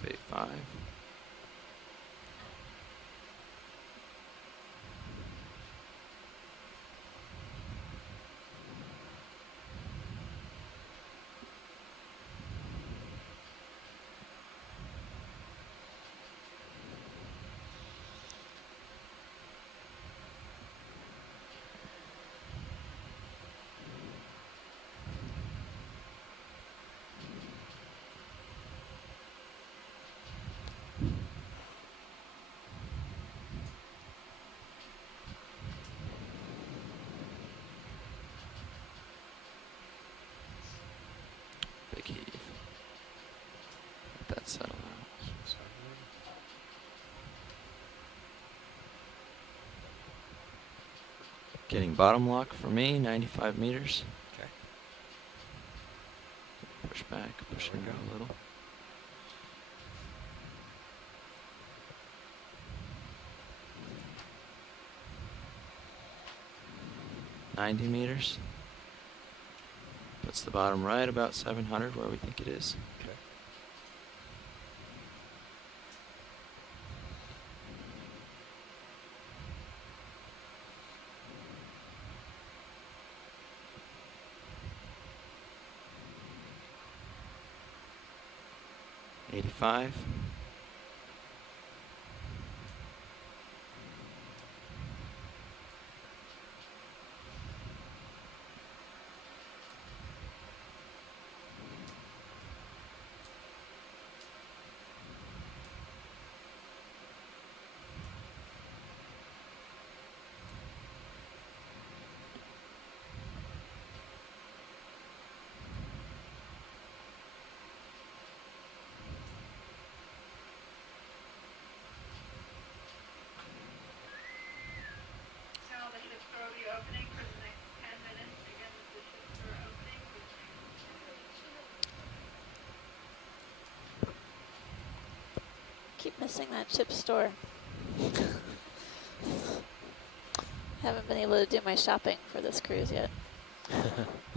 585. Big heave. Let that settle out. Getting bottom lock for me, 95 meters. Okay. Push back, push it out a little. $90 meters. Puts the bottom right about 700 where we think it is. Okay. $85. Keep missing that chip store. Haven't been able to do my shopping for this cruise yet.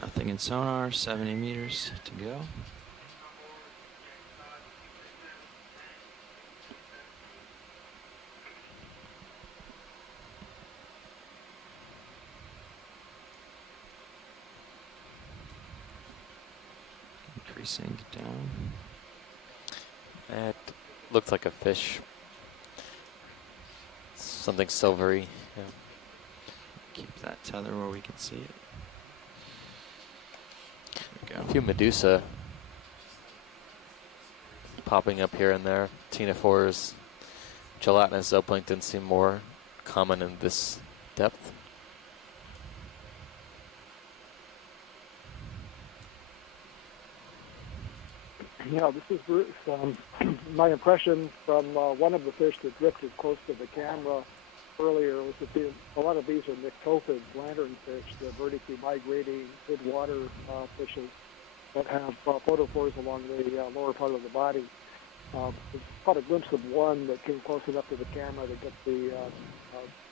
Nothing in sonar, 70 meters to go. Increasing down. It looks like a fish. Something silvery. Yeah. Keep that tether where we can see it. There we go. A few Medusa popping up here and there. Ctenophores, gelatinous zooplankton seem more common in this depth. Yeah, this is Bruce. My impression from one of the fish that drifted close to the camera earlier was that a lot of these are nyctophids, lanternfish, the vertically migrating mid-water fishes that have photophores along the lower part of the body. I caught a glimpse of one that came close enough to the camera to get the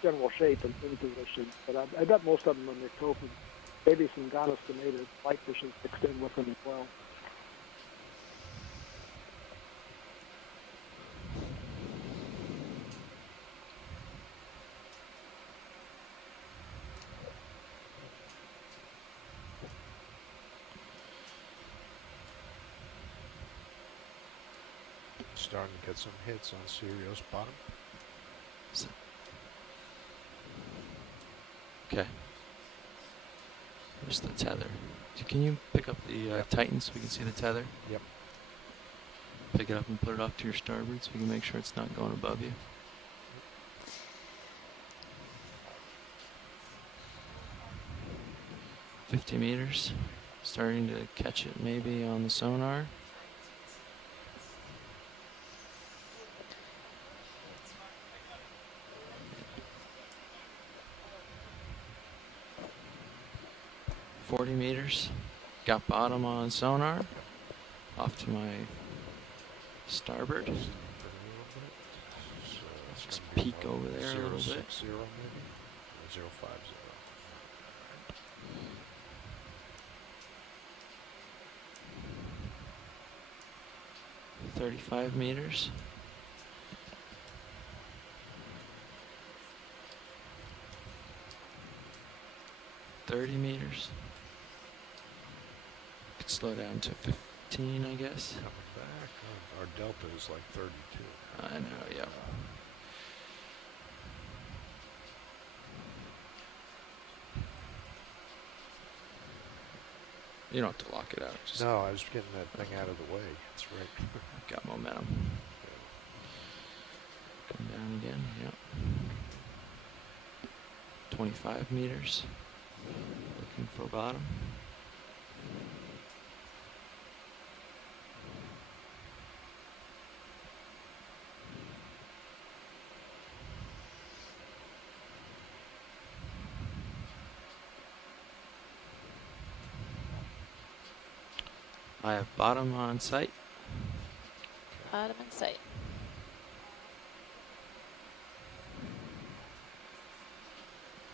general shape and fin position, but I bet most of them are nyctophids. Maybe some gonostomated whitefishes mixed in with them as well. Starting to get some hits on Sirius bottom. Okay. Where's the tether? Can you pick up the Titan so we can see the tether? Yep. Pick it up and put it off to your starboard so we can make sure it's not going above you. Yep. 50 meters. Starting to catch it maybe on the sonar. Meters. Got bottom on sonar. Off to my starboard. Just peek over there a little bit. 060 maybe? Or 050. 35 meters. $30 meters. Could slow down to 15, I guess. Coming back. Our delta is like 32. I know, yeah. You don't have to lock it out. Just No, I was getting that thing out of the way. That's right. got momentum. Come down again, yep. 25 meters. Looking for bottom. I have bottom on sight. Bottom in sight.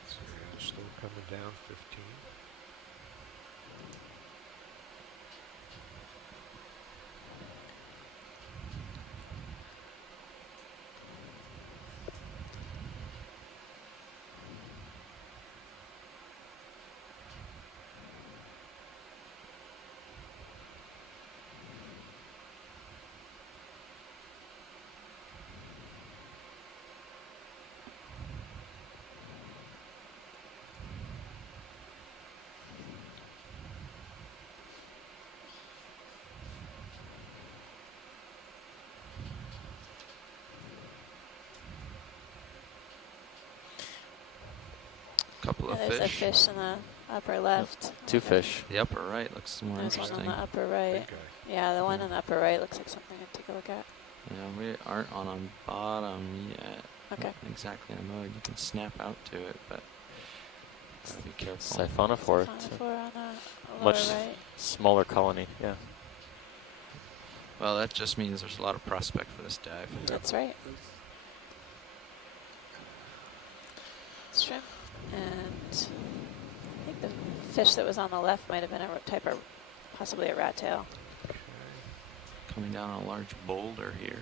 So you're still coming down 15. Couple of There's a fish. fish in the upper left. Two fish. The upper right looks more There's one interesting. on the upper right. Big guy. Yeah, the one Yeah. in the upper right looks like something to take a look at. Yeah, we aren't on bottom yet. Okay. Not exactly in a mode. You can snap out to it, but gotta be careful. Siphonophore. Siphonophore on the lower Much right. smaller colony, yeah. Well, that just means there's a lot of prospect for this dive. That's right. Shrimp. And I think the fish that was on the left might have been a type of, possibly a rat tail. Okay. Coming down on a large boulder here.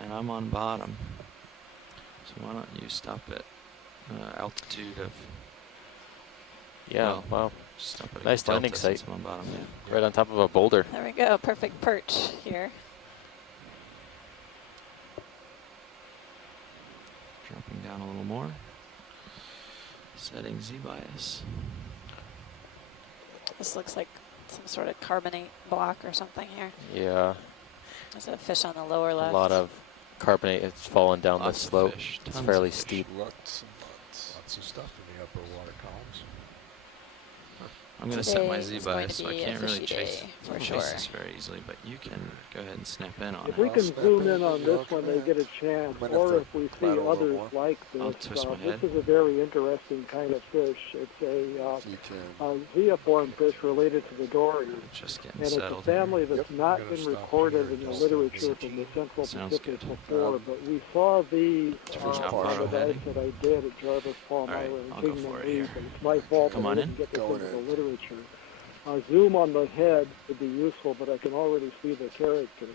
And I'm on bottom. So why don't you stop at altitude of... Yeah, well, wow. just stop at a Nice delta landing since site. I'm on bottom, yeah. Right on top of a boulder. There we go. Perfect perch here. Dropping down a little more. Setting Z-bias. This looks like some sort of carbonate block or something here. Yeah, There's a fish on the lower a left. lot of carbonate. It's fallen down the Lots of slope. fish, It's tons fairly of fish. steep. Lots of stuff in the upper water columns. I'm going to set my Today is Z-bias, so going I to be a can't really fishy chase, day, for chase sure. this very easily, but you can go ahead and snap in on If it. we can snap zoom in in on and this go when from they there. get a chance, Might have or to if we see flat a little others more. like I'll this, twist my head. this is a very interesting kind of fish. It's You a can. zeoform fish related to the dories. Just getting And it's a settled here. family that's Yep, not I'm been gonna stop recorded here in the and literature just- from the Central Sounds Pacific good. before, but we saw these Turns out on auto the dives heading. that I did at Jarvis, Palm All right, Island, I'll and go Kingman for it Reef, here. and it's my fault Come that on I in. didn't get this Going into the in. literature. Zoom on the head would be useful, but I can already see the character.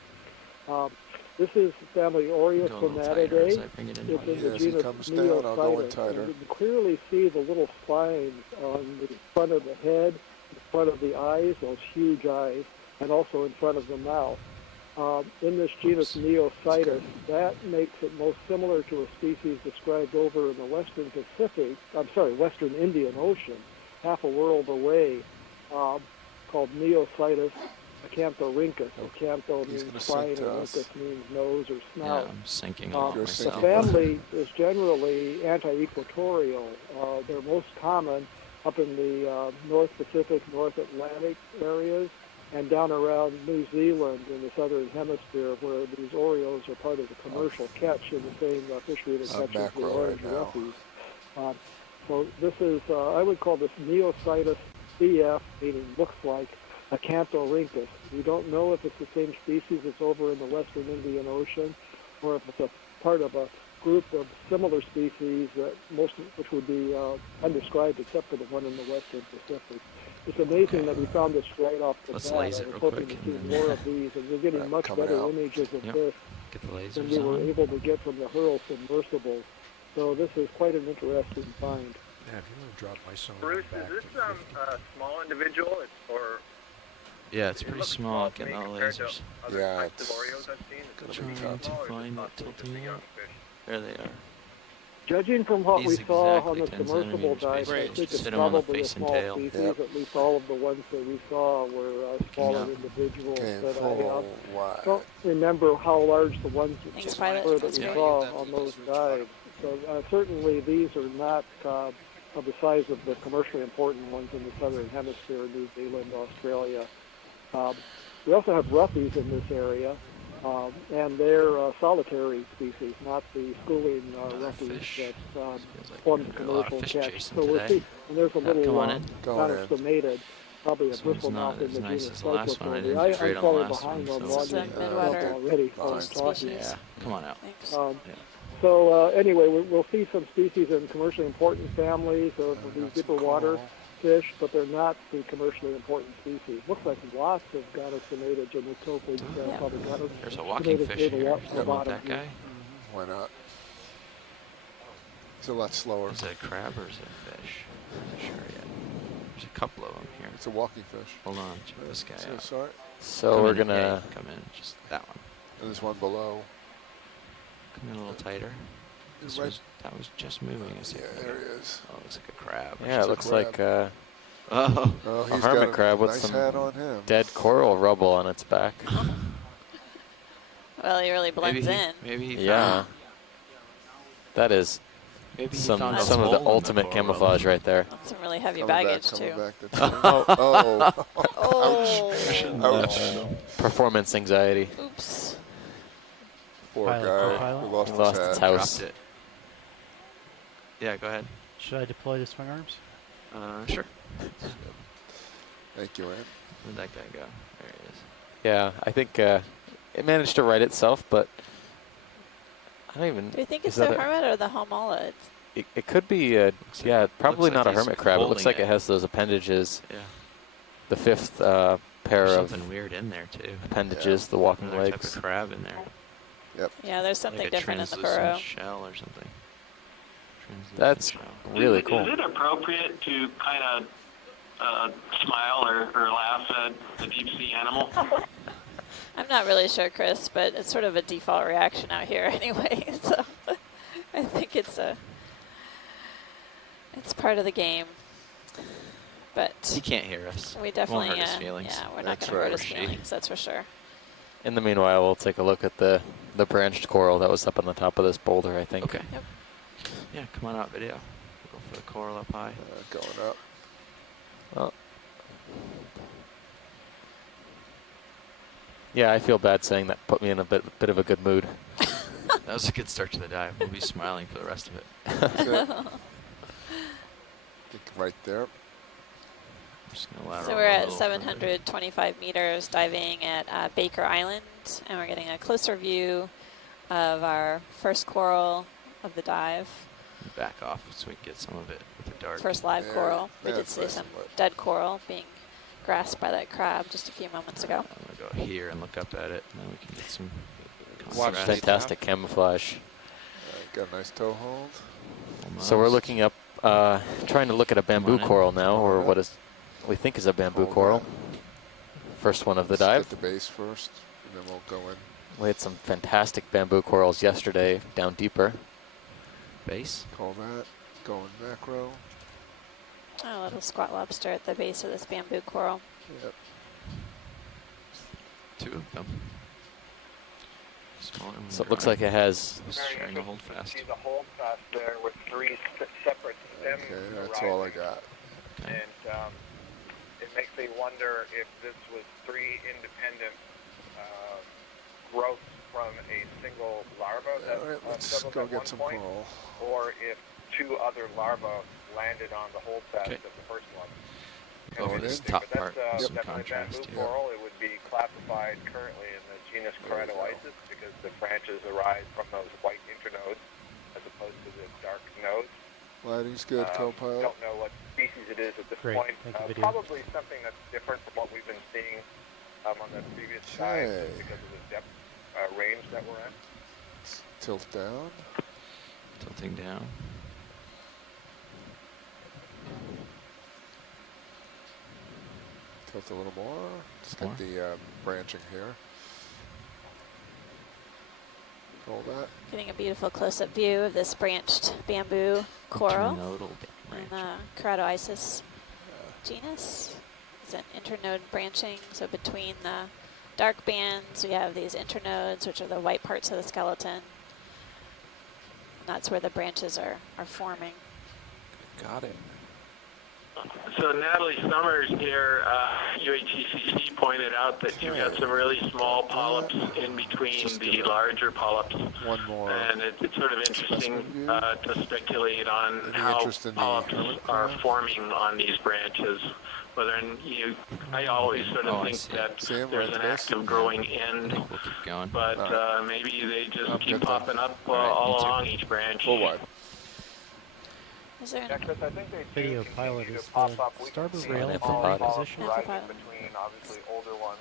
This is family Go a little tighter as I Oreosomatidae. bring it in. It's in the As he genus comes down, I'll go in Neophytus, tighter. and you can clearly see the little spines on the front of the head, in front of the eyes, those huge eyes, and also in front of the mouth. In this genus Neophytus, that makes it most similar to a species described over in the Western Western Indian Ocean, half a world away, called Neophytus acanthorhynchus. Acantho He's means gonna spine, sink to and us. rhynchus means nose or Yeah, snout. I'm sinking Uh, along You're the myself. sinking. family is generally anti-equatorial. They're most common up in the North Pacific, North Atlantic areas, and down around New Zealand in the southern hemisphere, where these Oreos are part of the commercial catch in the same fishery that I'm catches the macro orange right now. roughies. So this is, I would call this Neophytus CF, meaning looks like acanthorhynchus. We don't know if it's the same species that's over in the Western Indian Ocean, or if it's a part of a group of similar species that which would be undescribed except for the one in the Western Pacific. It's amazing that we found this right off the Let's bat. I laser was real hoping quick to see and then more of these, and we're getting much coming better out. images of Yep. this get the than lasers we were on. able to get from the Hurl submersibles. So this is quite an interesting find. Yeah, if you want to drop my song Bruce, back is this to 50. a small individual, or Yeah, it's it pretty looks small. to me Getting all the compared to lasers. other Yeah, types of it's Oreos I've seen? Is gonna it be really Trying tough. to small, or is find it it, possibly just a tilting young up. fish? There they are. Judging from what we He's saw exactly on the 10 submersible centimeters, dive, I basically. think Just it's hit him on the probably a face and small tail. species. Yep. At least all of the ones that we saw were small out. individuals. Okay, But I full wide. don't remember how large the ones Thanks, Pilot. were that That's we great. saw on those dives. So certainly these are not of the size of the commercially important ones in the southern hemisphere, New Zealand, Australia. We also have roughies in this area, and they're solitary species, not the schooling Another roughies fish. that Feels like form we're the gonna do a lot of commercial fish catch. chasing So we'll today. see. And there's a Come little on in. Going in. non-stomated, probably a This one's not bristlemouth in as the nice genus as the last one. I Cyclophobia. didn't do great I'm on the falling last behind one, on so This is a launching midwater already Fine. while I'm talking. species. Yeah, come on out. Thanks. Yeah. So anyway, we'll see some species in commercially important families of these Got deeper some water coral. fish, but they're not the commercially important species. Looks like lots of gonosomated genitopids Yeah. probably got There's a walking fish here. You want that guy? Why not? It's a lot slower. Is it a crab or is it a fish? I'm not sure yet. There's a couple of them here. It's a walking fish. Hold on, check this guy So out. sorry. So Come we're in, yeah, gonna. you can come in, just that one. And there's one below. Come in a little tighter. This Right. that was just moving a Yeah, second there ago. he is. Oh, it looks like a crab. Yeah, It's it a looks crab. like Oh, Oh, a he's hermit got crab with nice some hat on him. dead coral rubble on its back. Well, he really blends maybe in. maybe he Yeah, found, that is maybe he some found a of the hole in ultimate coral. camouflage right there. That's some really heavy Coming baggage, back, too. coming back. That's oh. Oh, Ouch. Performance anxiety. oops. Poor Pilot, guy co-pilot? who lost He his lost hat. his house. Dropped it. Yeah, go ahead. Should I deploy the swing arms? Sure. Thank you, Ed. Where'd that guy go? There he is. Yeah, I think it managed to right itself, but I don't even. Do you think is it's the that a- hermit or the homolid? It could be, Looks like yeah, it- probably looks not like a he's hermit crab. It looks holding like it it. has those appendages. Yeah. The fifth pair There's of something weird in there too. appendages, the walking Another type legs. of crab in there. Yeah, there's something like a different in the translucent burrow. shell or something. Translucent That's shell. really Is cool. it appropriate to kind of smile or laugh at a deep sea animal? I'm not really sure, Chris, but it's sort of a default reaction out here anyway. So I think it's part of the game. But He can't hear us. we definitely, Won't hurt his feelings. yeah, we're not That's going to hurt right. his Or she. feelings, that's for sure. In the meanwhile, we'll take a look at the branched coral that was up on the top of this boulder, I think. Okay. Yep. Yeah, come on out, video. We'll go for the coral up high. Going up. Well, yeah, I feel bad saying that put me in a bit of a good mood. That was a good start to the dive. We'll be smiling for the rest of it. That's it. Think right there. I'm just gonna lateral So we're a at little 725 meters diving at Baker Island, and we're getting a closer view of our first coral of the dive, further. Back off so we can get some of it with the dark. first live There. coral. We Yeah, did it's see nice some and lit. dead coral being grasped by that crab just a few moments ago. I'm gonna go here and look up at it, and then we can get some Watch contrast. fantastic camouflage. Got a nice toe hold. So we're looking up, trying to look at a bamboo on in. coral now, or what is we think is a bamboo Hold coral. on. First one of the Let's dive. Get the base first, and then we'll go in. We had some fantastic bamboo corals yesterday down deeper. base. Call that. Going macro. Oh, a little squat lobster at the base of this bamboo coral. Yep. Two of them. Smaller ones So it are looks right. like it has. It's trying to hold fast. See the hold fast there with three separate stems. Okay, that's all I arising. got. Okay. And it makes me wonder if this was three independent growths from a single larva that All right, let's settled go at get one some point, coral. or if two other larvae landed on the hold fast Okay. of the first one. Go for this Interesting, top but part that's, with some definitely contrast bamboo here. coral. It would be classified currently in the genus There we go. Keratoisis because the branches arise from those white internodes as opposed to the dark nodes. Lighting's good, co-pilot. Don't know what species it is at this Great, point. thank you, video. Probably something that's different from what we've been seeing on the previous dives Okay. because of the depth range that we're in. Let's tilt down. Tilting down. Tilt a little more. Just More. get the branching here. Roll that. Getting a beautiful close-up view of this branched bamboo coral Internodal in branch. the Keratoisis genus. It's an internode branching, so between the dark bands we have these internodes, which are the white parts of the skeleton. And that's where the branches are forming. Got it. So Natalie Summers here, UHECC pointed out that you've got some really small polyps in between the larger polyps. One more. And it's sort of interesting to speculate on Any how interest in the polyps hermit are crab? forming on these branches. I always sort Oh, of I think see. that See 'em there's right an there? active growing I end, think we'll keep going. but All maybe they just I'm keep good then. popping up All right, all you too. along each branch. Full wide. Is there Yeah, an Chris, I think they do Video continue pilot to is pop the up. We can starboard see rail small in polyps position? rising Pilot. between obviously older ones.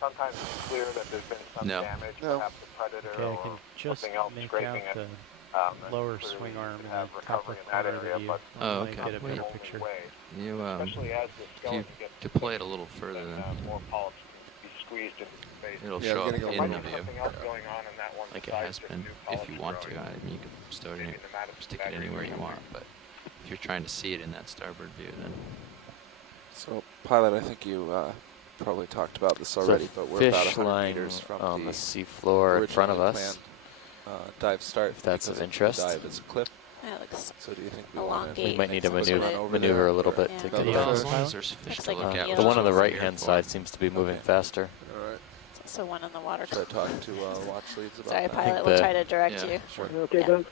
Sometimes it's clear that there's been some No. damage, No. perhaps a predator Okay, I or can just something else make scraping out it. the And lower clearly swing you arm could in have the top recovery left in that corner of the area, view. but Oh, Might okay. get a Wait. better only picture. way, You especially as the if you skeleton gets deploy it a little further, then then more polyps can be squeezed into space. it'll Yeah, show up getting a in Might the be view, something else going on in that one like it besides has just been. new If polyps you want to, growing. I mean, you can stow it in, Maybe the stick it anywhere you want. But if you're trying to see it in that starboard view, then So, pilot, I think you probably talked about this There's already, a but we're about fish 100 lying meters from on the the seafloor in front of originally us. planned, dive start. If that's because of interest. The dive is a cliff. That looks So do you think we want elongate. We might need to Looks to like maneuver a little bit Yeah. to Another get yeah, fish. as long as there's fish Looks to like look an at. eel. the one on the That's right here hand for. side seems to be moving Okay. faster. All right. There's also one in the water. Should I talk to watch leads about Sorry, that? pilot. the- We'll try to direct Yeah. you. Sure. Okay, Yeah. then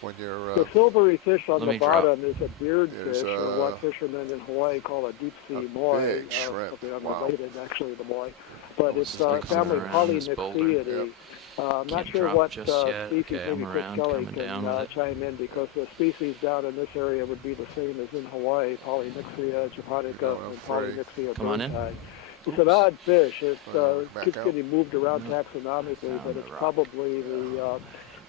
When you're the silvery fish on Let the me drop. bottom is a beard There's fish, or what fishermen in Hawaii call a deep sea a moi. big shrimp. Something Wow. unrelated, actually, to moi. But This it's is like family coming around this boulder. Polymyxiidae. I'm not Can't sure drop what just yet. species, Okay, maybe I'm Chris around, Kelly coming can down with it. chime in, because the species down in this area would be the same as in Hawaii, Polymyxia japonica going and free. Polymyxia Come on in. birdii. It's an odd fish. It Back keeps out. getting moved around No. taxonomically, Found but the it's rock. probably the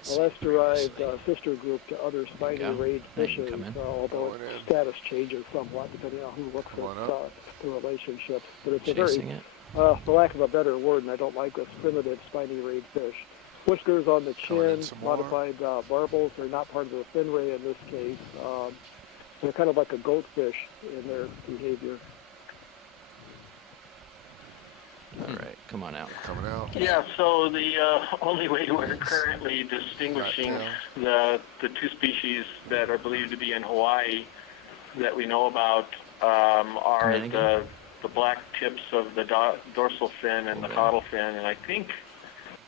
molest-derived sister group to other spiny go. rayed Yeah, you can fishes, come in. although Going its in. status changes somewhat depending on who looks Come on at up. the relationships. But it's Chasing a it. very, for lack of a better word, and I don't like this, primitive spiny rayed fish. Whiskers on the Coming in chin, some more. modified barbels. They're not part of the fin ray in this case. They're kind of like a goatfish in their behavior. All right, come on out. Coming out. Yeah, so the only way we're currently distinguishing Right, the two species that are believed to be in Hawaii that we know about Come are in again. the black tips of the dorsal fin and the Okay. caudal fin, and I think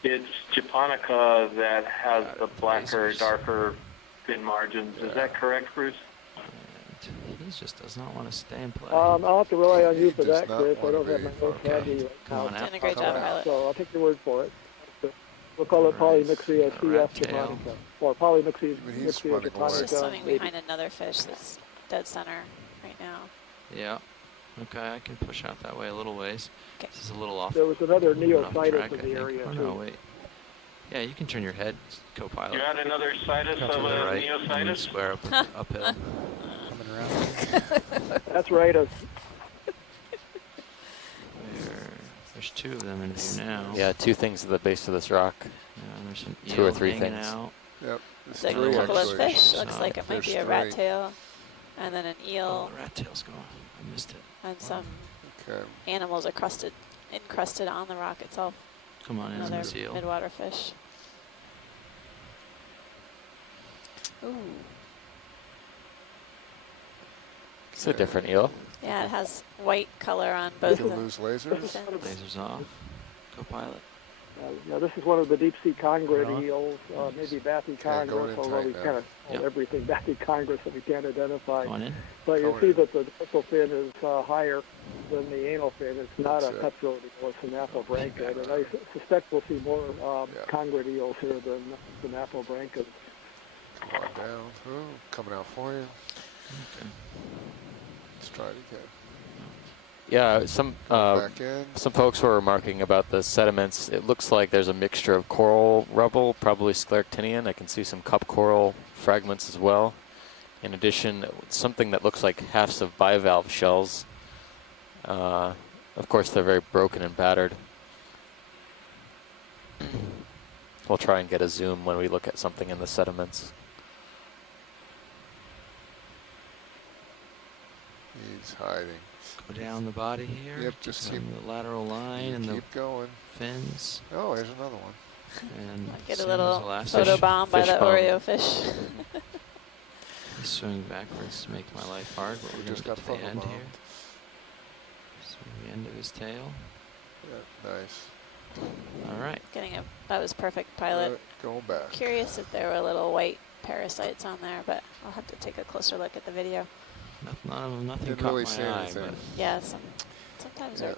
it's japonica that has Got the it. blacker, Lasers. darker fin margins. Is that correct, Bruce? And he just does not want to stay and play. I'll have to rely on you for He does that, not Chris. I wanna don't have be my notes okay. handy right Come now. on out. Doing a great job, pilot. So I'll take your word for it. We'll call it Alright. Polymyxia Got a rat CF tail. japonica, or Polymyxia I mean, he's Myxia running away. It's japonica. just swimming maybe. behind another fish that's dead center right now. Yeah. Okay, I can push out that way a little ways. Okay. This is a little off. There was another a little bit off neophytus track, in I the think. area, Oh, too. no, wait. Yeah, you can turn your head, co-pilot. You had another situs To of the a right, and then neositis? square up, uphill. Coming around. That's right. There's two of them in view now. Yeah, two things at the base of this rock. Yeah, and there's an Two or eel three hanging things. out. Yep. It's There's like three a couple of actually. fish. Looks So like it might there's be a rat three. tail, and then an Oh, eel, the rat tail's going. I missed it. and some Okay. animals are encrusted on the rock itself. Come on in, Another Miss Eel. midwater fish. Ooh, It's a different eel. yeah, it has white color on You both can of them. lose lasers. Lasers off. Co-pilot. Now, this is one of the deep sea congrid Well. eels, maybe Bathy Okay, going congress, in although tight we now. kind of call Yep. everything Bathy congress that we can't identify. Come on in. But you'll Going see in. that the dorsal fin is higher than the anal fin. It's not That's a it. cutthroat eel, it's an aphobranchid. And I suspect we'll see more Yeah. congrid eels here than aphobranchids. Come on down. Oh, coming out for you. Okay. Let's try it again. Yeah, Go back in. some folks were remarking about the sediments. It looks like there's a mixture of coral rubble, probably scleractinian. I can see some cup coral fragments as well. In addition, something that looks like halves of bivalve shells. Of course, they're very broken and battered. We'll try and get a zoom when we look at something in the sediments. He's hiding. Go down the body here. Yep, get just some keep of the lateral line and the keep going. fins. Oh, here's another one. And Get a same as little the last photo fish. bomb by fish the bomb. Oreo fish. He's swimming backwards to make my life hard, but We we're going to just get got to the photo end bombed. here. So the end of his tail. Yeah, nice. All right. That was perfect, pilot. Going back. Curious if there were little white parasites on there, but I'll have to take a closer look at the video. Nothing Didn't caught really my see eye, anything. but Yeah, sometimes Yeah. they're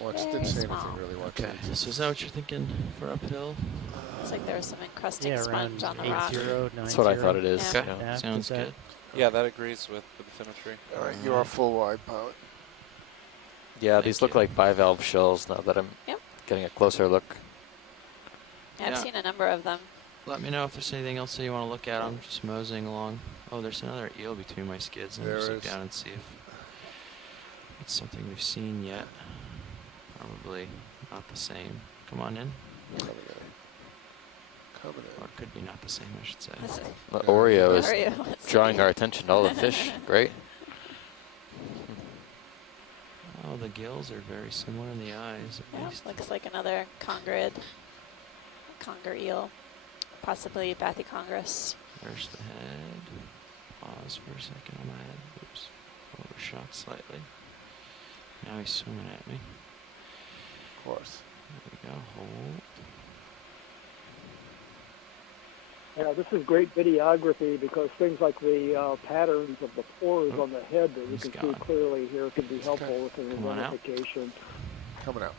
Watch, very didn't see small. anything really. Watch okay. it. So is that what you're thinking for uphill? Looks like there was some encrusting Yeah, around sponge on the rock. 80, That's what I thought it 90. is. Yeah. Okay. Yeah, Sounds is that- good. Yeah, that agrees with the bathymetry. All right, you are full wide, pilot. Yeah, Thank these look you. like bivalve shells now that I'm Yep. getting a closer look. Yeah, I've Yeah. seen a number of them. Let me know if there's anything else that you want to look at. I'm just moseying along. Oh, there's another eel between my skids. And There I'll just look is. down and see if it's something we've seen yet. Probably not the same. Come on in. Coming in. Coming Or it could be not the same, I should say. That's it. The Oreo is Oreo, let's drawing see. our attention to all the fish. Great. Oh, the gills are very similar in the eyes, at Yeah, least. looks like another conger eel, possibly Bathycongrus. There's the head. Pause for a second on my head. Oops. Overshot slightly. Now he's swimming at me. Of course. There we go. Hold. Yeah, this is great videography because things like the patterns of the pores on the head that you He's can see gone. clearly here can be helpful with an Come on out. identification. Coming out.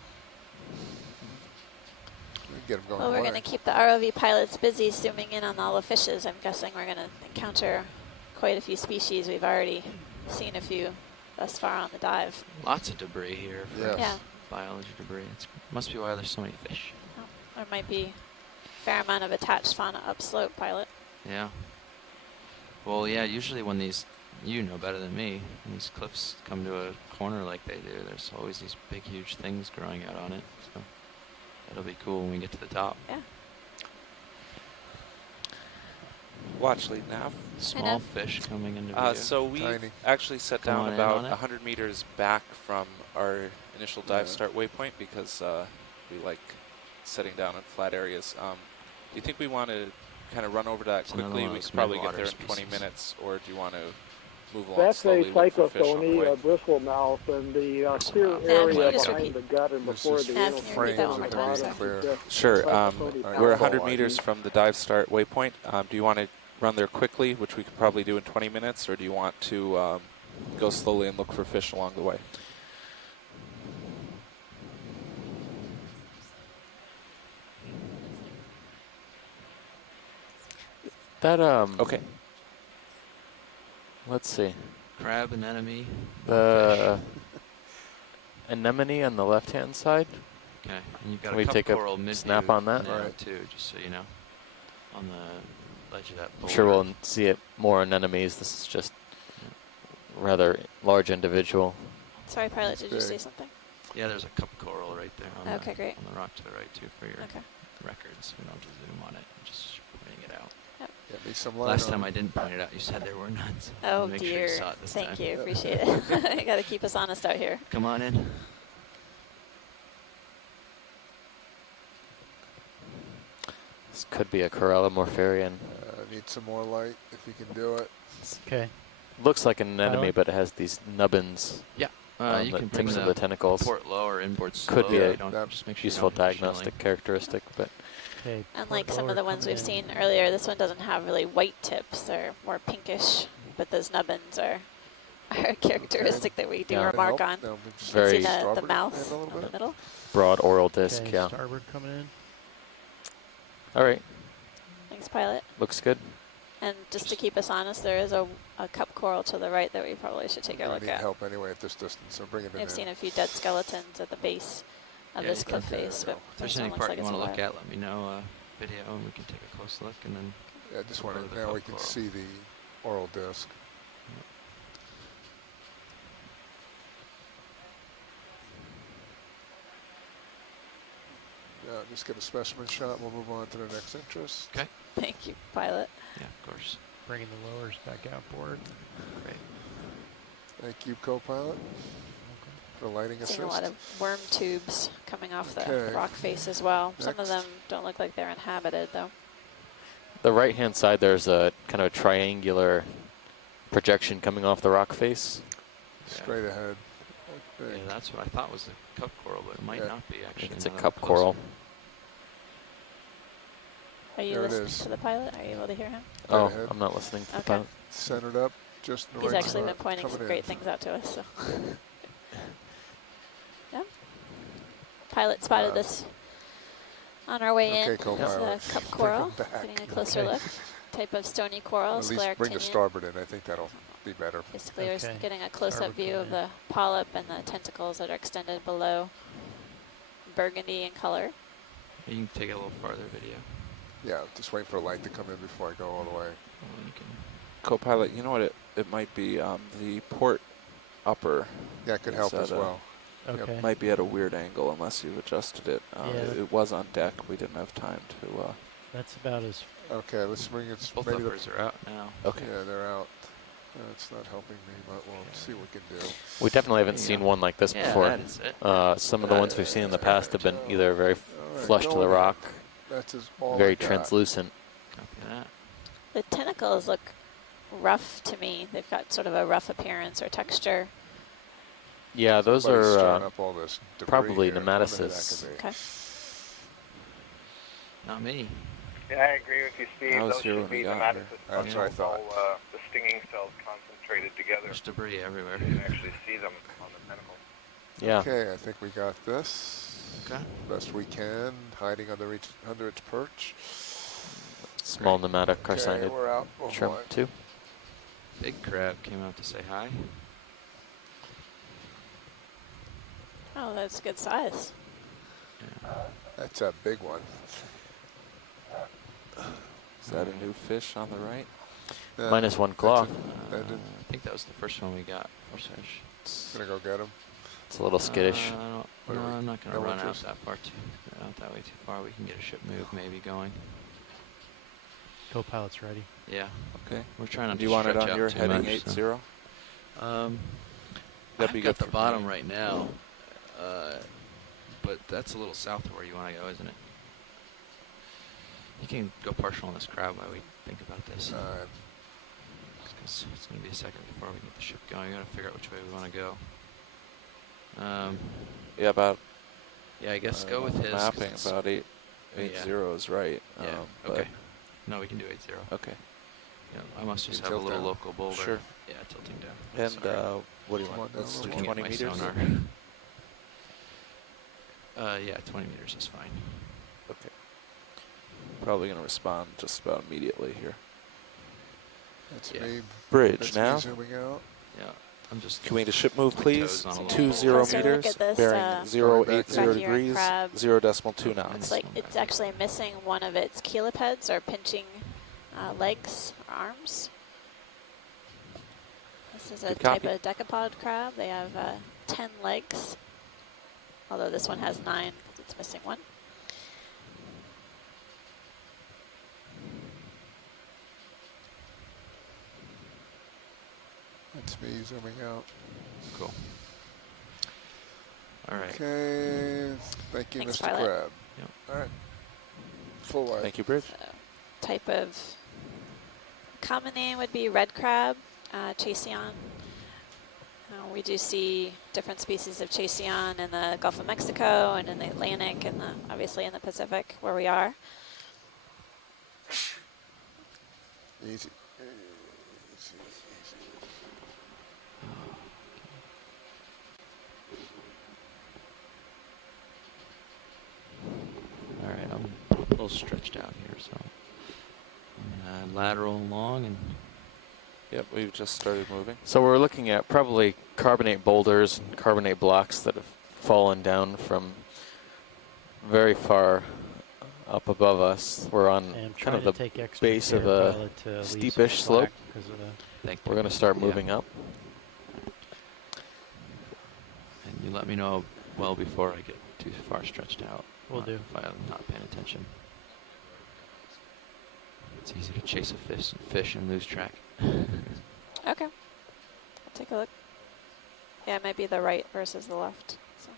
We get him going. Well, we're away. going to keep the ROV pilots busy zooming in on all the fishes. I'm guessing we're going to encounter quite a few species. We've already seen a few thus far on the dive. Lots of debris here for Yes. Yeah, biology debris. It must be why there's so many fish. there might be a fair amount of attached fauna upslope, pilot. Yeah. Well, yeah, usually when these, you know better than me, when these cliffs come to a corner like they do, there's always these big, huge things growing out on it. So it'll be cool when we get to the top. Yeah. Watch lead nav. Small fish coming into view. So we Tiny. actually set Come down on in about on it. 100 meters back from our initial dive Yeah. start waypoint because we like setting down in flat areas. Do you think we want to kind of run over to that It's another quickly? one of We those could probably get midwater there in 20 species. minutes, or do you want to move along That's slowly, a look for fish on the cyclophony, way? a bristlemouth, and the clear Bristlemouth. Nav, can you area just behind repeat? the gut and This before is the Nav, anal can you repeat that fin one on the more time, bottom sir? is the Sure. cyclophony We're palpal 100 meters lightning. from the dive start waypoint. Do you want to run there quickly, which we could probably do in 20 minutes, or do you want to go slowly and look for fish along the way? That Okay. let's see. Crab anemone. The anemone on the left-hand side. Okay, and you've got Can a we cup take a coral mid snap on that? there Right. too, just so you know, on the ledge of that I'm boulder. sure we'll see it more anemones. This is just rather large individual. Sorry, pilot, did you big. say something? Yeah, there's a cup coral right there on, Okay, great. on the rock to the right too for your Okay. records. We don't have to zoom on it, just pointing it out. Get me some light Last on time it. I didn't point it out, you said there were none. So Oh make sure dear. you saw it this Thank time. you, appreciate it. I got to keep us honest out here. Come on in. This could be a Corallimorpharian. Need some more light if you can do it. Okay. Looks like an anemone, Pilot? but it has these nubbins You on the can bring tips the of the tentacles. port low or inboard Could slow. be a You don't, just make sure you Useful don't hit diagnostic shelling. characteristic, but Okay. Unlike port some of the lower ones we've coming seen in. earlier, this one doesn't have really white tips. They're more pinkish, but those nubbins are a characteristic that we do Yeah. remark on. No, You can Very see the starboard mouth end a little on the bit. middle. broad oral disc, Okay, yeah. starboard coming in. All right, Thanks, pilot. looks good. And just to keep us honest, there is a cup coral to the right that we probably should take a I look need at. help anyway at this distance, so bring it in. I've seen a few dead skeletons at the base of Yeah, this you cliff can- face, Okay, but If there's this one any looks part like you it's want to look alive. at, let me know. Video, and we can take a close look, and then Yeah, I just We'll want go to, to the now we cup can coral. see the oral disc. Yeah, just get a specimen shot. We'll move on to the next interest. Okay. Thank you, pilot. Yeah, of course. Bringing the lowers back outboard. Great. Thank you, co-pilot, for lighting Seeing assist. a lot of worm tubes coming off the Okay. rock face as well. Some of Next. them don't look like they're inhabited though. The right-hand side, there's a kind of a triangular projection coming off the rock face. Straight ahead. I Yeah, think. that's what I thought was a cup coral, but it might Yeah. not be actually. It's a now that I'm cup closer. coral. Are you There it listening is. to the pilot? Are you able to hear him? Oh, ahead. I'm not listening to the Okay. pilot. Centered up, just in the He's right actually been spot, pointing coming some in. great things out to us. So, yeah. Pilot spotted this on our way Okay, in. co-pilot. It's a cup Bring coral. him back. Getting a closer Okay. look. Type of stony coral, At least bring the scleractinian. starboard in. I think that'll be better. Basically, we're Okay. getting a close-up Starboard view coming of the polyp and the tentacles that are extended below, burgundy in color. You can take a little farther video. Yeah, just wait for the light to come in before I go all the way. And you can, Co-pilot, you know what? It might be the port upper. Yeah, it could Is help that as a- well. Okay. Might be at a weird angle unless you've adjusted it. Yeah. It was on deck. We didn't have time to. That's about as Okay, let's bring it. both Maybe the, uppers are out now. Okay. yeah, they're out. It's not helping me, but we'll see what we can do. We definitely haven't There you seen go. one like this Yeah, before. that is it. Some of the ones we've seen in the past have been either very All right, flush to go the ahead. rock, That's all I very got. translucent. Copy that. The tentacles look rough to me. They've got sort of a rough appearance or texture. Yeah, those Somebody's are stirring up all this debris probably here. I wonder who that nematocysts. could be. Okay. Not me. Yeah, I agree with you, Steve. I was Those here should when we be got nematocysts. here. That's what I thought. All, the stinging cells concentrated together. There's debris everywhere. You can actually see them on the tentacle. Yeah. Okay, I think we got this. Okay. Best we can, hiding under its perch. Small pneumatic Okay, carcinid we're out. shrimp One. too. Big crab came out to say hi. Oh, that's a good size. That's a big one. Is that a new fish on the right? Yeah, Minus one that's claw. it. That did- I think that was the first one we got. First fish. Gonna go get him. It's a little skittish. I don't, What no, are we- I'm not going to no run out interest? that far out that way too far. We can get a ship move maybe going. co-pilot's ready. Yeah, Okay. we're trying not Do you to want it stretch on out your too heading much, 80? so. That'd be I've got good the for bottom me. right now, but that's a little south of where you want to go, isn't it? You can go partial on this crab while we think about this. 'Cause it's going to be a second before we get the ship going. We got to figure out which way we want to go. Yeah, about. Yeah, I guess go with his. 'cause Mapping it's- about 8 Yeah. 0 is right. Yeah. but- Okay. No, we can do 8-0. Okay. Yeah, I must just You have a tilt little down? local boulder. Sure. Yeah, tilting down. And Sorry. what do you Come want? on, That's down a Looking little at 20 my meters. sonar. Yeah, 20 meters is fine. Okay. Probably gonna respond just about immediately here. That's Yeah. me. Bridge That's now. me zooming out. Yeah, I'm just. Can we get a ship move, My please? toes on a little 20 Closer look meters, at this, bearing 080 Going back here in degrees, crab. 0.2 knots. Looks like it's actually missing one of its cheliceds or pinching legs or arms. This is a Good type copy. of decapod crab. They have 10 legs, although this one has 9 because it's missing one. That's me zooming out. Cool. All right. Okay. Thank you, Thanks, Mr. pilot. Crab. Yep. All right. Full wide. Thank you, Bridge. Type of common name would be red crab, Chaseon. We do see different species of Chaseon in the Gulf of Mexico and in the Atlantic and obviously in the Pacific where we are. Easy. Easy. All right, I'm a little stretched out here, so I'm lateral and long, and Yep, we've just started moving. So we're looking at probably carbonate boulders and carbonate blocks that have fallen down from very far up above us. We're on And kind of to the take extra base of care, a Pilot, to leave some steepish slope. slack 'cause of the thank We're you. going to start Yeah. moving up. And you let me know well before I get too far stretched out. Will do. If I'm not paying attention. It's easy to chase a fish and lose track. Okay. I'll take a look. Yeah, it might be the right versus the left. So.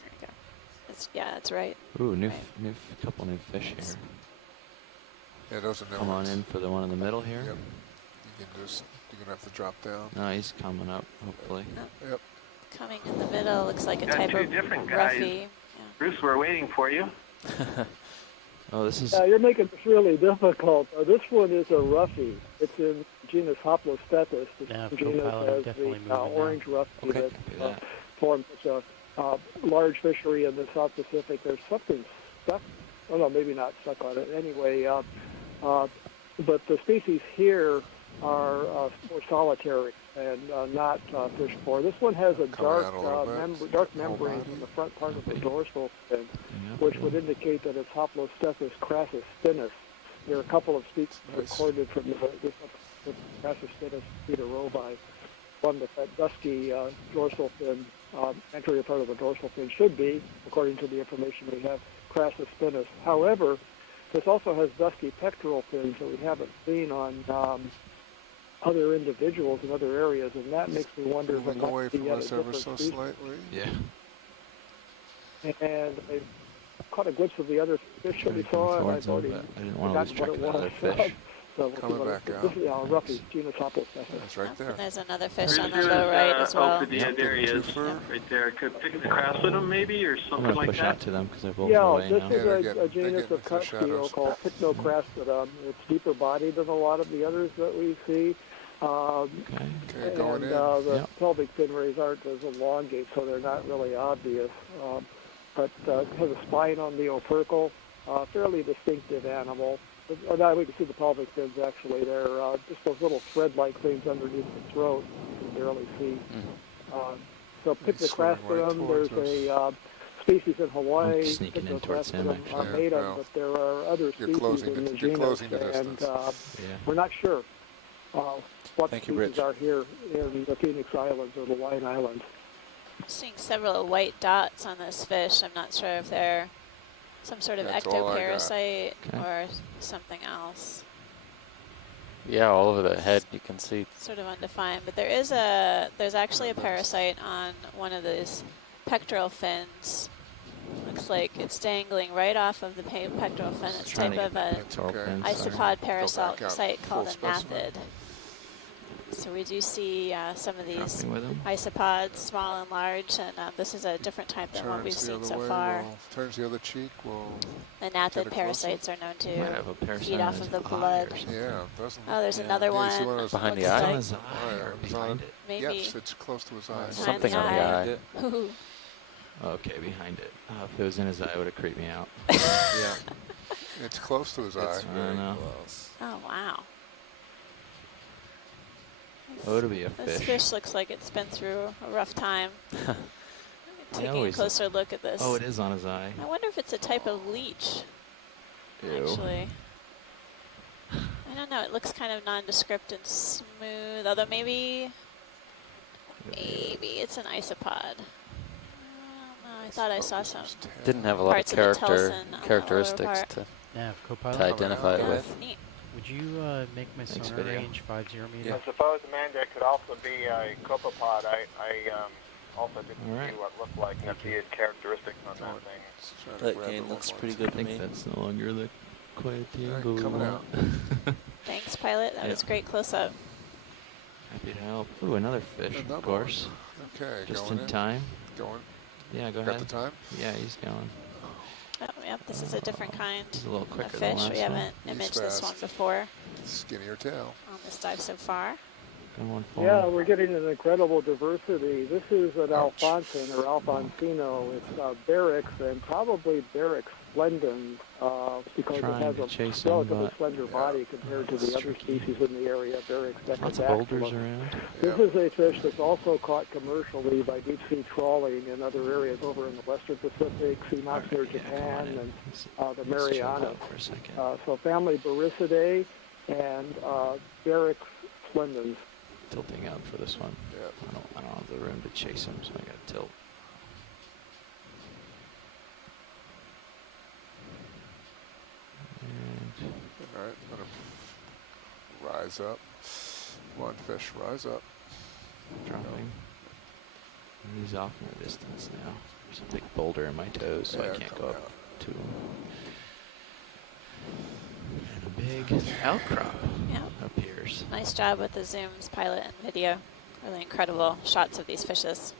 There you go. Yeah, it's right. Ooh, Right. couple new fish here. Yeah, those are new Come on ones. in for the one in the middle here. Yep. You're gonna have to drop down. No, he's coming up, hopefully. Yep. Coming in the middle looks like a Got type two of different guys. roughy. Yeah. Bruce, we're waiting for you. Oh, this is You're making this really difficult. This one is a roughie. It's in genus Hoplostethus. The Yeah, genus co-pilot, I'm has definitely the moving now. orange roughie Okay, that copy that. forms such a large fishery in the South Pacific. There's something stuck. Oh no, maybe not stuck on it. Anyway, but the species here are more solitary and not fished for. This one has a Coming out a little bit. dark Whole membrane body. in the front part of the Okay. dorsal fin, Yep. which would indicate that it's Hoplostethus crassus spinus. There are a couple of species Nice. recorded from the crassus spinus peterovi. One with that dusky dorsal fin, anterior part of the dorsal fin should be, according to the information we have, crassus spinus. However, this also has dusky pectoral fins that we haven't seen on other individuals in other areas, and that makes me wonder if it Moving away might be from yet a us ever different so species. slightly. Yeah. And I caught a glimpse of the other fish that we saw, and Towards I've him, already but I didn't want to lose forgotten track what of it that other was. fish. So we'll see Coming what back it- out. This is roughy, genus Hoplostethus. That's right there. And there's another fish Bruce, on the there's, low right as well. Oh, yeah, there he is. Twofer. Right there. Could pick the cross with him maybe or I'm something gonna like push that. out to them because they're both Yeah, away this now. is Yeah, they're a getting genus of into the cut steel shadows. called Pycnocrastodon. It's deeper bodied than a lot of the others that we see. Okay. Okay, going and in. the Yep. pelvic fin rays aren't as elongate, so they're not really obvious. But it has a spine on the opercle, fairly distinctive animal. Now we can see the pelvic fins actually. They're just those little thread-like things underneath the throat you can barely see. So He's swimming right Pycnocrastodon, towards there's a species in Hawaii, I'm sneaking in towards him, Pycnocrastodon actually. matum, Yeah, but there are other You're species closing in the- the you're genus, closing the and distance. Yeah. we're not sure what Thank you, species Rich. are here in the Phoenix Islands or the Line Islands. I'm seeing several white dots on this fish. I'm not sure if they're some sort of That's all I got. ectoparasite Okay. or something else. Yeah, all over the head you can see. Sort of undefined, but there's actually a parasite on one of these pectoral fins. Looks like it's dangling right off of the pectoral fin. It's Trying type to of get a That's okay. Sorry. isopod Go back parasite out, called a full specimen. nathid. So we do see some of these Dropping with him. isopods, small and large, and this is a different type than what we've Turns the seen other so way. far. Turns the other cheek. We'll. The Get nathid it parasites are known Might to have a parasite feed on off his of the eye blood. or something. Yeah, doesn't. Oh, there's Yeah. another Yeah, you one. see one of those- Behind the looks eye? It's on like his eye or It's behind on- it. maybe. Yes, it's close to his eye. Behind Something the on the eye. eye. Ooh. Okay, behind it. If it was in his eye, it would have creeped me out. Yeah. It's close to his eye. It's I very know. close. Oh, wow. Oh, it'll be a This fish. fish looks like it's been through a rough time. Taking a always- closer look at this. Oh, it is on his eye. I wonder if it's a type of leech, Ew. actually. I don't know. It looks kind of nondescript and smooth, although maybe it's an isopod. I don't know. I thought I saw some. Didn't have a lot of Parts of the character telson on the lower characteristics part. to nav, co-pilot. identify it Yeah, with. that's neat. Would you make my Thanks, sonar video. range 50 meters? Yeah. I suppose, Amanda, it could also be a copepod. I also didn't All right. see what it looked like and see its characteristics on that thing. That gain looks pretty good I to think me. that's no longer the quiet Alright, angle we coming want. Thanks, pilot. That Yeah. was great close-up. Happy to help. Ooh, another fish, Another of course. one. Okay, Just going in time. Going. Yeah, go Got ahead. the time? Yeah, he's going. Oh, yep, this is a different kind He's a little of quicker than fish. last We one. haven't He's imaged this one fast. before Skinnier tail. on this dive so far. Going for Yeah, him. we're getting an incredible diversity. This is an Ouch. Alphonsin or Alfonsino. It's Barracks and probably Barracks splendens because it Trying has to a chase him, relatively but slender body compared to the it's other tricky. species in the area, Barracks Lots of boulders decadactylus. around. This is a fish that's also caught commercially by deep sea trawling in other areas over in the western Pacific, sea mounts near Yeah, come on Japan, in. and the Let's chill Marianas. out for a second. So family Baricidae and Barracks splendens. Tilting out for this one. Yeah. I don't have the room to chase him, so I got to tilt. And All right, let him rise up. Come on, fish, rise up. dropping. And he's off in the distance now. There's a big boulder in my toes, so I Yeah, can't come go up out. to him. And a big outcrop Yeah. appears. Nice job with the zooms, pilot, and video. Really incredible shots of these fishes.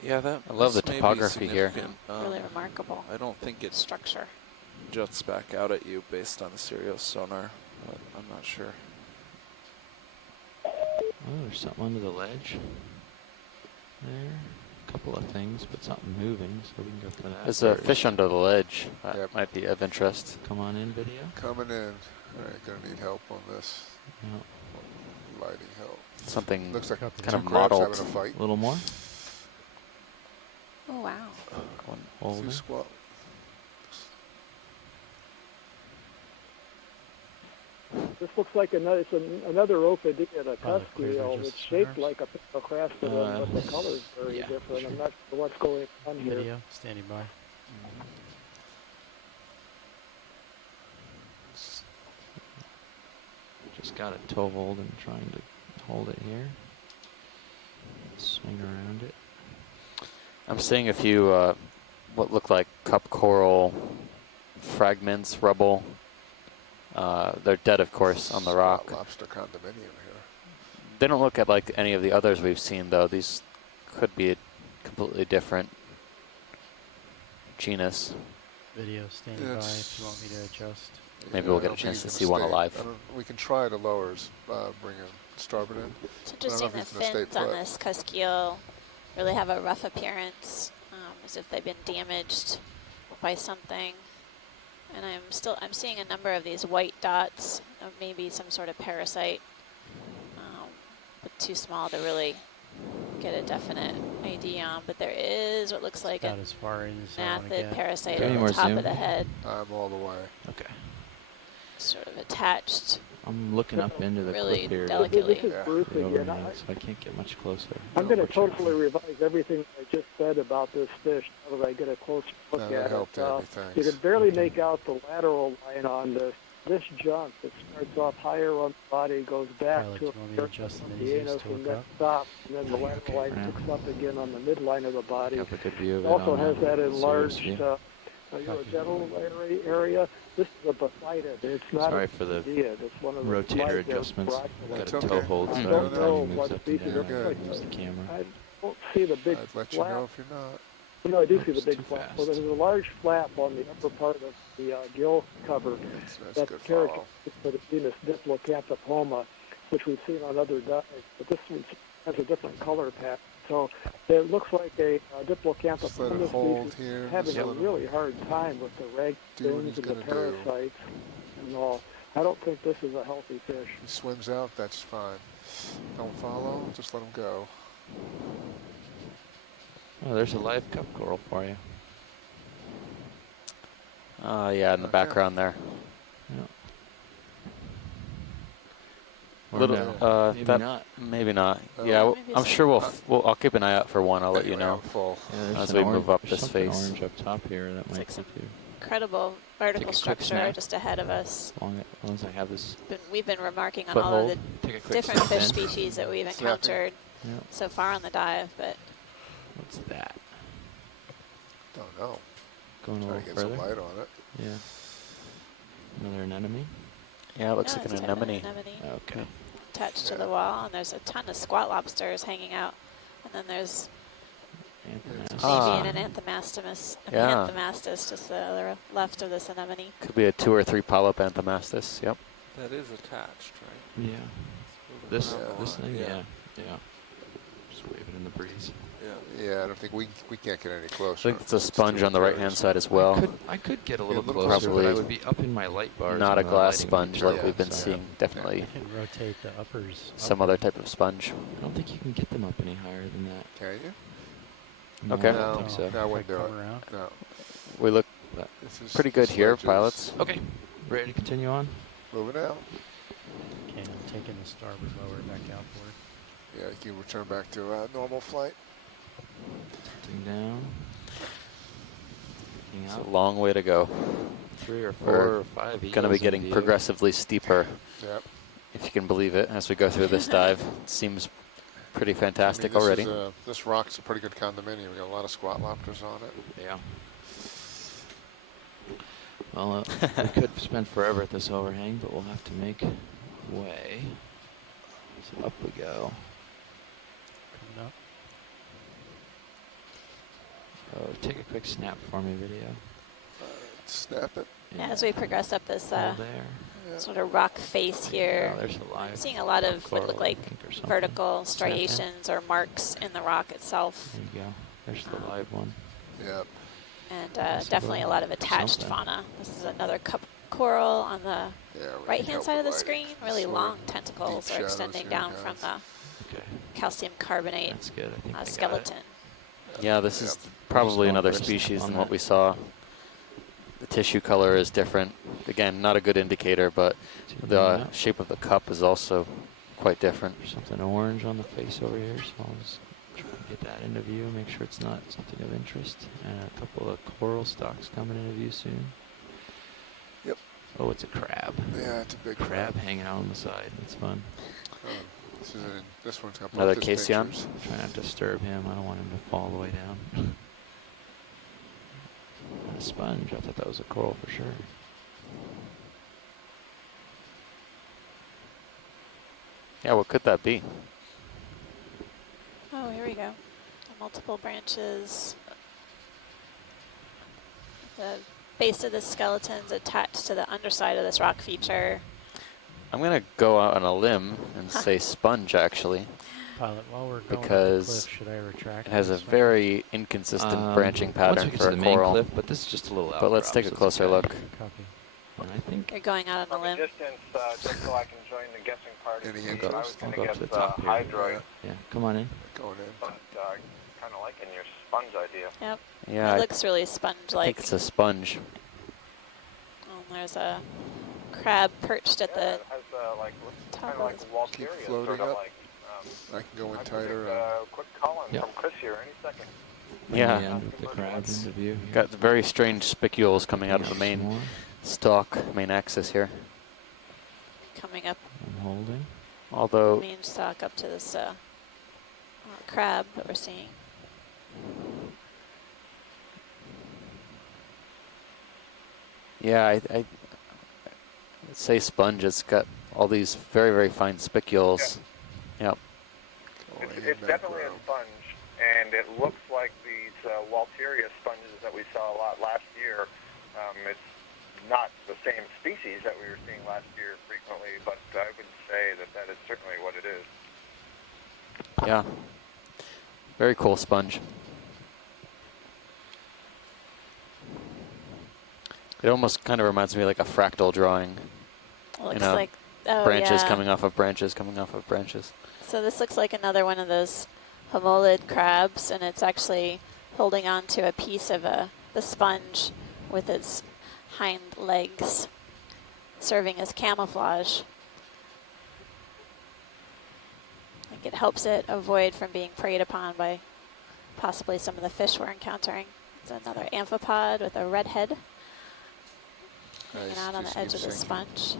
Yeah, that. I love the this may be topography here. significant. Really remarkable I don't think it structure. juts back out at you based on the Sirius sonar, but I'm not sure. Oh, there's something under the ledge. There. A couple of things, but something moving, so we can go for that. There's a first. fish under the ledge. That Yep. might be of interest. Come on in, video. Coming in. All right, gonna need help on this. No. Lighting help. Something Looks like Kind kind two of crabs mottled. having a fight. A little more. Oh, wow. One. Hold Two it. squat. This looks like another, another Ophidia, a Oh, tusk clear, they're eel. just It's shaped swimmers? like a Pictocrastodon, but the color's very yeah, different. sure. I'm not sure what's going on here. Video standing by. Just got a toe hold and trying to hold it here. Swing around it. I'm seeing a few what look like cup coral fragments, rubble. They're dead, of course, on the rock. Lobster condominium here. They don't look at like any of the others we've seen, though. These could be a completely different genus. Video standing Yeah, by it's- if you want me to adjust. Maybe Yeah, we'll I get a don't think chance he's to gonna see one stay. alive. We can try to lowers, bring a starboard in. It's interesting if the he's gonna stay fins on put. this cusk eel really have a rough appearance, as if they've been damaged by something. And I'm seeing a number of these white dots of maybe some sort of parasite, but too small to really get a definite ID on. But there is what looks like About a as far in as I want to gnathed get. parasite Any at more the top zoom? of the head, I'm all the way. Okay. sort of attached. I'm looking up into the Really cliff here. delicately. This is Yeah. Bruce Over again. me, so I can't get much closer. I'm going to Unfortunately. totally revise everything I just said about this fish now that I get a closer look That at it. helped, Abby, You thanks. can barely make out the lateral line on this. This junk that starts off higher on the body goes back Pilot, to do you want me to adjust the the anus nasals to and look then up? stops, and then the Okay, lateral line for now. picks up again on the midline of the body. Have a good view of It it. also on has a that serious enlarged view. urogenital area. This is a Baphytid. It's not Sorry a for the Baphytid. It's one of the rotator slides of adjustments. Bracula. Got It's a toe okay. hold, so I every don't time know he what moves up species and it down, looks I use like. the camera. I don't see the big I'd let you flap. know if you're not. No, I do see the Oops, big too flap. fast. So there's a large flap on the upper part of the gill cover That's a that's good follow. characteristic for the genus Diplocanthopoma, which we've seen on other dives. But this one has a different color pattern. So it looks like a Just let it Diplocanthopoma hold species here. having Just a let him really hard time with the rag do what fins he's and the gonna do. parasites and all. I don't think this is a healthy fish. He swims out, that's fine. Don't follow, just let him go. Oh, there's a live cup coral for you. Yeah, in the Okay. background there. Yeah. Or Little, no. Maybe that- not. Maybe not. Oh. Yeah, Maybe I'm some- sure I'll keep an eye out for one. I'll let you Anyway, know. I'm full. Yeah, there's As an we orange, move up there's this something face. orange up top here that might like some- keep you. Incredible vertical quick structure snap. just ahead of us. As long as I have this We've been remarking on all of foothold. the take a quick different step fish in. species that we've Snapping. encountered Yeah. so far on the dive, but What's that? Don't know. Going a Try to little get some further. light on it. Yeah. Another anemone. Yeah, it looks no, like it's an kind of anemone. Okay. attached to Yeah. the wall, and there's a ton of squat lobsters hanging out, and then there's Anthomastus. Ah. maybe an anthomastus, Yeah. anthomastus just the other left of this anemone. Could be a 2 or 3 polyp anthomastus. Yep. That is attached, right? Yeah. This around the this line. thing, Yeah. yeah. Just wave it in the breeze. Yeah. Yeah, I don't think we can't get any I closer. think it's a too sponge on the right-hand precarious. side as well. I could get a little a little closer, but I Probably would be up in my light bars. Not and a the glass lighting would be sponge like terrible, we've been so seeing. Definitely You can rotate the uppers. some other type of sponge. I don't think you can get them up any higher than that. Can you? No, Okay. I don't think so. No, I wouldn't If I do come it. around. No. We look This is pretty the good here, sledges. pilots. Okay, ready to continue on? Moving out. Okay, I'm taking the starboard lower back outboard. Yeah, you can return back to normal flight. Tilting down. Looking It's a out. long way to go. 3 or 4 We're or 5 eagles Going to be in getting view. progressively steeper, Yep. if you can believe it, as we go through this dive. It seems pretty fantastic this already. Is this rock's a pretty good condominium. We got a lot of squat lobsters on it. Yeah. Well, we could spend forever at this overhang, but we'll have to make way. So up we go. Coming up. Oh, take a quick snap for me, video. Snap it. Yeah, as we progress up this Hold there. Yeah. sort of rock face here, Oh, there's a live I'm seeing a lot of what look coral, like I think, or something. vertical Snap in. striations or marks in the rock itself. There you go. There's the live one. Yep. And That's definitely a lot of attached something. fauna. This is another cup coral on the Yeah, we need right-hand help side of the with lighting. screen. Really Sort of long tentacles deep are shadows extending here, down guys. from the Okay, calcium carbonate that's good. I think they got it. skeleton. Yeah, this is Yep. probably going another for a snap species on than what that. we saw. The tissue color is different. Again, not a good indicator, but Tuning the up. shape of the cup is also quite different. There's something orange on the face over here, so I'll just try to get that into view, make sure it's not something of interest. And a couple of coral stalks coming into view soon. Yep. Oh, it's a crab. Yeah, it's a big Crab hanging out on the side. It's fun. This one's got Another both his Casion. pictures. Try not to disturb him. I don't want him to fall all the way down. A sponge. I thought that was a coral for sure. Yeah, what could that be? Oh, here we go. Multiple branches. The base of the skeleton's attached to the underside of this rock feature. I'm going to go out on a limb and say sponge, actually. Pilot, while we're going Because up the cliff, should I retract? It has a this one? very inconsistent branching Once pattern we get for to a the main coral. cliff, but this is just a little But let's outcrop, take a so it's closer okay. look. Copy. And I think You're going out on From a a limb. distance, just so I can join the guessing party. Any I interest? was going I'll to go up to guess the top here. hydroid, yeah, come on in. Going in. but kind of liking your sponge idea. Yep. Yeah, It I looks really think sponge-like. it's a sponge. And there's a crab perched at Yeah, the it has like top kind of of like it. Walteria, Keep sort floating of up. like. I can go in I tighter. predict, quick call in Yep. from Chris here any second. Bring the Yeah. end of the crab into view. here. Got very strange spicules coming out of the Some main more. stalk, main axis here. Coming up I'm holding. Although, main stalk up to this crab that we're seeing. yeah, I'd say sponge. It's got all these very, very fine spicules. Yep. going in It's definitely a macro. sponge, and it looks like these Walteria sponges that we saw a lot last year. It's not the same species that we were seeing last year frequently, but I would say that that is certainly what it is. Yeah. Very cool sponge. It almost kind of reminds me like a fractal drawing. It looks know, like Branches yeah. coming off of branches, coming off of branches. So this looks like another one of those homolid crabs, and it's actually holding on to a piece of the sponge with its hind legs, serving as camouflage. I think it helps it avoid from being preyed upon by possibly some of the fish we're encountering. It's another amphipod with a red head hanging Nice. out on Just the edge of keep the sinking. sponge.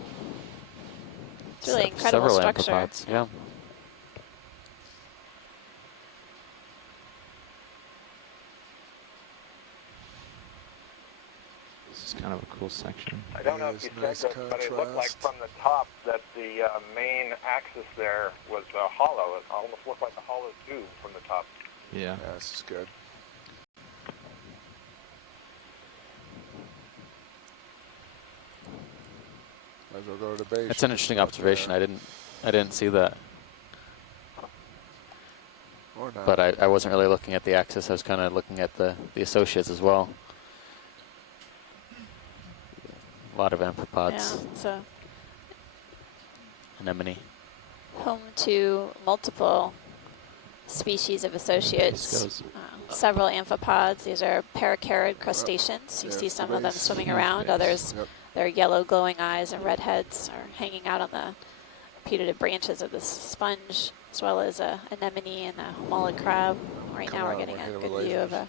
It's really incredible Several structure. amphipods, yeah. This is kind of a cool section. I don't know if There's you nice said this, but it looked like contrast. from the top that the main axis there was hollow. It almost looked like a hollow tube from the top. Yeah. Yeah, this is good. they'll go to the base. That's an interesting observation. I didn't see that. Or not. But I wasn't really looking at the axis. I was kind of looking at the associates as well. A lot of amphipods. Yeah, so Anemone. home to multiple species of associates. Several amphipods. These are paracarid crustaceans. You see some of them swimming around. Others, their yellow glowing eyes and red heads are hanging out on the putative branches of this sponge, as well as a anemone and a mullet crab. Right now we're getting a good view of a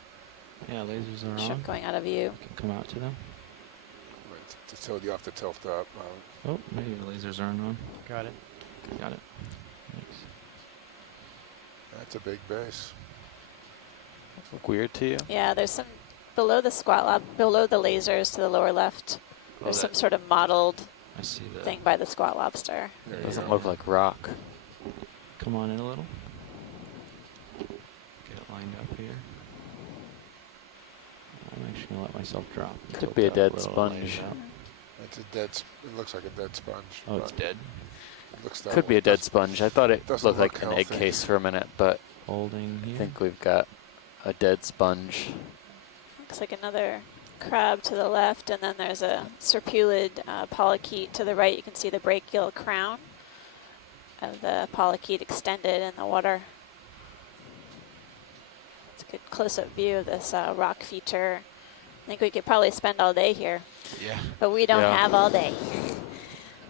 lasers are ship on. going out of view. Can come out to them. To tilt, you have to tilt up. Oh, maybe the lasers aren't on. Got it. Got it. Thanks. That's a big base. Look weird to you? Yeah, there's some below the squat lab, below the lasers to the lower left. There's some sort of modeled thing by the squat lobster. It doesn't look like rock. Come on in a little. Get it lined up here. I'm actually going to let myself drop. Could be a dead sponge. It's a dead. It looks like a dead sponge. Oh, it's dead. It looks that Could be a dead sponge. I thought it doesn't looked look like an egg healthy. case for a minute, but Holding here. I think we've got a dead sponge. Looks like another crab to the left, and then there's a serpulid polychaete to the right. You can see the brachial crown of the polychaete extended in the water. It's a good close-up view of this rock feature. I think we could probably spend all day here. Yeah. But we don't Yeah. have all day.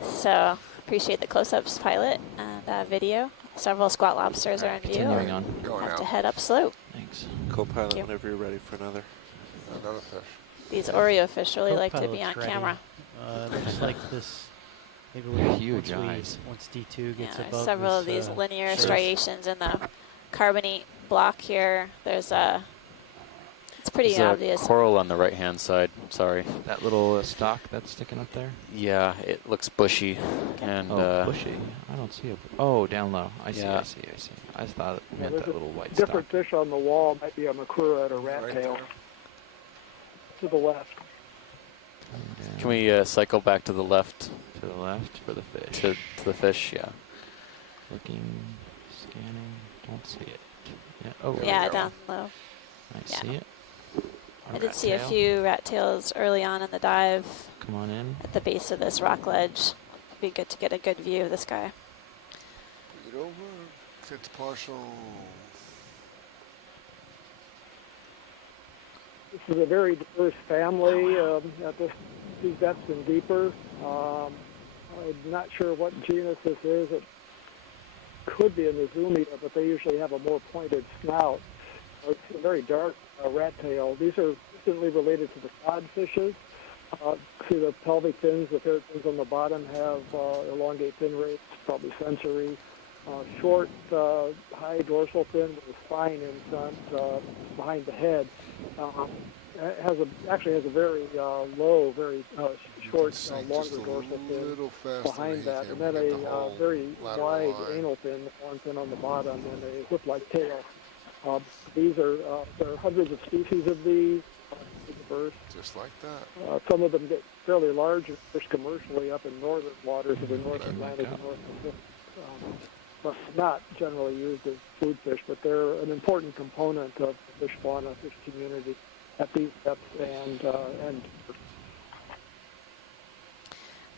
So appreciate the close-ups, pilot, and video. Several squat lobsters are in view. Continuing on. Going Have to out. head up slope. Thanks. Co-pilot, you. whenever you're ready for another. Another fish. These Oreo fish really like to be on Co-pilot's ready. camera. Looks like this. Maybe we Huge eyes. once D2 Yeah, gets there's above several of this, these linear surf. striations in the carbonate block here. There's a, it's pretty There's obvious. a coral on the right-hand side. Sorry. That little stalk that's sticking up there? Yeah, it looks bushy. And Bushy. I don't see it. Oh, down low. I see, Yeah. I see. I thought it meant there's that a little white different stalk. fish on the wall. Might be a macrurate or rat Right tail. there. To the left. can we cycle back to the left To the left for the fish. to the fish? Yeah. Looking, scanning, don't see it. Yeah. Oh, There we Yeah, go. down low. I yeah. see it. I did see a few rat tails early on in the dive Come on in. at the base of this rock ledge. Be good to get a good view of this guy. Bring it over. It's partial. This is a very diverse family at these depths and deeper. I'm not sure what genus this is. It could be an Izumia, but they usually have a more pointed snout. It's a very dark rat tail. These are distantly related to the codfishes. See the pelvic fins, the ferret fins on the bottom have elongate fin rates, probably sensory. Short, high dorsal fin with a spine in front behind the head. It actually has a very low, very short, longer dorsal fin behind that, and then a very wide anal fin, one fin on the bottom, and a whip-like tail. These are there are hundreds of species of these. Diverse. Just like that. Some of them get fairly large and fish commercially up in northern waters of the North Atlantic and North Pacific. But not generally used as food fish, but they're an important component of the fish fauna, fish community at these depths and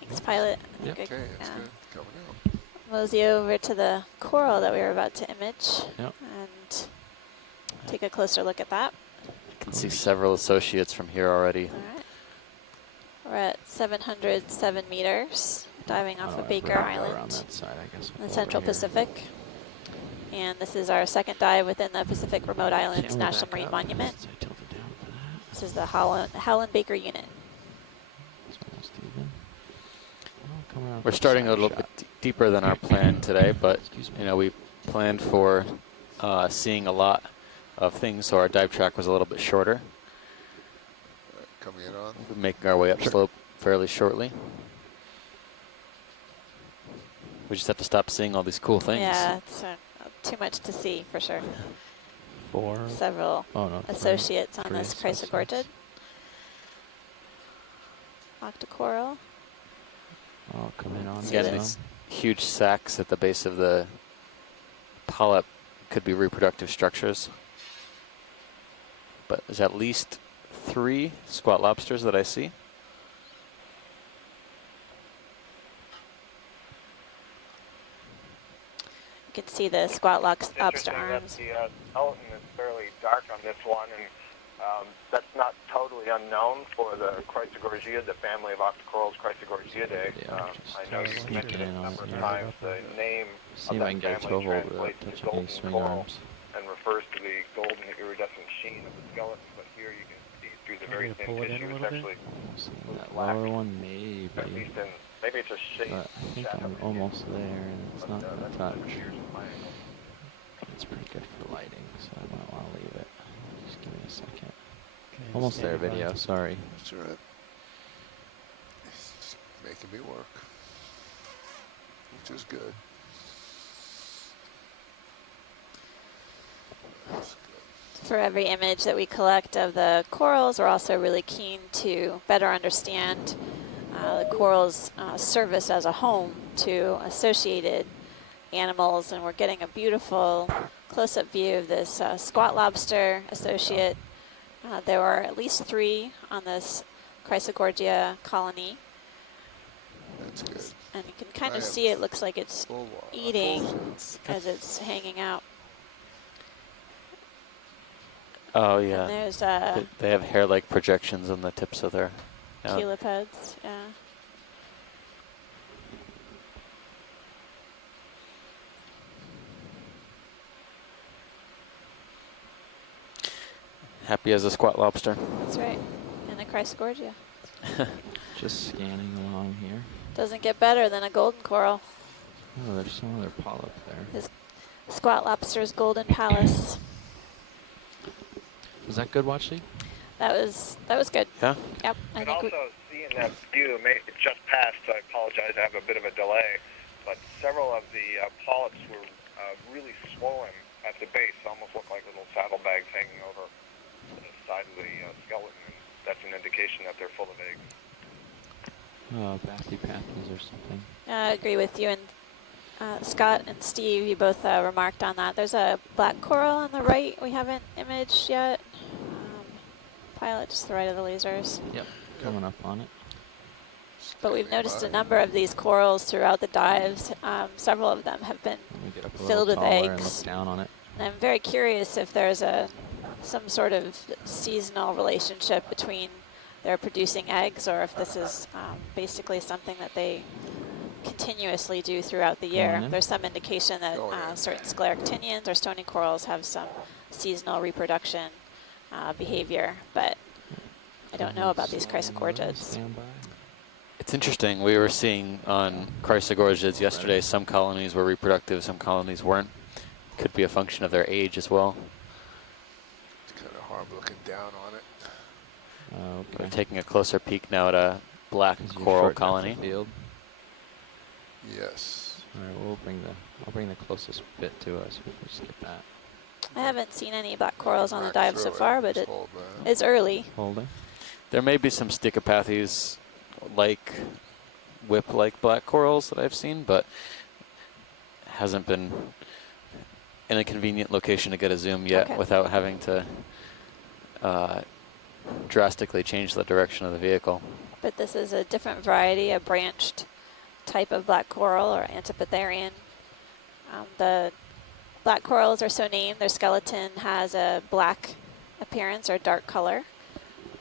Thanks, pilot. I Yep. think Okay, I it's can good. Coming out. mosey over to the coral that we were about to image Yep. and take a closer look at that. I can see several associates from here already. All right. We're at 707 meters, diving off of Baker Around Island that side, I guess. in the Central Pacific. And this is our second dive within the Pacific Remote Islands National Marine Monument. I tilted down for that. This is the Howland Baker unit. It's almost even. Oh, come around We're for starting a side little shot. bit deeper than our plan today, but Excuse me. you know, we planned for seeing a lot of things, so our dive track was a little bit shorter. Coming in on. We're making our way up slope fairly shortly. We just have to stop seeing all these cool things. Yeah, it's too much to see for sure. 4. Several Oh, no. 3. associates on 3 this associates. chrysogorgid. Octocoral. Oh, come in on it. Again, Yeah. these huge sacs at the base of the polyp could be reproductive structures. But there's at least 3 squat lobsters that I see. You can see the squat lobster Interesting arms. that the skeleton is fairly dark on this one, and that's not totally unknown for the Chrysogorgia, the family of octocorals, Chrysogorgiidae. Yeah, I know just you sneak mentioned it it in a on number it, of yeah. times. The name See of if I that can get a family toehold with translates that to touch of golden these swing coral arms. and refers to the golden iridescent sheen of the skeleton. But here you can see through the very Want me to thin pull it in a tissue, it's little bit? actually See that black. lower one, maybe. At least in, maybe it's a shade. But I think I'm almost there, and it's not going to touch. It's pretty good for lighting, so I might want to leave it. Just give me a second. Okay, Almost there, standing by. video. Sorry. That's all right. It's just making me work, which is good. That's good. For every image that we collect of the corals, we're also really keen to better understand the coral's service as a home to associated animals, and we're getting a beautiful close-up view of this squat lobster associate. There were at least 3 on this Chrysogorgia colony, That's good. and you can kind I of have see it looks like it's Full eating sense. as it's hanging out. Oh, And yeah. there's They have hair-like projections on the tips of their... chelopods, yeah. Happy as a squat lobster. That's right, in the Chrysogorgia. Just scanning along here. Doesn't get better than a golden coral. Oh, there's some other polyp there. This squat lobster's golden palace. Was that good, Watchley? That was good. Yeah? Yep, I And think we, also seeing that view, it just passed, so I apologize, I have a bit of a delay, but several of the polyps were really swollen at the base, almost look like little saddlebags hanging over the side of the skeleton, and that's an indication that they're full of eggs. Oh, bathypathies or something. I agree with you, and Scott and Steve, you both remarked on that. There's a black coral on the right we haven't imaged yet. Pilot just to the right of the lasers. Yep, coming up on it. But we've noticed a number of these corals throughout the dives. Several of them have been Let me get up a filled little with taller and eggs. look down on it. And I'm very curious if there's some sort of seasonal relationship between their producing eggs, or if this is basically something that they continuously do throughout the year. Going in. There's some indication that Going in. certain scleractinians or stony corals have some seasonal reproduction behavior, but I don't know about these Chrysogorgiids. Stand by. It's interesting. We were seeing on Chrysogorgiids yesterday, some colonies were reproductive, some colonies weren't. Could be a function of their age as well. It's kind of hard looking down on it. We're Okay. taking a closer peek now at a black 'Cause you're coral short depth of colony. field. Yes. All right, I'll bring the closest bit to us. We can just get that. I haven't seen any black corals on the Back dive so through it. far, but Just hold that. it's early. Holding. There may be some stichopathies like whip-like black corals that I've seen, but hasn't been in a convenient location to get a zoom yet Okay. without having to drastically change the direction of the vehicle. But this is a different variety, a branched type of black coral or Antipitherian. The black corals are so named. Their skeleton has a black appearance or dark color,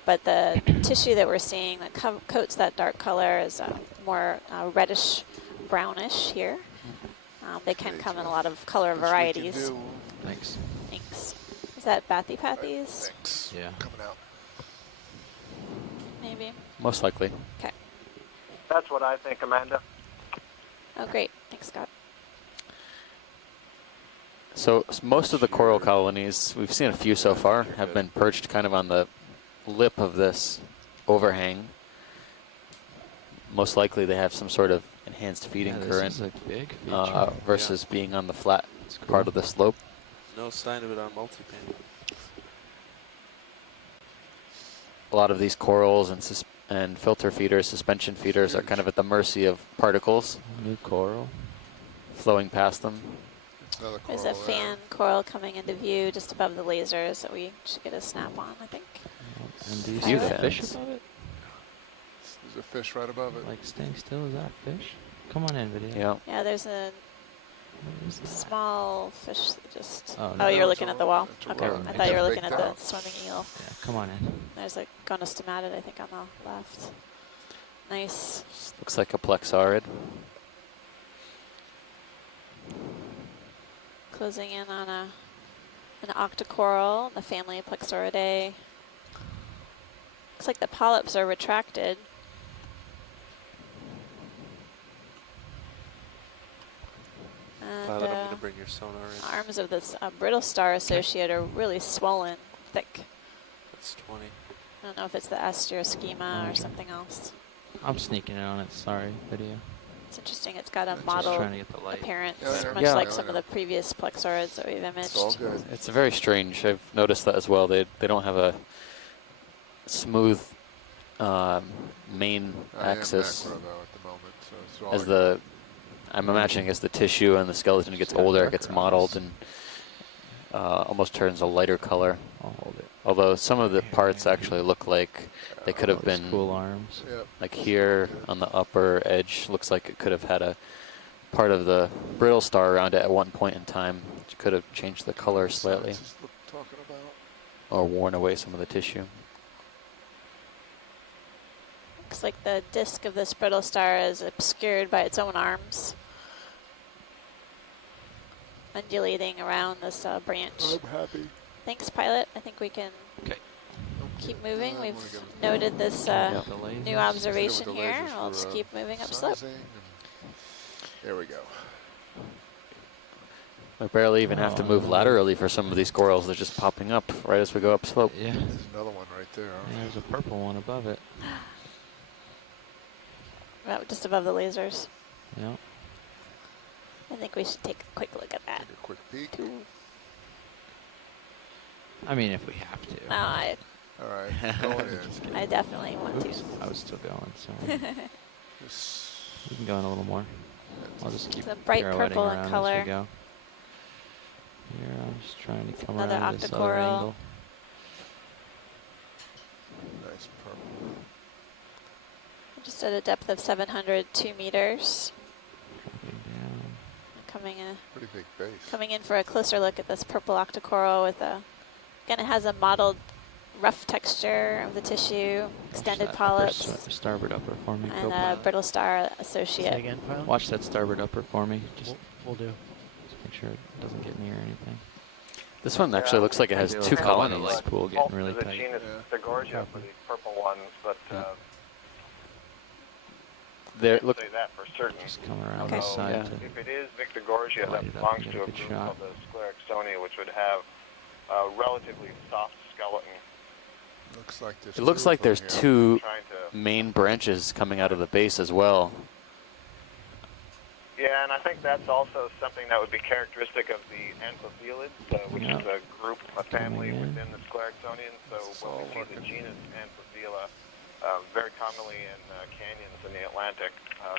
but the tissue that we're seeing that coats that dark color is more reddish brownish here. They can come in a lot of color Best we can varieties. do. Thanks. Thanks. Is that bathypathies? Thanks. Yeah. Coming out. Maybe. Most likely. Okay. That's what I think, Amanda. Oh, great. Thanks, Scott. So most of the coral colonies, we've seen a few so far, have been perched kind of on the lip of this overhang. Most likely they have some sort of enhanced feeding Yeah, current this is a big feature. versus being on the flat It's cool. part of the slope. No sign of it on multipan. A lot of these corals and and filter feeders, suspension feeders are kind of at the mercy of particles New coral. flowing past them. Another There's coral a fan coral coming into view just above the lasers that we should get a snap on, I think. And do you Few see the fish fans. above it? There's a fish right above it. Like staying still, is that a fish? Come on in, video. Yeah. Yeah, there's a What is that? small fish that just... Oh, Oh, no, you're it's looking a at the roll. wall. It's a Okay, roll. I thought you were It's looking at baked the out. swimming eel. Yeah, come on in. There's a gonostomatid, I think, on the left. Nice. Looks like a plexaurid. Closing in on an octocoral, the family Plexauridae. Looks like the polyps are retracted. Pilot, And I'm going to bring your sonar in. arms of this brittle star associate are really swollen, thick. That's 20. I don't know if it's the asteroschema or Okay. something else. I'm sneaking in on it. Sorry, video. It's interesting. It's got a Just model trying to get the light. appearance, Yeah, much yeah. like Yeah, some I of know. the previous plexaurids that we've It's all imaged. good. It's very strange. I've noticed that as well. They don't have a smooth main I axis am macro though at the moment, so it's all as I the. I'm imagining as the tissue and the skeleton gets older, it gets mottled and almost turns a lighter color. I'll hold it. Although some of the parts actually look like they could have Those been cool arms. Yep. like here on the upper edge. Looks like it could have had a part of the brittle star around it at one point in time, which could have changed the color slightly Science is talking about. or worn away some of the tissue. Looks like the disk of this brittle star is obscured by its own arms, undulating around this branch. I'm happy. Thanks, pilot. I think we can Okay. keep moving. I We've wanna get noted this The lasers. new observation the here. lasers I'll for, just keep moving upslope. sizing and- There we go. We barely even have to Oh, move no. laterally for some of these corals. They're just popping up right as we go upslope. Yeah. There's another one right there. And there's a purple one above it. Right, just above the lasers. Yeah. I think we should take a quick look at that. Take a quick peek. I mean, if we have to. No, I All right, going in. Just kidding. definitely want Oops, I was still going, so This- you can go in a little more. I'll just keep It's a bright pirouetting purple in around color. as we go. Here, I'm just trying to come another around this other octocoral. angle. Nice purple. just at a depth of 702 meters. Dropping down. Pretty big base. Coming in for a closer look at this purple octocoral with a, again, it has a mottled rough texture of the tissue, extended Watch that polyps, starboard upper for me. and a co-pilot. brittle star Say associate. again, pilot? Watch that starboard upper for me. Just We'll do. make sure it doesn't get near anything. This one actually looks like it has I do two like the colonies. light pool Most getting really of the tight. genus Yeah. Victorgia for these purple ones, but There, can't look, say that for certain. Just come around Okay. this side. Yeah. To, If it is Victorgia, Light that it up belongs and to get a a good group shot. called the Sclerixonia, which would have a relatively soft skeleton. Looks like there's it looks two like of them there's here. two Trying to, main branches coming out of the base as well. yeah, and I think that's also something that would be characteristic of the Amphiphilids, which Yeah. is a group, a family Coming in. within the Sclerixonians. So It's when all we see the working. genus Amphiphila, very commonly in canyons in the Atlantic,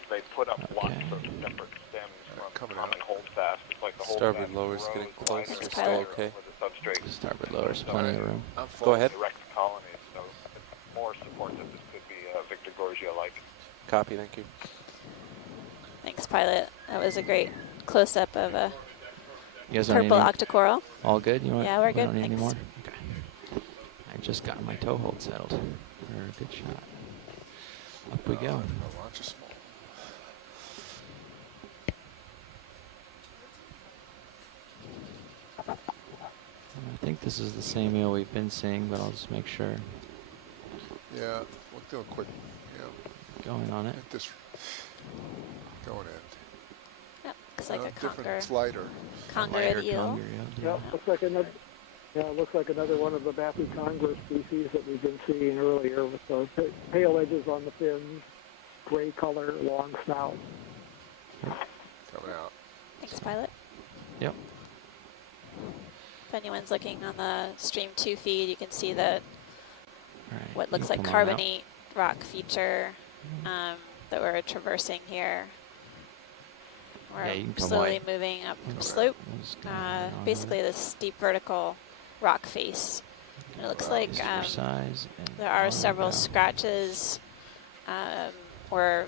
they put up lots Okay. of separate stems from coming common out. holdfast. It's like the Starboard holdfast lower's grows getting close. wider We're and still wider okay. over the substrate. starboard lower's plenty of room. I'm Go full. ahead. Direct colonies, so it's more supports that this could be Victorgia-like. Copy, thank you. Thanks, pilot. That was a great close-up of a You guys don't need purple any, octocoral. all good? You want? Yeah, we're we good, Don't need any thanks. more. Okay. I just got my toe hold settled for a good shot. Up we go. I'll launch a small. I think this is the same eel we've been seeing, but I'll just make sure. Yeah, we'll do a quick. Yeah, Going on it. hit this. Going in. Yep, looks like a Different. conger, It's lighter. congered Lighter eel. conger, Yeah, looks like another. Yeah, it looks like another one of the Bathyconger species that we've been seeing earlier, with the pale edges on the fins, gray color, long snout. Coming out. Thanks, pilot. Yep. If anyone's looking on the Stream 2 feed, you can see that All right. what you looks can like come on out. carbonate rock feature that we're traversing here. We're Yeah, you can come slowly wide. moving up Okay. slope. Just kinda hang on Basically with it. this steep vertical rock face. And it looks like For size and there are on several we go. scratches or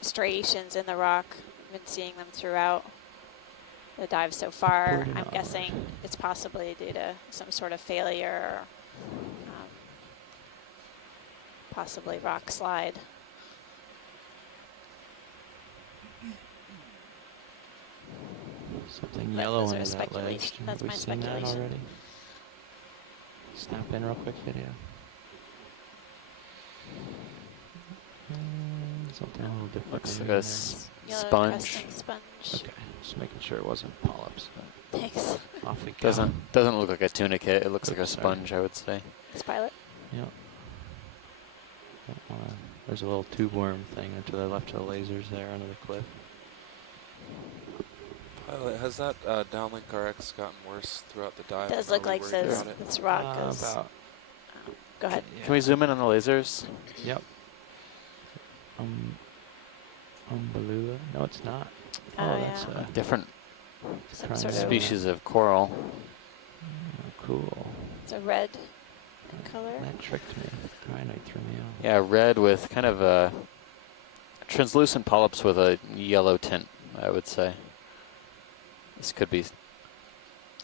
striations in the rock. I've been seeing them throughout the dive so far. Upward and I'm onward. guessing it's possibly due to some sort of failure or possibly rock slide. Something But yellow those are under that ledge. speculation. That's Have we my seen that speculation. already? Snap in real quick video. Something a little different. Looks maybe like a in there. Yellow sponge. cresting sponge. Okay, just making sure it wasn't polyps. But Thanks. off we go. Doesn't look like a tunicate. It looks like a Oops, sorry. sponge, I would say. This pilot. Yep. There's a little tube worm thing to the left of the lasers there under the cliff. Pilot, has that downlink RX gotten worse throughout the dive? Does Are look we like worried this, about it? this rock is. About. Go ahead. Can we zoom in on the lasers? Yep. Umbellula? No, it's not. Oh, that's yeah. Different Some Crying sort of species of coral. cool. It's a red in color. That tricked me. Cyanide threw me off. Yeah, red with kind of a translucent polyps with a yellow tint, I would say. This could be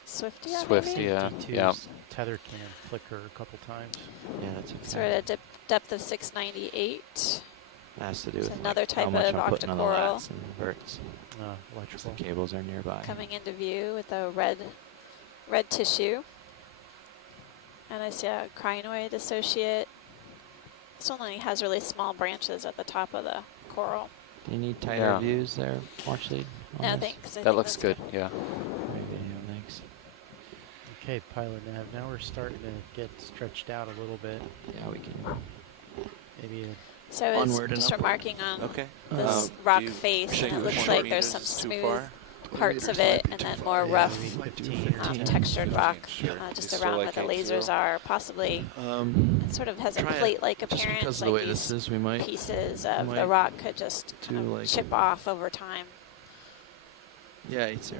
Swifty. Swift, Maybe? yeah. D2's tether can flicker a couple times. Yeah, that's okay. Sort of depth of 698. That has to do It's with another like, type how much of I'm putting on the octocoral. lats and verts. Because Electrical. the cables are nearby. Coming into view with a red tissue. And I see a crinoid associate. This one only has really small branches at the top of the coral. Do you need tighter Yeah. views there, Marcy? No, thanks. That looks good, yeah. Great video, thanks. Okay, pilot nav. Now we're starting to get stretched out a little bit. Yeah, we can. Maybe So it's Onward and just upward. remarking on Okay. this Do rock you face, think and it looks 20 like there's some meters is too smooth far? parts of it, and then more rough, maybe 15. textured rock Sure. just You still around where like the lasers H0? are. Possibly, it sort of has a try it. plate-like Just appearance. because of like the way these this is, we might pieces of the might rock could just do like- chip off over time. Yeah, 8-0.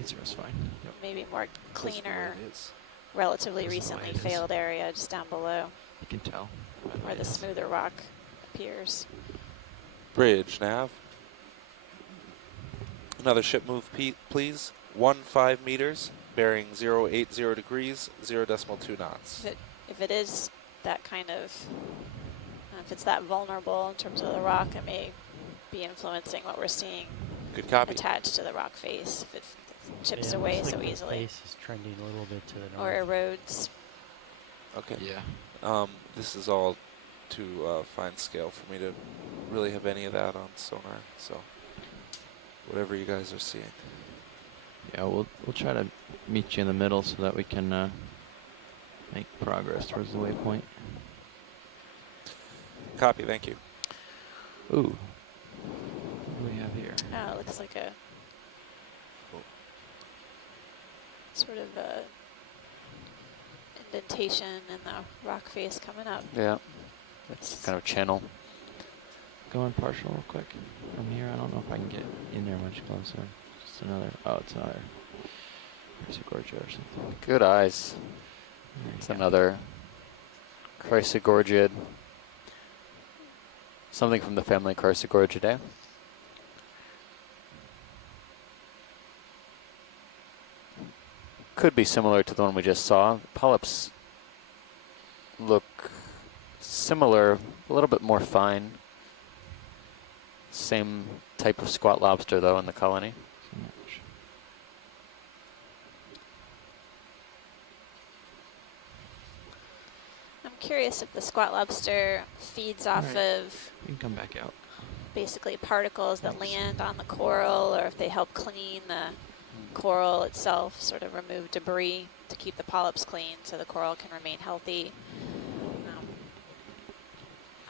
8-0's fine. Yep. Maybe more Because of the way cleaner, it is. relatively Because of the way recently it is. failed area just down below You can tell. by where way the it is. smoother rock appears. Bridge, nav. Another ship move, please. 15 meters, bearing 080 degrees, 0.2 knots. If it is that kind of, if it's that vulnerable in terms of the rock, it may be influencing what we're seeing Good copy. attached to the rock face if it chips Yeah, away looks so like the easily face is trending a little bit to the or north. erodes. Okay. Yeah. This is all too fine scale for me to really have any of that on sonar. So whatever you guys are seeing. Yeah, we'll try to meet you in the middle so that we can make progress towards the waypoint. Copy. Thank you. Ooh. What do we have here? Oh, it looks like a sort of a indentation in the rock face coming up. Yeah. It's kind of a channel. Going partial real quick from here. I don't know if I can get in there much closer. Just another. Oh, it's another. Chrysogorgia or something. Good eyes. There you It's go. another Chrysogorgid. Something from the family Chrysogorgidae. Could be similar to the one we just saw. Polyps look similar, a little bit more fine. Same type of squat lobster though in the colony. So much. I'm curious if the squat lobster feeds off Alright. of You can come back out. basically particles that Thanks. land on the coral, or if they help clean the coral itself, sort of remove debris to keep the polyps clean so the coral can remain healthy.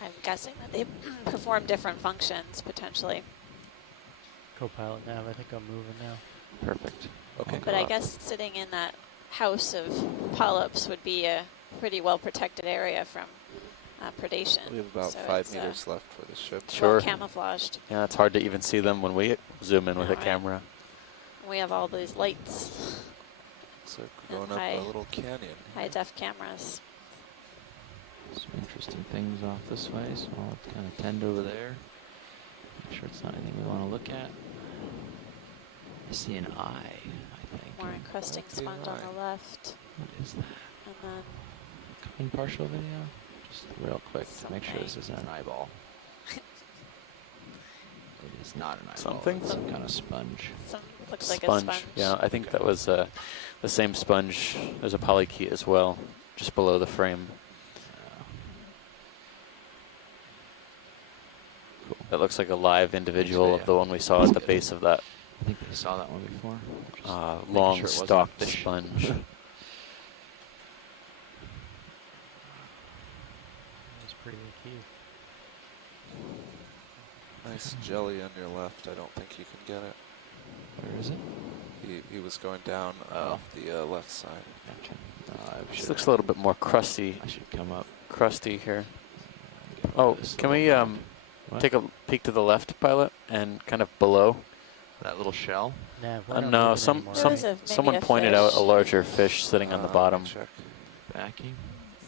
I'm guessing that they perform different functions potentially, Co-pilot nav. I think I'm moving now. Perfect. Okay. but I guess sitting in that house of polyps would be a pretty well protected area from predation. We have about so 5 it's, meters left for the ship. well Sure. camouflaged. Yeah, it's hard to even see them when we zoom in with a Right. camera. We have all these lights, Looks like we're And going up high- a little canyon. high def cameras. Some interesting things off this way, so I'll kind of tend over there. Make sure it's not anything we want to look at. I see an eye, I think. More encrusting Okay, sponge on the right. left, What is that? and then Coming partial video? Just real quick to make sure this Something. isn't an eyeball. It is not an eyeball. Something? It's some kind of sponge. some looks like Sponge. a sponge. Yeah, I think that was the same sponge. There's a polychaete as well, just below the frame. Cool. That looks like a live individual yeah. of the one we saw at the base of that I think we saw that one before. Just making long sure it wasn't a stalked fish. sponge. That's pretty cute. Nice jelly on your left. I don't think you can get it. Where is it? He was going down Oh. off the left side. Gotcha. I This should- looks a little bit more crusty I should come up. here. Get Oh, this can little- we What? take a peek to the left, pilot, and kind of below? That little shell? Nav, we're not No, moving some anymore. There was maybe someone a pointed out fish. a larger fish sitting on the Let me bottom. check. Backing?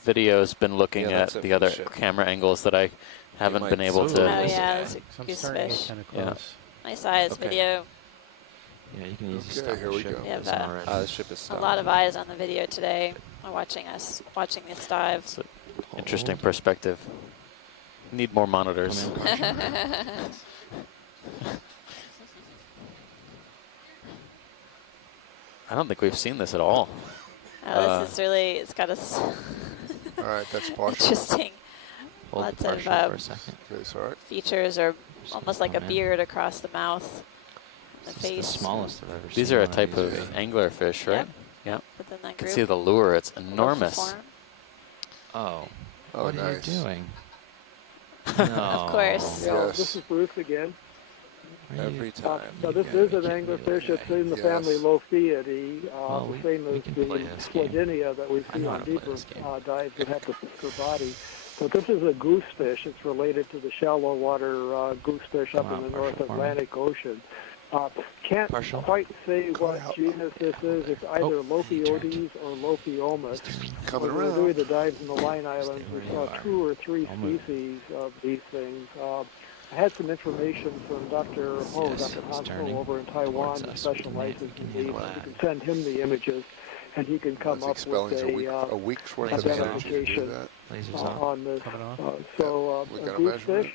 Video's been looking Yeah, at that's it the for the other ship. camera angles that I haven't might been able zoom to. in. Oh This yeah, guy. it's a So I'm goose starting to get fish. kind of Yeah. close. Nice eyes Okay. video. Yeah, you can easily Okay, stop here the we ship go. if We have, it's not already. The ship is A stopped. lot of eyes on the video today, watching this dive. It's an interesting perspective. Need more monitors. Come in partial. I don't think we've seen this at all. This is really, it's got a All right, that's partial. interesting Hold lots the of partial for a second. Okay, it's all right. features, or almost like a Come in. beard across the mouth, and the This is the face smallest I've ever seen. These are a one of type these. of anglerfish, right? Yep. Yeah. within that You can group. see the lure. It's Little enormous. form. Oh. Oh, What nice. are you doing? No. Of course. Yeah, Yes. this is Bruce again. Are you- Every time. Now this You is an can't be anglerfish. okay. It's in the Yes. family Lophiidae, Well, the we same as can the play this game. Slodinia that we I see know how on to play deeper this game. dives that have the thicker body. But this is a goosefish. It's related to the shallow water goosefish up Come in on, the North partial for me. Atlantic Ocean. Can't Partial. quite say what out. genus this is. It's either Oh, he turned. Lophiodes or Lophiomus. Coming When we were around. doing the dives in the Line Islands, where we you saw are. 2 or 3 I'll move. species of these things. I had some information from Dr. Ho, Yes, Dr. he's Hansko turning over in Taiwan, towards who us. We can specializes handle in these. that. You can send him the images, and he can come That's up with expelling a a week's worth of Lasers off. energy to do identification that. Lasers off. on this. Coming off. So We a got a measurement. goosefish,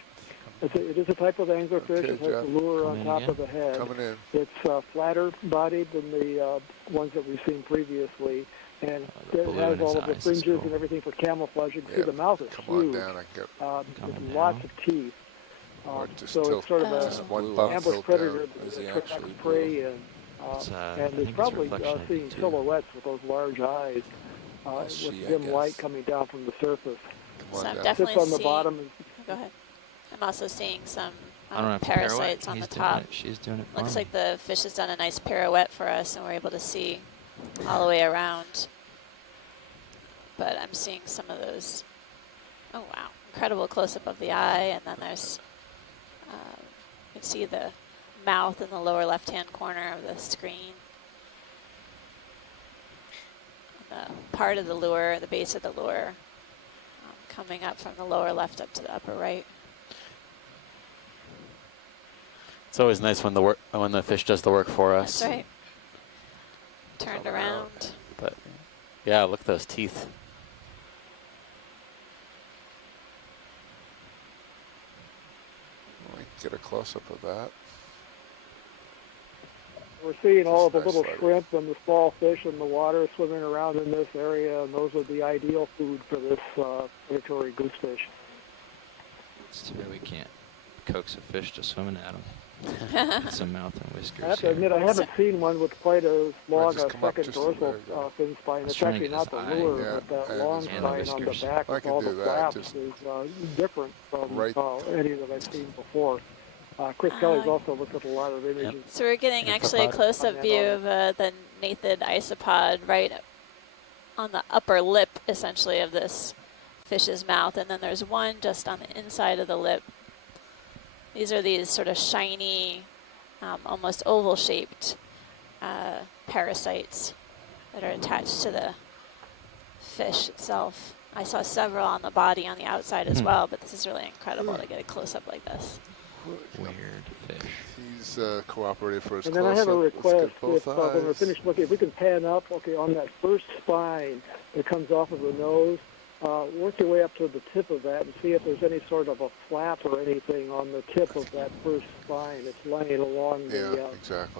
it is a type of anglerfish. Okay, It has Jeff. the lure Come on in top again. of the head. Coming in. It's flatter bodied than the ones that we've seen previously, and the it blue has in his all of the eyes is fringes cool. and everything for camouflage. You can see Yeah, the mouth is Come huge, on down. I get with Coming lots down. of teeth. or just So tilt. it's sort of Just a one Blue bump. up, ambush tilt predator down. Is he that attracts actually prey, and It's, I and think it's it's probably reflection seeing 82. silhouettes with those large eyes with she, I dim guess. light coming down from the surface. Come So on I'm down. definitely Sits on the seeing, bottom. And, go ahead. I'm also seeing some I don't have to pirouette. parasites on He's the doing top. it. She's doing it for Looks me. like the fish has done a nice pirouette for us, and we're able to see all the way around. But I'm seeing some of those. Oh wow! Incredible close-up of the eye, and then there's you can see the mouth in the lower left-hand corner of the screen. And the part of the lure, the base of the lure, coming up from the lower left up to the upper right. It's always nice when the fish does the work for us. That's right. Turned Coming around. out. But yeah, look at those teeth. We can get a close up of that. we're seeing all of the Nice little sight. shrimp and the small fish in the water swimming around in this area, and those are the ideal food for this predatory goosefish. It's too bad we can't coax a fish to swimming at him. Put some mouth and whiskers. I have to here. admit, I haven't seen one with quite as long just a come up second just a dorsal bit, yeah. fin spine. was It's trying to actually get not the his eye. lure, Yeah, but that and long his And the spine on the whiskers. back I with can all do the that, flaps just is different from right- any that I've seen before. Chris Kelly's also looked at a lot of images. So we're getting And actually a isopod. close-up On view that of the nathid isopod right on the upper lip, essentially, of this fish's mouth, and then there's one just on the inside of the lip. These are these sort of shiny, almost oval-shaped parasites that are attached to the fish itself. I saw several on the body on the outside as well, but this is really incredible to get a close-up like this. Weird fish. He's cooperative for his And then I have a request, if, when we're finished looking, if we can pan up, okay, on that first spine that comes off of the nose, work your way up to the tip of that and see if there's any sort of a flap or anything on the tip of that first spine. It's laying along the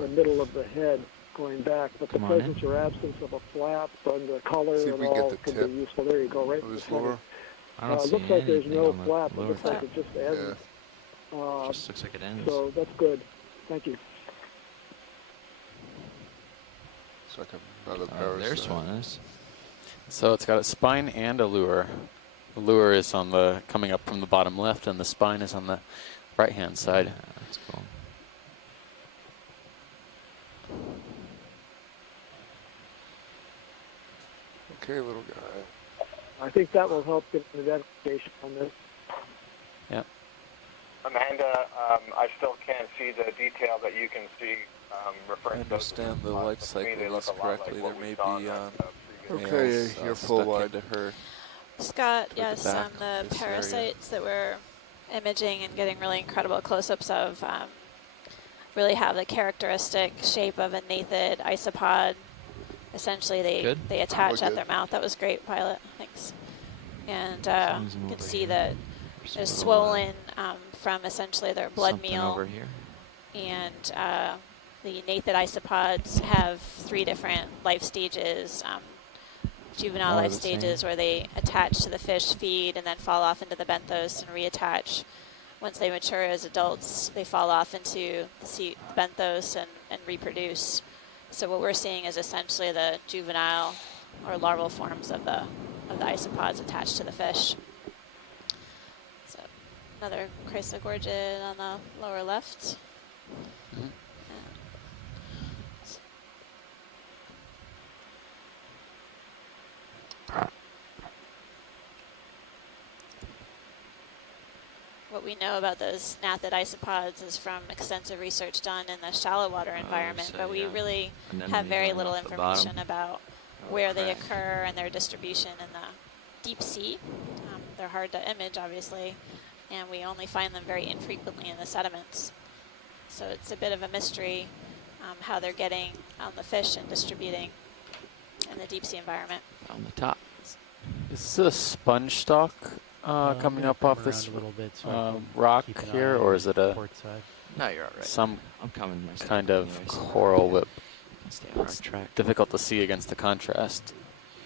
middle of the head going back, but the presence or absence of a flap and the color and all could be useful. There you go, right in the center. I don't see looks like there's no on the flap. It lower looks like it just ends. just looks like it ends. So that's good. Thank you. It's like another parasite. There's one. So it's got a spine and a lure. The lure is on the coming up from the bottom left, and the spine is on the right-hand side. Yeah, that's cool. Okay, little guy. I think that will help get an identification on this. Yeah. Amanda, I still can't see the detail that you can see referring I to those. understand the life To me, they cycle look is a lot correctly. like There what may we saw be on the previous Okay, males, you're full stuck wide. into her. Scott, the yes, back the of this area. parasites that we're imaging and getting really incredible close-ups of really have the characteristic shape of a nathid isopod. Essentially, they attach at their mouth. That was great, Pilot. Thanks. And you can see that they're swollen from essentially their blood meal. Over here. And the nathid isopods have 3 different life stages. Juvenile life stages where they attach to the fish, feed, and then fall off into the benthos and reattach. Once they mature as adults, they fall off into the benthos and reproduce. So what we're seeing is essentially the juvenile or larval forms of the isopods attached to the fish. So another chrysogorgid on the lower left. Mm-hmm. What we know about those nathid isopods is from extensive research done in the shallow water environment, but we really have very little information about where they occur and their distribution in the deep sea. They're hard to image, obviously, and we only find them very infrequently in the sediments. So it's a bit of a mystery how they're getting on the fish and distributing in the deep sea environment. On the top. Is this a sponge stalk coming up off this a little bit so rock here, or is it a No, you're all right. some I'm coming myself. kind of anyways. coral whip? Stay on our track. Difficult to see against the contrast,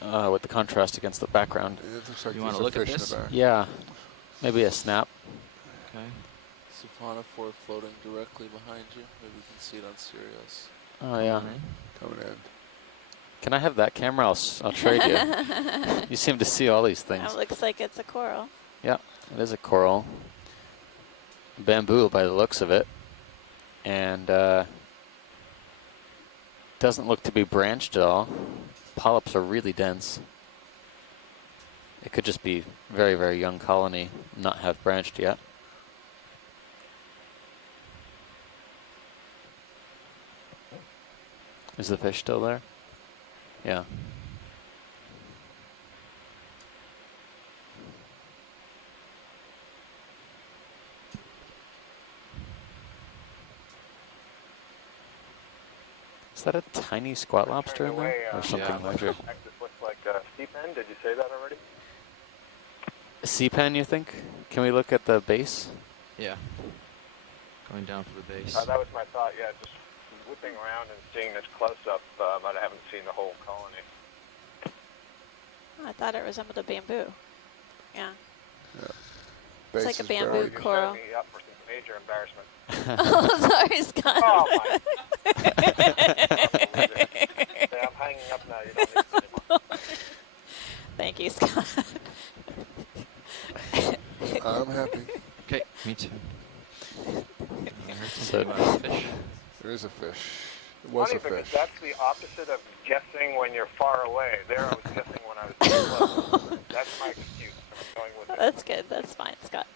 with the contrast against the background. It looks like You there's wanna a look at fish in this? the back. Yeah, maybe a snap. Okay. Siphonophore floating directly behind you. Maybe you can see it on Sirius. Oh yeah. Coming in. Can I have that camera? I'll trade you. You seem to see all these things. It looks like it's a coral. Yeah, it is a coral. Bamboo by the looks of it. And doesn't look to be branched at all. Polyps are really dense. It could just be very, very young colony, not have branched yet. Is the fish still there? Yeah. Is that a tiny squat lobster in there? Or something larger? This looks like a steep end. Did you say that already? A sea pen, you think? Can we look at the base? Yeah. Going down for the base. That was my thought, yeah, just whipping around and seeing this close-up, but I haven't seen the whole colony. Oh, I thought it resembled a bamboo. Yeah. Base It's like a is bamboo barely- You're coral. setting me up for some major embarrassment. Oh, sorry, Scott. Oh, my. Yeah, I'm hanging up now. You don't need it anymore. Thank you, Scott. I'm happy. Okay, me too. I heard So- something about a fish. There is a fish. It was Funny a because fish. that's the opposite of guessing when you're far away. There I was guessing when I was too close. Oh, That's my excuse. I'm going with it. that's good. That's fine, Scott.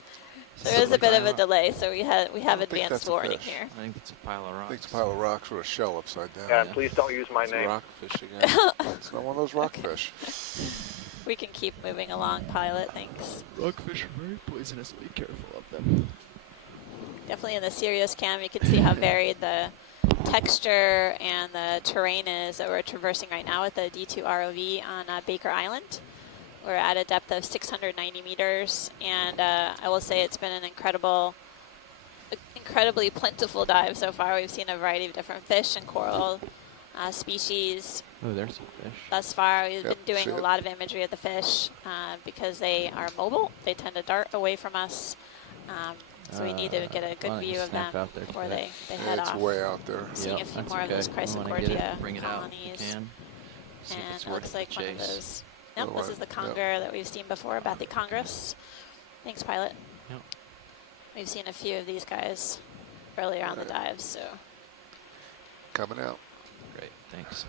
There It's is a bit of a pile- delay, so we have don't think advanced that's a warning fish. here. I think it's a pile of I rocks. think it's a pile of rocks with a shell upside down. Yeah, Yeah. please don't use my It's a name. rockfish again. It's not one of those rockfish. We can keep moving along, pilot. Thanks. Rockfish are very poisonous. Be careful of them. Definitely in the Sirius cam, you can see how varied the texture and the terrain is that we're traversing right now with the D2 ROV on Baker Island. We're at a depth of 690 meters, and I will say it's been an incredibly plentiful dive so far. We've seen a variety of different fish and coral species. Oh, there's a fish. Thus far, we've Yep, been doing see a it. lot of imagery of the fish because they are mobile. They tend to dart away from us, so we need to get a why good don't you view of snap them out there before today? they Yeah, head it's off. way out there. Seeing a few that's more of okay. those We wanna get Chrysocordia it, bring it out if we colonies. can. See if And it's it worth looks the like one of chase. those. Nope, The this is one, the conger that we've seen before, Bathy Congress. Thanks, pilot. Yep. We've seen a few of these guys earlier on the dives, so Coming out. Great, thanks.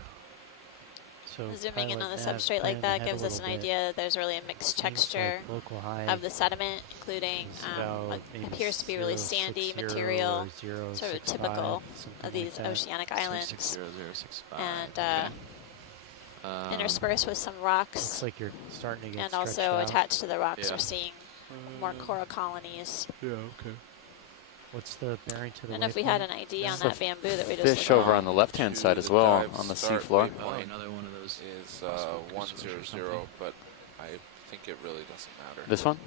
So zooming in on the pilot nav, substrate like plan that ahead a gives us an little bit. idea that there's really a mixed Seems texture like local high of the sediment, including is what about maybe appears to be really sandy 060 material, or sort of 065, typical something of these like that. oceanic islands, 60065. and okay. interspersed with some Looks rocks, like you're starting to get and stretched also out. attached to the rocks Yeah. we're seeing more coral colonies. Yeah, okay. What's the bearing to the And if we had waypoint? an ID This on is that a bamboo that we just Fish looked over at. on the left-hand To side as the well dive on the start seafloor. Oh, waypoint another one of those. is possible crystals or 100, something. but I think it really doesn't matter. This one?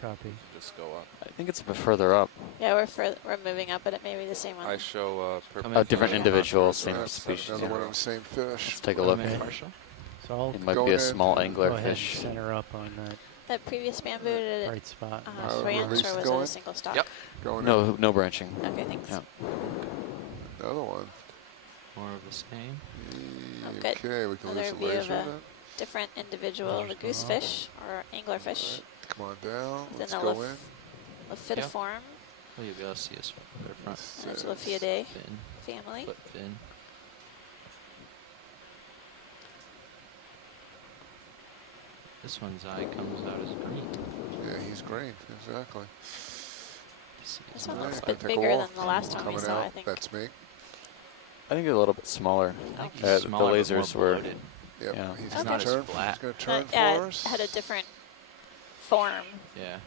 Copy. Just go up. I think it's a bit further up. Yeah, we're moving up, but it may be the same one. I show Coming A different in. individual, contours same around That's species. another Yeah. one of the same fish. Let's take a look. Okay. Partial? So I'll It might Going be a in. small go angler ahead and fish. center up on that That previous bamboo, did it bright spot. branch release or was it going? a single stop? Yep. Going No, no branching. Okay, thanks. Yeah. in. Another one. More of the same. Oh, good. Okay, we can Another lose the view of laser a then. different individual, the goosefish or anglerfish Come on down. within Let's the go in. Laphidiform Oh, you'll be able to see us from the front. and its Says- Laphidae Fin, family. foot fin. This one's eye comes out as green. Yeah, he's green. Exactly. This one Yeah, looks a can bit take a bigger walk. than the last one we Coming saw, out. I think. That's me. I think a little bit smaller. I think Okay. he's The smaller, but lasers more were. bloated. Yep. Yeah. He's He's gonna not as turn. flat. He's gonna turn Yeah, for it us. had a different form. Yeah.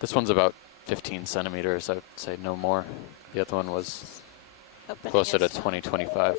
This one's about 15 centimeters. I would say no more. The other one was Opening closer to its mouth. 20, 25.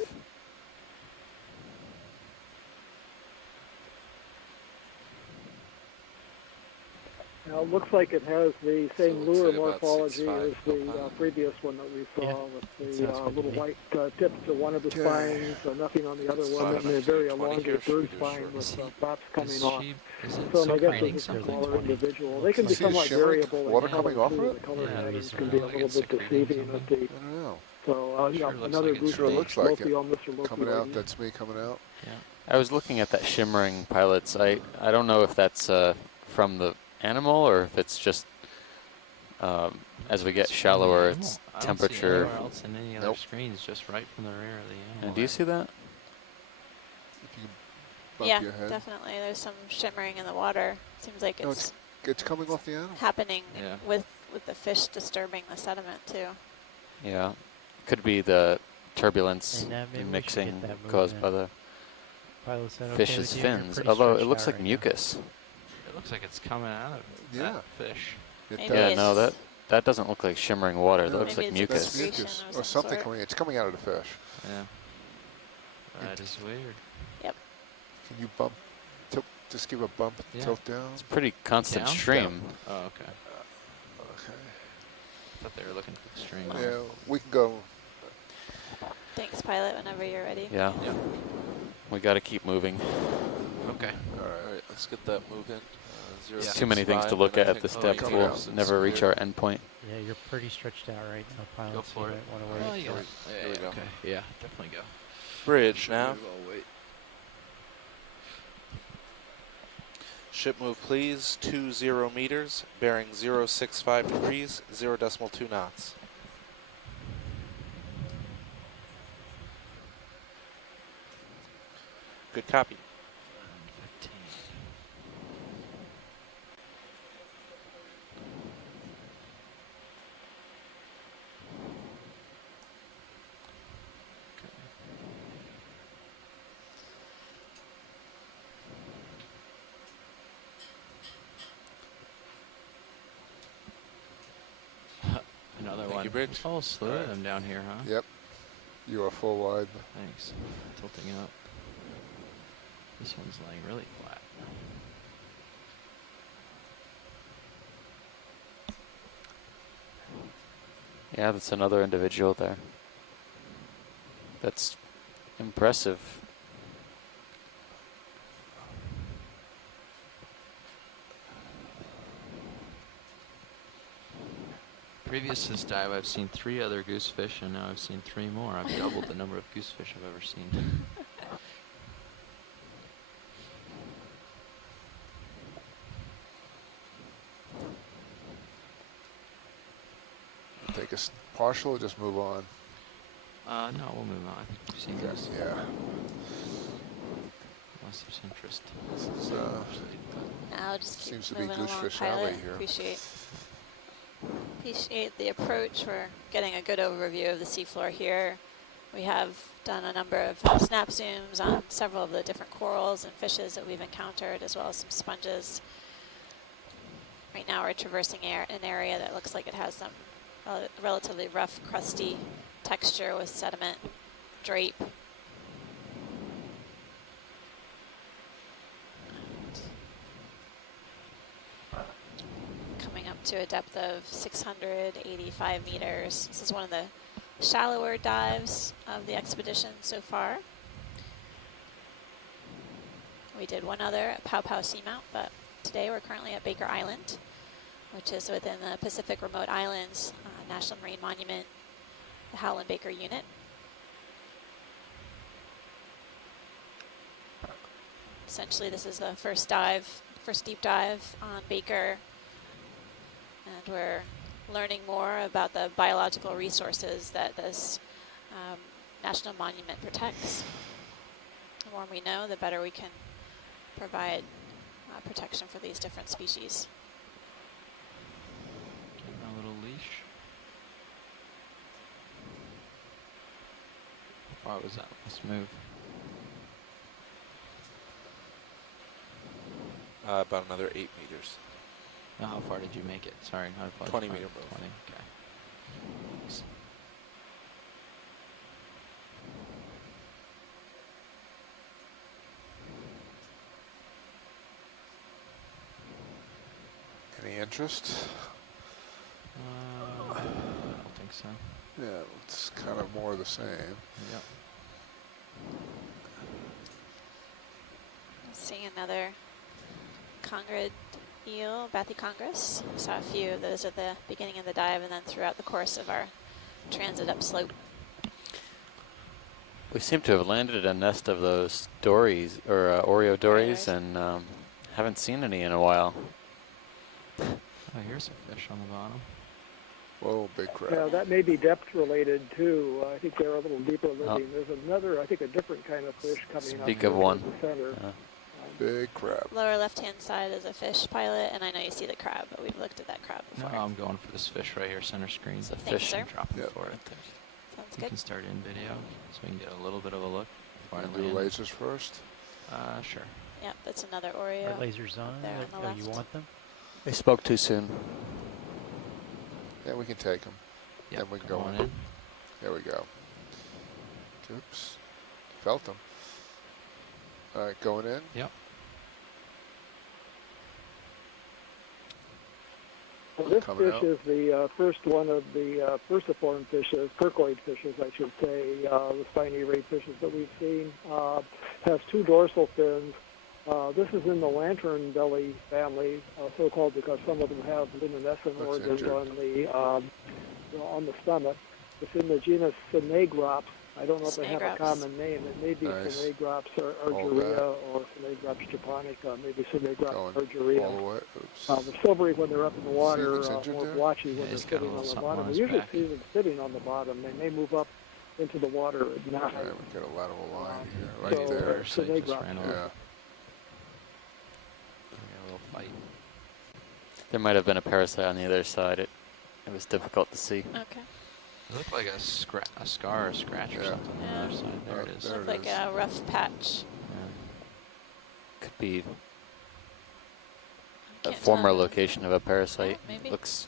Now, it looks like it has the So same it looks lure like about morphology 6'5" as the profile. previous one that we saw Yeah, with sounds the good to little me. white tips to one of the Okay. spines, nothing on the other It's one, flat and a enough to very do 20 elongated here. Should we bird do spine short? with Is he- flaps coming Is off. she, is it So my still guess raining is it's a something? smaller individual. They can be Looks like somewhat shimmering variable. in water color, coming off too. of it? The color Yeah, patterns these can are be a like little it's bit secreting deceiving something. with the. I don't know. So Sure looks another like it's goose Sure raining. looks like it. Mr. Loki Coming out. Lady. That's me coming out. Yeah. I was looking at that shimmering pilots. I don't know if that's from the animal or if it's just as we get It's from the shallower, animal. it's I don't see temperature. anywhere else in any other Nope. screens, just right from the rear of the animal. And do you there. see that? If you can bump Yeah, your head. definitely. There's some shimmering in the water. Seems like No, it's it's coming off the animal. happening Yeah. with the fish disturbing the sediment too. Yeah. Could be the turbulence Hey, Nav, maybe and we should get mixing that caused movement. by the Pilot said, okay fish's with you? You're fins. pretty Although it stretched looks out like right now. mucus. It looks like it's coming out of Yeah. that fish. It Maybe Yeah, does. no, it's- that doesn't look like shimmering water. That No, looks Maybe like it's a That's mucus. excretion mucus of or some something sort. coming. It's coming out of the fish. Yeah. That is weird. Can you bump? Just give a bump, Yeah. tilt down. It's pretty constant Down? stream. Oh, okay. Okay. I thought they were looking for the string. Yeah, we can go. Thanks, pilot. Whenever you're ready. Yeah. Yeah. We got to keep moving. Okay. All All right. right, let's get that move in. Yeah. Too many things to 065, look and I at think this Oh, depth. coming We'll out. never reach our end point. Yeah, you're pretty stretched out right now, pilot. Go so for you it. might want to Oh, wait. yeah. Here we go. Okay. Yeah, definitely go. Bridge now. I'll wait. Ship move, please. 20 meters, bearing 065 degrees, 0.2 knots. Good copy. 15. another Thank one. you, Bridge. Oh, slew All of right. them down here, huh? Yep. You are full wide. Thanks. Tilting up. This one's laying really flat. Yeah, that's another individual there. That's impressive. Previous to this dive, I've seen 3 other goosefish, and now I've seen 3 more. I've doubled the number of goosefish I've ever seen. Take a partial or just move on? No, we'll move on. I think we've seen Okay, those. yeah. Unless there's interest. This is, Now just keep seems to be moving along, Goosefish pilot. Alley here. Appreciate the approach. We're getting a good overview of the seafloor here. We have done a number of snap zooms on several of the different corals and fishes that we've encountered, as well as some sponges. Right now we're traversing an area that looks like it has some relatively rough, crusty texture with sediment drape. Coming up to a depth of 685 meters. This is one of the shallower dives of the expedition so far. We did one other at Pow Pow Seamount, but today we're currently at Baker Island, which is within the Pacific Remote Islands National Marine Monument, the Howland Baker Unit. Essentially, this is the first deep dive on Baker, and we're learning more about the biological resources that this national monument protects. The more we know, the better we can provide protection for these different species. Getting a little leash. How far was that? Let's move. About another 8 meters. Now, how far did you make it? Sorry, not about 20 meter move. 20, okay. Thanks. Any interest? I don't think so. Yeah, it's kind of more of the same. Yep. Seeing another congrid eel, Bathycongrus. We saw a few of those at the beginning of the dive and then throughout the course of our transit upslope. We seem to have landed a nest of those dories, or Oreo dories, and haven't seen any in a while. Oh, here's a fish on the bottom. Whoa, big crab. Yeah, that may be depth related too. I think they're a little deeper living. There's another, I think, a different kind of fish coming up. Speak of one. The center. Big crab. Lower left-hand side is a fish, pilot, and I know you see the crab, but we've looked at that crab No, before. I'm going for this fish right here, center screen. It's a Thanks, fish. sir. Dropping Yep. for it. Sounds We good. can start in video, so we can get a little bit of a look before I Want to do land. lasers first? Sure. Yep, that's another Are Oreo. lasers on? There on the Oh, you left. want them? They spoke too soon. Yeah, we can take them. Yep, Then we can come go on in. in. There we go. Oops. Felt them. All right, going in. Yep. Well, this Coming fish out. is the first one of the perciform fishes, turquoise fishes, I should say, the spiny ray fishes that we've seen. Has 2 dorsal fins. This is in the lantern belly family, so-called because some of them have luminescent Looks organs injured. on the stomach. It's in the genus Synagrops. I don't know if they have a Synagrops. common name. It may be Nice. Synagrops All argyrea that. or Synagrops japonica, maybe Synagrops Going argyrea. all the way. Oops. They're silvery when they're up in the water, looks injured more there? blotchy Yeah, when they're he's got a sitting little on the something bottom. on We his usually back. see them sitting on the bottom. They may move up into the water at night. Okay, we got a lateral line here, so, right there. Parasite just Synagrops. ran off. Yeah. Yeah, a little fight. There might have been a parasite on the other side. It was difficult to see. Okay. It looked like a scar or scratch or Yeah. something on the Yeah. other side. There it is. There Looked it like is. a rough patch. Yeah. Could be a Can't former tell. location of a parasite. Yeah, maybe. Looks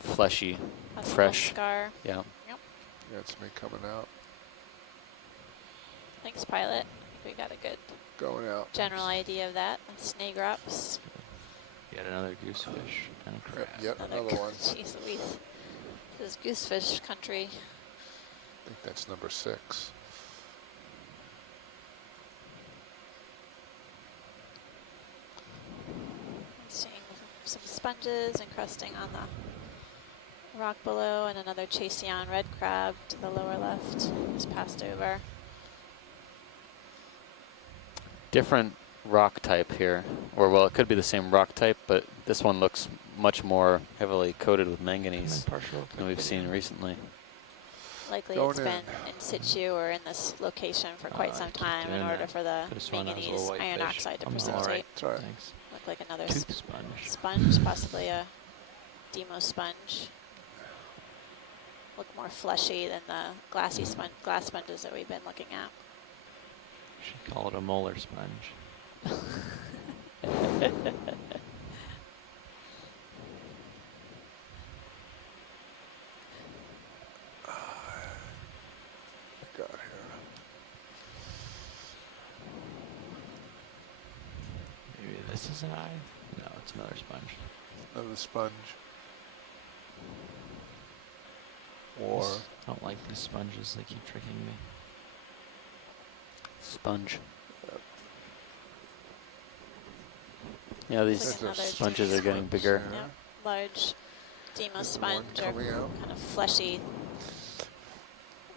fleshy, Possible fresh. scar. Yeah. Yep. Yeah, it's me coming out, Thanks, pilot. I think we got a good going out. general idea of that. Snagrops. Yet another goosefish and a crab. Yep, yet another one. Jeez Louise. This is goosefish country. I think that's number 6. Seeing some sponges encrusting on the rock below, and another Chaseon red crab to the lower left. Just passed over. Different rock type here, or well, it could be the same rock type, but this one looks much more heavily coated with manganese than we've seen recently. Likely Going it's been in situ or in this location for quite some time in order for the manganese iron oxide to precipitate. That's right. Thanks. Look like another Tooth sponge. sponge, possibly a demo sponge. Look more fleshy than the glass sponges that we've been looking at. Should call it a molar sponge. Got here. Maybe this is an eye? No, it's another sponge. Another sponge. Or I don't like these sponges, they keep tricking me. Sponge. Yeah, these Looks like another sponges are getting bigger. Yeah. Yep, large demo There's sponge one or coming out. kind of fleshy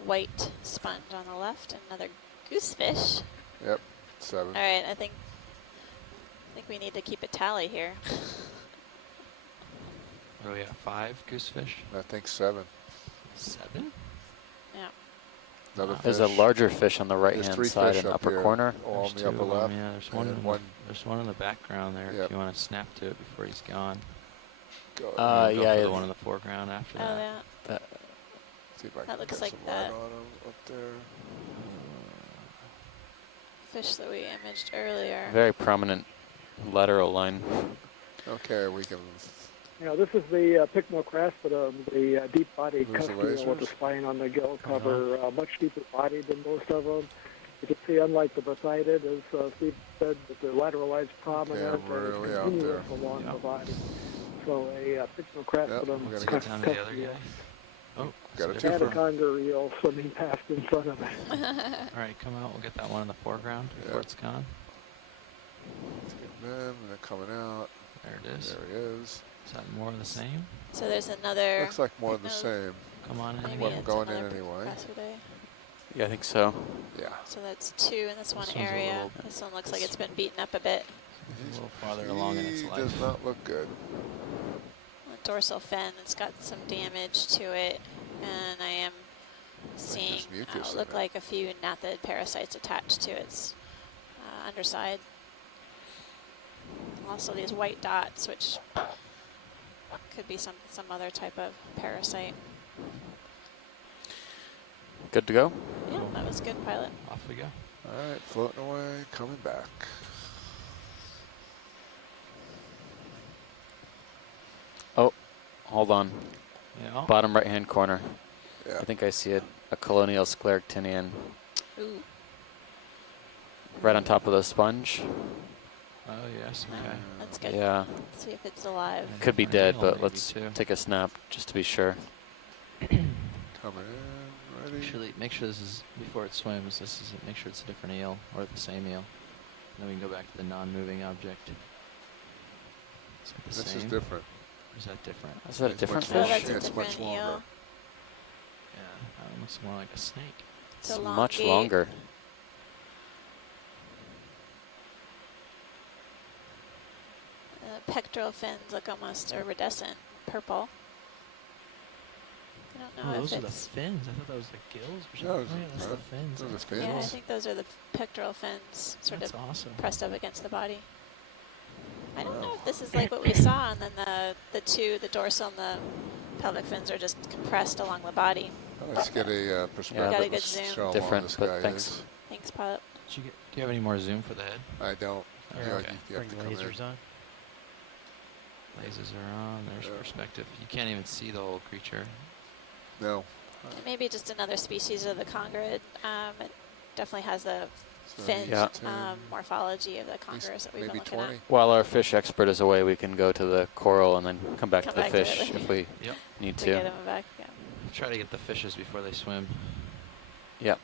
white sponge on the left. And another goosefish. Yep, 7. All right, I think we need to keep a tally here. What do we have, 5 goosefish? I think 7. 7? Yeah. Another There's a fish. larger fish on the right There's hand 3 side fish in the up upper here, corner. all on There's the 2 upper of them, left. yeah, there's and one, then in one. there's one in the background there Yep. if you want to snap to it before he's gone. Go, Go for yeah, the one in the foreground after Oh, that. yeah. see if I that can looks get like some that. light on 'em up there. Fish that we imaged earlier. Very prominent lateral line. Okay, we can. You know, this is the Pycnocraspidum, the deep-bodied Those are cuspidum with the lasers? spine on the gill cover, much deeper bodied than most of them. You can see, unlike the Poseidon, as Steve said, that the lateral line's prominent really and out continuous there. along Yeah. the body. So a Yep, Pycnocraspidum we're gonna Get down to the other guy. Oh, Got a it's twofer. different. anaconda eel swimming past in front of it. All right, come out. We'll get that one in the foreground before Yep. it's gone. Let's get them, and they're coming out. There it is. There he is. Is that more of the same? So there's another. Looks like more of the no, same. Come on in. Maybe Well, it's going in another anyway. Pycnocraspidae. Yeah, I think so. Yeah. So that's 2 in this one This one's a area. little- This one looks like it's been beaten up a bit. A little farther along in its He life. does not look good. The dorsal fin, it's got some damage to it, and I am seeing there's mucus in look it. like a few gnathid parasites attached to its underside. Also these white dots, which could be some other type of parasite. Good to go? Yeah, that was good, pilot. Off we go. All right, floating away, coming back. Oh, hold on. Yeah. Bottom right hand corner. Yeah. I think I see a colonial scleractinian Ooh, right on top of the sponge. Oh, yes. Okay. that's good. Yeah, Let's see if it's alive. And could be different dead, eel but maybe, let's too. take a snap just to be sure. Coming in, ready. Actually, make sure this is, before it swims, make sure it's a different eel or the same eel. Then we can go back to the non-moving object. Is it the This same? is different. Or is that different? Is that a It's different much Oh, fish? that's a It's much different longer. eel. Yeah, that one looks more like a snake. It's It's a long much gate. longer. The pectoral fins look almost iridescent purple. I don't know Oh, if those are the it's. fins. I thought that was the gills. Or No, something. Oh, yeah, that's the fins. those are That's fins. Yeah, I cool. think those are the pectoral fins, sort That's of awesome. pressed up against the body. I don't know Wow. if this is like what we saw, and then the dorsal and the pelvic fins are just compressed along the body. Let's get a perspective. Got a good Let's zoom. show 'em how Different, this but guy thanks. is. Thanks, pilot. Do you have any more zoom for the head? I don't. Oh, You know, okay. you have Bring to come in. lasers on. Lasers are on. There's perspective. You can't even see the whole creature. No. Maybe just another species of the congrid. It definitely has the fin Yeah. morphology of the congres that we've been Maybe looking 20. While our fish expert is away, we can go to the coral and then come back Come to the back to it fish later. if we Yep. need To get to. them back. Yeah. Try to get the fishes before they swim. Yep.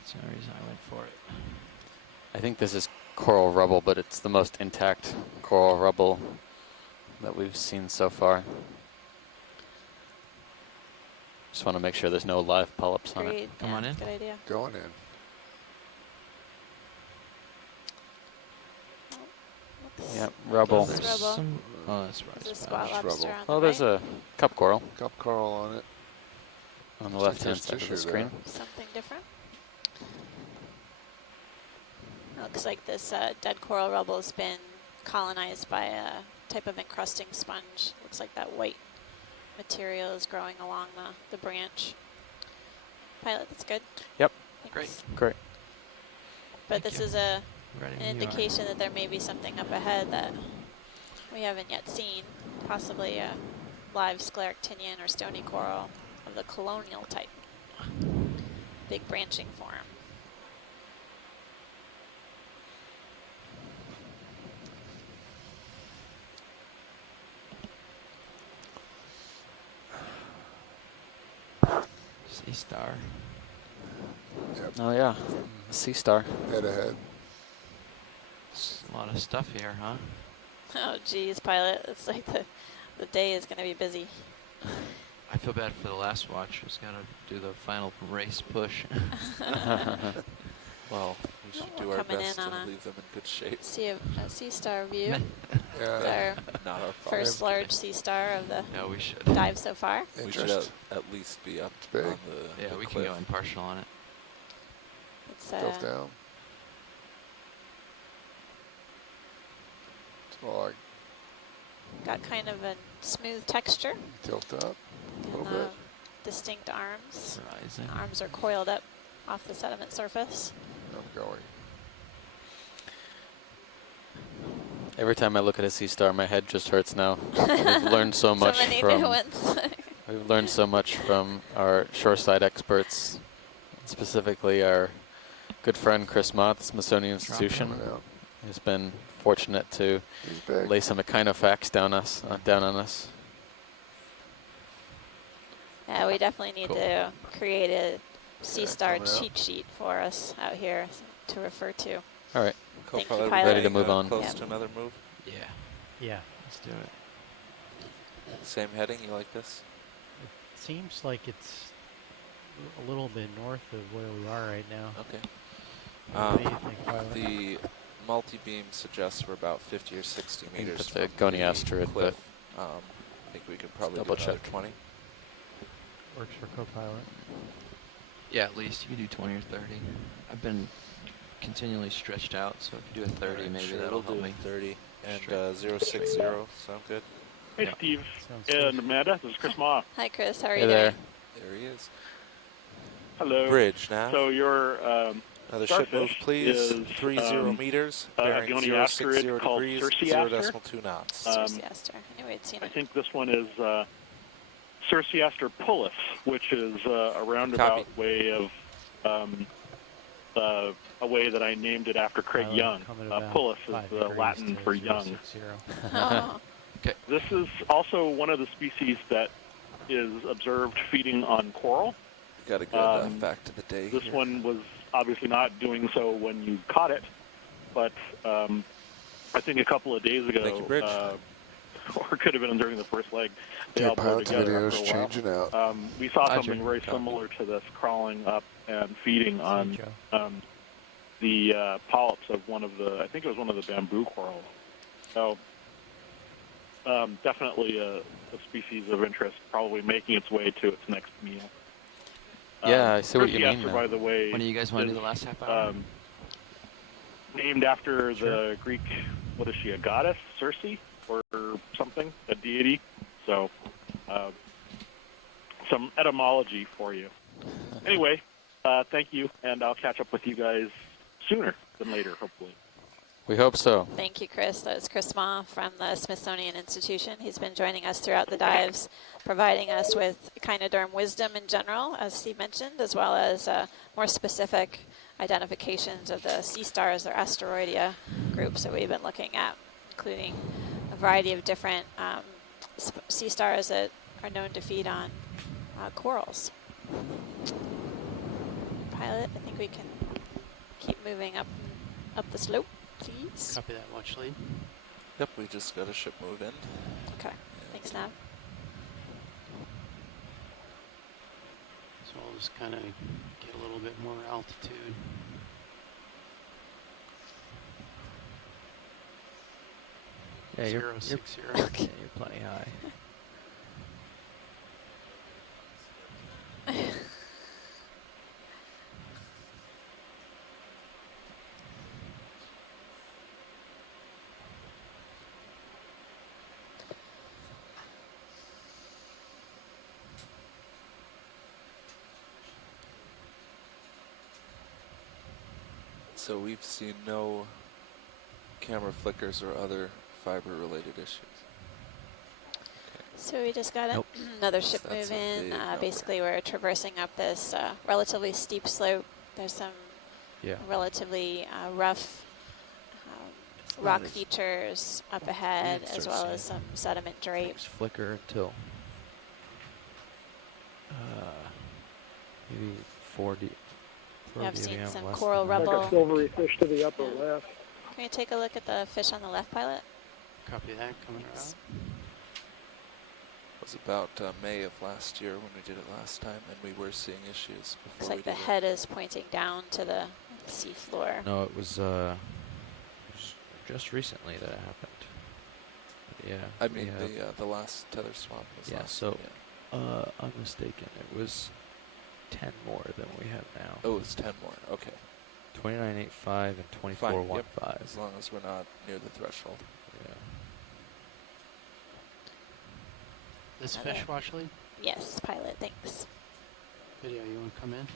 That's the only reason I went for it. I think this is coral rubble, but it's the most intact coral rubble that we've seen so far. Just want to make sure there's no live polyps on it. Agreed. Come Yeah, on in. Good idea. Going in. Yep, Oh, rubble. there's Rubble. some. Oh, that's right. There's a splash. spot lobster rubble. on the Oh, there's right. a cup coral Cup coral on it. on the Looks like left-hand there's side of the tissue screen. there. Something different. Looks like this dead coral rubble has been colonized by a type of encrusting sponge. Looks like that white material is growing along the branch. Pilot, that's good. Yep. Thanks. Great. But Thank this you. is Ready an when you are. indication that there may be something up ahead that we haven't yet seen. Possibly a live scleractinian or stony coral of the colonial type. Big branching form. Sea star. Yep. Oh yeah, sea star. Head ahead. It's a lot of stuff here, huh? Oh geez, pilot. It's like the day is going to be busy. I feel bad for the last watch who's got to do the final race push. Well, we should do We're our coming best in to on a leave them in good shape. a sea star view. It's Yeah. our Not our fault. first large sea star of the Yeah, we should. dive so far. We should Interest. at least be up big. on the Yeah, the we cliff. can go impartial on it. It's Tilt down. Small. got kind of a smooth texture Tilt up. A and little bit. distinct arms. Rising. The arms are coiled up off the sediment surface. I'm going. Every time I look at a sea star, my head just hurts now. We've learned so much many from. new ones. We've learned so much from our shoreside experts, specifically our good friend Chris Mott, the Smithsonian Institution, Coming out. who's been fortunate to He's big. lay some echinofax down on us. Yeah, we definitely need Cool. to create a sea Yeah, star coming out. cheat sheet for us out here to refer to. All right. Thank you, Co-pilot, pilot. Ready to move on. Close Yep. to another move. Yeah, Yeah. let's do it. Same heading. You like this? Seems like it's a little bit north of where we are right now. Okay. What do you think, pilot? The multi-beam suggests we're about 50 or 60 can meters put the from Goni the asteroid, cliff. I think we could probably do double another check. 20. Works for co-pilot. Yeah, at least you can do 20 or 30. I've been continually stretched out, so if you do a 30, Alright, maybe sure, that'll we'll help do me. 30 and Straight. 060. Sound good? Hey, Yeah. Steve Sounds and good. Amanda. This is Chris Ma. Hi, Chris. How are Hey you there. doing? There he is. Hello. Bridge now. So your Another ship move, starfish please. is 30 meters. a Bearing Goni 060 asteroid called degrees. Circeaster. 0.2 knots. Circeaster. I knew we'd seen I it. think this one is Circeaster pullus, which is a roundabout way of a way that I named it after Craig Pilot Young. coming about Pullus 5 is degrees Latin to for young. 060. Oh, This is also one of the species that is observed feeding on coral. We got a good fact of the day. This here. one was obviously not doing so when you caught it, but I think a couple of days ago, Thank you, Bridge. or it could have been during the first leg, they Okay, all blurred pilot's together video after is a while. changing out. We saw Roger. something very Copy. similar to this crawling up and feeding on See, Joe. the polyps of one of the, I think it was one of the bamboo corals. So definitely a species of interest, probably making its way to its next meal. Yeah, I see what you mean Circeaster, now. by the way, When do you guys want to do is, the last half hour? named after the Greek, what is she, a goddess, Circe, or something, a deity? So, some etymology for you. Anyway, thank you, and I'll catch up with you guys sooner than later, hopefully. We hope so. Thank you, Chris. That was Chris Ma from the Smithsonian Institution. He's been joining us throughout the dives, providing us with echinoderm wisdom in general, as Steve mentioned, as well as more specific identifications of the sea stars or asteroidea groups that we've been looking at, including a variety of different sea stars that are known to feed on corals. Pilot, I think we can keep moving up the slope, please. Copy that, watch lead. Yep, we just got a ship move in. Okay, thanks, Nav. So I'll just kind of get a little bit more altitude. Yeah, you're 060. yeah, you're plenty high. So we've seen no camera flickers or other fiber-related issues. So we just got Nope. another ship So that's move a in. big number. Basically, we're traversing up this relatively steep slope. There's some Yeah. relatively rough rock features up ahead, Yeah, as start well seeing as some sediment drape. Things flicker until maybe 4D. Yeah, I've seen dBm some less coral than that. Like rubble. a silvery fish to the upper Yeah. left. Can we take a look at the fish on the left, pilot? Copy that, coming around. It was about May of last year when we did it last time, and we were seeing issues before Looks we like the did it. head is pointing down to the sea floor. No, it was just recently that it happened. Yeah. I we mean, have- the last tether swap was Yeah, last so- yeah. I'm mistaken. It was 10 more than we have now. Oh, it's 10 more. Okay. 29.85 and Fine. 24.15. Yep. As long as we're not near the threshold. Yeah. This Okay. fish, watch lead. Yes, pilot, thanks. Video, you want to come in?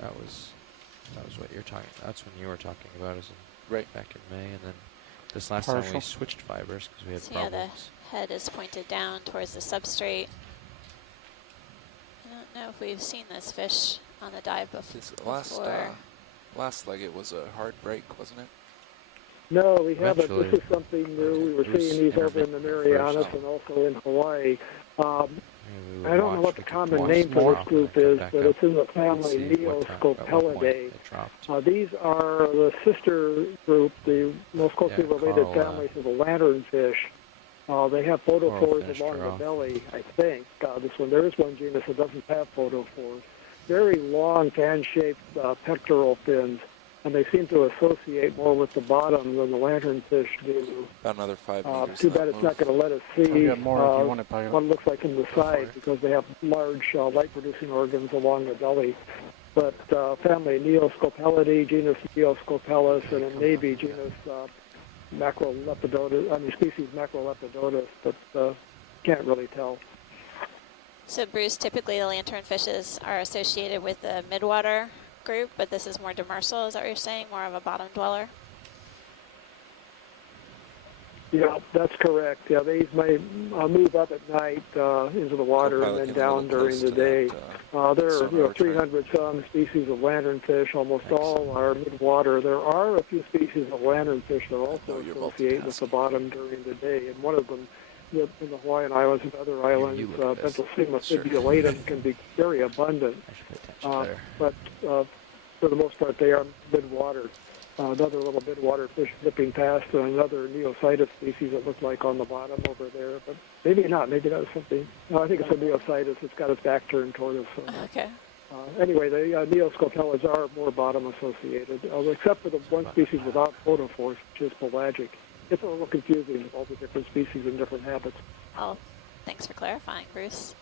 That was what you're talking. That's when you were talking about, is Right. back in May, and then this last time we Partial. switched fibers because we had So yeah, the problems. head is pointed down towards the substrate. I don't know if we've seen this fish on the dive This before. last leg, it was a hard break, wasn't it? No, we haven't. Eventually, This is something new. We were it was seeing these over in the intermittent at Marianas first. and also in Hawaii. Maybe we would I don't know watch. what the We could common watch name them for drop this and group then come is, back but up it's in the and family see at what Neoscopelidae. point it dropped. These are the sister group, the most closely Yeah, related coral, families of the lanternfish. They have photophores fish along draw. the belly, I think. This one, there is one genus that doesn't have photophores. Very long fan-shaped pectoral fins, and they seem to associate more with the bottom than the lanternfish do. About another 5 meters. Too that bad it's move. not going to let us see We got more if you want it, pilot. what it looks like in the for side it. because they have large light-producing organs along the belly. But family Neoscopelidae, genus Neoscopellus, and it may be genus Macrolepidotus, species Macrolepidotus, but can't really tell. So Bruce, typically the lanternfishes are associated with the midwater group, but this is more demersal, is that what you're saying? More of a bottom dweller? Yeah, that's correct. Yeah, these may move up at night into the water and then Copilot, down getting a little during close the to day. that, There are sonar return. 300 some species of lanternfish. Almost all are midwater. There are a few species of lanternfish that also you're associate with the multitasking. bottom during the day, and one of them in the Hawaiian Islands and other islands, you look at this. Pentosema Sure. fibulatum, can be very abundant. I should pay attention But for the most part, they are midwater. Another little midwater fish zipping past, and another Neositis species that looks like on the bottom over there. But maybe not. Maybe that's something. No, I think it's a Neositis. It's got its back turned toward us. So. Okay. Anyway, the Neoscopellas are more bottom associated, except for the one species without photophores, which is pelagic. It's a little confusing with all the different species and different habits. Oh, thanks for clarifying, Bruce.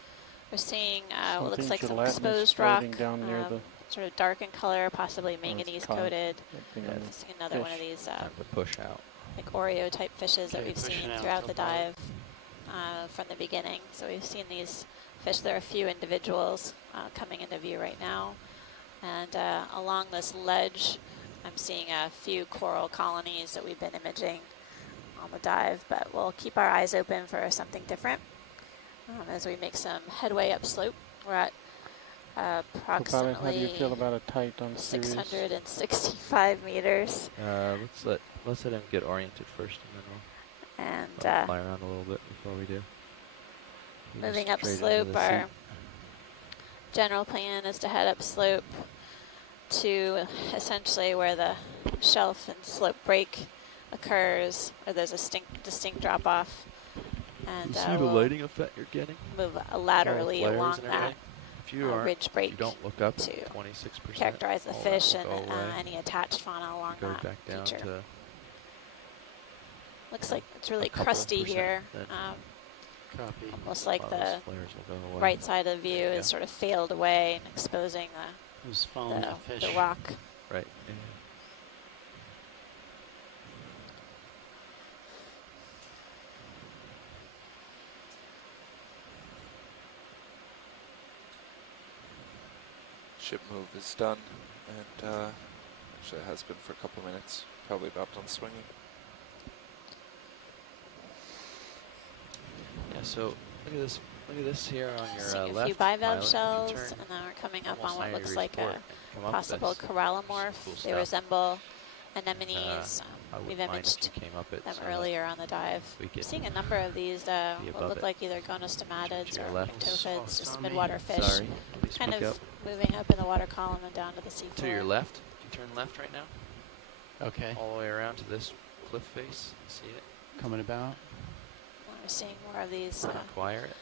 We're seeing what looks Something like some gelatinous exposed rock, floating down near the sort of dark in color, possibly manganese caught. coated. thing on the Seeing another one of fish. these Time to push out. like Oreo type fishes that Okay, we've seen pushing out throughout till the dive from the beginning. So we've seen these fish. There are a few individuals coming into view right now. And along this ledge I'm seeing a few coral colonies that we've been imaging on the dive, but we'll keep our eyes open for something different as we make some headway upslope. We're at approximately How do you feel about a tight on Sirius? 665 meters. Let's let him get oriented first, and then we'll fly around a little bit before we do. Moving upslope, our general plan is to head upslope to essentially where the shelf and slope break occurs, where there's a distinct drop-off. And you see the lighting effect you're getting? Move laterally along that ridge break if you don't look up to 26%, characterize the fish and any attached fauna along go that back down feature. to Looks like it's really crusty here. Copy. Almost like the flares will go away. right side of the view is sort of failed away and exposing Who's following the fish? the rock. Right. Yeah. Ship move is done, and actually it has been for a couple minutes, probably about done swinging. Yeah, so look at this here on your Seeing left. a few bivalve Pilot, shells, you turn and then we're coming up on almost what 90 looks degrees like port a and come up possible this. corallimorph. Cool They stuff. resemble anemones. I We've wouldn't mind if imaged you came up it them so earlier on the dive. we We're could seeing a number of these what above look it. like either gonostomatids your or left. myctophids, just Sorry. midwater fish, Sorry, please kind speak of up. moving up in the water column and down to the seafloor. To your left. If you turn left right now, Okay. all the way around to this cliff face. See it? Coming about. We're seeing more of these Acquire it.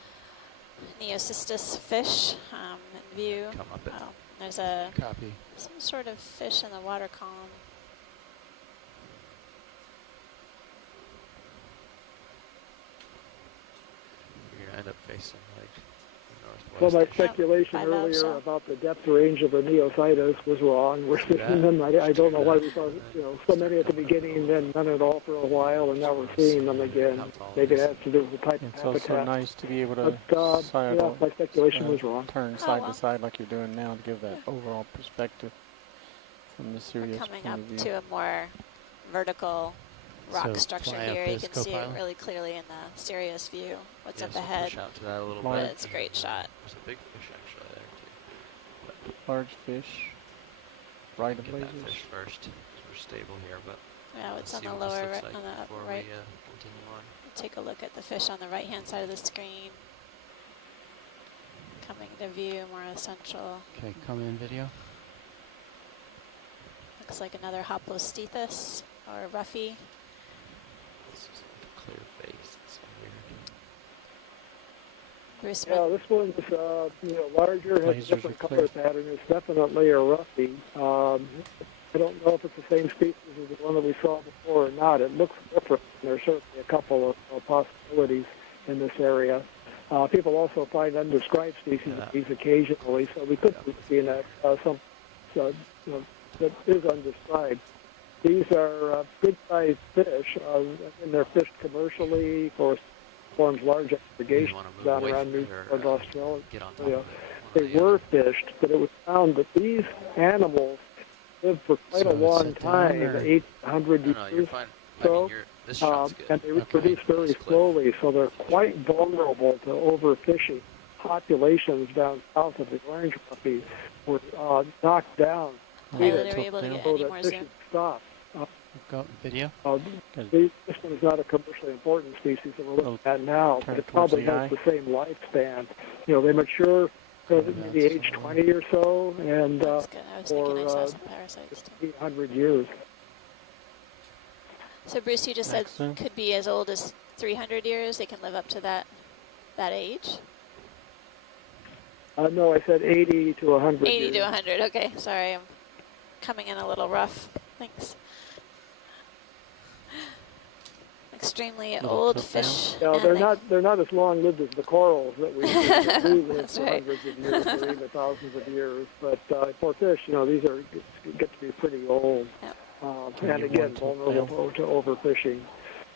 Neocystis fish in view. Come up it. There's Copy. some sort of fish in the water column. You're gonna end up facing like So northwest. my speculation Bivalve earlier shell. about the depth range of the Neocitus was wrong. We're See seeing that? them. I don't know why we saw so many at the beginning, then none at all for a while, and now we're seeing them again. How tall Maybe is it has to do with the type It's of also habitat. nice to be able to But yeah, my speculation was wrong. turn Oh, side well. to side like you're doing now to give that overall perspective from the We're Sirius coming point up of view. to a more vertical rock So structure fly up here. You this can see it co-pilot. really clearly in the Sirius view. What's Yeah, up so ahead? push out to that a little Large. bit. It's a great shot. There's a big fish actually there too. Large fish, right of Get that lasers. fish first. 'Cause we're stable here, but Yeah, it's let's on see the what this lower looks right, like on the before right. we continue on. Take a look at the fish on the right-hand side of the screen. Coming to view, more essential. Okay, come in video. Looks like another Hoplostethus or Ruffy. This is like a clear face. It's so weird. Bruce Yeah, Smith. this one's larger, has a Lasers different are color clear. pattern. It's definitely a Ruffy. I don't know if it's the same species as the one that we saw before or not. It looks different. There's certainly a couple of possibilities in this area. People also find undescribed species of these occasionally, so we could be seeing some that is undescribed. These are good-sized fish, and they're fished commercially for forms large aggregations wanna move down away around from New it or, Zealand, Australia. Get on top of it. They were fished, but it was found that these animals lived for quite a So long sit down time, or- 800 No, you're years. fine. I So, mean, this shot's good. and they reproduce very This cliff. slowly, so they're quite vulnerable to overfishing. Populations down south of the orange puppy were knocked down. Pilot, are we able to so get So any that more fishing zoom? stopped. Go video. This one is not a commercially important species that we're looking at now, turn but it towards probably the has eye. the same lifespan. They mature maybe that's age 20 or so, and That's good. I was thinking I saw for some parasites too. 800 years. So Bruce, you just said Next zoom. could be as old as 300 years. They can live up to that age. No, I said 80 to 100 80 years. to 100. Okay, sorry, I'm coming in a little rough. Thanks. Extremely Little old tilt down. fish. Yeah, and they're not as long lived as the corals that we that we live That's for right. hundreds of years or even thousands of years. But for fish, these get to be pretty old, Yep. and again vulnerable to overfishing.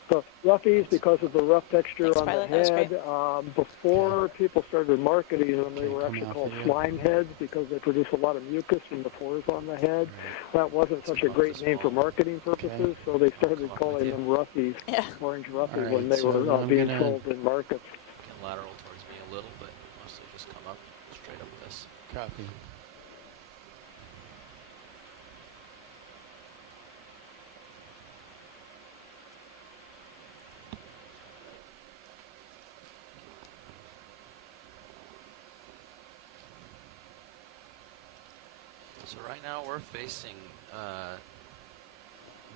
The roughies, because of the rough texture Thanks, on the Violet, that was great. head. Before people started marketing them, they Okay, were come actually off called of here. slime heads because they produce a lot of mucus from the pores on the head. That wasn't such a great name for marketing purposes, so they started calling them roughies, Yeah. orange roughies, All right, when they so were I'm being gonna- sold in markets. Can lateral towards me a little, but mostly just come up straight up this. Copy. So right now we're facing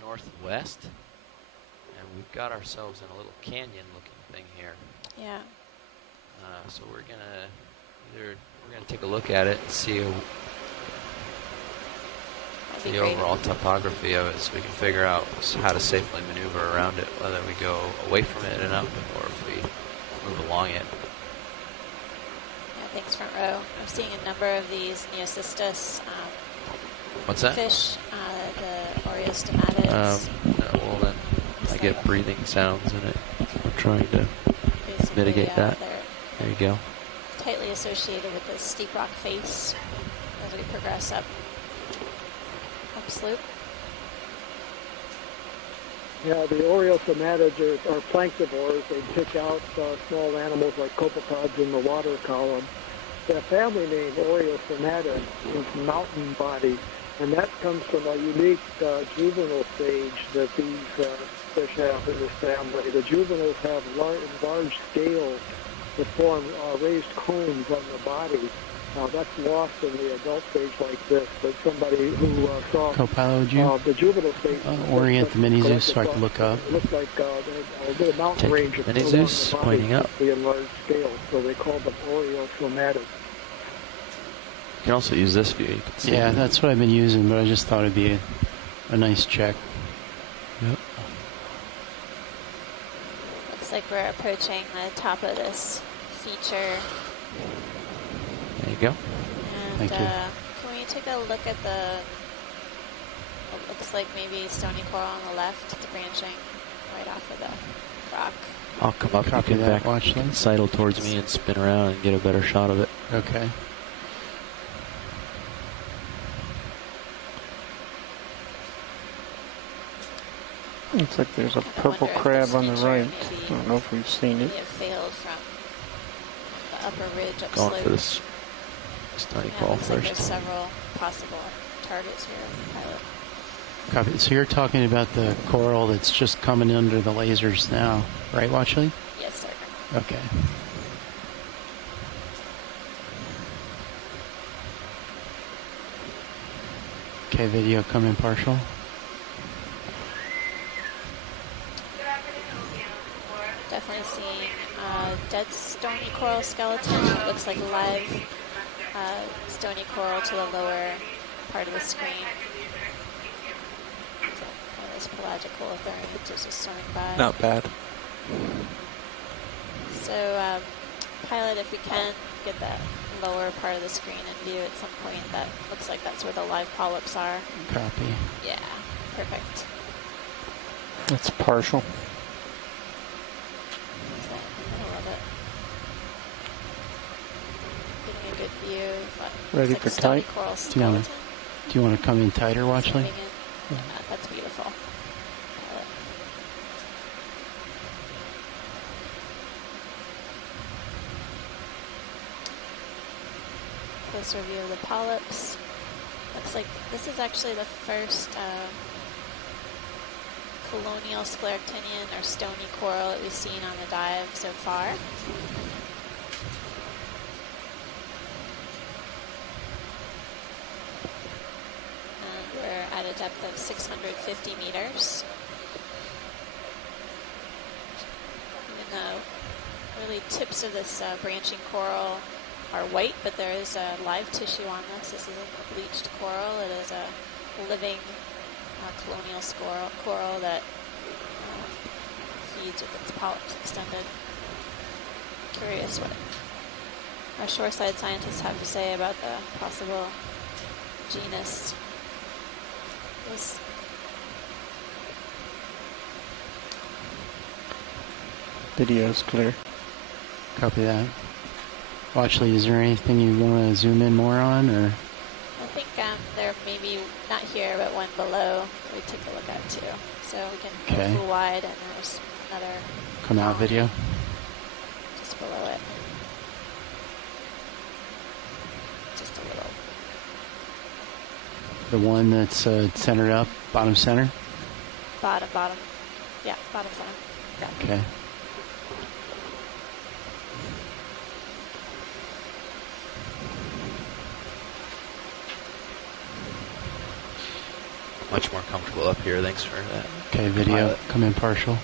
northwest, and we've got ourselves in a little canyon-looking thing here. Yeah. So we're gonna take a look at it and see That'd be the great. overall topography of it, so we can figure out how to safely maneuver around it, whether we go away from it and up, or if we move along it. Yeah, thanks, front row. I'm seeing a number of these Neocystis What's that? fish, the Oreostomatids. No, well then I get breathing sounds in it. So we're trying to Basically, mitigate that. They're There you go. tightly associated with the steep rock face as we progress up slope. Yeah, the Oreostomatids are planktivores. They pick out small animals like copepods in the water column. The family name Oreostomata is mountain body, and that comes from a unique juvenile stage that these fish have in this family. The juveniles have large scales that form raised cones on the body. That's lost in the adult stage like this, but somebody who saw Co-pilot, would you the juvenile stage orient the mini zoo so I can look up? It looks like a little mountain range of Mini along Zeus the body, pointing up. the enlarged scale, so they call them Oreostomatids. You can also use this view. You can see Yeah, it. that's what I've been using, but I just thought it'd be a nice check. Yep. Looks like we're approaching the top of this feature. There you go. And Thank you. can we take a look at the, it looks like maybe stony coral on the left, the branching right off of the rock. I'll come up. Copy you can that, back watch lens. sidle towards me and spin around and get a better shot of it. Okay. Looks like there's a purple wonder if crab this on the feature right. maybe- I don't know if we've seen May it. have failed from the upper ridge up Going slope. for this stony Yeah, it coral looks like there's first. several possible targets here, pilot. Copy. So you're talking about the coral that's just coming under the lasers now, right, Watchley? Yes, sir. Okay. Okay, video coming partial. Definitely seeing dead stony coral skeleton. It looks like live stony coral to the lower part of the screen. So, one of those pelagical thorians is just swimming by. Not bad. So, pilot, if we can get that lower part of the screen in view at some point, that looks like that's where the live polyps are. Copy. Yeah, perfect. That's partial. So, I love it. Getting a good view of what Ready looks for like a stony tight? coral Do you wanna- skeleton. Do you want to come in tighter, Watchley? Zooming in. Yeah, that's beautiful. Pilot. Closer view of the polyps. Looks like this is actually the first colonial scleractinian or stony coral that we've seen on the dive so far. And we're at a depth of 650 meters. Even though really tips of this branching coral are white, but there is live tissue on this. This isn't a bleached coral. It is a living colonial coral that feeds with its polyps extended. Curious what our shoreside scientists have to say about the possible genus. Video's clear. Copy that. Watchley, is there anything you want to zoom in more on, or? I think there may be, not here, but one below that we take a look at too. So we can Okay. go full wide, and there's another Come out video. just below it. Just a little. The one that's centered up, bottom center? Bottom. Yeah, bottom center. Yeah. Okay. Much more comfortable up here. Thanks for that. Okay, video, Pilot. come in partial.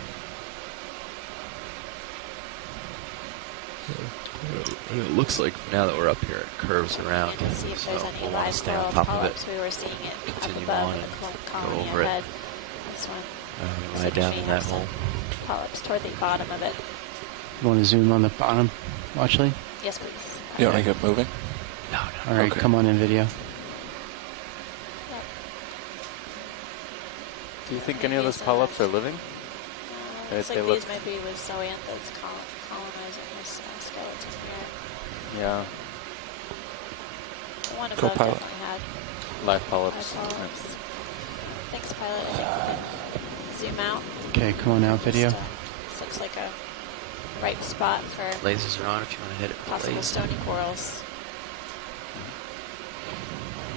And it looks like now that we're up here, it curves around. And to see if there's So any we'll want to live stay on coral top of it. polyps. We were seeing it up Continue above on in the and colony go over it. ahead. This one. Lie seems down to in have that some hole. polyps toward the bottom of it. You want to zoom on the bottom, Watchley? Yes, please. You want to get moving? No. All right, Okay. come on in video. Do you think any of those polyps are living? Looks They like look- these might be with zoanthids colonizing this skeleton here. Yeah, The one above Co-pilot. definitely had live polyps. live polyps. Thanks, pilot. I think we can zoom out. Okay, come on out video. This looks like a ripe spot for Lasers are on if you want to hit it with possible lasers. stony corals.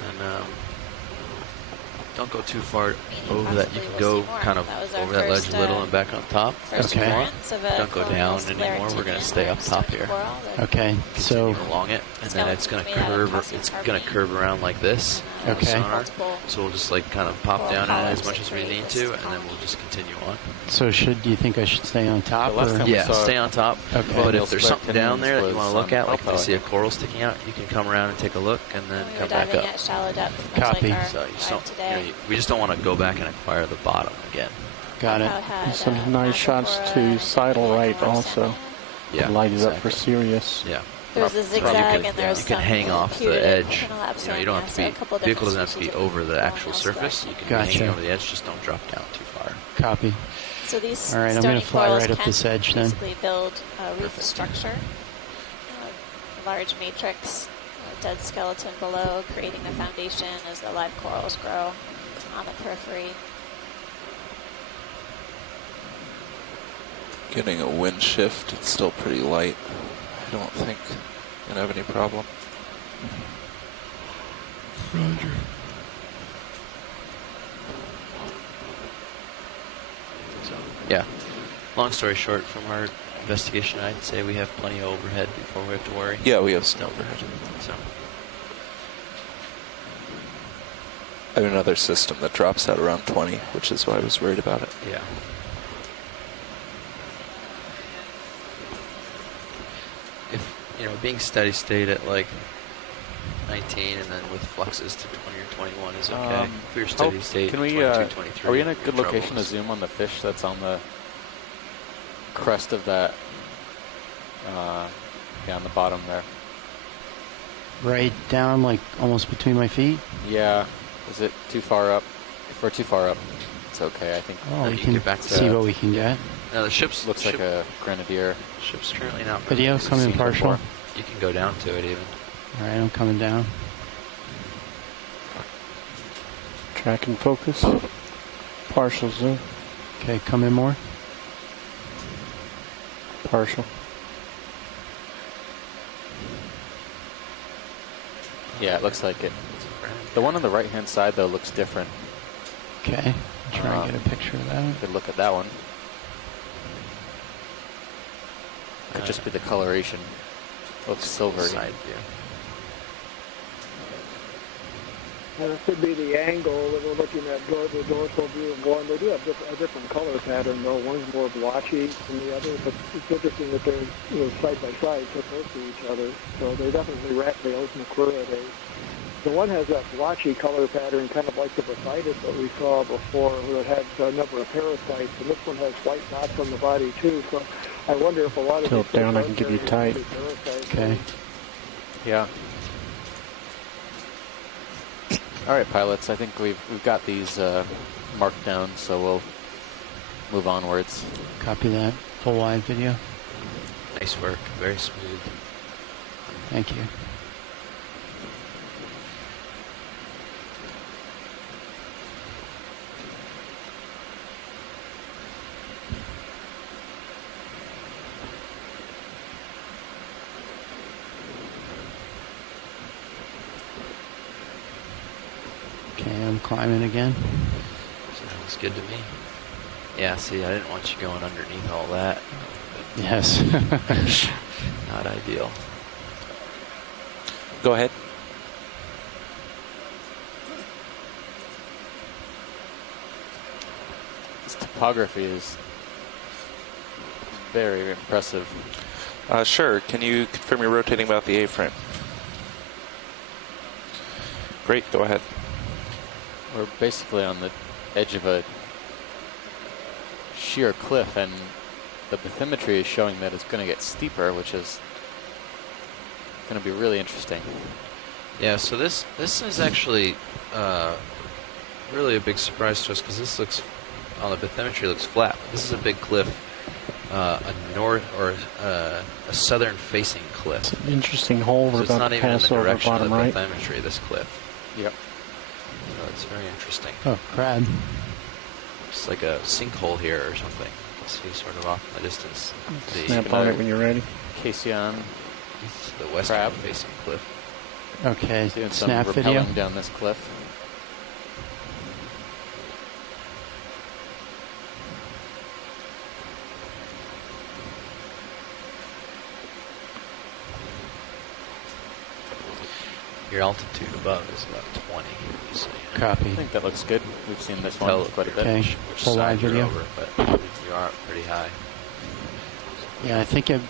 And don't go too far over Possibly that. You can we'll go see more. kind of That was our over that ledge first, a little and back on top. First Okay. occurrence of a Don't go colonial down anymore. We're going to stay up top here. Okay, so Continue along it, and then it's going to curve. It's going to curve around like this. on the Okay. sonar. So we'll just like kind of pop down in it as much as we need to, and then we'll just continue on. do you think I should stay on top? The last Or? time we Yeah, saw it, stay on top. Okay. But Colonial if there's something down there that you want to look at, like if I see a coral sticking out, you can come around and take a look, and then We were come back diving up. at shallow depth, much Copy. like our So you just dive don't, today. we just don't want to go back and acquire the bottom again. Got it. Cloud had, Some nice shots Macropora to and sidle right Okeanos also. and Yeah, Light it up for exactly. Sirius. Yeah. There's a zigzag and there's you can some hang off the putative edge. phenolapsarian, You know, you don't have so to a be. couple Vehicle doesn't different have to be species of over the actual colonial surface. skeleton. You can Gotcha. be hanging over the edge. Just don't drop down too far. Copy. So these All right, I'm stony gonna fly corals right up can this edge then. basically build a reef Perfect. structure, a large matrix, a dead skeleton below, creating the foundation as the live corals grow on the periphery. Getting a wind shift. It's still pretty light. I don't think you're going to have any problem. Roger. So, yeah. Long story short, from our investigation, I'd say we have plenty of overhead before we have to worry. Yeah, we have some overhead. So, I have another system that drops out around 20, which is why I was worried about it. yeah. If, being steady state at like 19 and then with fluxes to 20 or 21 is okay. If you're steady state, Can we? 22, 23. Are we in a your good location to trouble is- zoom on the fish that's on the crest of that? Yeah, on the bottom there. Right down, like almost between my feet. Yeah. Is it too far up? If we're too far up, it's okay. I think. Oh, No, we you can get back to see that. what we can get. No, the ship's Looks like a grenadier. ship's currently not. Video, moving. come in Seen partial. before. You can go down to it even. All right, I'm coming down. Track and focus. Partial zoom. Okay, come in more. Partial. Yeah, it looks like it. The one on the right-hand side, though, looks different. Okay, try and get a picture of that. Good look at that one. Could just be the coloration. Looks silvery. Side view. And it could be the angle that we're looking at the dorsal view of one. They do have a different color pattern, though. One's more blotchy than the other, but it's interesting that they're side by side, so close to each other. So they're definitely rat tails, Macruridae. The one has that blotchy color pattern, kind of like the Bothitis that we saw before, where it had a number of parasites, and this one has white knots on the body too. So I wonder if a lot of Tilt these down, I can give you tight. parasites. Okay. Yeah. All right, pilots. I think we've got these marked down, so we'll move onwards. Copy that. full wide video. Nice work. Very smooth. Thank you. Okay, I'm climbing again. Sounds good to me. Yeah, see, I didn't want you going underneath all that. Yes. Not ideal. Go ahead. This topography is very impressive. Sure. Can you confirm you're rotating about the A-frame? Great. Go ahead. We're basically on the edge of a sheer cliff, and the bathymetry is showing that it's going to get steeper, which is going to be really interesting. Yeah, so this is actually really a big surprise to us because this looks, on the bathymetry, looks flat. But this is a big cliff, a southern facing cliff. It's an interesting hole. So We're it's about not to even in pass the over direction of bottom the right. bathymetry, this cliff. Yep. So it's very interesting. Oh, crab. It's like a sinkhole here or something. See, sort of off in the distance. Snap on it when you're ready. Casion. It's the western facing cliff. Okay, Doing some snap video. rappelling down this cliff. Your altitude above is about 20. So, Copy. I think that looks good. We've seen this one tell quite a bit. Okay, which full wide side you're video. over, but you are pretty high. Yeah, I think I've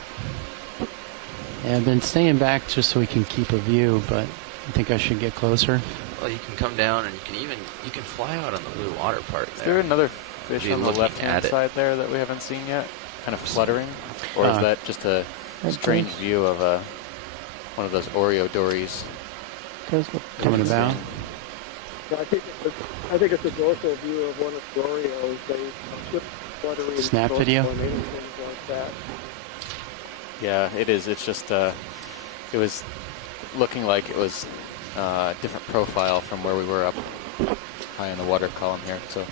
been staying back just so we can keep a view, but I think I should get closer. Well, you can come down and you can fly out on the blue water part Is there. there another fish Be on the looking left-hand at it. side there that we haven't seen yet? Kind of fluttering? Or is that just a strange view of one of those Oreo dories? Coming about. Yeah, I think it's a dorsal view of one of the Oreos. They slip fluttering Snap video? and things like that. Yeah, it is. It's just, it was looking like it was a different profile from where we were up high in the water column here. So,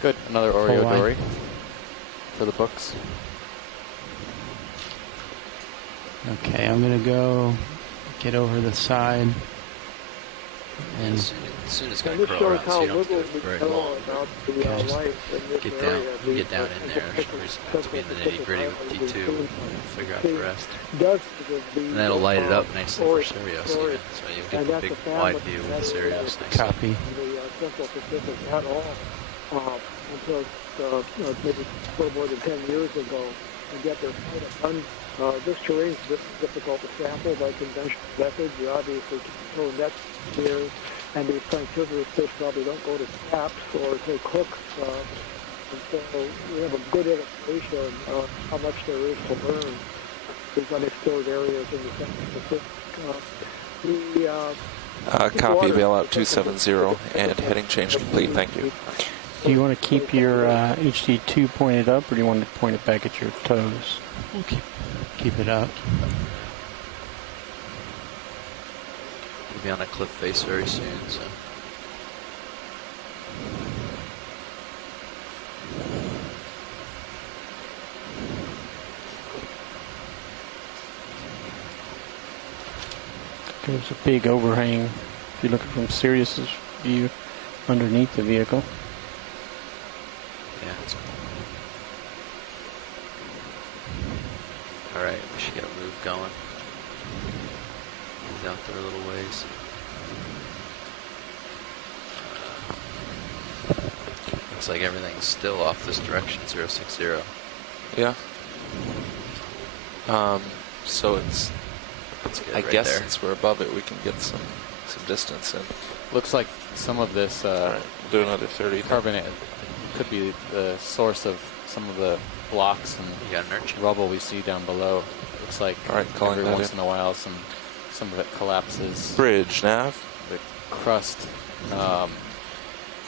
good. Another Oreo wide. dory for the books. Okay, I'm gonna go get over the side. And As soon as it's going And to this grow shows around, so how you don't have to little do we it very know long. about the life in this Get area. down, you get down in there. There's no reason not to be in the nitty gritty with D2. We'll figure out the rest. And that'll light it up nicely for Sirius even. So you'll get the big wide view of the Sirius nicely. copy. The Central Pacific at all until maybe a little more than 10 years ago. And yet there's quite a ton. This terrain is difficult to sample by conventional methods. You obviously throw nets here, and these frangivorous fish probably don't go to traps or take hooks. And so we have a good illustration of how much there is to learn these unexplored areas in the Central Pacific. Copy bailout 270 and heading change complete. Thank you. Do you want to keep your HD2 pointed up, or do you want to point it back at your toes? We'll keep it up. We'll be on a cliff face very soon, so. There's a big overhang if you're looking from Sirius's view underneath the vehicle. Yeah, it's cool. Alright, we should get a move going. He's out there a little ways. Looks like everything's still off this direction, 060. Yeah. So it's good I right guess there. since we're above it, we can get some distance in. Looks like some of this Alright, do another 30. carbonate could be the source of some of the blocks and You got an urchin. rubble we see down below. Looks like Alright, calling every that once in. in a while some of it collapses. Bridge, nav. The crust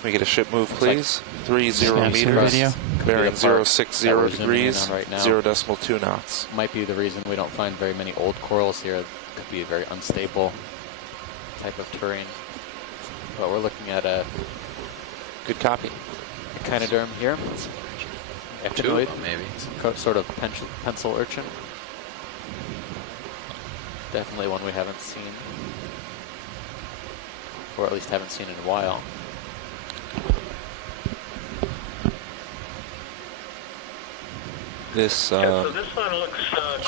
we get a ship move, please? 30 Snaps in meters, video. bearing Could be the part 060 that we're zooming in degrees, on right now. 0.2 knots. Might be the reason we don't find very many old corals here. It could be a very unstable type of terrain. But we're looking at a Good copy. echinoderm here. Two Echinoid, of them, maybe. sort of pencil urchin. Definitely one we haven't seen, or at least haven't seen in a while. This So this one looks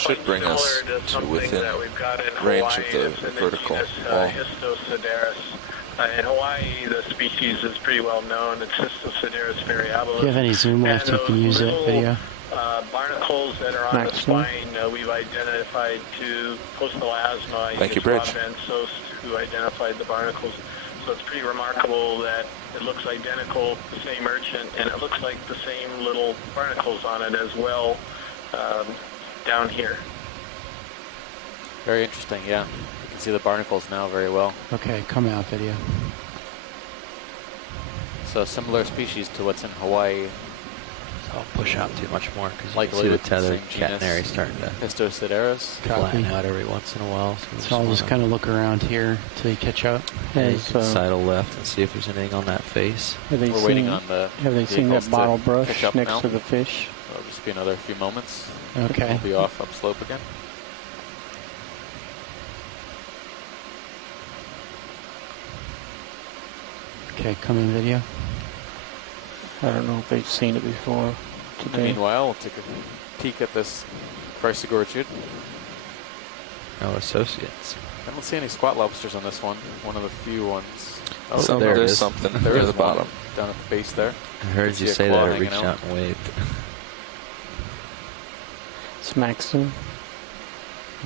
should quite bring us similar to to something within that we've got in range Hawaii. of the It's in vertical genus, wall. Histosideros. In Hawaii, the species is pretty well known. It's Histosideros variabilis. If you have any zoom And left, you can those use it. little, Video. Barnacles that are on the Maximum. spine, we've identified to Postolasma. Thank you, Bridge. Van Soest, who identified the barnacles. So it's pretty remarkable that it looks identical, the same urchin, and it looks like the same little barnacles on it as well down here. Very interesting, yeah. You can see the barnacles now very well. Okay, come out video. So similar species to what's in Hawaii. I'll push out too much more because you can Likely see the with the tethered same genus. catenary starting to Histosideros. flatten Copy. out every once in a while. So I'll just kind of look around here till you catch up. Yeah, you Has, can sidle left and see if there's anything on that face. have they We're seen, waiting on the have they seen vehicles that to bottle catch brush up next now. to the fish? It'll just be another few moments. Okay. We'll be off upslope again. Okay, come in video. I don't know if they've seen it before today. Meanwhile, we'll take a peek at this Chrysogorgid. No associates. I don't see any squat lobsters on this one. One of the few ones. Oh, Some, there it there's is. something There near is the one bottom. down at the base there. I heard see you a say claw that. I hanging reached out. out and waved. Smacks them.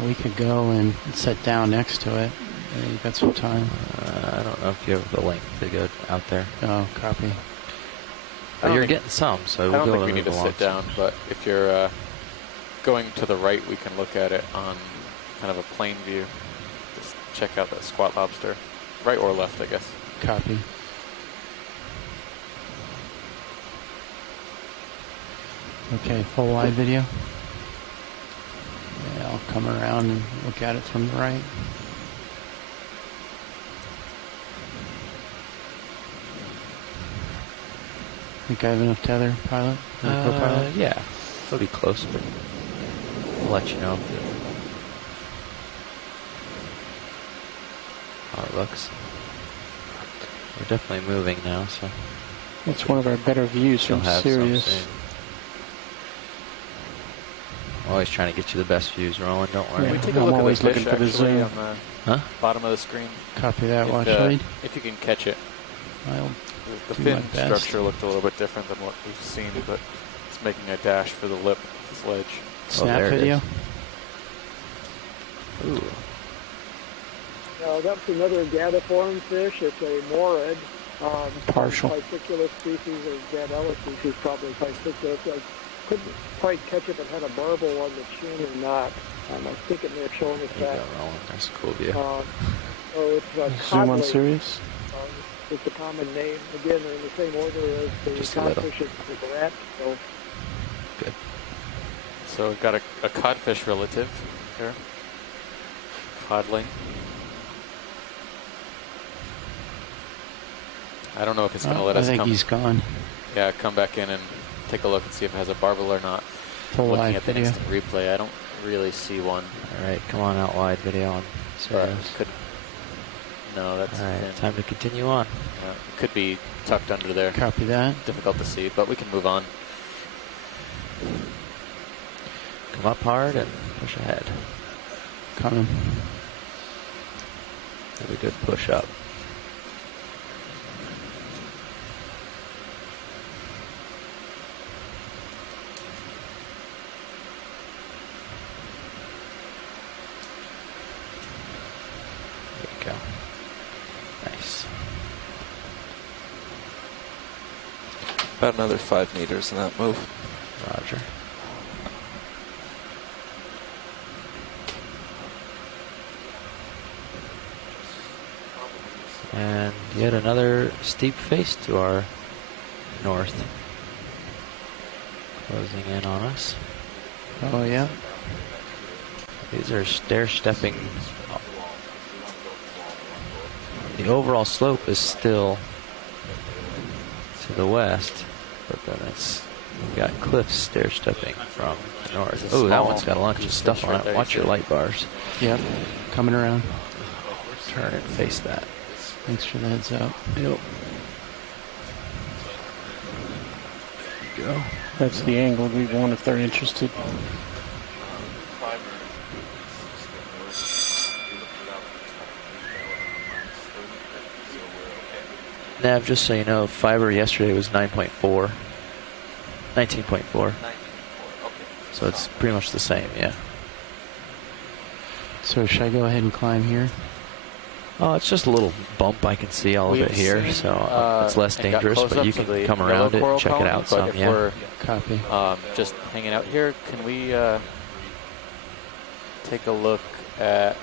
We could go and sit down next to it. You got some time. I don't know if you have the length to go out there. Oh, copy. But don't you're think- getting some, so I we'll don't be think able we to need to move along sit down, some. but if you're going to the right, we can look at it on kind of a plain view. Just check out that squat lobster. Right or left, I guess. Copy. Okay, full wide video. Yeah, I'll come around and look at it from the right. Think I have enough tether, pilot? Or co-pilot? Yeah, it'll be close, but I'll let you know how it looks. We're definitely moving now, so It's one of our better views she'll from have some Sirius. soon. I'm always trying to get you the best views, Roland. Don't worry. Yeah. Can we take a I'm look at always the fish looking for the actually zoom. on the Huh? bottom of the screen? Copy that, If, watch uh, lead. If you can catch it. I'll The do fin my best. structure looked a little bit different than what we've seen, but it's making a dash for the lip of this ledge. snap there it video. is. Ooh. That's another gadiform fish. It's a morid. Partial. Pisciculus species or gadella species, probably pisciculus. I couldn't quite catch if it had a barbel on the chin or not. I think it may have shown us There you that. go, Roland. That's a cool view. So it's a Zoom on codling. Sirius. It's a common name. Again, they're in the same order as the Just a little. codfish and the rat. So Good. So we've got a codfish relative here. Codling. I don't know if it's going to let I us think come. he's gone. Yeah, come back in and take a look and see if it has a barbel or not. Full Looking wide at the video. instant replay, I don't really see one. All right, come on out wide video on Sirius. Could, no, that's All right, thin. time to continue on. It could be tucked under there. Copy that. Difficult to see, but we can move on. Come up hard and push ahead. Coming. Have a good push up. There you go. Nice. About another 5 meters in that move. Roger. And Yet another steep face to our north. Closing in on us. Oh, yeah. These are stair-stepping. The overall slope is still to the west, but then we've got cliffs stair-stepping from the north. Oh, that one's got a bunch of stuff on it. Watch your light bars. Yep. Coming around. Turn and face that. Thanks for the heads up. Yep. There you go. That's the angle we want if they're interested. Nav, just so you know, fiber yesterday was 9.4. 19.4. So it's pretty much the same, yeah. So should I go ahead and climb here? Oh, it's just a little bump I can see all of it here, so it's less dangerous, but you can come around it and check it out some, yeah. We're Copy. just hanging out here, can we take a look at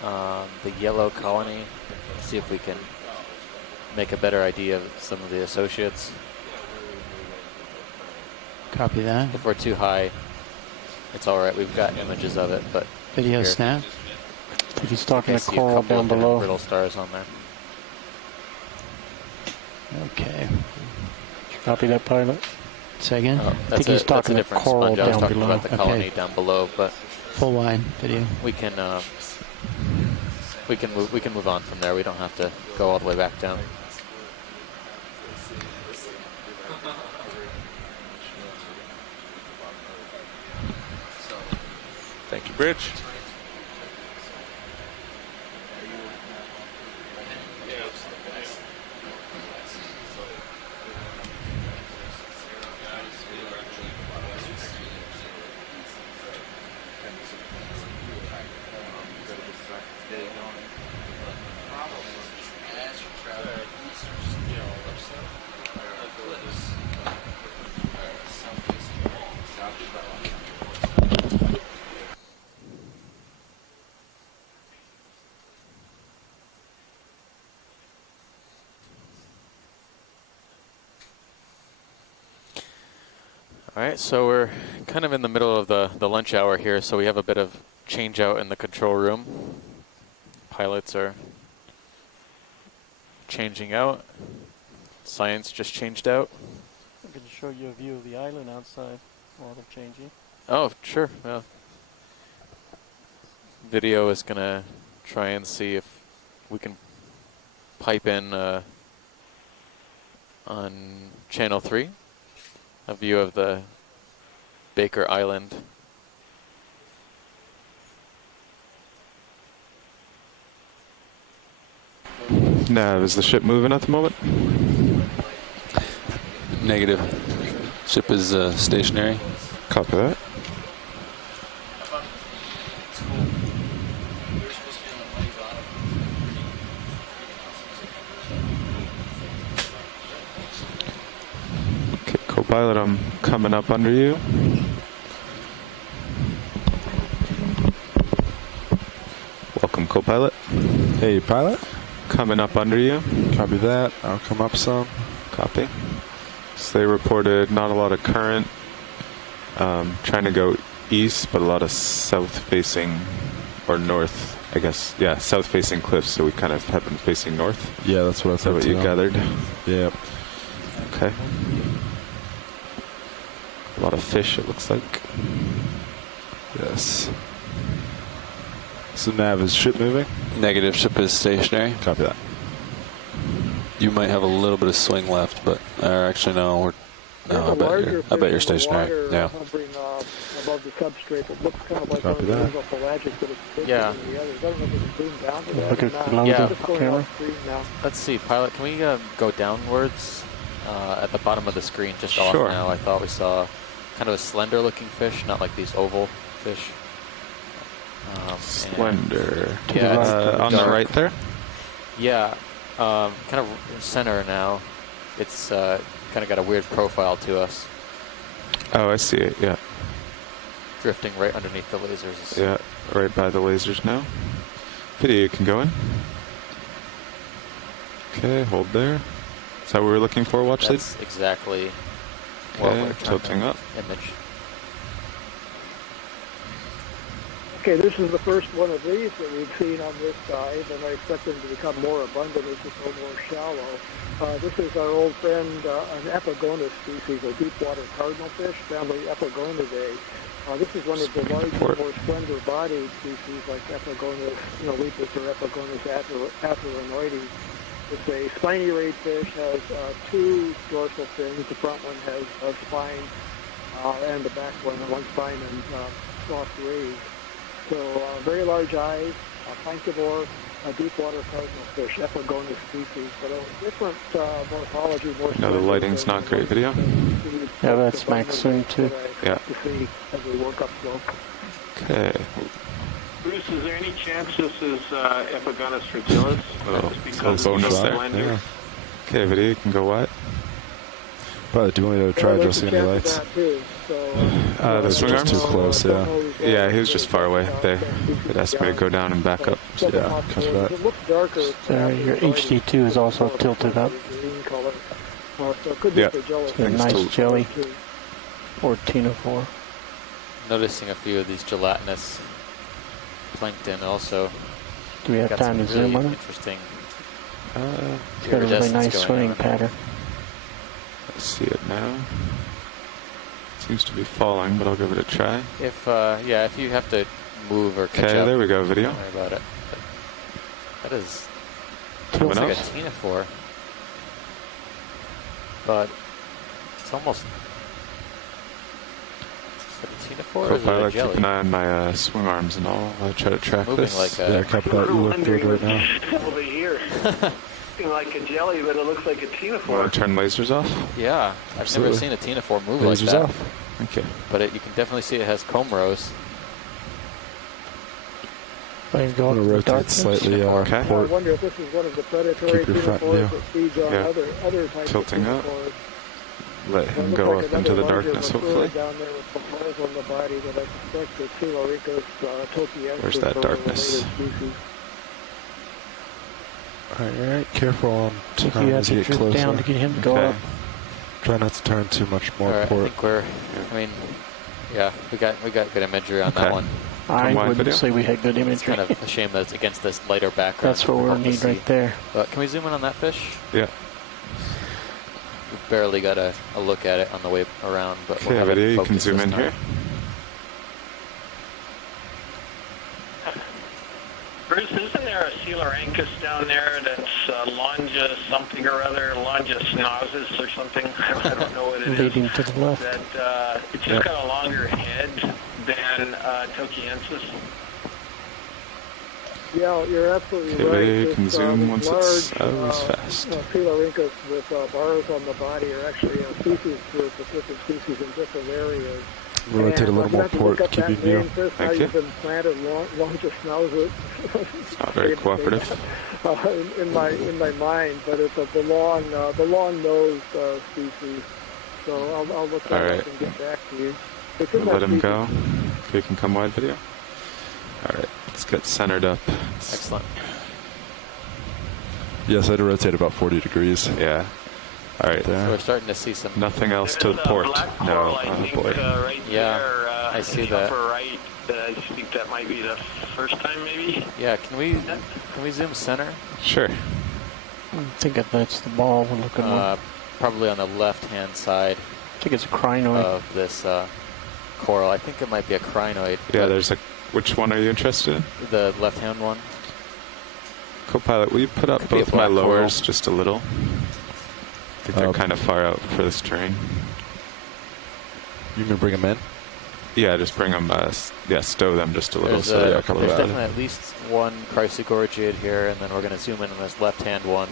the yellow colony, see if we can make a better idea of some of the associates? Copy that. If we're too high, it's all right. We've got images of it, but Video here, snap. I think he's talking I to see a coral couple down of different below. brittle stars on there. Okay. Copy that, pilot. Say again? Oh, I think he's talking to different coral sponge. I was down talking below. about the colony down below, but Full wide video. we can move on from there. We don't have to go all the way back down. Thank you, Bridge. All right, so we're kind of in the middle of the lunch hour here, so we have a bit of change out in the control room. Pilots are changing out. Science just changed out. I can show you a view of the island outside while they're changing. Oh, sure. Well, video is going to try and see if we can pipe in on channel 3. A view of the Baker Island. Nav, is the ship moving at the moment? Negative. Ship is stationary. Copy that. Okay, co-pilot, I'm coming up under you. Welcome, co-pilot. Hey, pilot. Coming up under you. Copy that. I'll come up some. Copy. So they reported not a lot of current. Trying to go east, but a lot of south-facing or north, I guess. Yeah, south-facing cliffs. So we kind of have been facing north. Yeah, that's what I thought. Is that what you gathered? Yeah. Okay. A lot of fish, it looks like. Yes. So Nav, is ship moving? Negative. Ship is stationary. Copy that. You might have a little bit of swing left, but actually no. I bet you're stationary. Yeah. Hovering above the substrate. It looks kind of like Copy one that. of those pelagic, but it's bigger Yeah. than the others. I don't know if it's zoomed down to that. Look or at not. below Yeah. the It's going camera. off screen now. Let's see, pilot, can we go downwards at the bottom of the screen just off Sure. now? I thought we saw kind of a slender looking fish, not like these oval fish. Slender. Yeah, on the dark. right there? Yeah, kind of center now. It's kind of got a weird profile to us, Oh, I see it, yeah. drifting right underneath the lasers. Yeah, right by the lasers now. Video, you can go in. Okay, hold there. Is that what we were looking for, watch lead? That's exactly what Okay, we're trying tilting to up. image. Okay, this is the first one of these that we've seen on this dive, and I expect them to become more abundant as we go more shallow. This is our old friend, an Epigonus species, a deep water cardinal fish, family Epigonidae. This is one of the larger, more slender-bodied species like Epigonus, lepus or Epigonus atheronoides. It's a spiny-rayed fish, has two dorsal fins. The front one has a spine, and the back one spine and soft rays. So very large eyes, planktivore, a deep water cardinal fish, Epigonus species, but a different morphology, more. No, the lighting's not great. Video? Yeah, that's max zoom too. Yeah. To see as we work up slope. Okay. Bruce, is there any chance this is Epigonus fragilis? Oh, because so bonus of the there. blender? Yeah. Okay, video, you can go wide. But do you want me to try adjusting any lights? The Those swing are arms? just too close, yeah. Yeah, he was just far away. It asked me to go down and back up. So. Yeah, copy that. It looks darker. Your HD2 is also tilted up. Green color. So it could be Yeah. fragilis. A nice jelly. Or ctenophore. Noticing a few of these gelatinous plankton also. Do we have got time some to zoom really on it? interesting. It's got a really nice going swimming on. pattern. I see it now. Seems to be falling, but I'll give it a try. If if you have to move or catch Okay, up, there we go, video. don't worry about it. But that is Someone looks like a else? ctenophore, but it's almost. Is it a ctenophore or is it a Co-pilot, jelly? keep an eye on my swing arms and all. I'll try to track Moving this. like a- Yeah, copy that. You look good right now. Over here. Looking like a jelly, but it looks like a Want ctenophore. to turn lasers off? Yeah, I've Absolutely. never seen a ctenophore move Lasers like that. off. Okay. But you can definitely see it has comb rows. Go I'm going to rotate darkness. slightly Okay. I port. wonder if this is one of the predatory Keep your front ctenophores view. that feeds on Yeah. other types Tilting of up. ctenophores. Let It him looks go like up into the another larger darkness, mature hopefully. down there with some holes on the body that I suspect is Coelaricus tokiensis. Where's that or a darkness? related species. Alright, careful on I think turn you have as to you get drift down to closer. get him to go Okay. up. Try not to turn too much more All right, I port. think we're. I mean, yeah, we got good imagery on Okay. that one. I wide wouldn't video. say we had good It's imagery. kind of a shame that it's against this lighter background. That's what we'll Difficult to need see. right there. But can we zoom in on that fish? Yeah. We barely got a look at it on the way around, but we'll Okay, have it video, you can focused zoom this in time. here. Bruce, isn't there a Coelaricus down there that's Longia something or other, Longia snosus or something? I don't know what it is. Leading to the left. That it's just got a longer head than tokiensis. Yeah, you're absolutely Okay, right. video, you This, can zoom this once large, it's out as fast. Coelaricus with bars on the body are actually a species group of different species in different areas. Rotate a little more port, keep your view. How you've been planted Longia snousus. It's not very cooperative. in my mind, but it's the long nosed species. So I'll look that All up right. and get back to you. It's in Let that him species. go. Okay, you can come wide, video. All right, let's get centered up. Excellent. Yes, I had to rotate about 40 degrees. Yeah. All right. So we're There. starting to see some. Nothing else to There's the a port. black No. coral, I Oh think, boy. right Yeah, there. I see in the that. upper right. I think that might be the first time, maybe. Yeah, can we zoom center? Sure. I think that's the ball we're looking at. Probably on the left-hand side I think it's a crinoid. of this coral. I think it might be a crinoid. Yeah, but there's a. Which one are you interested in? the left-hand one. Co-pilot, will you put up Could be a both my black lowers coral. just a little? I think they're kind of far out for this terrain. You can bring them in? Yeah, just bring them. Stow them just a little. There's, So yeah, there's copy that. definitely at least one chrysogorgiid here, and then we're going to zoom in on this left-hand one.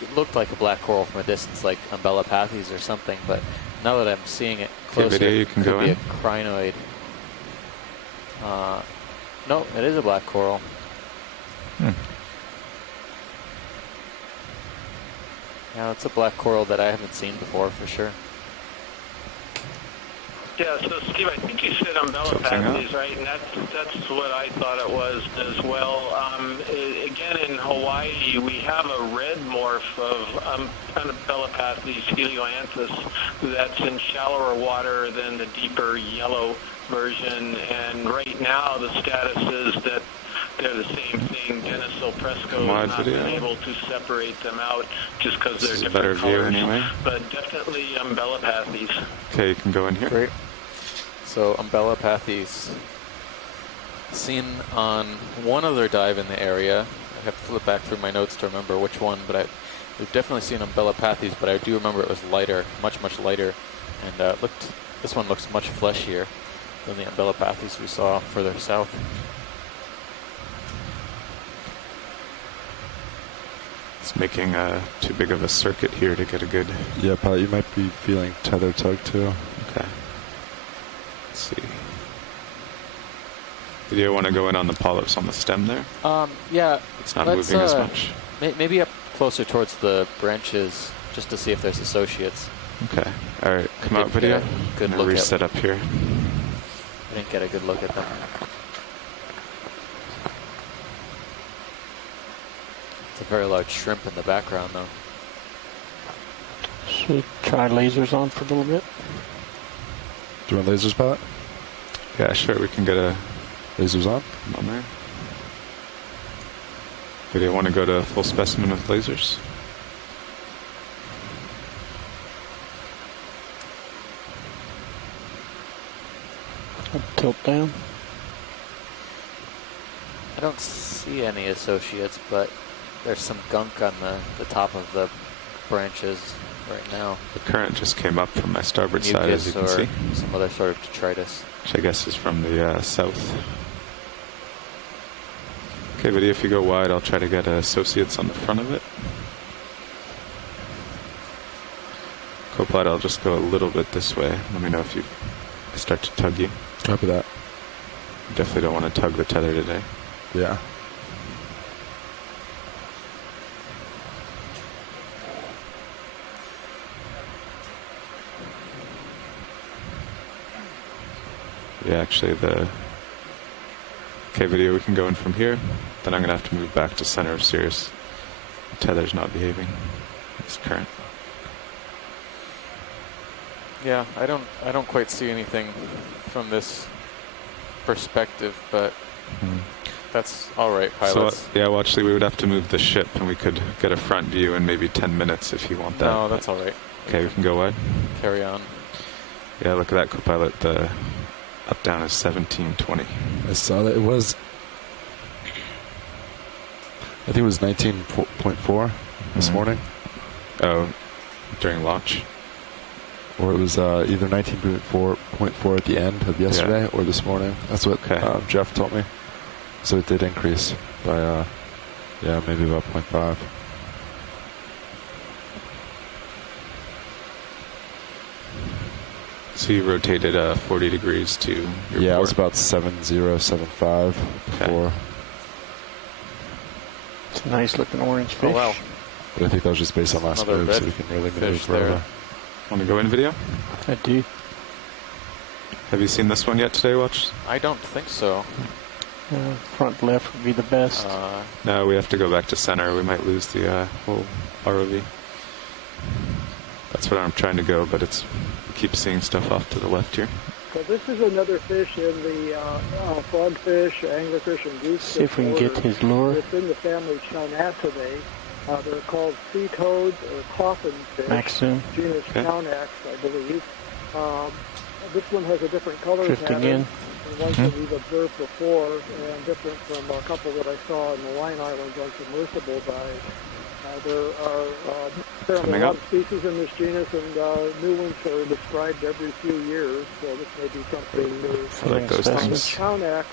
It looked like a black coral from a distance, like Umbellapathes or something, but now that I'm seeing it closer, video, you it can could go be in. a crinoid. No, it is a black coral. Yeah, it's a black coral that I haven't seen before for sure. Yeah, so Steve, I think you said umbellapathes, right? And that's what I thought it was as well. Again, in Hawaii, we have a red morph of umbellapathes helioanthus that's in shallower water than the deeper yellow version. And right now, the status is that they're the same thing. Dennis Silpresco has not been able to separate them out just because they're different better colors. view anyway. But definitely umbellapathes. Okay, you can go in here. Great. So umbellapathes seen on one other dive in the area. I have to flip back through my notes to remember which one, but we've definitely seen umbellapathes, but I do remember it was lighter, much lighter, and this one looks much fleshier than the umbellapathes we saw further south. It's making too big of a circuit here to get a good... Yeah, Pat, you might be feeling tether tug too. Okay. Let's see. Do you want to go in on the polyps on the stem there? Yeah. It's not moving as much. Maybe up closer towards the branches, just to see if there's associates. Okay. All right. Come out, video. Good look. Reset up here. I didn't get a good look at them. It's a very large shrimp in the background, though. Should we try lasers on for a little bit? Do you want lasers, Pat? Yeah, sure. We can get a lasers on. Come on there. Do you want to go to full specimen with lasers? I'll tilt down. I don't see any associates, but there's some gunk on the top of the branches right now. The current just came up from my starboard side, as you can see. Some other sort of detritus. Which I guess is from the south. Okay, but if you go wide, I'll try to get associates on the front of it. Copilot, I'll just go a little bit this way. Let me know if you start to tug you. Copy that. You definitely don't want to tug the tether today. Yeah. Yeah, actually Okay, video, we can go in from here. Then I'm going to have to move back to center of Sirius. The tether's not behaving. It's current. Yeah, I don't quite see anything from this perspective, but that's all right, pilots. So, yeah, well, actually, we would have to move the ship, and we could get a front view in maybe 10 minutes if you want that. No, that's all right. Okay, we can go wide. Carry on. Yeah, look at that, Copilot. The up down is 1720. I saw that it was. I think it was 19.4 this morning. Oh, during launch. Or it was either 19.4 at the end of yesterday or this morning. That's what Jeff told me. So it did increase by, maybe about 0.5. So you rotated 40 degrees to your Yeah, port. it was about 7075 before. It's a nice looking orange fish. Oh, wow. But I think that was just based on last Another move, so red we can really fish move further. there. Want to go in video? I do. Have you seen this one yet today, Watch? I don't think so. Front left would be the best. No, we have to go back to center. We might lose the whole ROV. That's what I'm trying to go, but we keep seeing stuff off to the left here. So this is another fish in the frogfish, anglerfish, and goosefish. See if we can get his lure. It's in the family Chaunaceae. They're called sea toads or coffin fish. Maxim. Genus Chaunax, I believe. This one has a different color Drifting pattern in. than ones that we've observed before, and different from a couple that I saw in the Line Islands on submersible dives. There are apparently a lot of species in this genus, and new ones are described every few years, so this may be something new. I like those things. Chaunax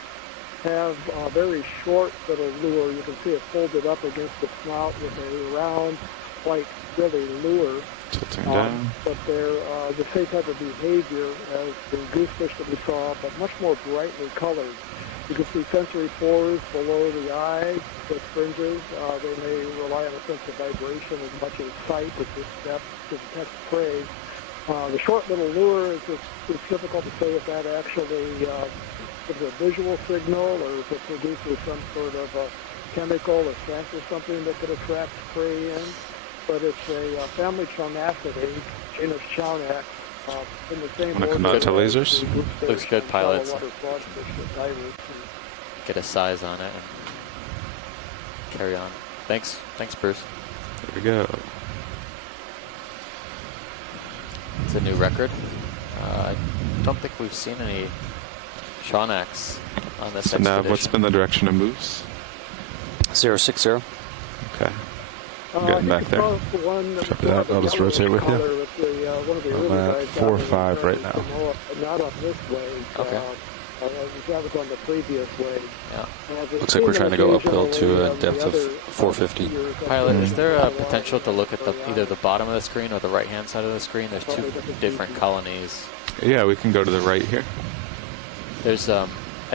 have a very short little lure. You can see it folded up against the snout with a round, white, really lure. Tilting down. But they're the same type of behavior as the goosefish that we saw, but much more brightly colored. You can see sensory pores below the eye, the fringes. They may rely on a sense of vibration as much as sight, which is depth to detect prey. The short little lure it's difficult to say if that actually gives a visual signal or if it produces some sort of a chemical or scent or something that could attract prey in. But it's a family Chaunacidae, genus Chaunax, in the same Want to come order out to as lasers? the group fish Looks good, and pilots. saltwater frogfish and divers. Get a size on it and carry on. Thanks, Bruce. There we go. It's a new record. I don't think we've seen any Chaunax on this So now, expedition. what's been the direction of moves? 060. Okay. I'm getting back there. Copy that. I'll just rotate with you. I'm at 4-5 right now. Not up this way. Okay. That was on the previous way. Yeah. Looks like we're trying to go uphill to a depth of 450. Pilot, is there a potential to look at either the bottom of the screen or the right-hand side of the screen? There's two different colonies. Yeah, we can go to the right here. There's, I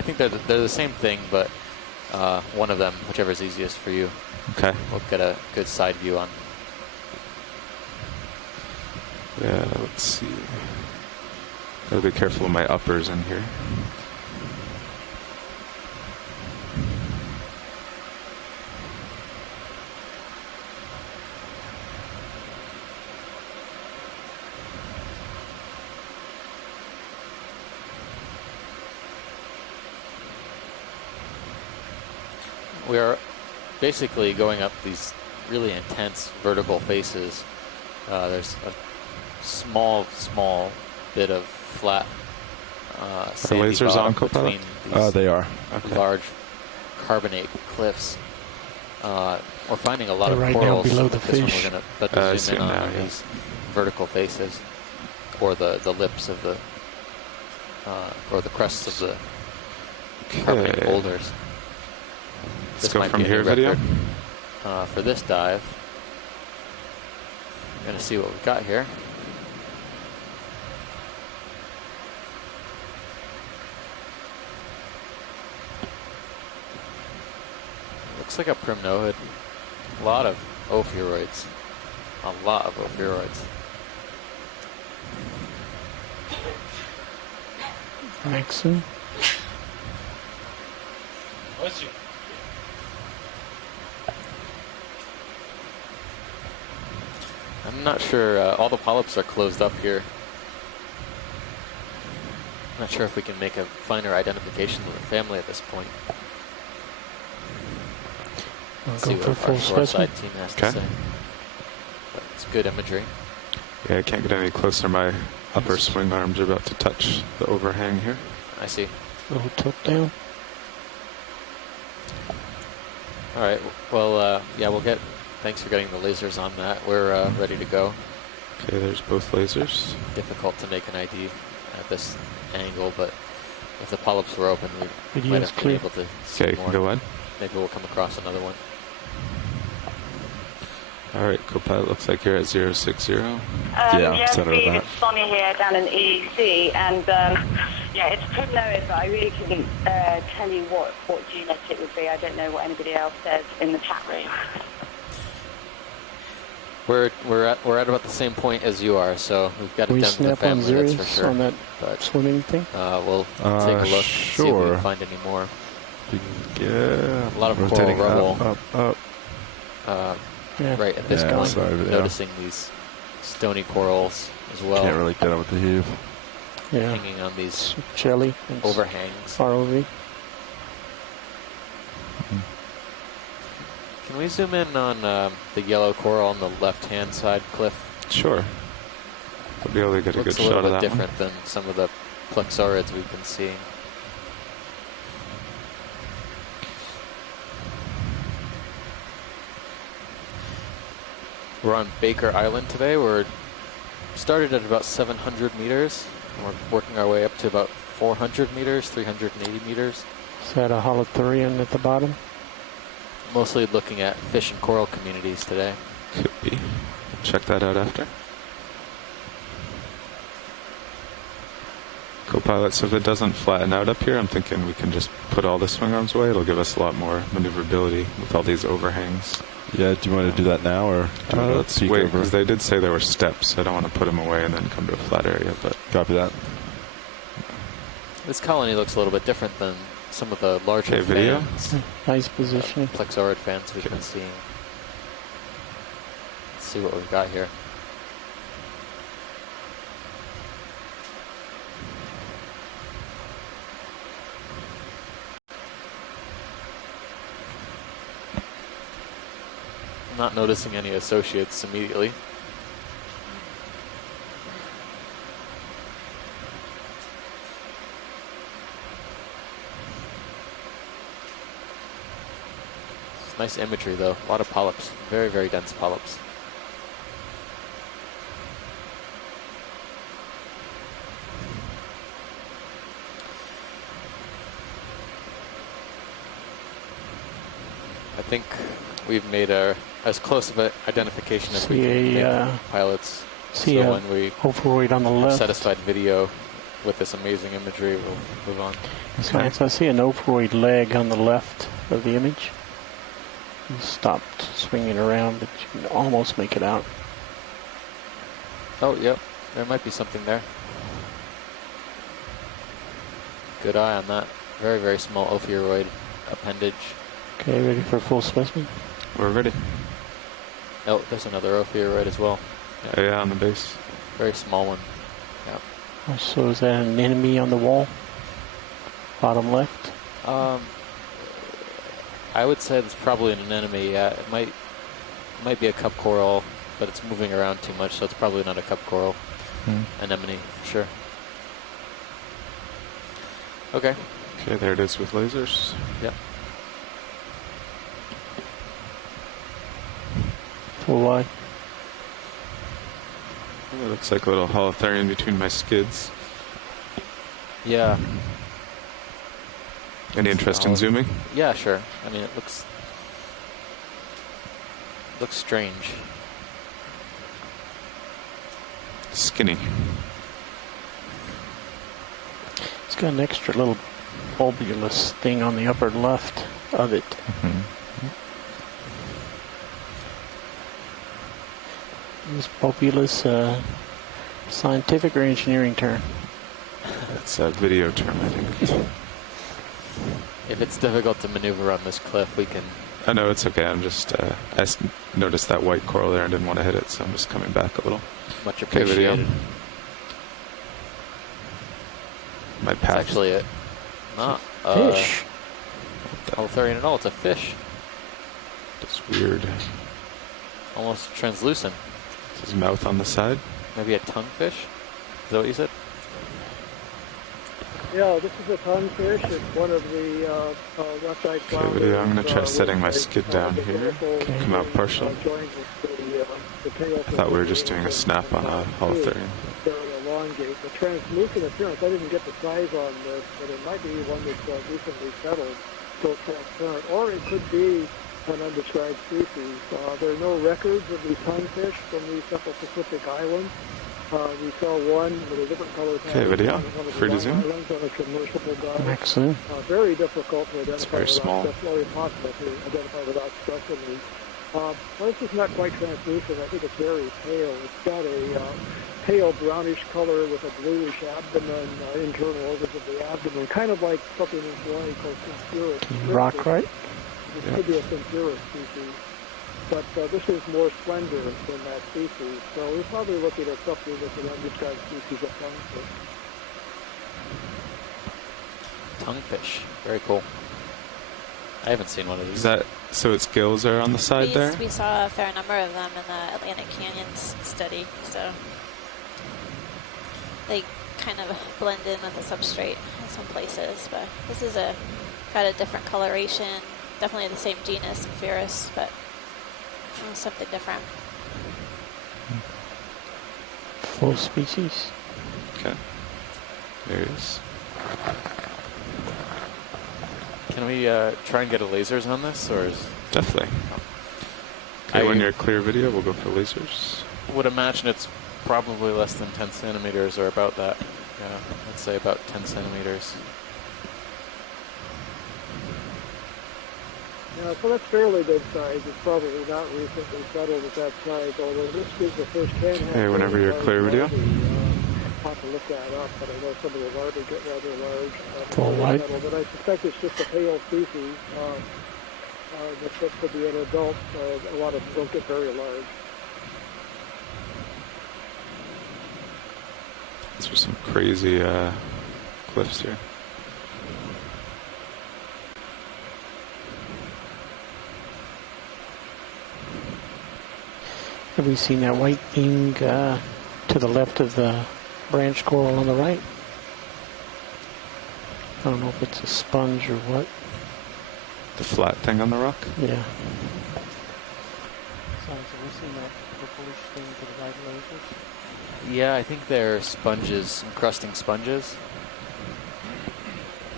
think they're the same thing, but one of them, whichever is easiest for you. Okay. We'll get a good side view on. Yeah, let's see. Gotta be careful of my uppers in here. We are basically going up these really intense vertical faces. There's a small bit of flat sandy lasers bottom on, co-pilot? between these They are. Okay. large carbonate cliffs. We're finding a lot They're of right corals. down below the This one fish. we're going to zoom in on now, yeah. these vertical faces, or the lips of the, or the crests of the carbonate boulders. Let's This go might from be a new here, video. record. For this dive, I'm going to see what we've got here. Looks like a primnoid. A lot of ophiuroids. A lot of ophiuroids. Maxim. I'm not sure. All the polyps are closed up here. I'm not sure if we can make a finer identification of the family at this point. Let's see Go for what full our shore specimen. side team has to say. But it's good imagery. Yeah, I can't get any closer. My upper swing arms are about to touch the overhang here. I see. Little tilt down. All right. Well, yeah, we'll get. Thanks for getting the lasers on that. We're ready to go. Okay, there's both lasers. Difficult to make an ID at this angle, but if the polyps were open, we Video might is have been clear. able to see Okay, more. go ahead. Maybe we'll come across another one. All right, co-pilot, looks like you're at 060. Yeah, center of Steve, that. it's Sonny here down in EEC, and yeah, it's primnoid, but I really couldn't tell you what genus it would be. I don't know what anybody else says in the chat room. We're at about the same point as you are, so we've got to We dent the snap on family, that's for Sirius sure. on that But swimming thing. we'll take a look, see if we sure. can find any more. Yeah. A lot of coral Rotating rubble. up. Yeah. Right at this Yeah, point, sorry, but yeah. noticing these stony corals as well, Can't really get them with the heave. Yeah. hanging on these Jelly. and overhangs. ROV. Can we zoom in on the yellow coral on the left-hand side cliff? Sure. We'll be able to get a Looks good a little shot of bit that one. different than some of the plexaurids we've been seeing. We're on Baker Island today. We're started at about 700 meters. And we're working our way up to about 400 meters, 380 meters. Is that a holothurian at the bottom? Mostly looking at fish and coral communities today. Could be. Check that out after. Co-pilot, so if it doesn't flatten out up here, I'm thinking we can just put all the swing arms away. It'll give us a lot more maneuverability with all these overhangs. Yeah, do you want to do that now, or let's wait, because they did say there were steps. I don't want to put them away and then come to a flat area, but... Copy that. This colony looks a little bit different than some of the larger video. fans. Nice position. Plexaurid fans we've been seeing. Let's see what we've got here. I'm not noticing any associates immediately. It's nice imagery though, a lot of polyps, very, very dense polyps. I think we've made as close of an identification as we can make, pilots. So when we overweight on the have left. satisfied video with this amazing imagery, we'll move on. So I see an overweight leg on the left of the image. It stopped swinging around, but you can almost make it out. Oh, yep. There might be something there. Good eye on that. Very, very small ophiuroid appendage. Okay, ready for full specimen? We're ready. Oh, there's another ophiuroid as well. Yeah. Yeah, on the base. Very small one. Yeah. Oh, so is that an enemy on the wall? Bottom left? I would say it's probably an anemone. Yeah, it might be a cup coral, but it's moving around too much, so it's probably not a cup coral. Anemone, for sure. Okay. Okay, there it is with lasers. Yep. Full wide. It looks like a little holothurian between my skids. Yeah. Any interest in zooming? Yeah, sure. I mean, it looks strange. Skinny. It's got an extra little bulbulous thing on the upper left of it. Is bulbulous scientific or engineering term? That's a video term, I think. If it's difficult to maneuver on this cliff, we can... I know, it's okay. I'm just... I noticed that white coral there and didn't want to hit it, so I'm just coming back a little. Much appreciated. Video. My path. It's actually not fish. Holothurian at all. It's a fish. It's weird. Almost translucent. His mouth on the side. Maybe a tonguefish? Is that what you said? Yeah, this is a tonguefish. It's one of the left-side flounders. Okay, video. I'm going to try setting my skid down here. Come out partial. I thought we were just doing a snap on a holothurian. Elongate. The translucent appearance, I didn't get the size on this, but it might be one that's recently settled, so transparent. Or it could be an undescribed species. There are no records of these tonguefish from these Central Pacific islands. We saw one with a different color. Okay, video. Free to zoom. Excellent. Very difficult to identify. It's very small. Definitely impossible to identify without specimens. Well, this is not quite translucent. I think it's very pale. It's got a pale brownish color with a bluish abdomen, internal organs of the abdomen, kind of like something in Hawaii called Syncerus. Rock, right? This could be a Syncerus species. But this is more slender than that species. So we're probably looking at something that's an undescribed species of tonguefish. Tonguefish. Very cool. I haven't seen one of these. Is that so? Its gills are on the side there. We saw a fair number of them in the Atlantic Canyons study, so they kind of blend in with the substrate in some places. But this is got a different coloration. Definitely the same genus, Amphiurus, but something different. Full species. Okay. There it is. Can we try and get a lasers on this, or is... Definitely. Okay, when you're clear video, we'll go for lasers. Would imagine it's probably less than 10 centimeters or about that. Yeah, I'd say about 10 centimeters. Yeah, so that's fairly good size. It's probably not recently settled at that size, although this is the first can have. Hey, whenever you're clear, video. I'll have to look that up, but I know some of the larvae get rather large. Full white. But I suspect it's just a pale species. That could be an adult. A lot of them don't get very large. These are some crazy cliffs here. Have we seen that white thing to the left of the branch coral on the right? I don't know if it's a sponge or what. The flat thing on the rock? Yeah. So have we seen that purplish thing to the right of those? Yeah, I think they're sponges, encrusting sponges.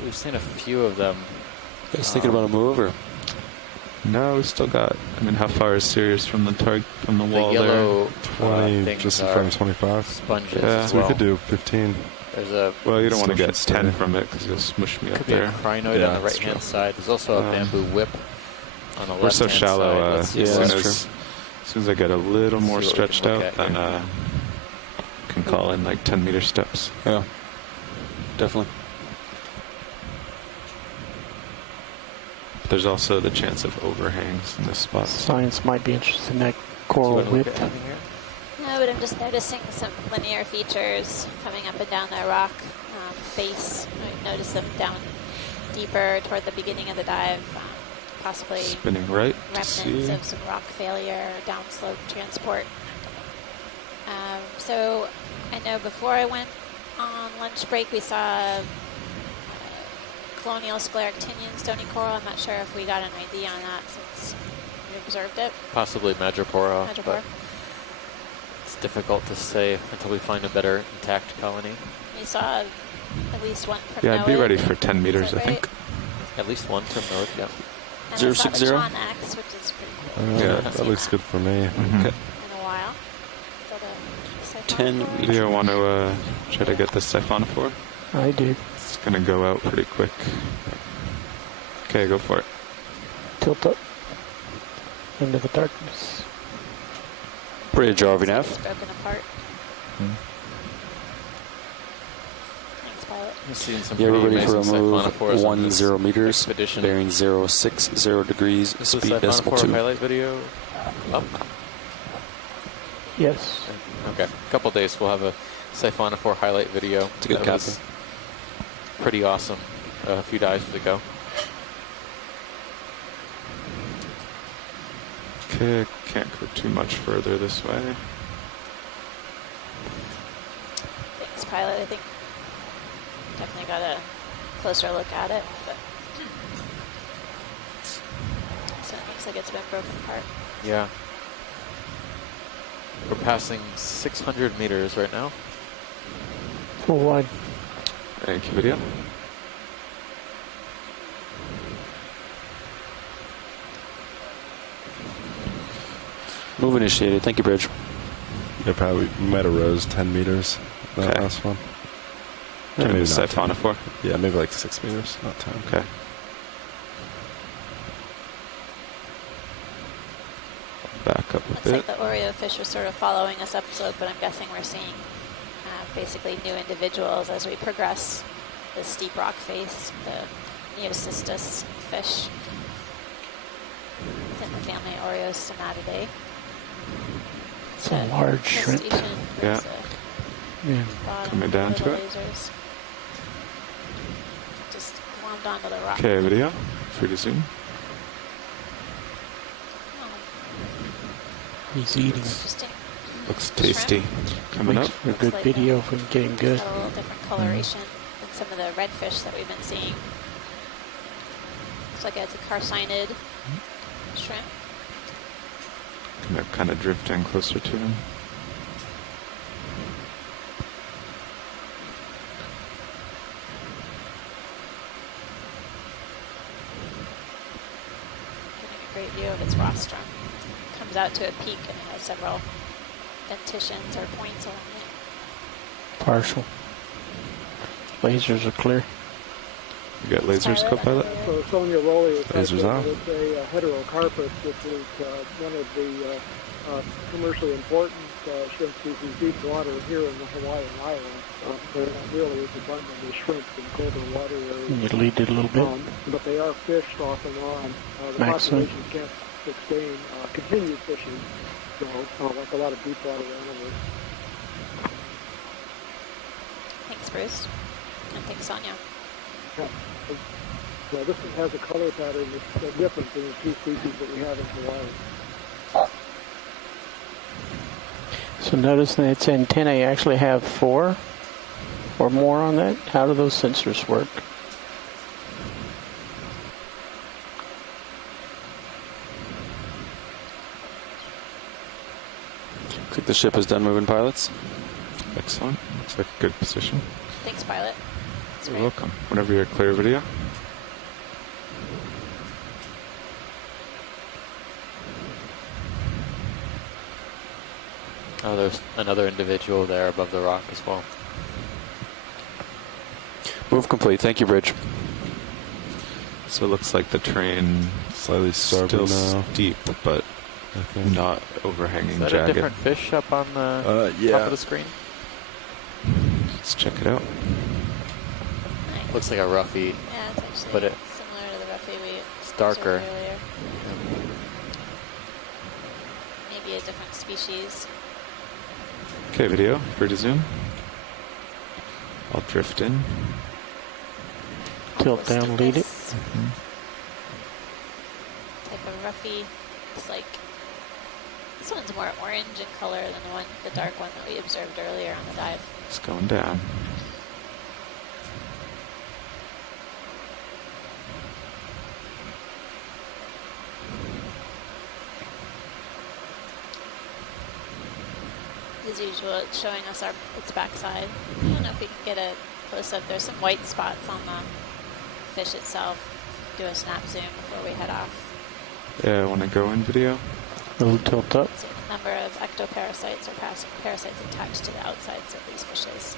We've seen a few of them. You guys thinking about a move, or? No, we still got. I mean, how far is Sirius from the target, from the wall yellow, there? 20, just in front of 25. Sponges. Yeah, so we could do 15. There's a. Well, you don't want to get smush 10 there. from it because you'll smush me up Could be there. a crinoid on the right-hand side. There's also a bamboo whip on the left-hand side. We're so shallow. Let's see As what- soon as I get a little more see what we can stretched look out, at then can call in like 10-meter steps. Yeah, definitely. There's also the chance of overhangs in this spot. Science might be interested in that coral whip. No, but I'm just noticing some linear features coming up and down the rock face. I noticed them down deeper toward the beginning of the dive, possibly Spinning right to remnants see. of some rock failure, downslope transport. So I know before I went on lunch break, we saw colonial scleractinian stony coral. I'm not sure if we got an ID on that since we observed it. Possibly Madrepora, Madrepora. but it's difficult to say until we find a better intact colony. We saw at least one from Yeah, I'd be Noah. ready for 10 meters, Is I that think. right? At least one from North, yeah. And 060? I saw the Chon X, which is pretty cool. Yeah, Haven't that seen looks good for me. Mhm. in Okay. a while. So the 10 siphonophore. meters. Do you want to try to get the siphonophore? I do. It's going to go out pretty quick. Okay, go for it. Tilt up into the darkness. Bridge RVNAV. It's broken apart. Thanks, pilot. I've seen some Yeah, we're pretty ready for a amazing move. siphonophores on this 10 meters, expedition. bearing 060 degrees, Is the speed decimal siphonophore 2. highlight video up? Yes. Okay, a couple days we'll have a siphonophore highlight video. It's a good That copy. was pretty awesome a few dives ago. Okay, can't go too much further this way. Thanks, pilot. I think definitely got a closer look at it, but so it looks like it's been broken apart. Yeah. We're passing 600 meters right now. Full wide. Thank you, video. Move initiated. Thank you, Bridge. Yeah, probably we might have rose 10 meters that Okay. last one. Give me maybe the not 10. siphonophore. Yeah, maybe like 6 meters, not 10. Okay. Back up a Looks bit. like the Oreo fish was sort of following us upslope, but I'm guessing we're seeing basically new individuals as we progress the steep rock face, the Neocystus fish. It's in the family Oreostomatidae. It's a large shrimp. Crustacean Yeah. with Yeah. bottom Coming down to little it. lasers. Just glommed onto the rock. Okay, video. Free to zoom. He's eating. Interesting. Looks tasty. Coming up. A good like video if we can get him good. Got a little different coloration than some of the redfish that we've been seeing. Looks like it's a carcinid shrimp. Kind of drifting closer to him. Getting a great view of its rostrum. Comes out to a peak and it has several dentitions or points along it. Partial. Lasers are clear. You got lasers, co-pilot? So Sonia Rowley is Lasers on. it's a heterocarpus, which is one of the commercially important shrimp species deep water here in the Hawaiian Islands. They're not really as abundant as shrimp in colder water areas. You lead it a little bit. But they are fished off and on. The Maximum. population can't sustain continued fishing, so like a lot of deep water animals. Thanks, Bruce. And thanks, Sonia. Yeah. Well, this one has a color pattern that's different than the two species that we have in Hawaii. So notice that its antennae actually have 4 or more on that. How do those sensors work? Looks like the ship is done moving, pilots. Excellent. Looks like a good position. Thanks, pilot. You're welcome. Whenever you're clear, video. Oh, there's another individual there above the rock as well. Move complete. Thank you, Bridge. So it looks like the terrain slightly still now. steep, but not overhanging, Is that jagged. a different fish up on the top of the screen? Let's check it out. Nice. Looks like a roughy. Yeah, it's actually but similar to the roughy we it's darker. observed earlier. Maybe a different species. Okay, video, free to zoom. I'll drift in. Tilt down, lead it. Type of roughy. Looks like this one's more orange in color than the dark one that we observed earlier on the dive. It's going down. As usual, it's showing us its backside. I don't know if we can get a close-up. There's some white spots on the fish itself. Do a snap zoom before we head off. Yeah, I want to go in video. A little tilt up. So a number of ectoparasites or parasites attached to the outsides of these fishes.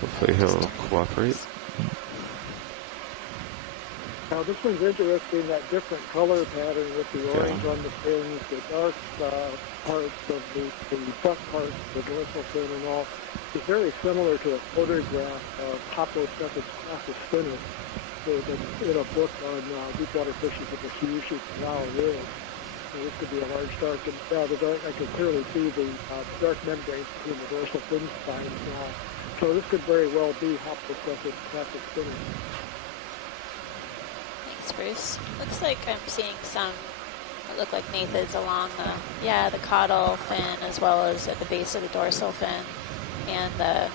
Hopefully he'll cooperate. Now this one's interesting, that different color pattern with the orange on the fins, the dark parts of the front parts, the dorsal fin and all, is very similar to a photograph of Hoplocephalus spinus in a book on deepwater fishes with the Kyushu canal rig. So this could be a large dark, and the dark, I can clearly see the dark membranes between the dorsal fin spines now. So this could very well be Hoplocephalus spinus. Thanks, Bruce. Looks like I'm seeing some that look like gnathids along the caudal fin as well as at the base of the dorsal fin and the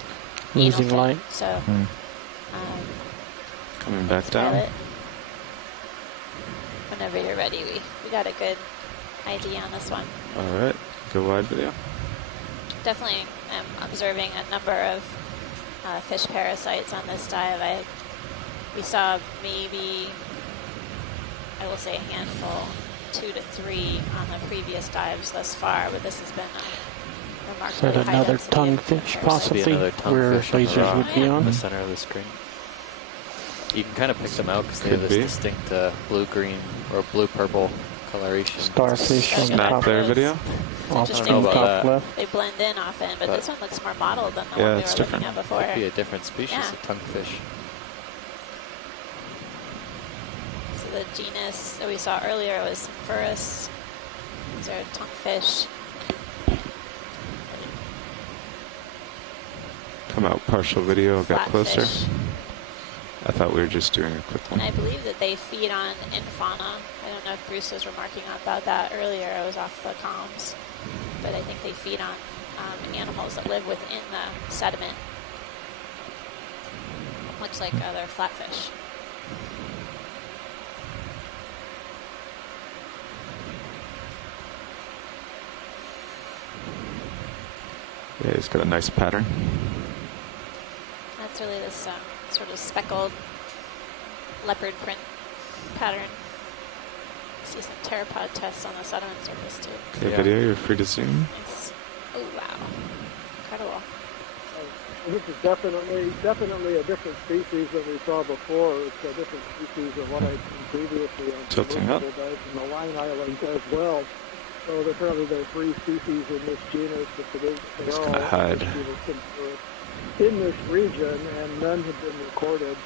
Losing anal fin. light. So Coming back down. pilot, whenever you're ready, we got a good idea on this one. All right, go wide video. Definitely am observing a number of fish parasites on this dive. We saw maybe, I will say a handful, 2 to 3 on the previous dives thus far, but this has been a Is remarkably that high another density tonguefish of possibly Another where tonguefish on the lasers rock would be in on? the center of the screen. You can kind of pick them out because they have Could this be. distinct blue-green or blue-purple coloration. Starfish on the Snap top. there video. Off Interesting. the I don't know about top that. left. They blend in often, but this one looks more mottled than the Yeah, one we it's were different. looking at before. Could be a different species Yeah. of tonguefish. So the genus that we saw earlier was Symphoris. These are tonguefish. Come out partial video, get closer. Flatfish. I thought we were just doing a quick And one. I believe that they feed on infauna. I don't know if Bruce was remarking about that earlier. I was off the comms. But I think they feed on animals that live within the sediment. Much like other flatfish. Yeah, he's got a nice pattern. That's really this sort of speckled leopard print pattern. See some pteropod tests on the sediment surface too. Okay, video, you're free to zoom. Nice. Oh wow, incredible. This is definitely a different species than we saw before. It's a different species of what I'd seen previously on Tilting up. submersible dives in the Line Islands as well. So apparently there are 3 species in this genus, but they Just are gonna all hide. in this region, and none have been recorded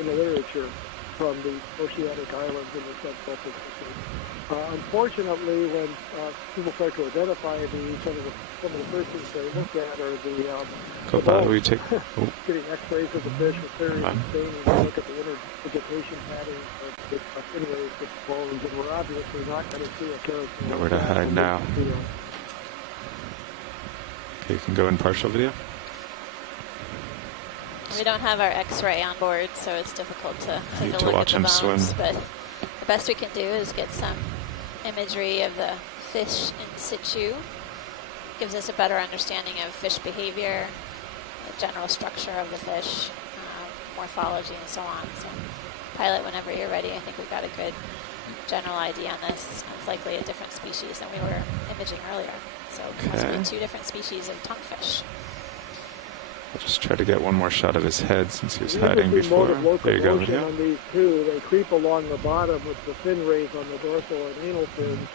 in the literature from the oceanic islands in the subtropical Pacific. Unfortunately, when people start to identify these, some of the first things they look at are Go by, we take. Oh, getting X-rays of the fish with very staining to look at the intervegetation patterns of the fin rays with the bones, and we're obviously not going to see a character. nowhere to hide now. Okay, you can go in partial video. We don't have our X-ray on board, so it's difficult to take Need a to look watch at the him bones. swim. But the best we can do is get some imagery of the fish in situ. Gives us a better understanding of fish behavior, the general structure of the fish, morphology, and so on. So, pilot, whenever you're ready, I think we've got a good general idea on this. It's likely a different species than we were imaging earlier. So, possibly Okay. 2 different species of tonguefish. I'll just try to get one more shot of his head since he was You hiding can see mode before. of There you go, locomotion video. on these two. They creep along the bottom with the fin rays on the dorsal and anal fins,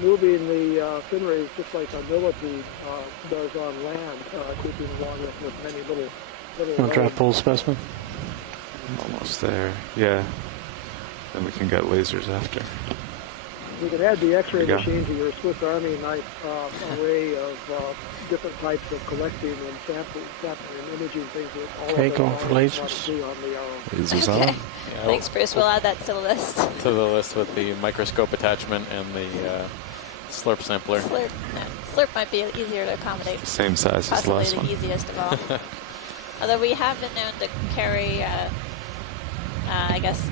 moving the fin rays just like a millipede does on land, creeping along with many little I'll try to legs. pull a specimen. Almost there. Yeah. Then we can get lasers after. You can add the X-ray There you go. machine to your Swiss Army knife array of different types of collecting and sampling and imaging things that all Okay, of them going for want lasers. to see on the ROV. Lasers on. Okay. Yeah, Thanks, Bruce. We'll add that to the list. to the list with the microscope attachment and the slurp sampler. Slurp, no, slurp might be easier to accommodate. Same size as the Possibly last the one. easiest of all. Although we have been known to carry, I guess,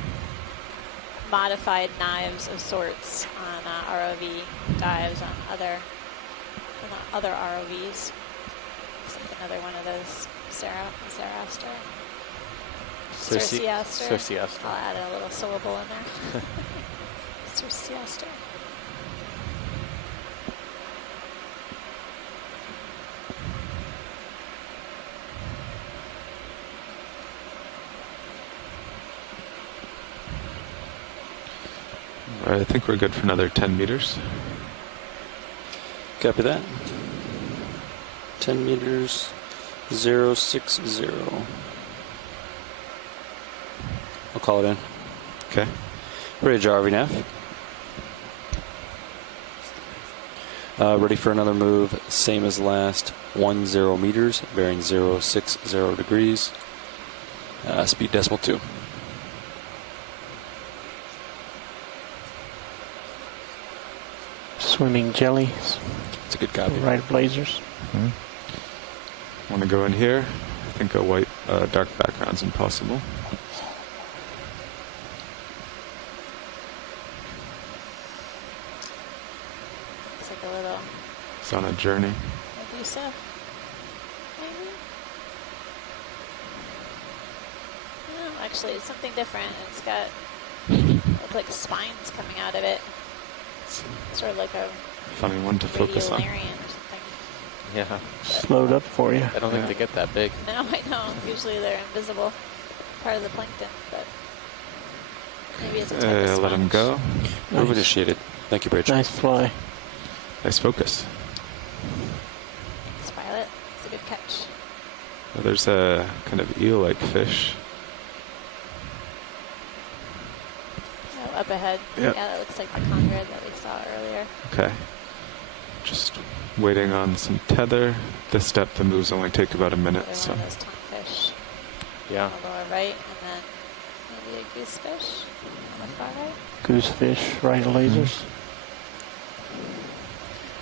modified knives of sorts on ROV dives on other ROVs. Another one of those Cerastor. Cerciaster. Cerciaster. I'll add a little syllable in there. Cerciaster. All right, I think we're good for another 10 meters. Copy that. 10 meters, 060. I'll call it in. Okay. Bridge RV nav. Ready for another move, same as last, 10 meters, bearing 060 degrees. Speed decimal 2. Swimming jellies. It's a good copy. Right of lasers. Want to go in here? I think a white, dark background's impossible. It's like a little It's on a journey. Medusa, maybe? No, actually, it's something different. It's got like spines coming out of it. Sort of like a Funny one to focus on. radiolarian or something. Yeah. Slowed up for you. I don't think they get that big. No, I know. Usually they're invisible, part of the plankton, but maybe it's a type of Let him go. Move initiated. Thank you, Bridge. Nice fly. Nice focus. It's violet. It's a good catch. Well, there's a kind of eel-like fish. Oh, up ahead. Yep. Yeah, that looks like the conure that we saw earlier. Okay. Just waiting on some tether. This step, the moves only take about a minute. Another So one of those tonguefish Yeah. on the lower right, and then maybe a goosefish on the far right. Goosefish, right of lasers.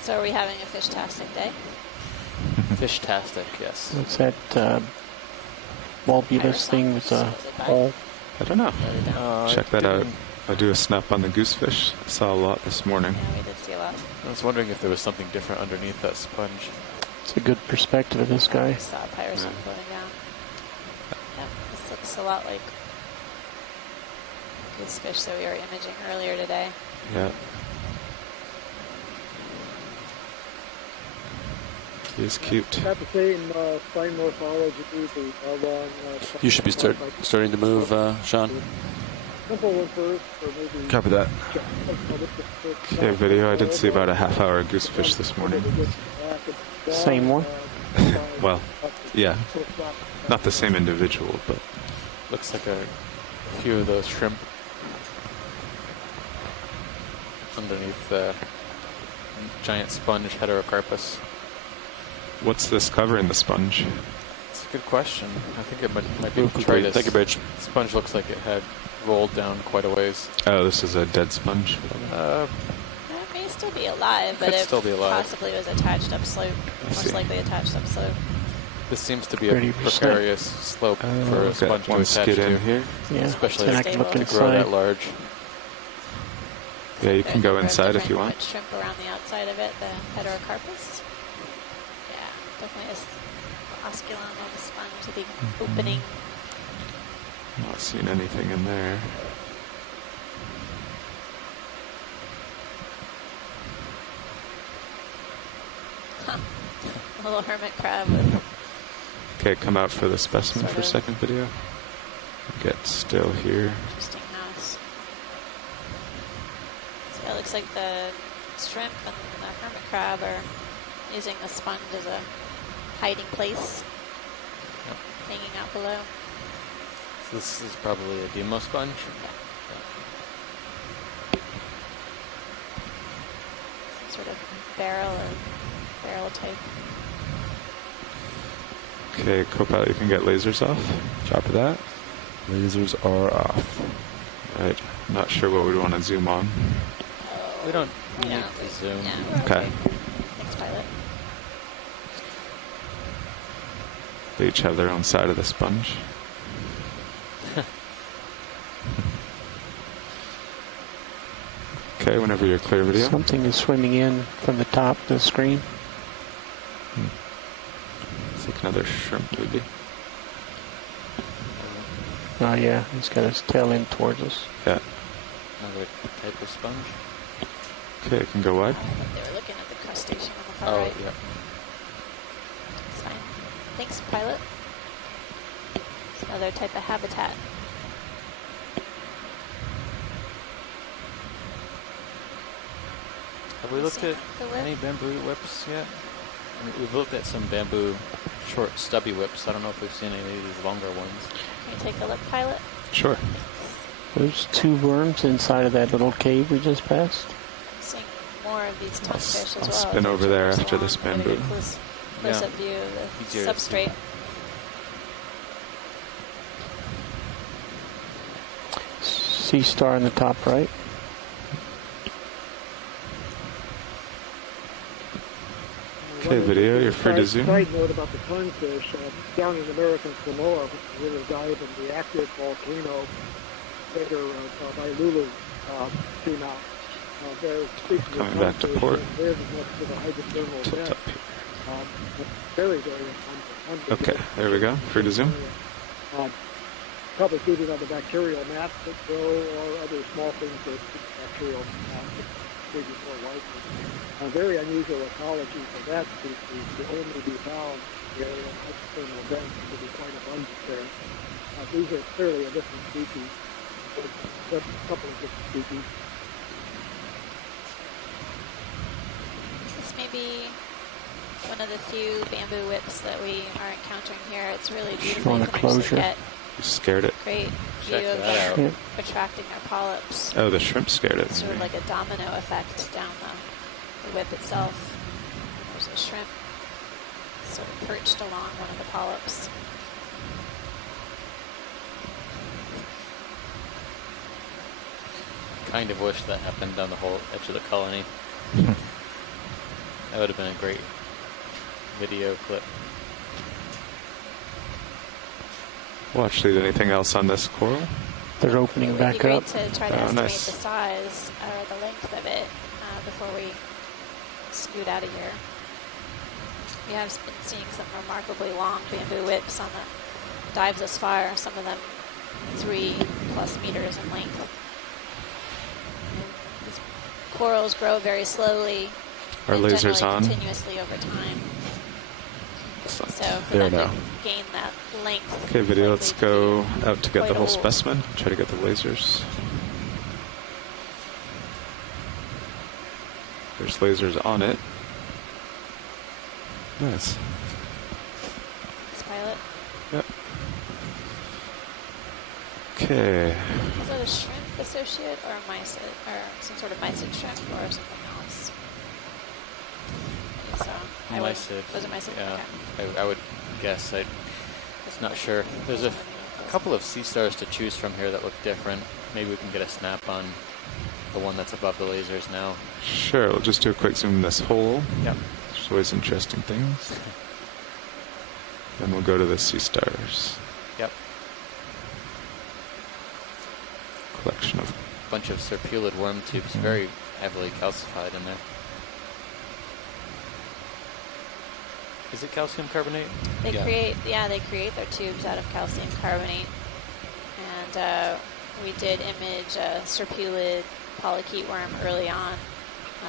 So are we having a fish-tastic day? Fish-tastic, yes. What's that bulbulous thing with the hole? I don't know. Check that out. I'll do a snap on the goosefish. I saw a lot this morning. Yeah, we did see a lot. I was wondering if there was something different underneath that sponge. It's a good perspective of this guy. I saw a pyrosome floating down. Yep, this looks a lot like goosefish that we were imaging earlier today. Yeah. He's cute. Got the same spine morphology, the long. You should be starting to move, Sean. Simple one first, or maybe. Copy that. Okay, video. I did see about a half-hour goosefish this morning. Same one? Well, yeah. Not the same individual, but... Looks like a few of those shrimp underneath the giant sponge heterocarpus. What's this covering the sponge? It's a good question. I think it might be complete. detritus. Thank you, Bridge. The sponge looks like it had rolled down quite a ways. Oh, this is a dead sponge? It may still be alive, but Could it still be alive. possibly was attached upslope. Most likely attached upslope. This seems to be a precarious slope for a sponge to one attach skid to. in here. Yeah, especially then I to can look grow inside. that large. Yeah, you can go inside if you want. Shrimp around the outside of it, the heterocarpus. Yeah, definitely a osculum on the sponge, the big opening. Not seeing anything in there. Huh. A little hermit crab with Okay, come out for the specimen Sort for of. second video. Get still here. interesting house. So it looks like the shrimp and the hermit crab are using the sponge as a hiding place, hanging out below. So this is probably a demo sponge. Some sort of barrel type. Okay, Copilot, you can get lasers off. Copy that. Lasers are off. Right. Not sure what we'd want to zoom on. We don't You need know, to zoom. Yeah, we're Okay. Thanks, pilot. They each have their own side of the sponge. Okay, whenever you're clear, video. Something is swimming in from the top of the screen. It's like another shrimp, maybe. Oh yeah, he's got his tail in towards us. Yeah. Another type of sponge. Okay, it can go wide. They were looking at the crustacean on the far Oh, right. yeah. It's fine. Thanks, pilot. It's another type of habitat. Have we looked at the whip? any bamboo whips yet? I mean, we've looked at some bamboo short stubby whips. I don't know if we've seen any of these longer ones. Can you take a look, pilot? Sure. There's two worms inside of that little cave we just passed. I'm seeing more of these tonguefish as well. I'll spin over there after this bamboo. Close-up view of the Easier to see. substrate. Sea star in the top right. Okay, video, you're free to zoom. Side note about the tonguefish, down in American Samoa, where they dive in the active volcano, later by Lulu, came out. They're speaking Coming of back to tonguefish, port. and they're next to the hydrothermal Tilt vent. up here. Very, very abundant. Okay, there we go. Free to zoom. Probably feeding on the bacterial mats that grow or other small things that eat bacterial mats, maybe more likely. A very unusual ecology for that species to only be found in hydrothermal vents to be quite abundant there. These are clearly a different species, a couple of different species. This may be one of the few bamboo whips that we are encountering here. It's really beautiful. Showing You a can actually closure. get You scared it. great view Check of that them out. attracting their polyps. Oh, the shrimp scared it. It's sort of like a domino effect down the whip itself. There's a shrimp sort of perched along one of the polyps. Kind of wish that happened down the whole edge of the colony. That would have been a great video clip. Well, actually, anything else on this coral? They're opening It would be back great up. to try to Oh, estimate nice. the size or the length of it before we scoot out of here. We have been seeing some remarkably long bamboo whips on the dives thus far, some of them 3+ meters in length. And these corals grow very slowly Are and lasers generally on? continuously over time. Excellent. So for There them now. to gain that length. Okay, video, let's likely to go be out to get quite the whole old. specimen. Try to get the lasers. There's lasers on it. Nice. This pilot. Yep. Okay. Is that a shrimp associate or a mysid, or some sort of mysid shrimp or something else? So Mysid. Was it mysid? Yeah, Okay. I would guess. I'm not sure. There's a couple of sea stars to choose from here that look different. Maybe we can get a snap on the one that's above the lasers now. Sure, we'll just do a quick zoom in this hole. Yep. There's always interesting things. Then we'll go to the sea stars. Yep. Collection of Bunch of serpulid worm tubes, very heavily calcified in there. Is it calcium carbonate? They create their tubes out of calcium carbonate, and we did image a serpulid polychaete worm early on.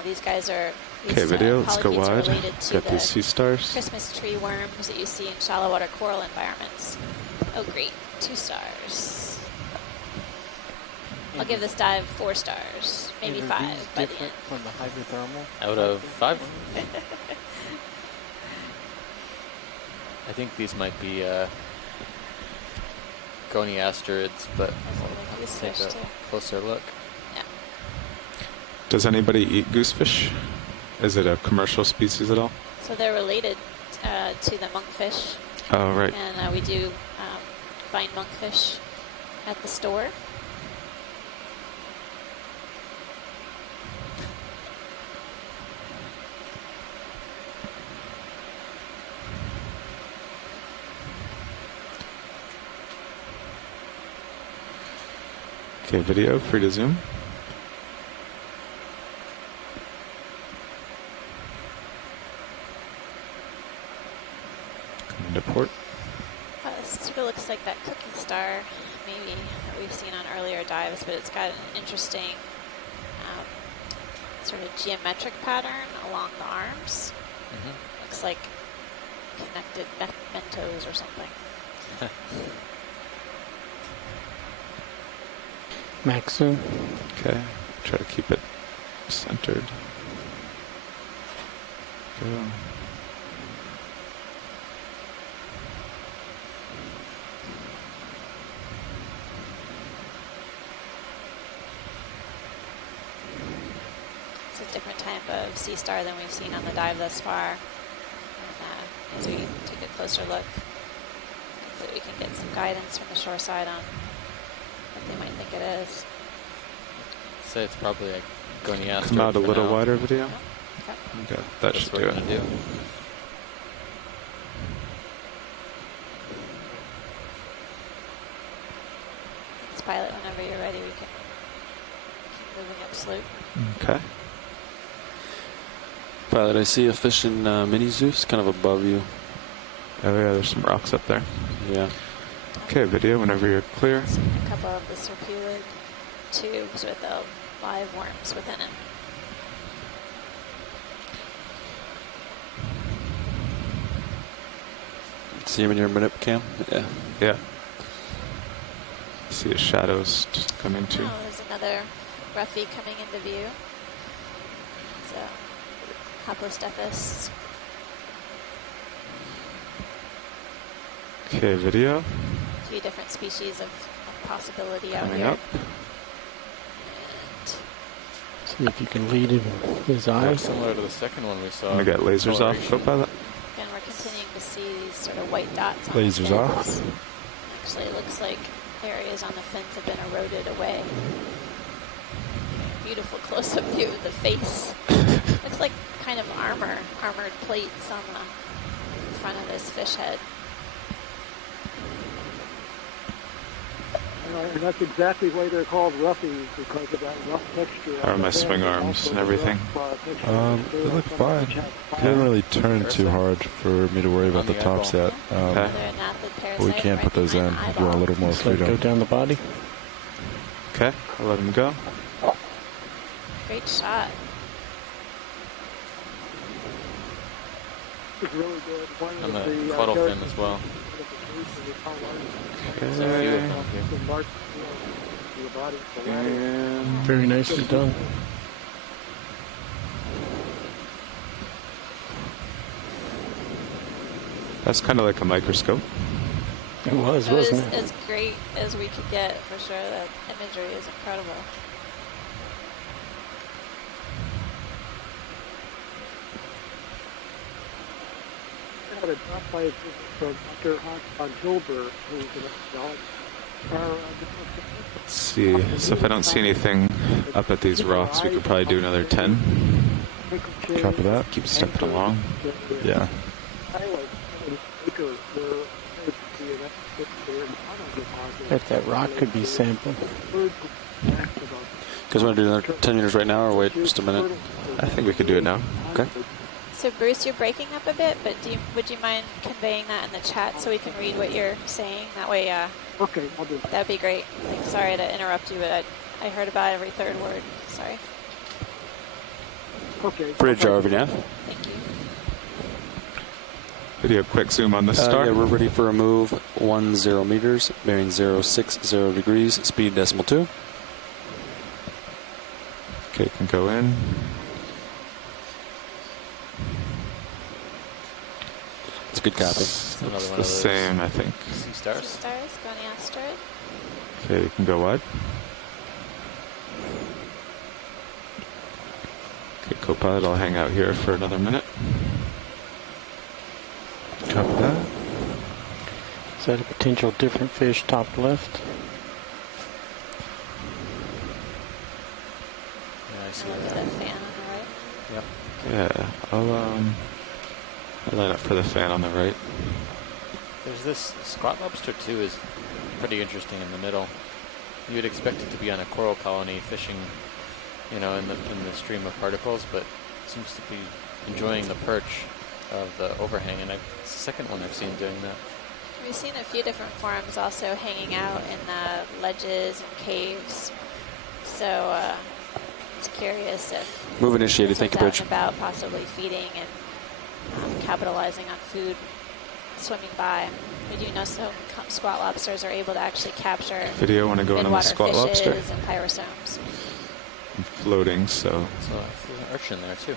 These guys are okay, video, let's go polychaetes are wide. related to Got the these sea stars. Christmas tree worms that you see in shallow water coral environments. Oh, great, 2 stars. I'll give this dive 4 stars, maybe Are 5 these by the different end. from the hydrothermal? Out of 5? I think these might be goniasterids, but we'll take a closer look. Yeah. Does anybody eat goosefish? Is it a commercial species at all? So they're related to the monkfish. Oh, right. And we do find monkfish at the store. Okay, video, free to zoom. Coming to port. This sort of looks like that cookie star, maybe, that we've seen on earlier dives, but it's got an interesting sort of geometric pattern along the arms. Looks like connected Mentos or something. Max zoom. Okay, try to keep it centered. Go. It's a different type of sea star than we've seen on the dive thus far. And, as we take a closer look, hopefully we can get some guidance from the shore side on what they might think it is. I'd say it's probably a goniasterid. Come out a for little now. wider, video. Okay. Okay, that That's should what do we're it. gonna do. This pilot, whenever you're ready, we can keep moving up slope. Okay. Pilot, I see a fish in Mini Zeus, kind of above you. Oh yeah, there's some rocks up there. Yeah. Okay, video, whenever you're clear. A couple of the serpulid tubes with the live worms within it. See him in your minute cam? Yeah. Yeah. See his shadows just coming too. Oh, there's another roughy coming into view. So, Haplostephus. Okay, video. A few different species of possibility out Coming here. up. See if you can lead it with his eyes. Similar to the second one we saw. We got lasers off. Go pilot. Again, we're continuing to see these sort of white dots on Lasers the off. fins. Actually, it looks like areas on the fins have been eroded away. Beautiful close-up view of the face. Looks like kind of armored plates on the front of this fish head. And that's exactly why they're called roughies, because of that rough texture. Or my swing arms and everything. They look fine. They didn't really turn too hard for me to worry about the tops yet. Okay. But we can put those in if you want a little more Just let it go freedom. down the body. Okay, I'll let him go. Great shot. is really good. One And of the caudal fin as well. Very nicely done. That's kind of like a microscope. It was, It was wasn't it? as great as we could get, for sure. That imagery is incredible. I had a drop by from Dr. Hans Hilbert, who's an archaeologist. Let's see. So if I don't see anything up at these rocks, we could probably do another 10. Copy that. Keep stepping along. Yeah. Bet that rock could be sampled. You guys want to do another 10 meters right now, or wait just a minute? I think we could do it now. Okay. So Bruce, you're breaking up a bit, but would you mind conveying that in the chat so we can read what you're saying? That way, okay, I'll do that. That'd be great. Like, sorry to interrupt you, but I heard about every third word. Sorry. Okay. Bridge RV nav. Thank you. Video quick zoom on the star. Yeah, we're ready for a move. 10 meters, bearing 060 degrees, speed decimal 2. Okay, can go in. It's a good copy. It's the same, I think. Sea stars. Sea stars, going the asteroid. Okay, you can go wide. Okay, Copilot, I'll hang out here for another minute. Copy that. Is that a potential different fish top left? Yeah, I see And that. the fan on the right. Yep. Yeah, I'll line up for the fan on the right. There's this squat lobster too is pretty interesting in the middle. You would expect it to be on a coral colony fishing, you know, in the stream of particles, but it seems to be enjoying the perch of the overhang, and it's the second one I've seen doing that. We've seen a few different forms also hanging out in the ledges and caves. So it's curious if Move initiated. Thank you, out and Bridge. about possibly feeding and capitalizing on food swimming by. We do know some squat lobsters are able to actually capture Video, want to go in on the midwater squat lobster? fishes and pyrosomes. I'm floating, so. So there's an urchin there too.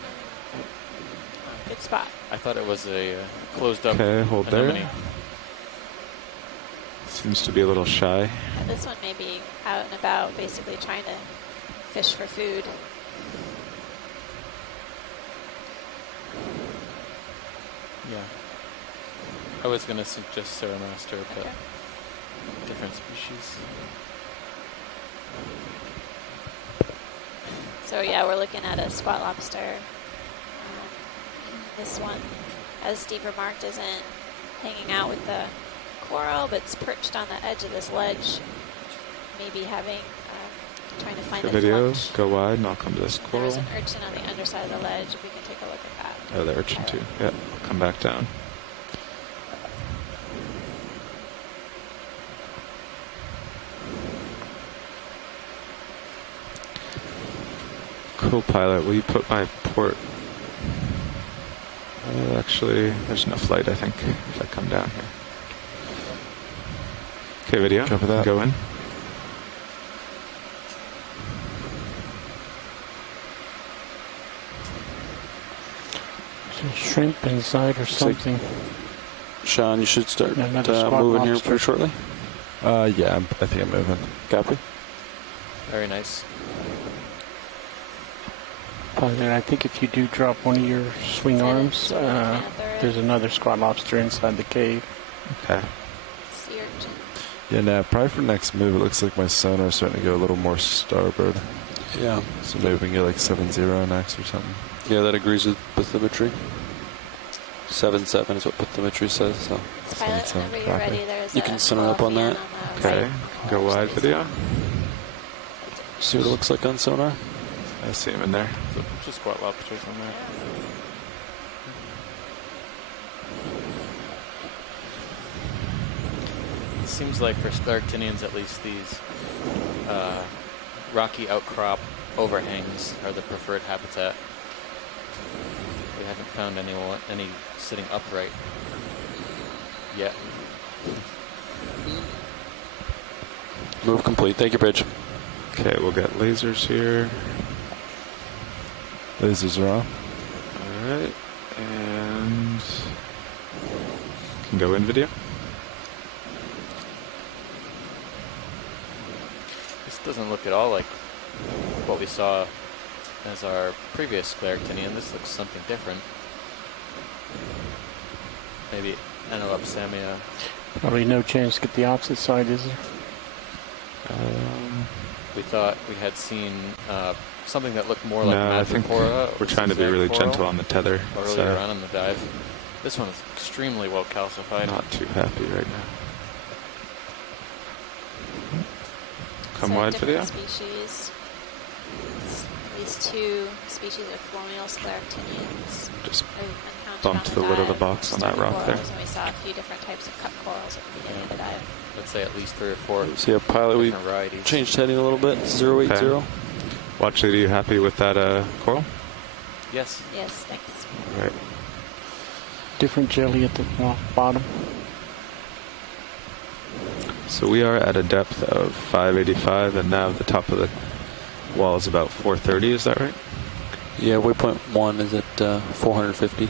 Good spot. I thought it was a closed up Okay, hold there. anemone. Seems to be a little shy. Yeah, this one may be out and about, basically trying to fish for food. Yeah. I was going to suggest Ceramaster, but Okay. different species. So yeah, we're looking at a squat lobster. This one, as Steve remarked, isn't hanging out with the coral, but it's perched on the edge of this ledge, maybe having, trying to find The its video, lunch. go wide, and I'll come to this There's coral. an urchin on the underside of the ledge, if we can take a look at that. Oh, the urchin too. Yep, I'll come back down. Copilot, will you put my port? Actually, there's enough light, I think, if I come down here. Okay, video. Copy that. Go in. There's a shrimp inside or something. Sean, you should start Another squat moving here lobster. pretty shortly. Yeah, I think I'm moving. Copy. Very nice. Then I think if you do drop one of your swing arms, there's another squat lobster inside the cave. Okay. Sea urchin. Yeah, now probably for next move, it looks like my sonar's starting to go a little more starboard. Yeah. So maybe we can get like 7-0 next or something. Yeah, that agrees with bathymetry. 7-7 is what bathymetry says. So Pilot, whenever you're ready, there's you a can center up on fan that. the Okay, right. go wide, video. See what it looks like on sonar. I see him in there. So just squat lobsters on there. It seems like for scleractinians, at least, these rocky outcrop overhangs are the preferred habitat. We haven't found any sitting upright yet. Move complete. Thank you, Bridge. Okay, we'll get lasers here. Lasers are on. All right, and can go in video. This doesn't look at all like what we saw as our previous Scleractinian. This looks something different. Maybe Anelopsamia. Probably no chance to get the opposite side, is there? We thought we had seen something that looked more like No, I think Madrepora. we're trying to be really gentle on the tether. Earlier on in the dive. This one is extremely well calcified. Not too happy right now. Come So wide video. different species. These two species of colonial Scleractinians. Just encountered bumped on the lid of the dive, box on that stony rock there. corals, and we saw a few different types of cup corals at the beginning of the dive. Let's say at least 3 or 4. See a pilot, we different varieties. changed heading a little bit. 080. Okay. Watch it. Are you happy with that coral? Yes. Yes, thanks. Right. Different jelly at the bottom. So we are at a depth of 585, and now the top of the wall is about 430. Is that right? Yeah, waypoint 1 is at 450.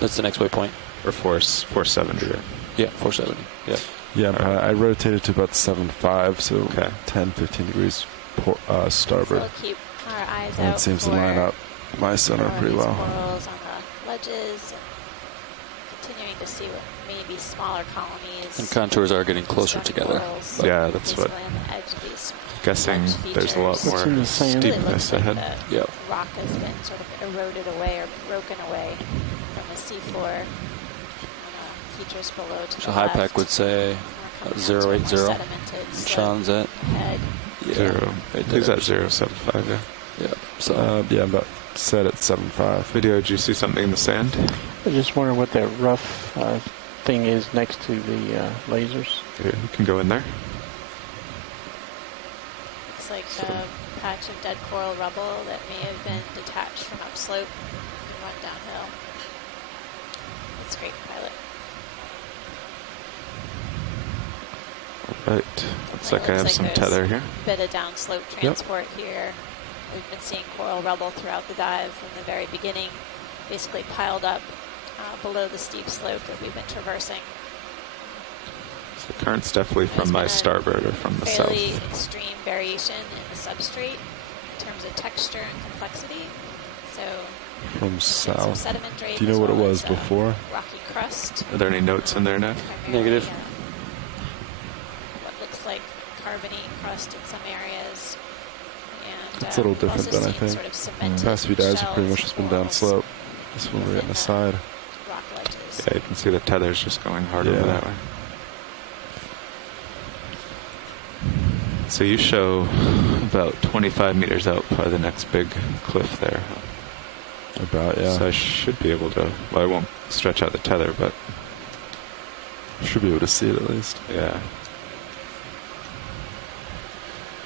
That's the next waypoint. Or 470. Right? Yeah, 470. Yeah. Yeah, I rotated to about 7.5, so 10, 15 degrees starboard. So we'll keep our eyes And out it seems to for line up my center more of pretty these well. corals on the ledges, and continuing to see what maybe smaller colonies. And contours are getting closer together. Corals, Yeah, that's what. basically on the edge of these Guessing ledge there's a lot features. more in the sand? Really looks steepness like ahead. the Yep. rock has been sort of eroded away or broken away from the seafloor. Features below to So the high left. pack would say Coming down to a more 080. sedimented slope Sean's at ahead. yeah, Zero. right He's there. at 075. Yeah. Yeah. So Yeah, I'm about set at 7.5. Video. Did you see something in the sand? I just wonder what that rough thing is next to the lasers. Yeah, you can go in there. Looks like a patch of dead coral rubble that may have been detached from upslope and run downhill. That's great, pilot. All right. Looks like I have some tether here. A bit of downslope transport here. We've been seeing coral rubble throughout the dive from the very beginning, basically piled up below the steep slope that we've been traversing. So the current's definitely from my starboard or from the south. Fairly extreme variation in the substrate in terms of texture and complexity. So From some south. sediment drape Do you know as what it well was as, before? rocky crust. Are there any notes in there now? Negative. What looks like carbonate crust in some areas. And, It's a little we've different also than I seen think. sort of cemented Past few dives have pretty much shells, just been down corals slope. This one we're getting the side. rock ledges. Yeah, you can see the tether's just going hard over that way. So you show about 25 meters out by the next big cliff there. About, yeah. So I should be able to, well, I won't stretch out the tether, but should be able to see it at least. yeah.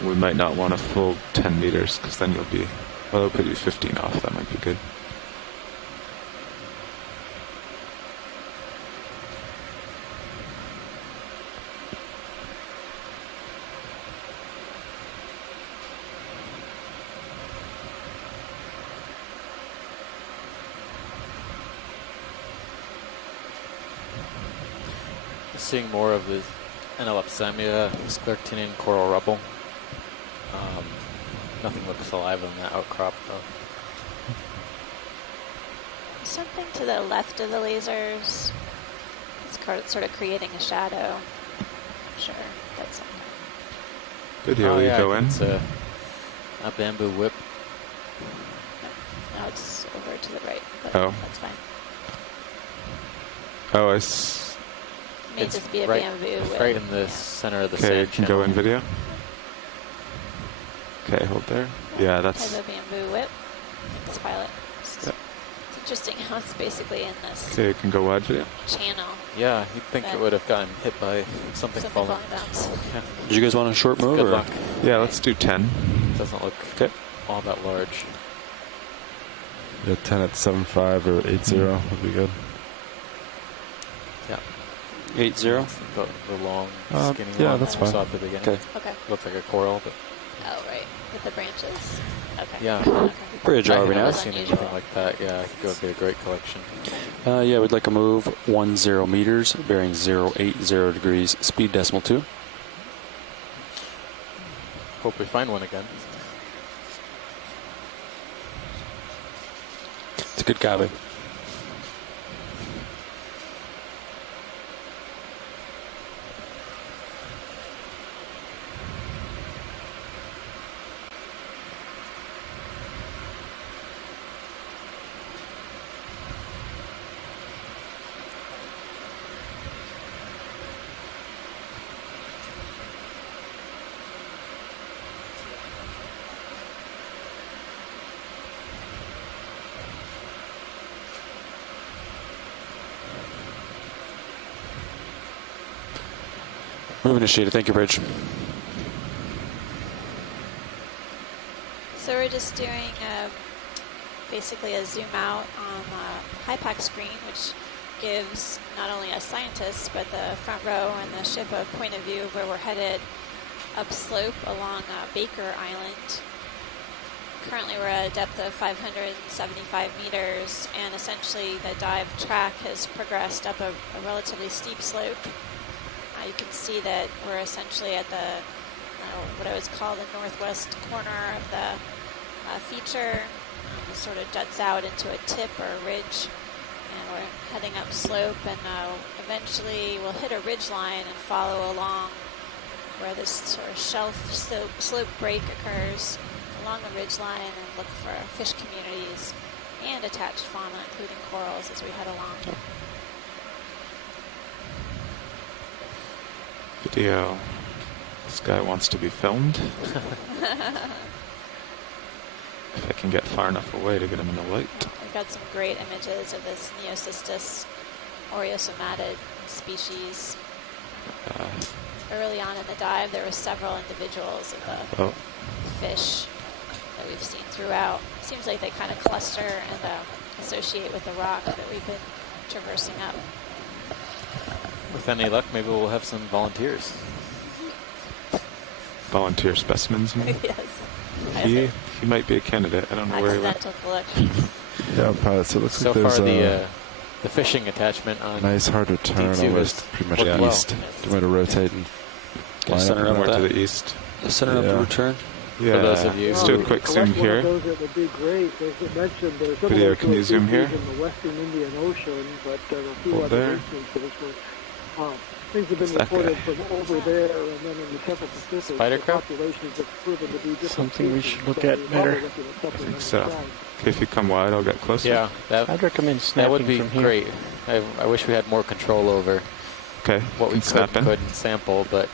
We might not want a full 10 meters because then you'll be, well, it'll put you 15 off. That might be good. Seeing more of the Anelopsamia, Scleractinian coral rubble. Nothing looks alive on that outcrop though. Something to the left of the lasers. It's sort of creating a shadow. Sure, that's something. Video, you yeah, go in. It's a bamboo whip. Now it's over to the right, but Oh. that's fine. Oh, May It's just be a right, bamboo whip. right in the center of the okay, you sand can channel. go in video. Okay, hold there. Yeah, that's, Type of bamboo whip. Thanks, pilot. Yep. It's interesting how it's basically in this okay, you can go wide video. channel. Yeah, you'd think it would have gotten hit by something falling. down. Yeah. Did you guys want a short move? Good or? luck. Yeah, let's do 10. Doesn't look all that large. Yeah, 10 at 7.5 or 8.0 would be good. Yeah. 8.0? The long, skinny yeah, one that's that we fine. saw at the beginning. Okay. Looks like a coral, but Oh, right. With the branches. Okay. yeah. Okay. Bridge I RV haven't now. seen anything like that. Yeah, I think it would be a great collection. Yeah, we'd like a move 10 meters, bearing 080 degrees, speed decimal 2. Hope we find one again. It's a good copy. Move initiated. Thank you, Bridge. So we're just doing basically a zoom out on the HiPAC screen, which gives not only us scientists, but the front row and the ship a point of view of where we're headed upslope along Baker Island. Currently we're at a depth of 575 meters, and essentially the dive track has progressed up a relatively steep slope. You can see that we're essentially at the what I would call the northwest corner of the feature. It sort of juts out into a tip or a ridge, and we're heading up slope, and eventually we'll hit a ridge line and follow along where this sort of shelf slope break occurs along the ridge line, and look for fish communities and attached fauna, including corals, as we head along. Video. This guy wants to be filmed. If I can get far enough away to get him in the light. We've got some great images of this Neocystis oreosomatid species. Early on in the dive, there were several individuals of the fish that we've seen throughout. Seems like they kind of cluster and associate with the rock that we've been traversing up. With any luck, maybe we'll have some volunteers. Volunteer specimens, maybe? Yes. He might be a candidate. I don't know where he went. Accidental collection. Yeah, pilots. It looks So like far, there's the fishing attachment on nice hard return D2 almost is pretty much working east. Do you want to rotate and line center up up More that. to the east. Center up the return. Yeah. For those of you Let's who do a quick zoom here. Those that would be great. As I mentioned, there's Video, can you zoom here? in the western Indian Ocean, but there are a few Hold other there. instances where things have been What's that reported guy? from over there, and then in the Central Pacific, Spider the crab? populations have proven to be different. Something we species, should look so at we're better. probably looking at something I think on so. the side. Okay, if you come wide, I'll get closer. Yeah, I'd recommend that snapping would be from here. great. I wish we had more control over Okay. what we can snap in. couldn't sample, but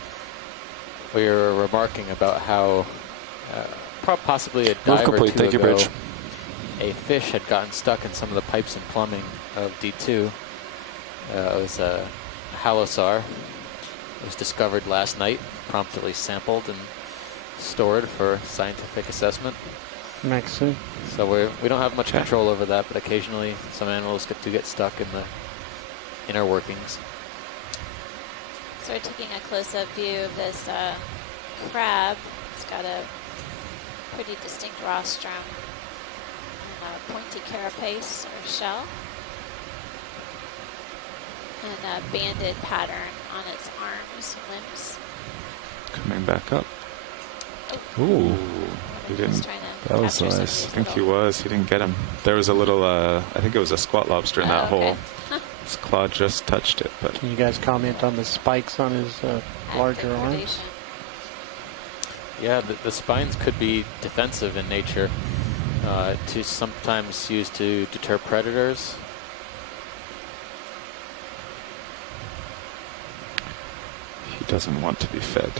we were remarking about how possibly a dive or complete. two Thank you, ago, Bridge. a fish had gotten stuck in some of the pipes and plumbing of D2. It was a halosar. It was discovered last night, promptly sampled and stored for scientific assessment. Maxine. So we don't have much control over that, but occasionally some animals get stuck in the inner workings. So we're taking a close-up view of this crab. It's got a pretty distinct rostrum and a pointy carapace or shell, and a banded pattern on its arms and limbs. Coming back up. Oh. Ooh. He He's didn't. trying to That was capture some of nice. I these think he little- was. He didn't get him. There was a little, I think it was a squat lobster in that Oh, okay. hole. His claw just touched it, but Can you guys comment on the spikes on his larger Active arms? predation. Yeah, the spines could be defensive in nature, to sometimes used to deter predators. he doesn't want to be fed.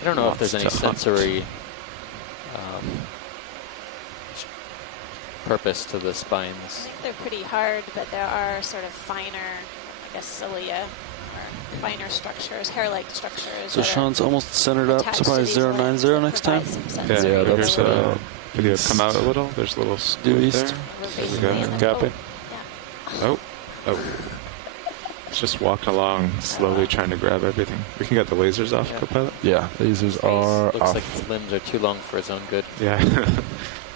I don't know if there's any Wants to hunt. sensory purpose to the I spines. think they're pretty hard, but there are sort of finer, I guess, cilia or finer structures, hair-like structures. So that are Sean's almost centered up. attached So to probably these 090 limbs that next time. provide some Yeah, sensory here's ability. Video East. come out a little. There's a little Due scoop east. there. There we go. Copy. Oh. It's just walking along, slowly trying to grab everything. We can get the lasers off, Copilot? Yeah, lasers are Looks off. like his limbs are too long for his own good. Yeah.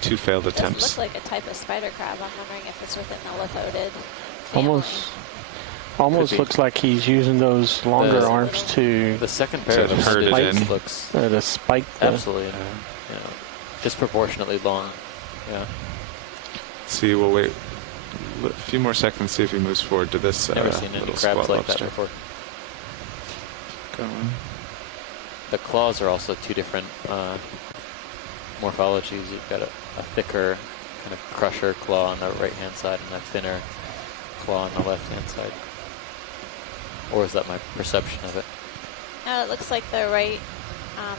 2 failed It does attempts. look like a type of spider crab. I'm wondering if it's within the lithodid. Almost looks like he's using those longer arms to The second pair of herd it appendages in. looks to spike the. absolutely, disproportionately long. Yeah. See, we'll wait a few more seconds, see if he moves forward to this Never seen any little crabs squat like that lobster. before. Going. The claws are also two different morphologies. You've got a thicker kind of crusher claw on the right-hand side and a thinner claw on the left-hand side. Or is that my perception of it? No, it looks like the right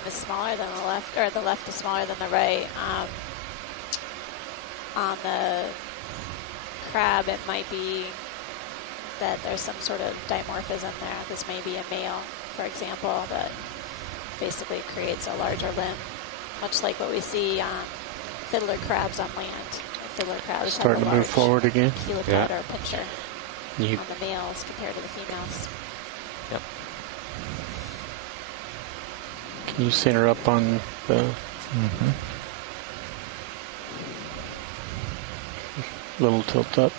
is smaller than the left, or the left is smaller than the right. On the crab, it might be that there's some sort of dimorphism there. This may be a male, for example, that basically creates a larger limb, much like what we see on fiddler crabs on land. Fiddler crabs Starting have to a move forward again. helipod or pincher You- on the males compared to the females. Yep. Can you center up on the little tilt up?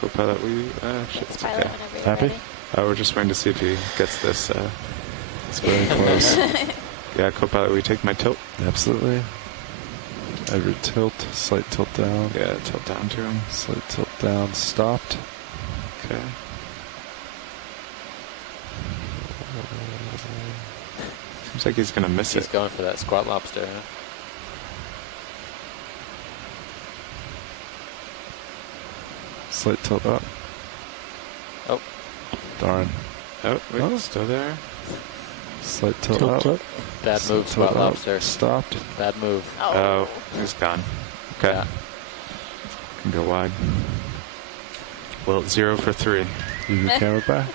Copilot, we actually, it's Pilot okay. whenever you're Happy? ready. We're just waiting to see if he gets this. It's very close. Yeah, Copilot, will you take my tilt? Absolutely. Every tilt, slight tilt down. Yeah, tilt down to him. Slight tilt down, stopped. Okay. Seems like he's gonna miss He's it. going for that squat lobster. Huh? Slight tilt up. Oh. Darn. Oh, wait, Oh. still there. Slight tilt, Tilt up. up. Bad Slight move, tilt squat up. lobster. Stopped. Bad move. Oh, he's gone. Okay. Yeah. Can go wide. Well, 0 for 3. Use your camera back.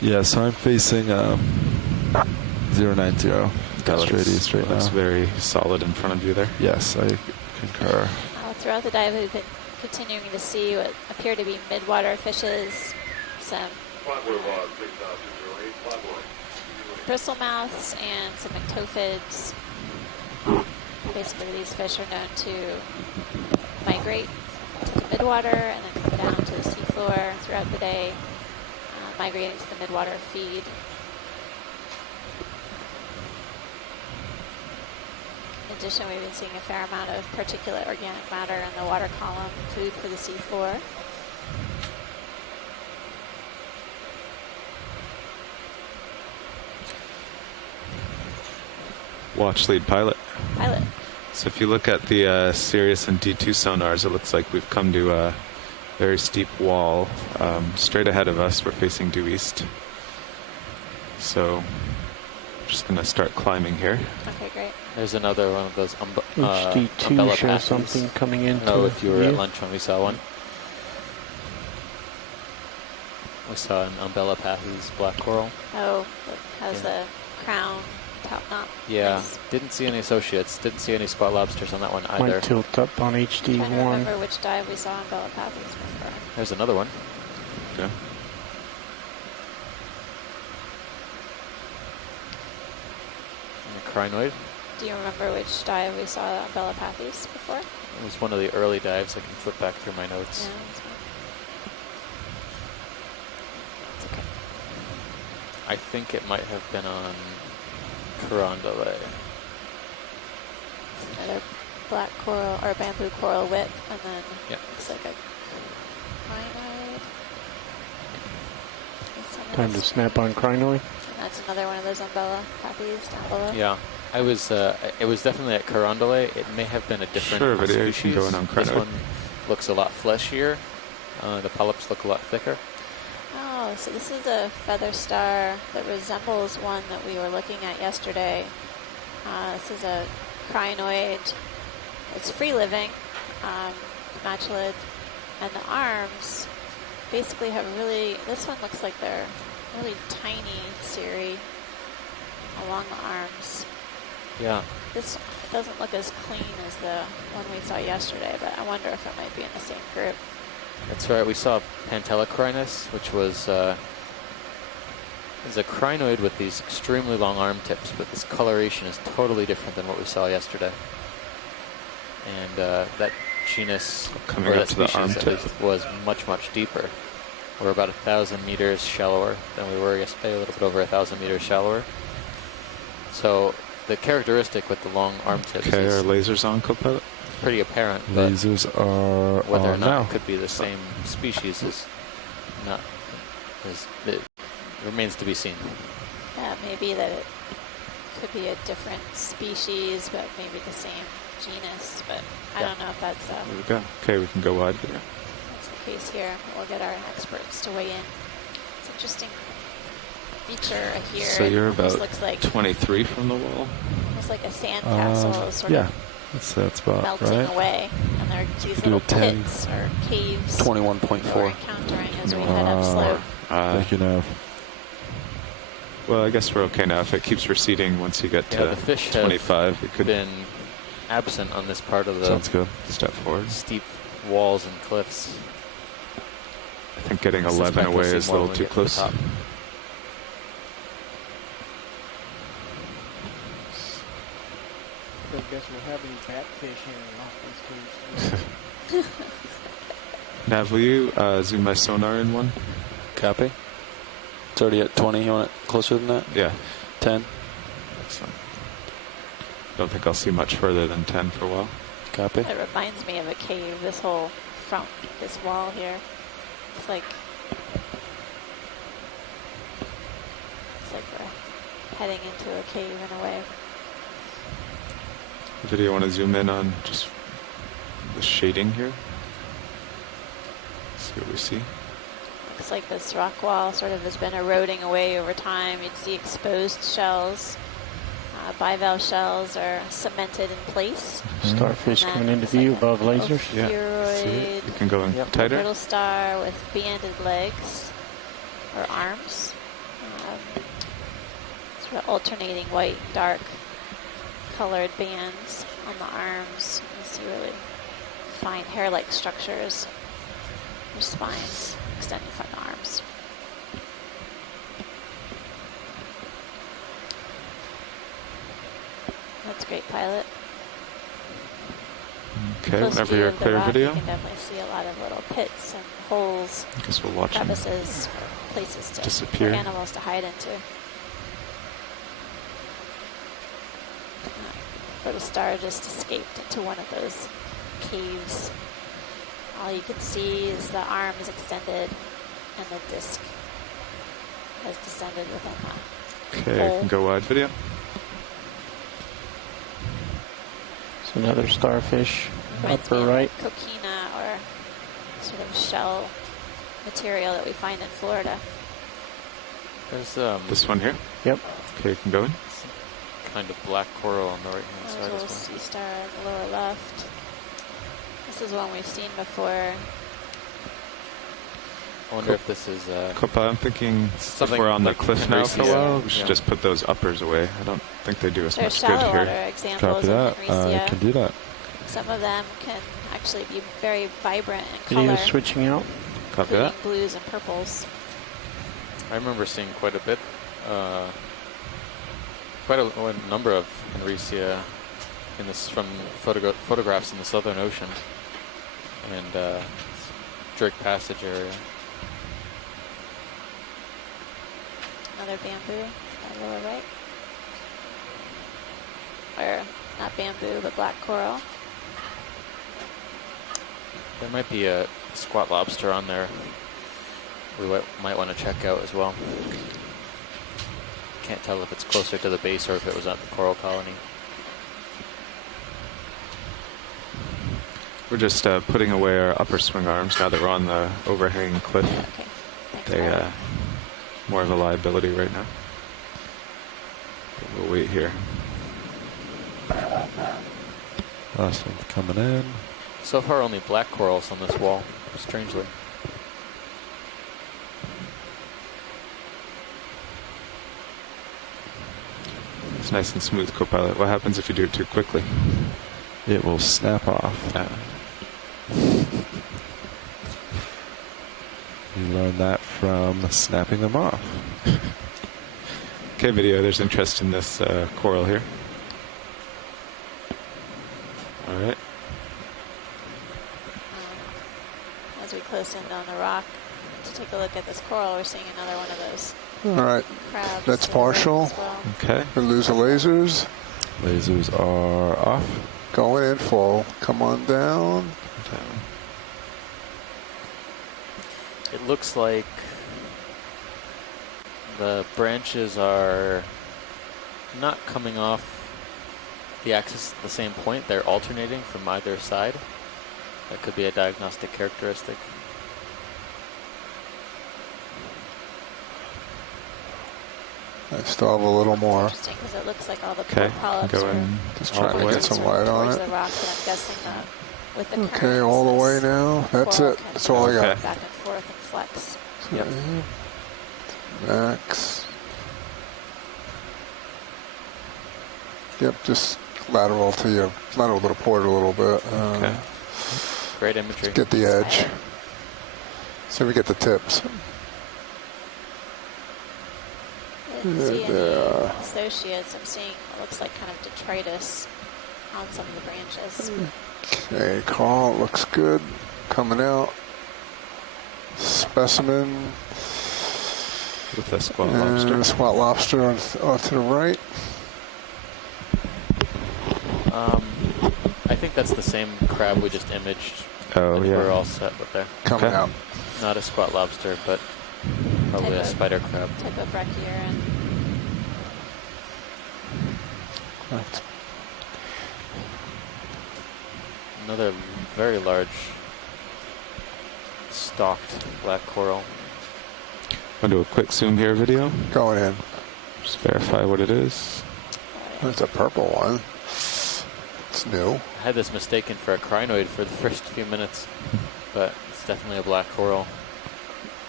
Yeah, so I'm facing 090. Straight east right looks now. very solid in front of you there. Yes, I concur. Throughout the dive, we've been continuing to see what appear to be midwater fishes, some bristlemouths, and some ectophids. Basically, these fish are known to migrate to the midwater and then come down to the seafloor throughout the day, migrating to the midwater feed. In addition, we've been seeing a fair amount of particulate organic matter in the water column, food for the seafloor. Watch lead pilot. Pilot. So if you look at the Sirius and D2 sonars, it looks like we've come to a very steep wall straight ahead of us. We're facing due east. So just going to start climbing here. Okay, great. There's another one of those HD2 umbrella shows pathies. something coming in. I don't know if you were at lunch when we saw one. We saw an umbella pathies black coral. Oh, it has the crown top knot. Yeah, Nice. didn't see any associates. Didn't see any squat lobsters on that one either. Might tilt up on Trying to HD1. remember which dive we saw on Belopathes before. There's another one. Okay. And a crinoid. Do you remember which dive we saw on Belopathes before? It was one of the early dives. I can flip back through my notes. Yeah, that's fine. It's okay. I think it might have been on Carondelet. Another black coral or bamboo coral whip, and then Yep. looks like a crinoid. Time to snap on crinoid. And that's another one of those umbrella pathies down below. Yeah, I was. It was definitely at Carondelet. It may have been a different Sure, video you species. can go in on This crinoid. one looks a lot fleshier. The polyps look a lot thicker. Oh, so this is a feather star that resembles one that we were looking at yesterday. This is a crinoid. It's free living, matulid, and the arms basically have really, this one looks like they're really tiny cirri along the arms. Yeah. This doesn't look as clean as the one we saw yesterday, but I wonder if it might be in the same group. That's right. We saw Pantelocrinus, which was is a crinoid with these extremely long arm tips, but this coloration is totally different than what we saw yesterday. And that genus, Coming or up that to the species arm at tip. least, was much, much deeper. We're about 1,000 meters shallower than we were yesterday, a little bit over 1,000 meters shallower. So the characteristic with the long arm tips Okay, is are lasers on, Copilot? pretty apparent, but Lasers are whether or on not now. it could be the same species is not, it remains to be seen. Yeah, maybe that it could be a different species, but maybe the same genus, but I don't know if that's There we go. Okay, we can go wide video. that's the case here. We'll get our experts to weigh in. It's an interesting feature here. So you're It almost about looks like 23 from the wall. almost like a sandcastle sort yeah, of that's about melting right. away. And there are these Do little a 10. pits or caves 21.4. that we're encountering as we head upslope. Thank you, Nav. Well, I guess we're okay now. If it keeps receding once you get Yeah, to the fish 25, it have could been absent on this part of the Sounds good. step forward. steep walls and cliffs. I think getting I 11 suspect we'll away see is a more little when we too get to the close. top. I guess we'll have any bat fishing off these caves. Nav, will you zoom my sonar in one? Copy. It's already at 20. You want it closer than that? Yeah. 10. Excellent. Don't think I'll see much further than 10 for a while. Copy. It reminds me of a cave, this whole front, this wall here. It's like we're heading into a cave in a way. Video, want to zoom in on just the shading here? See what we see. Looks like this rock wall sort of has been eroding away over time. You'd see exposed shells. Bivalve shells are cemented in place. Starfish And coming then into it's view like above lasers. Yeah. Ophiuroid, See it? You can go in tighter. Brittle star with banded legs or arms. Sort of alternating white, dark colored bands on the arms. You see really fine hair-like structures. Their spines extending from the arms. That's great, pilot. Okay, Close whenever view you're of the clear rock, video. You can definitely see a lot of little pits and holes, I guess we'll watch them crevices, places to disappear. for animals to hide into. Little star just escaped into one of those caves. All you can see is the arms extended and the disc has descended within the Okay, I can go wide video. So another starfish, Reminds me upper of right. coquina or sort of shell material that we find in Florida. There's This one here? Yep. Okay, you can go in. kind of black coral on the right hand There's side a little as well. sea star at the lower left. This is one we've seen before. I wonder if this is Copa, I'm thinking if something we're on the like cliff now for a while, we should yeah. just put those uppers away. I don't think they do us There's much good shallow water here. examples Copy of that. Henricia. I can do that. Some of them can actually be very vibrant in Video color, switching out. Copy including that. blues and purples. I remember seeing quite a bit, quite a number of Henricia in this from photographs in the Southern Ocean and Drake Passage area. Another bamboo, at lower right. Or not bamboo, but black coral. There might be a squat lobster on there we might want to check out as well. Can't tell if it's closer to the base or if it was at the coral colony. We're just putting away our upper swing arms now that we're on the overhanging cliff. Okay. Thanks, They Tyler. more of a liability right now. But we'll wait here. Last one's coming in. So far only black corals on this wall, strangely. It's nice and smooth, Copilot. What happens if you do it too quickly? It will snap off. You learn that from snapping them off. Okay, video, there's interest in this coral here. All right. As we close in on the rock to take a look at this coral, we're seeing another one of those All right. crabs. That's partial. As well. Okay. We lose the lasers. Lasers are off. Going in full. Come on down. It looks like the branches are not coming off the axis at the same point. They're alternating from either side. That could be a diagnostic characteristic. I still have a little more. Interesting, because it looks like all the Okay, polyps go are in. Just all trying the to way. get some light on towards it. the rock, but I'm guessing that with the Okay, currents, all the way this now. That's coral it. can That's all I got. Okay. back and forth and flex. Yep. Max. Yep, just lateral to you. Lateral to the port a little bit. Okay. Great imagery. Get the edge. So we get the tips. I didn't see any Yeah. associates. I'm seeing what looks like kind of detritus on some of the branches. Okay, call looks good. Coming out. Specimen. With a squat And lobster. squat lobster off to the right. I think that's the same crab we just imaged. Oh, I think yeah. we're all set with there. Coming Okay. out. Not a squat lobster, but probably Type a of- spider crab. Type of brachioran. Right. Another very large stalked black coral. I'll do a quick zoom here video. Going in. Just verify what it is. There's a purple one. It's new. I had this mistaken for a crinoid for the first few minutes, but it's definitely a black coral.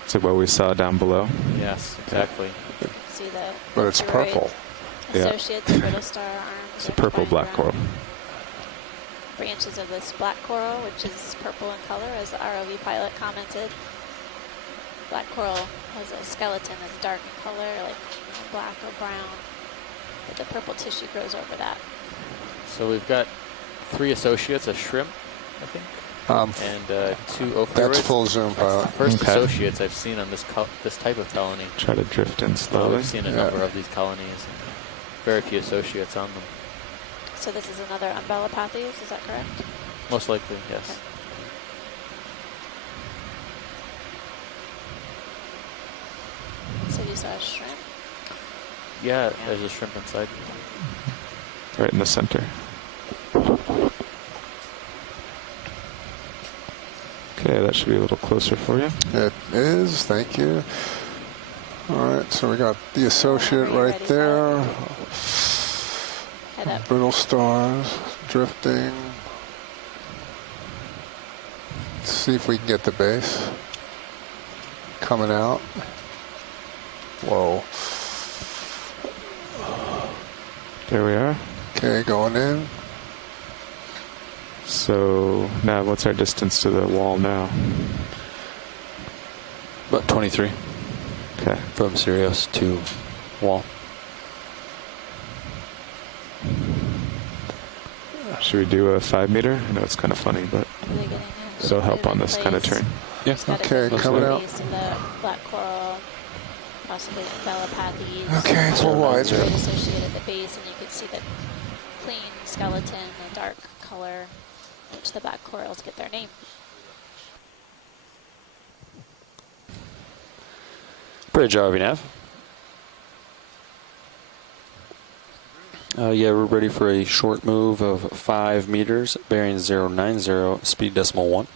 So what we saw down below. Yes, exactly. See the But it's droid purple. Yeah. associates, protostar arms. It's a are purple flying black around. coral. Branches of this black coral, which is purple in color, as the ROV pilot commented. Black coral has a skeleton that's dark in color, like black or brown, but the purple tissue grows over that. So we've got 3 associates, a shrimp, I think, and 2 ophiurids. That's full zoom, pilot. First Okay. associates I've seen on this this type of colony. Try to drift in slowly. We've seen a number of these colonies, and very few associates on them. So this is another Umbellapathes, is that correct? Most likely, yes. Okay. So you saw a shrimp? Yeah, there's a shrimp inside. Right in the center. Okay, that should be a little closer for you. It is. Thank you. All right, so we got the associate right there. Head up. Brittle stars drifting. Let's see if we can get the base. Coming out. Whoa. There we are. Okay, going in. So now what's our distance to the wall now? About 23 Okay. from Sirius to wall. Should we do a 5 meter? I know it's kind of funny, but Are they getting a it'll help ship on this kind of place? turn. Yeah. Okay, coming out. Base of the black coral, possibly Umbellapathes. Okay, full wide. Droid associated at the base, and you can see the clean skeleton, the dark color, which the black corals get their name. Bridge RV nav. Yeah, we're ready for a short move of 5 meters, bearing 090, speed decimal 1.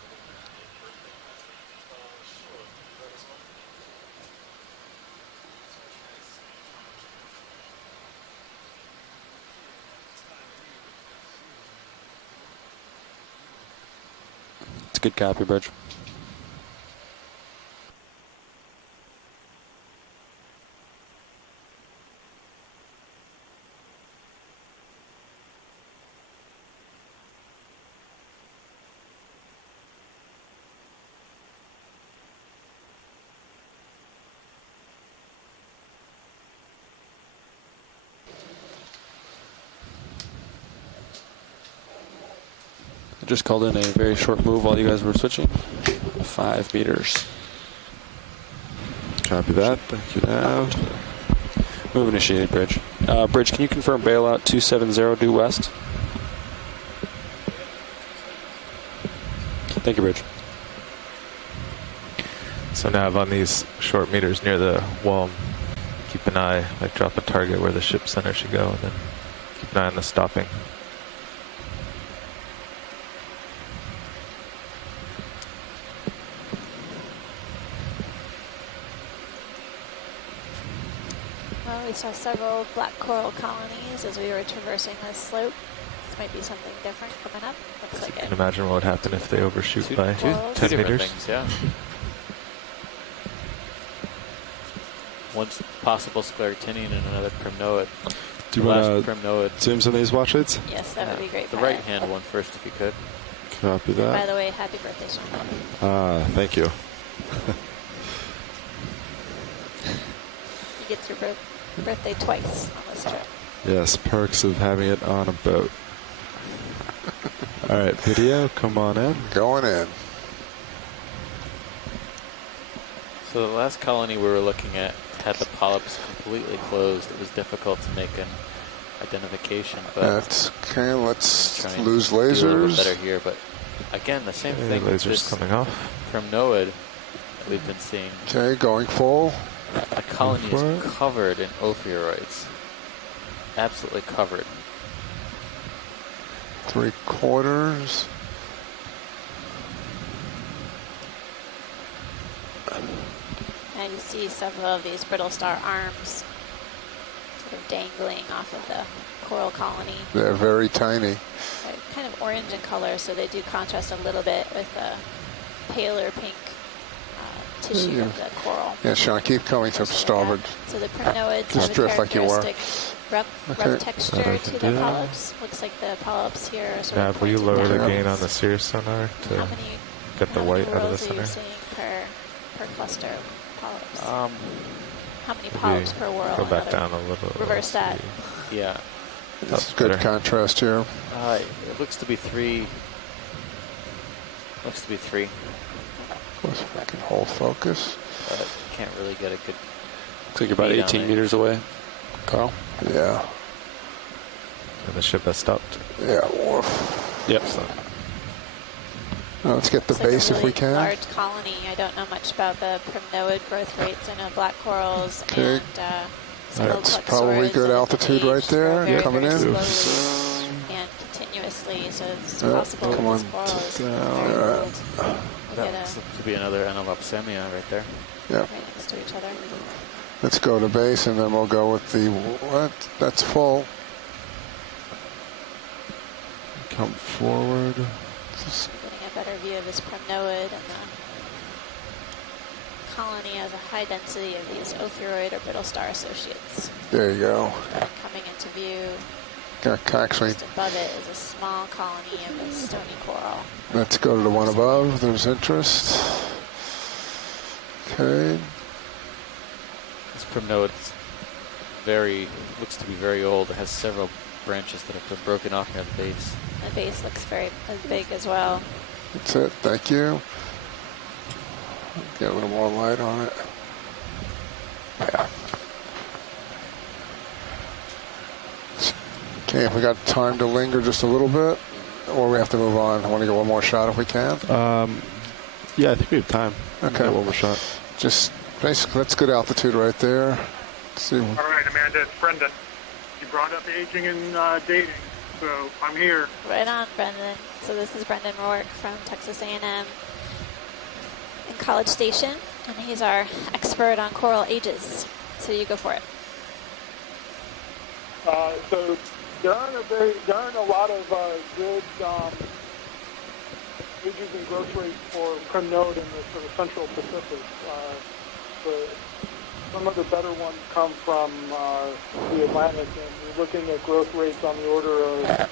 It's a good copy, Bridge. I just called in a very short move while you guys were switching. 5 meters. Copy that. Thank you. Now. Move initiated, Bridge. Bridge, can you confirm bailout 270 due west? Thank you, Bridge. So nav on these short meters near the wall. Keep an eye, like drop a target where the ship center should go, and then keep an eye on the stopping. Well, we saw several black coral colonies as we were traversing this slope. This might be something different coming up. Looks like You it. can imagine what would happen if they overshoot by two 10 different meters. things, yeah. One's possible scleractinian and another primnoid. Do you want to primnoid. zoom some of these watch lights? Yes, that would be great. The pilot. right hand one first, if you could. Copy that. By the way, happy birthday, Sean. Thank you. You get your birthday twice on this trip. Yes, perks of having it on a boat. All right, video, come on in. Going in. So the last colony we were looking at had the polyps completely closed. It was difficult to make an identification, but That's okay. Let's try and lose do a little lasers. better here. But again, the same thing. Lasers This coming off. primnoid that we've been seeing. Okay, going full. The colony for is it. covered in ophiuroids. Absolutely covered. 3/4. And you see several of these brittle star arms sort of dangling off of the coral colony. They're very tiny. They're kind of orange in color, so they do contrast a little bit with the paler pink tissue of the coral. Yeah, Sean, keep coming to starboard. So the primnoids Just have a drift like you were. characteristic rough Okay. texture That I to can the do. polyps. Looks like the polyps here are sort Nav, of will you pointed lower the downwards. gain on the Cirrus sonar to How many, get the how white many out of the rows are you center? seeing per cluster of polyps? How many Maybe polyps per whirl? Go back Another- down a little. Reverse that. Yeah. It's good better. contrast here. It looks to be 3. Looks to be 3. Of course, if I can hold focus. But can't really get a good. Looks like you're about read on 18 it. meters away, Carl. Yeah. And the ship has stopped. Yeah. Woof. Yep. Now let's get the Looks like a base if we really can. Large colony. I don't know much about the primnoid growth rates. I know black corals Okay. and That's probably good altitude right there. very, Coming very in. slowly and continuously, so it's Yeah, possible come that on this coral is down. very All right. old. We That get looks to be another Anelopsemia right there. Yeah. right next to each other. Let's go to base and then we'll go with the what? That's full. Come forward. Just Getting a better view of this primnoid, and the colony has a high density of these ophiuroid or brittle star associates. there you go. Coming into view, Actually, just above it is a small colony of a stony coral. let's go to the one above. There's interest. Okay. This primnoid looks to be very old. It has several branches that have been broken off near the base. The base looks very big as well. That's it. Thank you. Get a little more light on it. Yeah. Okay, if we got time to linger just a little bit, or we have to move on. I want to get one more shot if we can. Yeah, I think we have time. Okay. Get one more shot. Just basically, that's good altitude right there. Let's see. All right, Amanda, it's Brendan. You brought up aging and dating, so I'm here. Right on, Brendan. So this is Brendan Rourke from Texas A&M in College Station, and he's our expert on coral ages. So you go for it. So there aren't a lot of good ages and growth rates for primnode in the sort of central Pacific. Some of the better ones come from the Atlantic, and you're looking at growth rates on the order of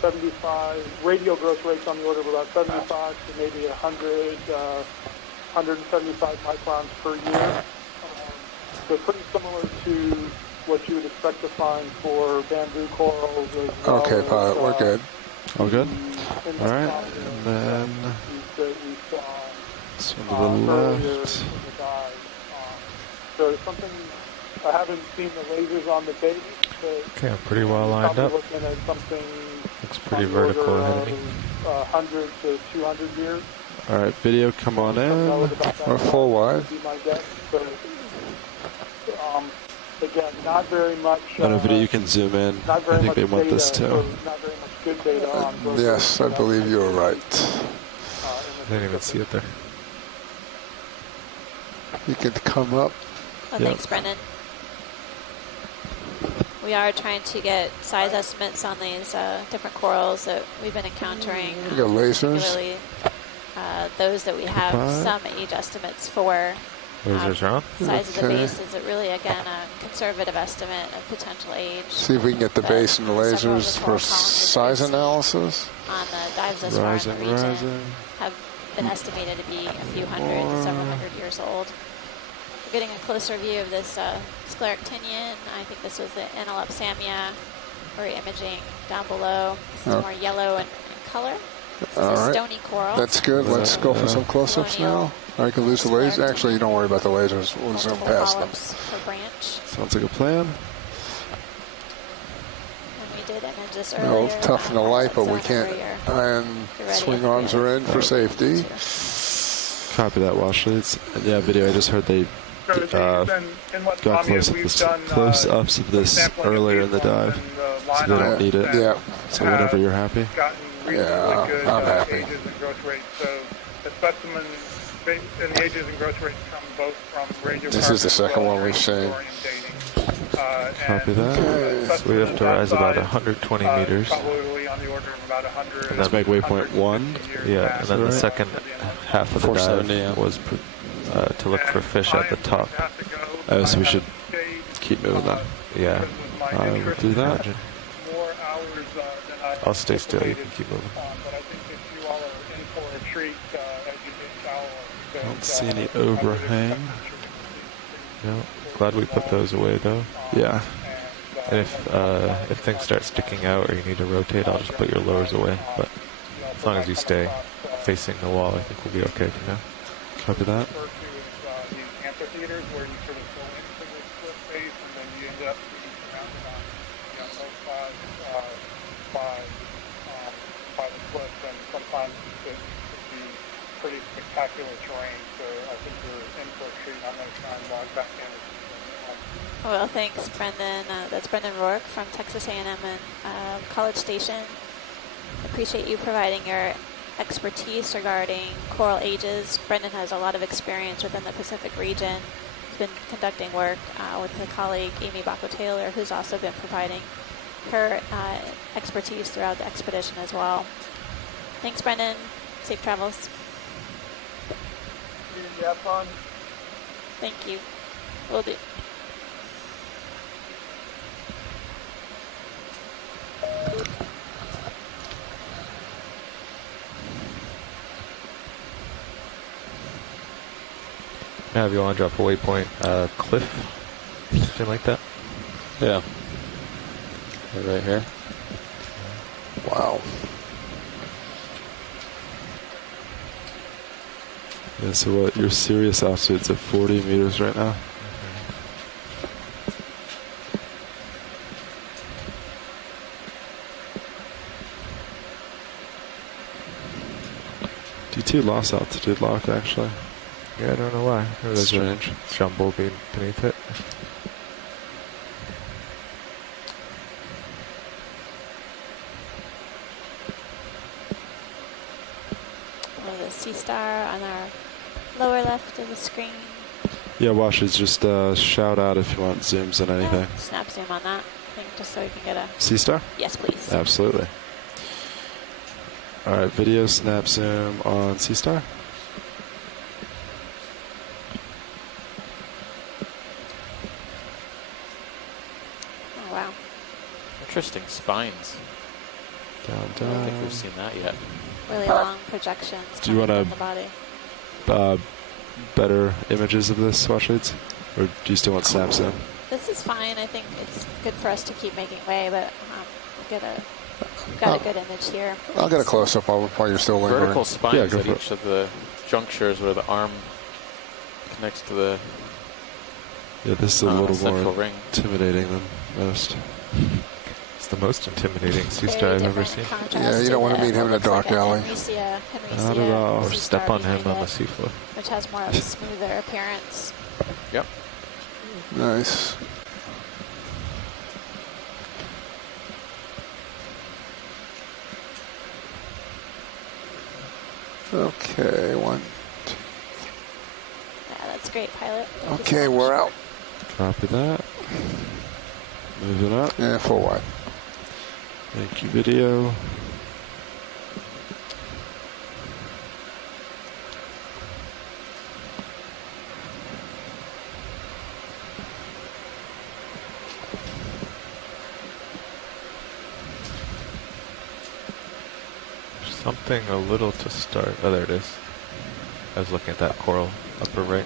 75, radial growth rates on the order of about 75 to maybe 100, 175 microns per year. So pretty similar to what you would expect to find for bamboo corals as well Okay, as, pilot, we're good. All good? All right, and then swim to the left. So it's something I haven't seen the lasers on the base. Okay, I'm pretty well lined up. Looking at something Looks pretty vertical ahead of me. 100 to 200 years. All right, video, come on in. We're full wide. Would be my guess, but again, not very much. On a video, you can zoom in. I think they want this too. Not very much good data on Yes, I believe you are right. I didn't even see it there. You can come up. Oh, thanks, Brendan. We are trying to get size estimates on these different corals that we've been encountering. We got lasers. Particularly those that we have some age estimates for. Lasers on? Size of the base is really, again, a conservative estimate of potential age. See if we can get the base and the lasers for size analysis. On the dives thus far in the region have been estimated to be a few hundred to several hundred years old. We're getting a closer view of this scleractinian. I think this was the Analopsamia or imaging down below. This is more yellow in color. This is a stony coral. That's good. Let's go for some close-ups now. I can lose the lasers. Actually, don't worry about the lasers. We'll zoom past them. Sounds like a plan. And we did image this earlier. No, toughen the light, but we can't. And swing arms are in for safety. Copy that, Washleads. Yeah, video. I just heard they got close-ups of this earlier in the dive, so they don't need it. Yeah. So whenever you're happy. Yeah, I'm happy. Ages and growth rates. So the specimens and the ages and growth rates come both from radiocarbon. This is the second one we've seen. Copy that. So we have to rise about 120 meters. Probably on the order of about 100. Let's make waypoint 1. Yeah, and then the second half of the dive was to look for fish at the top. Oh, so we should keep moving then. Yeah. I will do that. I'll stay still, you can keep moving. But I think if you all are in for a treat as you get shallower. I don't see any overhang. No, glad we put those away though. Yeah. And if things start sticking out or you need to rotate, I'll just put your lures away. But as long as you stay facing the wall, I think we'll be okay for now. Copy that. These amphitheaters where you sort of go into the cliff face and then you end up being surrounded on both sides by the cliff, and sometimes it can be pretty spectacular terrain. So I think we're in for a treat. I'm going to try and log back in. Well, thanks, Brendan. That's Brendan Rourke from Texas A&M and College Station. Appreciate you providing your expertise regarding coral ages. Brendan has a lot of experience within the Pacific region. He's been conducting work with a colleague, Amy Bacco-Taylor, who's also been providing her expertise throughout the expedition as well. Thanks, Brendan. Safe travels. You have fun. Thank you. Will do. Now, if you want to drop a waypoint cliff, something like that. Yeah. Right here. Wow. Yeah, so what, your serious altitude's at 40 meters right now? D2 lost altitude lock, actually. Yeah, I don't know why. There's strange. A jumble beneath it. The sea star on our lower left of the screen. Yeah, Washes, just shout out if you want zooms and anything. Snap zoom on that thing just so we can get a... Sea star? Yes, please. Absolutely. All right, video snap zoom on Sea Star. Oh, wow. Interesting spines. Down, I don't think we've seen that yet. Really long projections. Do you want the body. Better images of this, Washleads? Or do you still want snap zoom? This is fine. I think it's good for us to keep making way, but we'll get a Got a good image here. I'll get a close-up while you're still lingering. Vertical spines go at for each of the junctures where the arm connects to the Yeah, this is a little central more ring. intimidating than most. It's the most intimidating sea star I've ever seen. Yeah, you don't want to meet him in a dark alley. Not at all. Or step on him on the seafloor. Which has more of a smoother appearance. Yep. Nice. Okay, one. Yeah, that's great, pilot. Thank you so Okay, much. we're out. Copy that. Moving up. Yeah, full wide. Thank you, video. Something a little to start. Oh, there it is. I was looking at that coral upper right.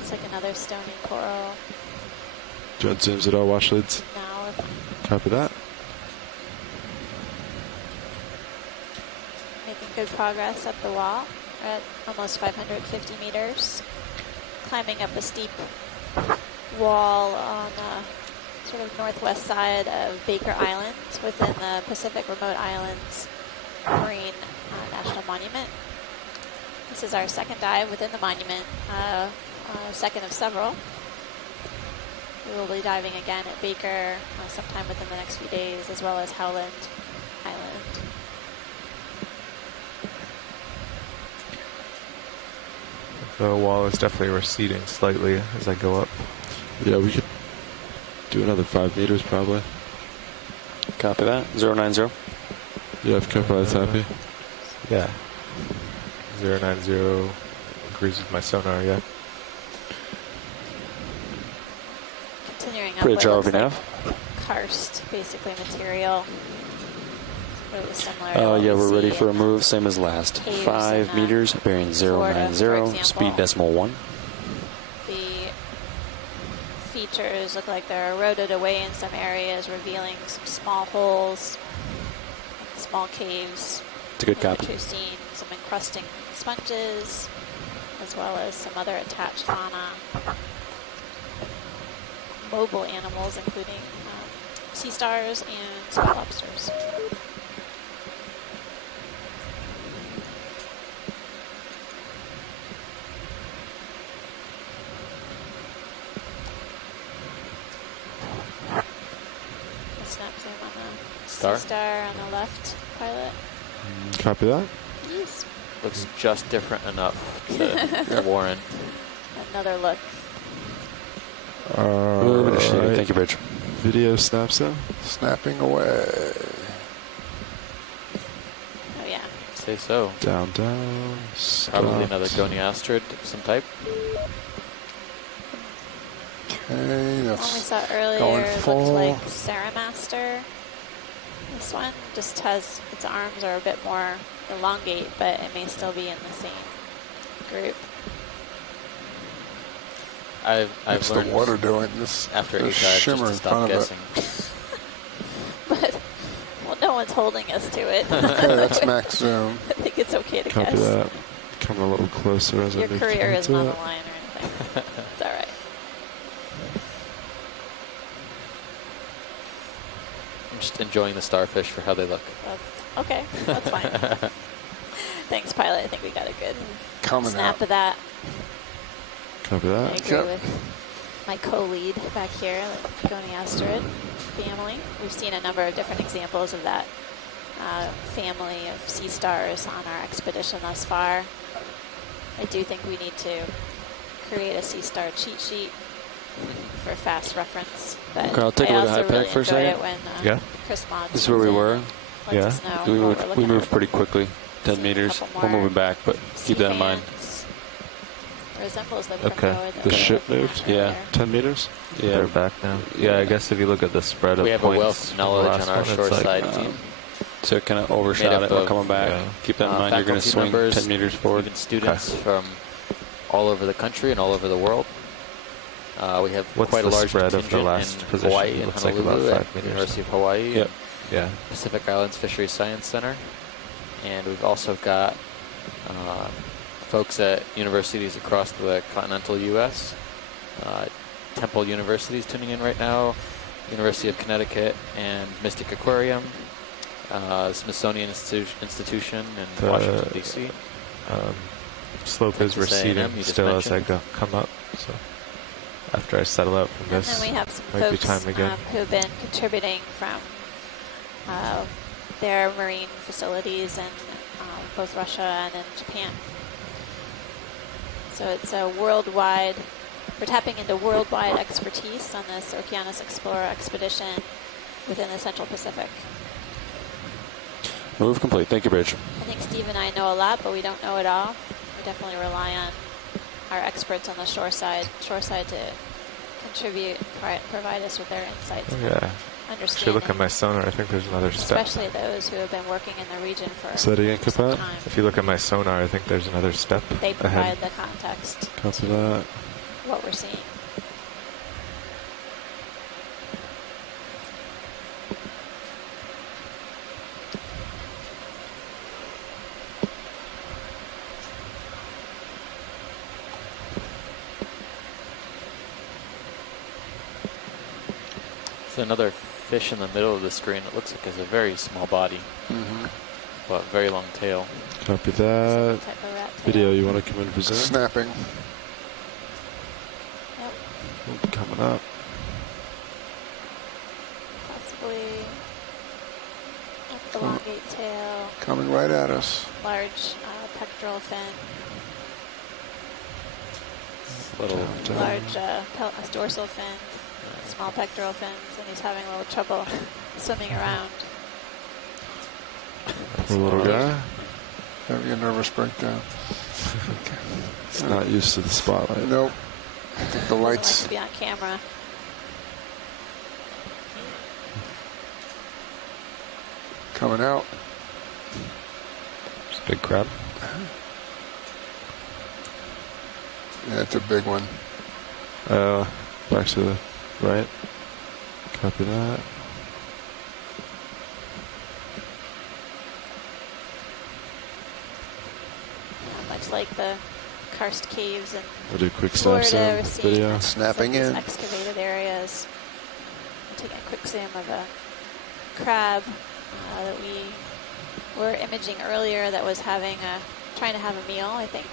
It's like another stony coral. Do you want zooms at all, watch lids? Now, Copy that. making good progress up the wall. We're at almost 550 meters. Climbing up a steep wall on the sort of northwest side of Baker Island within the Pacific Remote Islands Marine National Monument. This is our second dive within the monument, second of several. We will be diving again at Baker sometime within the next few days, as well as Howland Island. The wall is definitely receding slightly as I go up. Yeah, we could do another 5 meters probably. Copy that. 090. Yeah, if Copilot's happy. Yeah. 090 agrees with my sonar, yeah. Continuing up Bridge what looks RV like nav. karst, basically material. Really similar to Yeah, what we we're ready see for a in move, same as last. caves 5 in, meters, bearing Florida, 090, for speed example. decimal 1. The features look like they're eroded away in some areas, revealing some small holes, small caves. It's a good in copy. which we've seen some encrusting sponges, as well as some other attached fauna. Mobile animals, including sea stars and sea lobsters. Snap zoom on the Star? sea star on the left, pilot. Copy that. Yes. Looks just different enough to warrant. Another look. Right. Thank you, Bridge. Video snaps in. Snapping away. Oh yeah. Say so. Down, down. Probably stopped. another goniastrid of some type. Okay, One we that's saw earlier going looked full. like Ceramaster. This one just has, its arms are a bit more elongate, but it may still be in the same group. I've What's the learned water doing? This after the 8 dives shimmer just to in stop front of guessing. But, well, no one's holding us to it. Okay, that's max zoom. I think it's okay to Copy guess. that. Coming a little closer as I Your move career towards is not on it. the line or anything. It's all right. I'm just enjoying the starfish for how they look. Okay, that's fine. Thanks, pilot. I think we got a good Coming snap out. of that. Copy I that. agree with my co-lead back here, the goniastrid family. We've seen a number of different examples of that family of sea stars on our expedition thus far. I do think we need to create a sea star cheat sheet for fast reference. But Okay, I'll take a I look at also Hypack really for a enjoy second. it when Yeah. Chris Mods This is where we comes in were. and lets Yeah. us know We what moved, we're we looking moved at. pretty quickly. 10 See a meters. couple We're more moving back, but keep that in mind. fans. Resembles the Okay. Primrose that The we were ship looking at moved? Yeah. earlier. 10 meters? Yeah. They're back now. Yeah, I guess if you look at the spread of We have a points wealth of from the knowledge last on our one, it's shore like, side team. So kind of Made overshot up it. We're of, coming back. yeah. Keep that in mind. You're going to faculty swing members, 10 meters forward. even students from all over the country and all over the world. We have What's quite a the large spread of the contingent last in position? Hawaii It and looks like about Honolulu 5 at the meters. University of Hawaii. Yep. Yeah. Pacific Islands Fisheries Science Center. And we've also got folks at universities across the continental U.S. Temple University is tuning in right now, University of Connecticut and Mystic Aquarium, Smithsonian Institution in Washington, D.C. Slope is Texas receding A&M, you just still as I mentioned. come up. So after I settle out from And this, then we have some might be folks time again. who have been contributing from their marine facilities in both Russia and in Japan. So it's a worldwide, we're tapping into worldwide expertise on this Okeanos Explorer expedition within the Central Pacific. Move complete. Thank you, Bridge. I think Steve and I know a lot, but we don't know it all. We definitely rely on our experts on the shore side to contribute and provide us with their insights. Oh, yeah. Actually, look at my sonar. I think there's another step. Especially those who have been working in the region for So that again, some time. If you look at my sonar, I think there's another step They provide ahead. the context, Copy that. what we're seeing. There's another fish in the middle of the screen. It looks like it's a very small body, but very long tail. Copy that. Type of rat tail. Video, you want to come in for Zoom? Snapping. Yep. Coming up. Possibly elongate tail, Coming right at us. large pectoral fin, Little large dorsal fin, small pectoral fins, and he's having a little trouble swimming around. Poor little guy. Having a nervous breakdown. He's not used to the spotlight. Nope. I think the Doesn't like lights. to be on camera. Coming out. It's a big crab. Yeah, it's a big one. Back to the right. Copy that. Much like the karst caves in We'll do a quick Florida, snap we're zoom seeing video. Snapping these in. excavated areas. Taking a quick zoom of a crab that we were imaging earlier that was trying to have a meal, I think.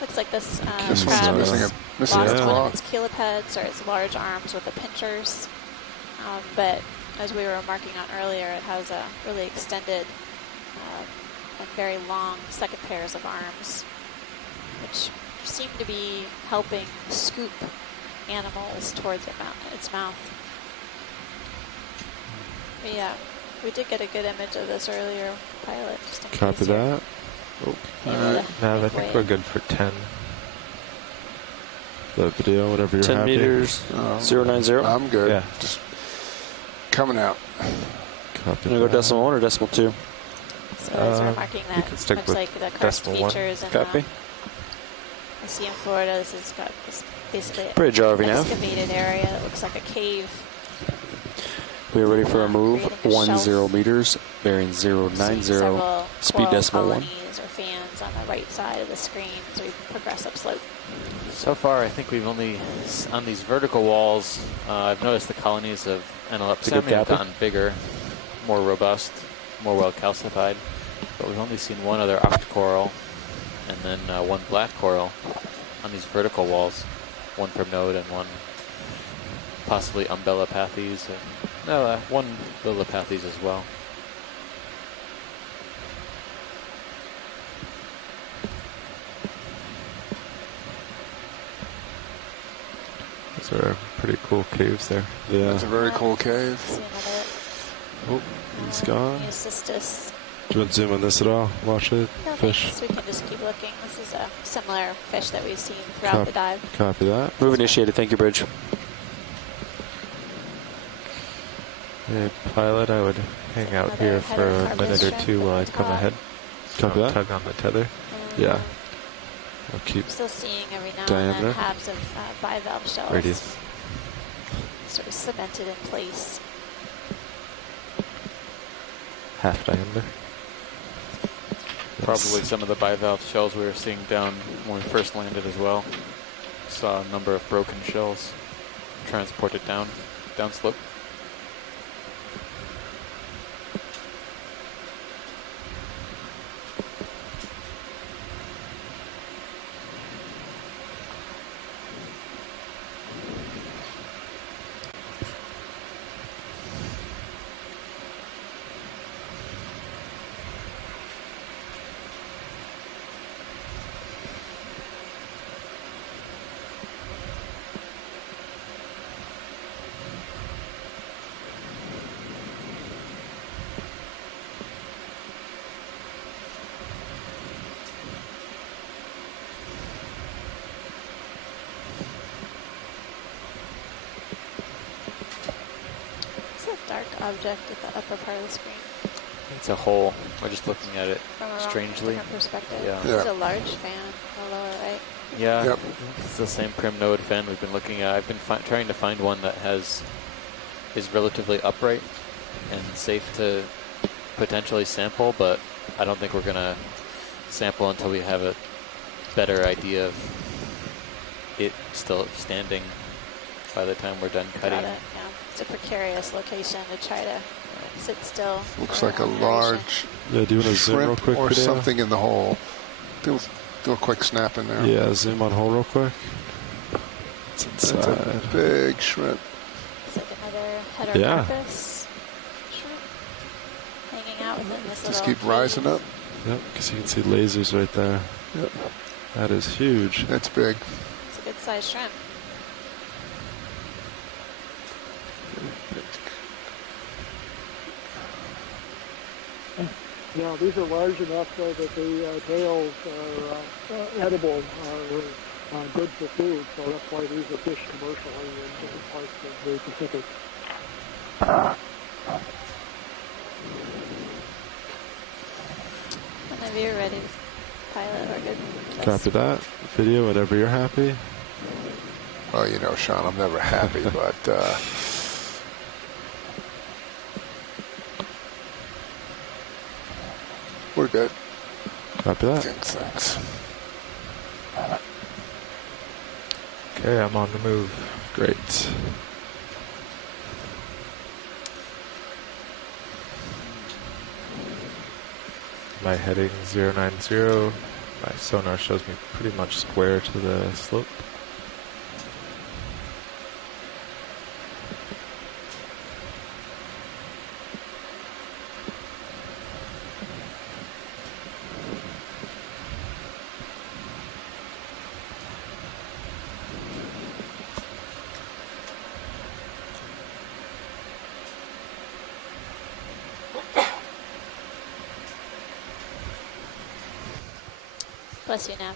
Looks like this This one's crab missing has missing lost a one claw. of its chelipeds or its large arms with the pinchers. But as we were marking on earlier, it has a really extended and very long second pairs of arms, which seem to be helping scoop animals towards its mouth. But yeah, we did get a good image of this earlier, pilot. Just in Copy case you're that. able to Nav, I make think way. we're good for 10. The video, whatever you're 10 happy. meters, 090. I'm good. Yeah. Just coming out. Copy Gonna go that. decimal 1 or decimal 2? So as we're marking you that, can stick much with like the karst decimal 1. features in Copy. I see in Florida, this has got this basically Bridge RV an nav. excavated area that looks like a cave. We are ready for a move. Creating a 10 shelf. meters, bearing Seeing 090, several speed coral decimal 1. colonies or fans on the right side of the screen as we progress upslope. So far, I think we've only, on these vertical walls, I've noticed the colonies of a good Analepsam have copy. gotten bigger, more robust, more well calcified. But we've only seen one other octocoral and then one black coral on these vertical walls. One primnode and one possibly umbellapathes. No, one lillipathes as well. Those are pretty cool caves there. Yeah. It's a very cool cave. See another Oh, he's gone. Neocystis. Do you want to zoom on this at all? Watch it. No, Fish. thanks. We can just keep looking. This is a similar fish that we've seen throughout the dive. Copy that. Move initiated. Thank you, Bridge. Hey, pilot, I would hang out Another here for a heterocarpus minute or shrimp two at while I the come top. ahead. Copy that. Tug on the tether. Yeah. I'll keep I'm still seeing every now and diameter. then halves of bivalve shells Radius. sort of cemented in place. half diameter. Probably some of the bivalve shells we were seeing down when we first landed as well. Saw a number of broken shells transported downslope. Dark object at the upper part of the screen. It's a hole. We're just looking at it From a strangely. different perspective. Yeah. There's a large fan on the lower right. Yeah, Yep. It's the same primnode fan we've been looking at. I've been trying to find one that is relatively upright and safe to potentially sample, but I don't think we're gonna sample until we have a better idea of it still standing by the time we're done cutting. Got it, yeah. It's a precarious location to try to sit still. Looks like a large Yeah, do you want to zoom real shrimp quick or video? something in the hole. Do a quick snap in there. Yeah, zoom on hole real quick. It's That's inside. a big shrimp. It's like another Yeah. heterocarpus shrimp hanging out within this Just little keep rising cage. up. Yep, because you can see lasers right there. Yep. That is huge. That's big. It's a good sized shrimp. Yeah, these are large enough so that the tails are edible, are good for food. So that's why these are fished commercially in different parts of the Pacific. Whenever you're ready, pilot, we're good. Copy that. Video, whenever you're happy. Well, you know, Sean, I'm never happy, but we're good. Copy that. Thanks. Okay, I'm on the move. Great. My heading 090. My sonar shows me pretty much square to the slope. Bless you now.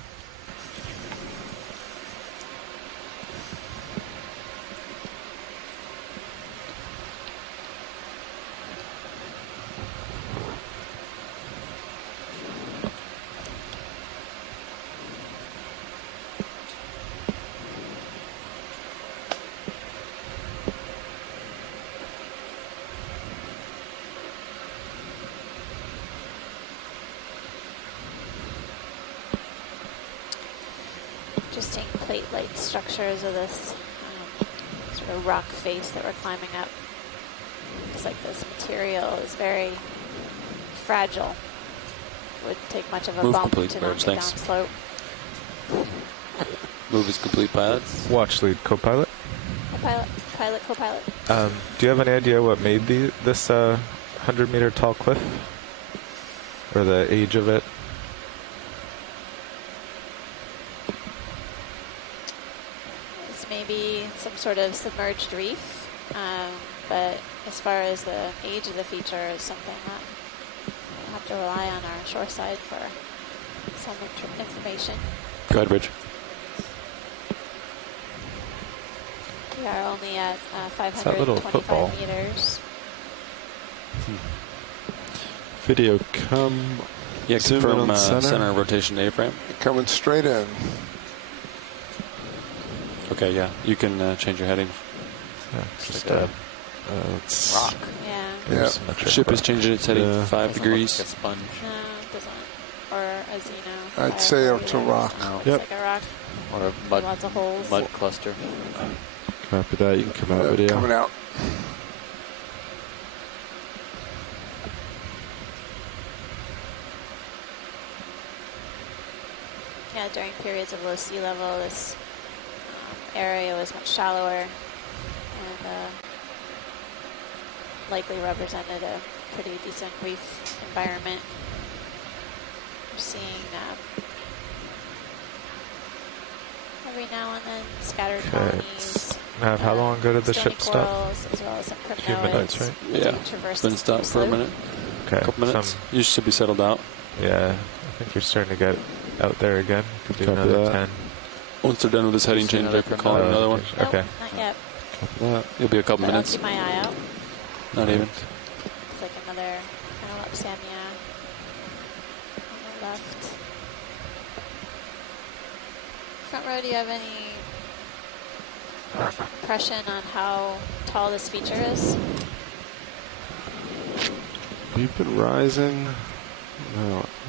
Interesting plate-like structures of this sort of rock face that we're climbing up. Looks like this material is very fragile. Would take much of a Move bump complete, to knock Burge, it thanks. down slope. Move is complete, pilot. Watch lead co-pilot. Pilot, co-pilot. Do you have any idea what made this 100-meter tall cliff? Or the age of it? It's maybe some sort of submerged reef, but as far as the age of the feature is something that we'll have to rely on our shore side for some information. Go ahead, Bridge. We are only at that little 525 meters. Video, come. Yeah, zoom in confirm on center rotation A-frame. Coming straight in. Okay, yeah, you can change your heading. Yeah, just like let's rock. Yeah. Yeah. Ship is changing its heading 5 degrees. No, it doesn't. Or a Xeno. I'd say it's a rock. No, Yep. it's like a rock. Or a mud, Lots of holes. mud cluster. Copy that. You can come out video. Coming out. Yeah, during periods of low sea level, this area was much shallower and likely represented a pretty decent reef environment. We're seeing every now and then scattered colonies. Now, how long ago did the stony ship stop? corals, as well as some A few minutes, primnoids right? Yeah. traverse Been the stopped for a slope. minute. Okay. A couple minutes. You should be settled out. Yeah, I think you're starting to get out there again. Could do Copy another that. 10. Once they're done with this heading See change, another I can call it another one. Nope, Okay. not yet. Copy that. It'll be a couple But I'll minutes. keep my eye out. Not even. It's like another Canalopsamia on the left. Front row, do you have any impression on how tall this feature is? We've been rising,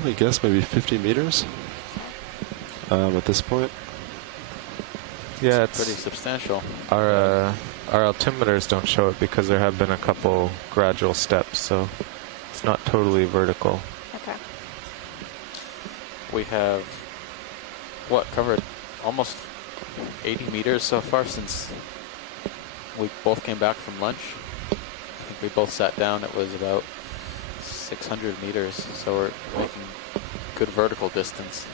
I guess maybe 50 meters at this point. Yeah, It's pretty substantial. Our altimeters don't show it because there have been a couple gradual steps, so it's not totally vertical. Okay. We have, covered almost 80 meters so far since we both came back from lunch. I think we both sat down. It was about 600 meters, so we're making good vertical distance.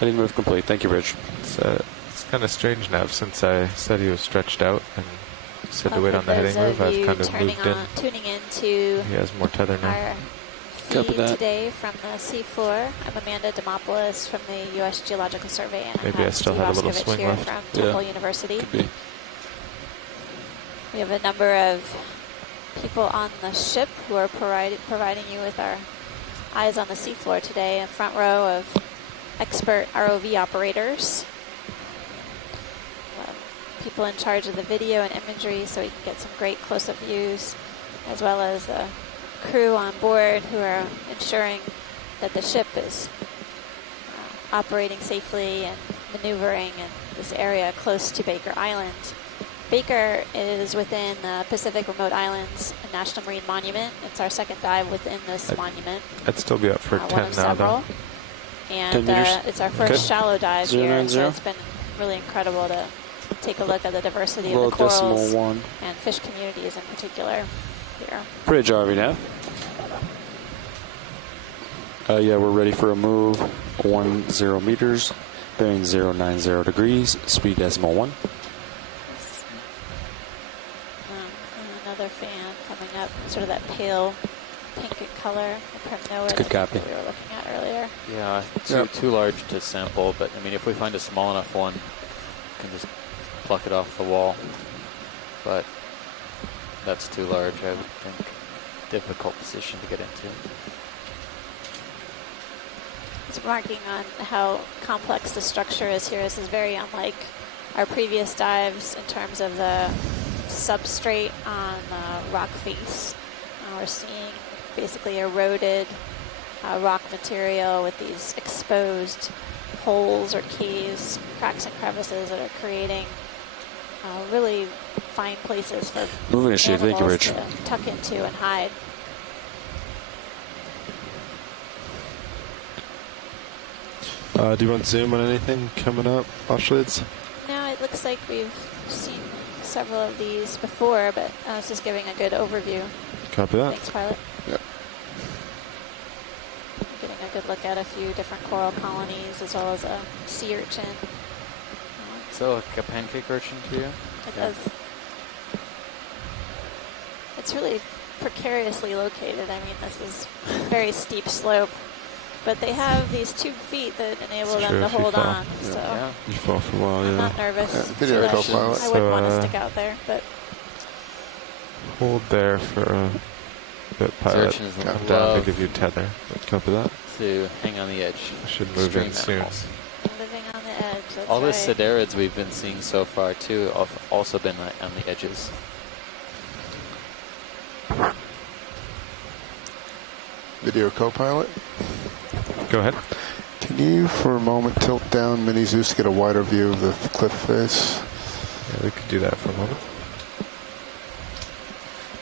Heading move complete. Thank you, Rich. It's kind of strange now since I said he was stretched out and said to wait on the heading move. I've kind of moved in. Tuning into He has more tether now. our feed today from the seafloor. I'm Amanda Demopoulos from the U.S. Geological Survey, and Maybe I have still Steve have a little Oskovich swing here left. from Temple University. Could be. We have a number of people on the ship who are providing you with our eyes on the seafloor today. A front row of expert ROV operators, people in charge of the video and imagery so we can get some great close-up views, as well as the crew on board who are ensuring that the ship is operating safely and maneuvering in this area close to Baker Island. Baker is within the Pacific Remote Islands National Marine Monument. It's our second dive within this monument. I'd still be up for 10 one of now, several. though. And 10 meters. it's our first Okay. shallow dive 090. here, so it's been really incredible to take a look at the diversity Low of the corals decimal 1. and fish communities in particular here. Bridge RV nav. Yeah, we're ready for a move. 10 meters, bearing 090 degrees, speed decimal 1. Another fan coming up, sort of that pale pink in color, the primnoid It's a good copy. that we were looking at earlier. Yeah, too large to sample, but I mean, if we find a small enough one, we can just pluck it off the wall. But that's too large, I would think. Difficult position to get into. It's remarking on how complex the structure is here. This is very unlike our previous dives in terms of the substrate on the rock face. We're seeing basically eroded rock material with these exposed holes or caves, cracks and crevices that are creating really fine places for Moving initiative. Thank you, animals Rich. to tuck into and hide. Do you want to zoom on anything coming up, Auschwitz? No, it looks like we've seen several of these before, but it's just giving a good overview. Copy that. Thanks, pilot. Yep. Getting a good look at a few different coral colonies as well as a sea urchin. Does that look like a pancake urchin to you? It does. It's really precariously located. I mean, this is a very steep slope, but they have these tube feet that enable them to hold on. So Yeah. You fall for a while, I'm yeah. not nervous. Video that co-pilot. I wouldn't want to stick out there, but Hold there for a bit, pilot. Urchins Come down love to give you tether. Copy that. to hang on the edge. Should move in soon. Animals. living on the edge. That's All the right. siderids we've been seeing so far too have also been on the edges. Video co-pilot. Go ahead. Can you, for a moment, tilt down Mini Zeus to get a wider view of the cliff face? Yeah, we could do that for a moment.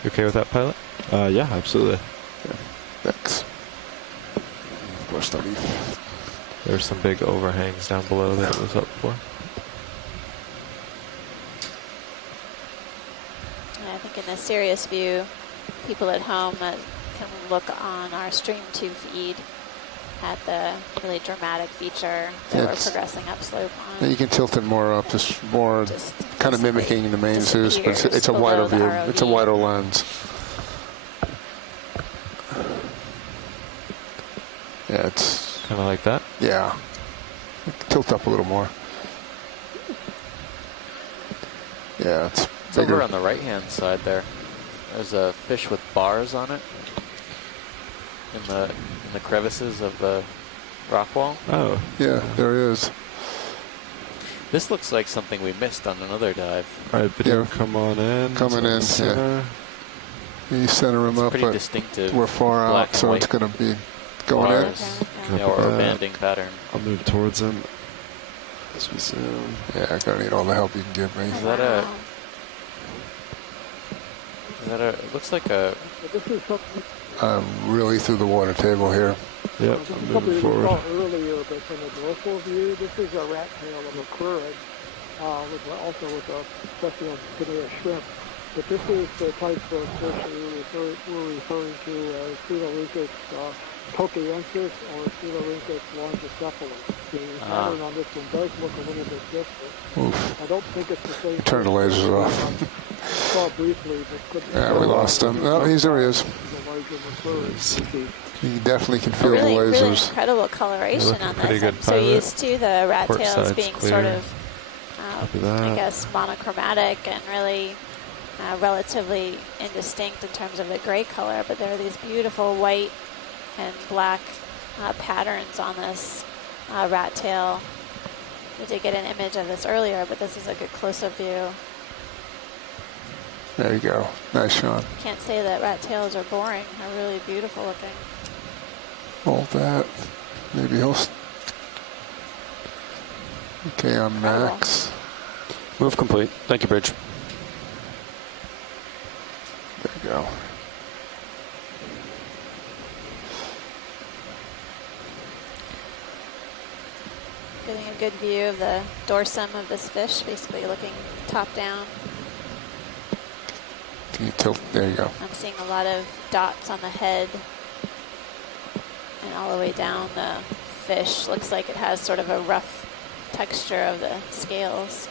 You okay with that, pilot? Yeah, absolutely. Thanks. There's some big overhangs down below that it was up for. I think in the serious view, people at home can look on our Stream 2 feed at the really dramatic feature that we're progressing upslope on. You can tilt it more up, just more kind of mimicking the main Zeus, but it's a wider view. It's a wider lens. Yeah, it's kind of like that. Yeah, tilt up a little more. Yeah, it's bigger. Over on the right-hand side there. There's a fish with bars on it in the crevices of the rock wall. Oh, yeah, there is. This looks like something we missed on another dive. All right, video, come on in. Coming in, yeah. You center him up, pretty but distinctive. we're far black out, so and it's white going to be going bars, in. yeah, or a banding pattern. I'll move towards him as we zoom. Yeah, I'm going to need all the help you can give me. Is that a? Is that a? It looks like a. This is something. I'm really through the water table here. Yep, This is I'm something moving we forward. saw earlier, but from a dorsal view, this is a rat tail of a chloride, also with a special Guinea shrimp. But this is the type of fish we're referring to as Coeluricus tokiensis or Coeluricus longicephalus. The pattern on this one does look a little bit different. Oof. I don't think it's the same. Turn the lasers off. Saw briefly, but Yeah, we lost him. Oh, there he is. You definitely can feel really, the really lasers. incredible coloration on this. I'm so pilot. used to the rat Port tails side's being clear. sort of, Copy that. I guess, monochromatic and really relatively indistinct in terms of the gray color, but there are these beautiful white and black patterns on this rat tail. We did get an image of this earlier, but this is a good close-up view. There you go. Nice shot. Can't say that rat tails are boring. They're really beautiful looking. Hold that. Maybe he'll... Okay, I'm Max. Move complete. Thank you, Bridge. There you go. Getting a good view of the dorsum of this fish, basically looking top down. Can you tilt? There you go. I'm seeing a lot of dots on the head and all the way down the fish. Looks like it has sort of a rough texture of the scales.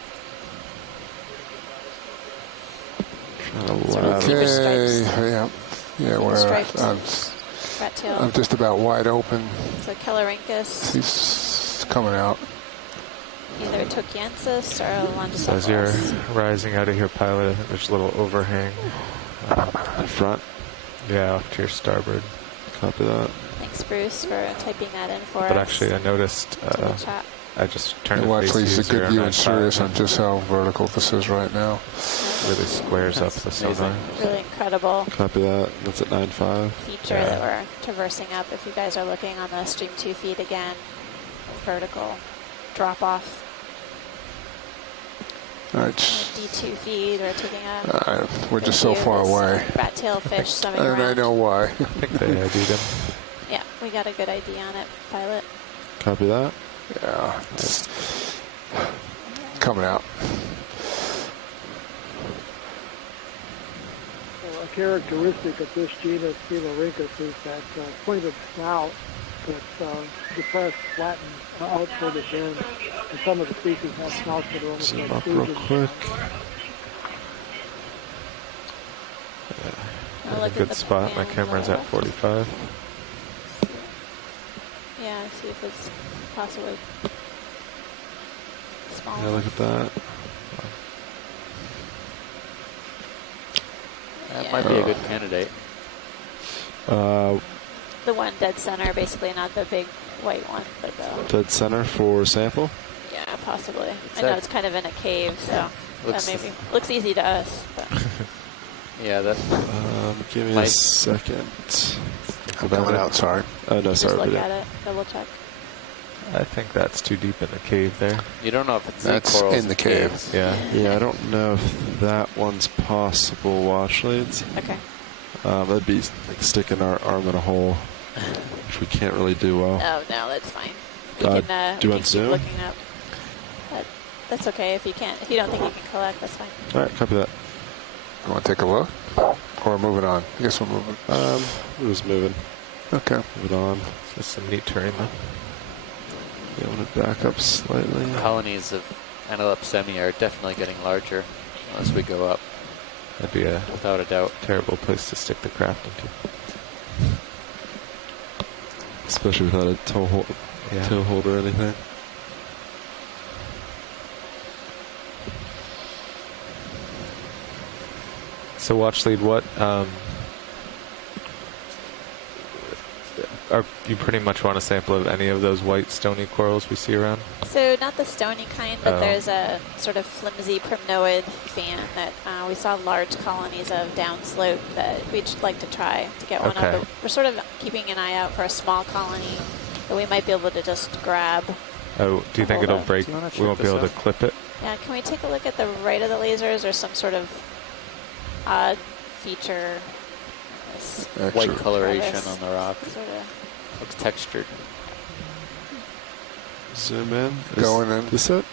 Okay, yeah, Rat tail. I'm just about wide open. So Coeluricus, He's coming out. either tokiensis or So as you're longicephalus. rising out of here, pilot, I think there's a little overhang. In front? Yeah, off to your starboard. Copy that. Thanks, Bruce, for typing that in for us. But actually, I noticed, to the chat. I just turned Well, to face actually, it's a good view in 095 serious on and just how vertical this is right now. really squares up the sunrise. Really incredible Copy that. That's at 9.5. feature that we're traversing up. If you guys are looking on the Stream 2 feed again, vertical drop off. All right. D2 feed, we're taking a We're just so far away. rat tail fish swimming And around. I know why. I think they ID'd him. Yeah, we got a good ID on it, pilot. Copy that. Yeah. It's coming out. A characteristic of this genus Coeluricus is that pointed snout that's depressed, flattened out toward the bend, and some of the species have snouts that are almost Zoom like up real Susan. quick. I'll In a look at good the spot. My plan camera's at 45. Yeah, see if it's possibly small. Yeah, look at that. That might be a good candidate. The one dead center, basically, not the big white one, but the Dead center for sample? yeah, possibly. I know it's kind of in a cave, so that maybe looks easy to us. But. Yeah, that. Give me a second. I'm coming out, sorry. Oh, no, Just sorry. look at it, double check. I think that's too deep in the cave there. You don't know if it's That's corals in the cave. caves. Yeah. Yeah, I don't know if that one's possible wash leads. Okay. That'd be like sticking our arm in a hole, which we can't really do well. Oh no, that's fine. We can, do you we want can keep Zoom? looking up. That's okay if you can't. If you don't think you can collect, that's fine. All right, copy that. You want to take a look? Or moving on? I guess we're moving. We're just moving. Okay. Moving on. Just some neat terrain though. You want to back up slightly? Colonies of Antelope are definitely getting larger as we go up. That'd be a without a doubt terrible place to stick the craft into. Especially without a tow hold or anything. So watch lead, what you pretty much want a sample of any of those white stony corals we see around? So not the stony kind, but there's a sort of flimsy primnoid fan that we saw large colonies of downslope that we'd like to try to get one of. But we're sort of keeping an eye out for a small colony that we might be able to just grab. Oh, do you think it'll break? We won't be able to clip it? Yeah, can we take a look at the right of the lasers or some sort of odd feature? White coloration on the rock. Sort of. Looks textured. Zoom in. Going in. This it?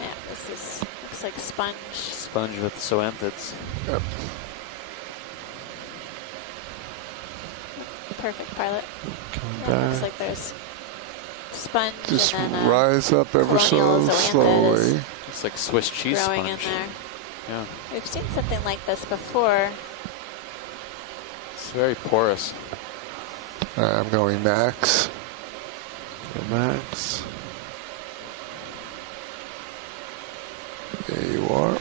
Yeah, this looks like sponge. Sponge with zoanthids. Yep. Perfect, pilot. Coming Looks back. like there's sponge Just and then rise up ever so colonial slowly. zoanthids It's like Swiss cheese growing sponge. in there. Yeah. We've seen something like this before. It's very porous. I'm going max. Go max. There you are.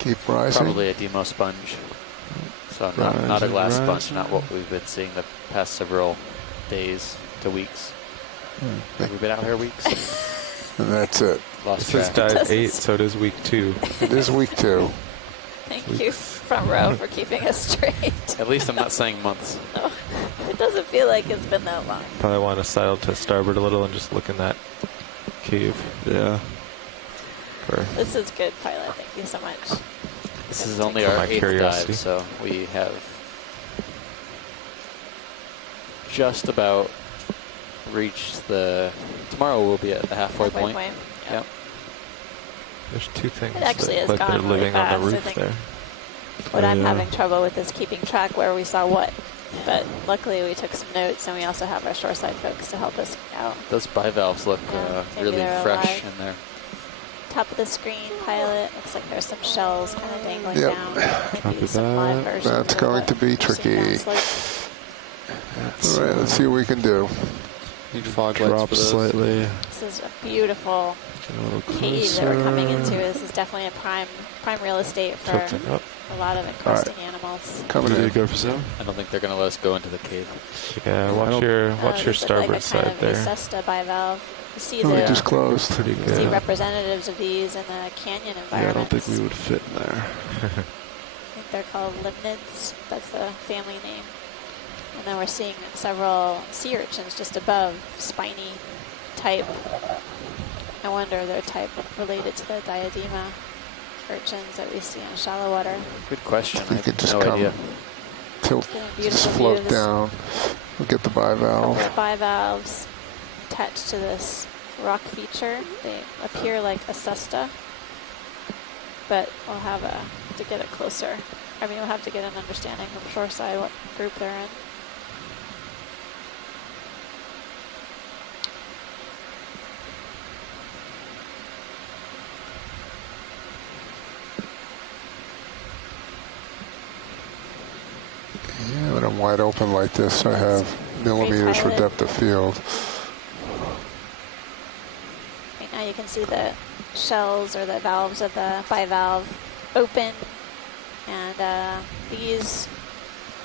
Keep rising. Probably a demo sponge. So not a glass sponge, not what we've been seeing the past several days to weeks. Have we been out here weeks? And that's it. Lost This is track. dive 8, so it is week 2. It is week 2. Thank you, front row, for keeping us straight. At least I'm not saying months. No, it doesn't feel like it's been that long. Probably want to sail to starboard a little and just look in that cave. Yeah. This is good, pilot. Thank you so much. This is only our 8th dive, so we have just about reached the. Tomorrow we'll be at the halfway point. Yep. There's 2 things It actually has like they're gone really living on fast, the I roof think. there. What I'm having trouble with is keeping track where we saw what. But luckily we took some notes, and we also have our shoreside folks to help us out. Those bivalves look maybe really they're fresh alive. in there. Top of the screen, pilot. Looks like there's some shells kind of dangling Yep. down. Copy Maybe some live that. versions That's of going what to be we're seeing tricky. downslope. All right, let's see what we can do. Need fog lights Drop for those. slightly. This is a beautiful Get a little cave that we're coming into. closer. This is definitely a prime real estate for Tilting up. a lot of encrusting animals. Coming Ready in. to go for zoom? I don't think they're going to let us go into the cave. Yeah, watch your This is starboard like a side kind of there. Acesta bivalve. You see Oh, we the just closed. Pretty you see good. representatives of these in the canyon Yeah, I don't environments. think we would fit in there. I think they're called limnids. That's the family name. And then we're seeing several sea urchins just above, spiny type. I wonder if they're type related to the diadema urchins that we see on shallow water. Good question. I You could have just no come, idea. tilt, Beautiful just float views. down. We'll get the bivalve. Couple of bivalves attached to this rock feature. They appear like a cesta. but we'll have to get it closer. I mean, we'll have to get an understanding from shoreside what group they're in. Yeah, when I'm wide open like this, I have millimeters for depth of field. Right now you can see the shells or the valves of the bivalve open, and these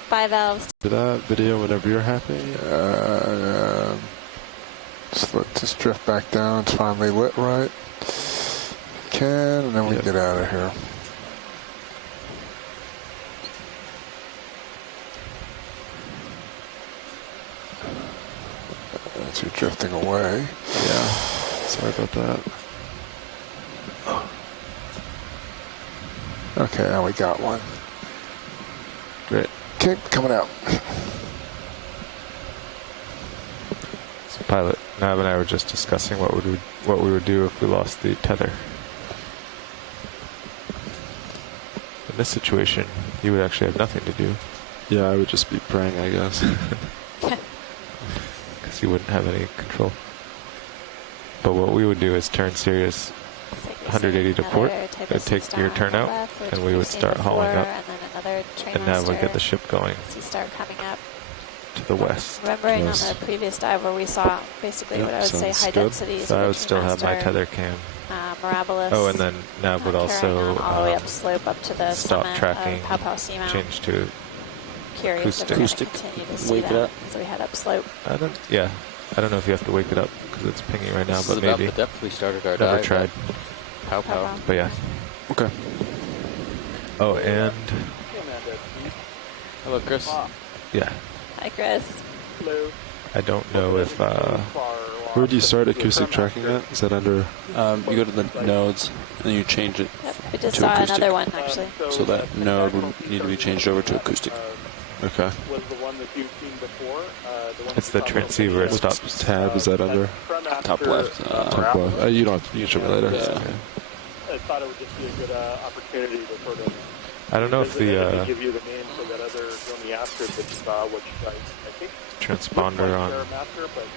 bivalves. Do that video whenever you're happy. Just let this drift back down. It's finally lit right. And then we get out of here. As you're drifting away. Yeah. Sorry about that. Okay, now we got one. Great. Okay, coming out. So pilot, Nav and I were just discussing what we would do if we lost the tether. In this situation, you would actually have nothing to do. Yeah, I would just be praying, I guess. Because you wouldn't have any control. But what we would do is turn Sirius 180 to port, and take your turnout, and we would start hauling up, and Nav would get the ship going Start coming up. to the west. Remembering on the previous dive where we saw basically what I would say high densities. So I would still have my tether cam. Mirabilis. Oh, and then Nav would also all the way up slope up to the stop summit tracking, of Pau Pau Seamount. change to Curious if we're going to continue to see that as we head up slope. I don't know if you have to wake it up because it's pinging right now, This but is maybe. about the depth we started our Never dive. tried. Pow pow. But yeah. Okay. Oh, and hello, Chris. yeah, Hi, Chris. Hello. I don't know if Where do you start acoustic tracking at? Is that under? You go to the nodes and then you change it. Yep, we just to saw acoustic. another one actually. So that node would need to be changed over to acoustic. Okay. Was the one that you've seen before? The one it's the transceiver. It stops. Tab is that under? Top left. Top left. You don't have to. You can show me later. Yeah. I thought it would just be a good opportunity to sort of. I don't know if the give you the name for that other Dromi Astrid that you saw, which I think transponder on Master, but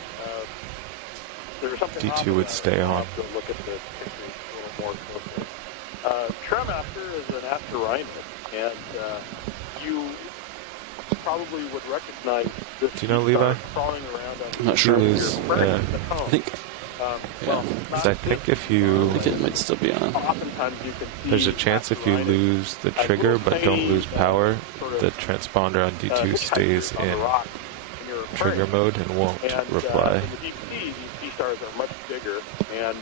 there was something D2 would stay on. to look at the pictures a little more closely. Tremaster is an asteroid, and you probably would recognize this. Do you know Levi? Crawling around on I'm not sure. Yeah. I think. Because I think if you, I think it might still be on. Oftentimes you can see there's a chance if you lose the trigger but don't lose power, the transponder on D2 stays in trigger mode and won't reply. In the deep sea, these sea stars are much bigger, and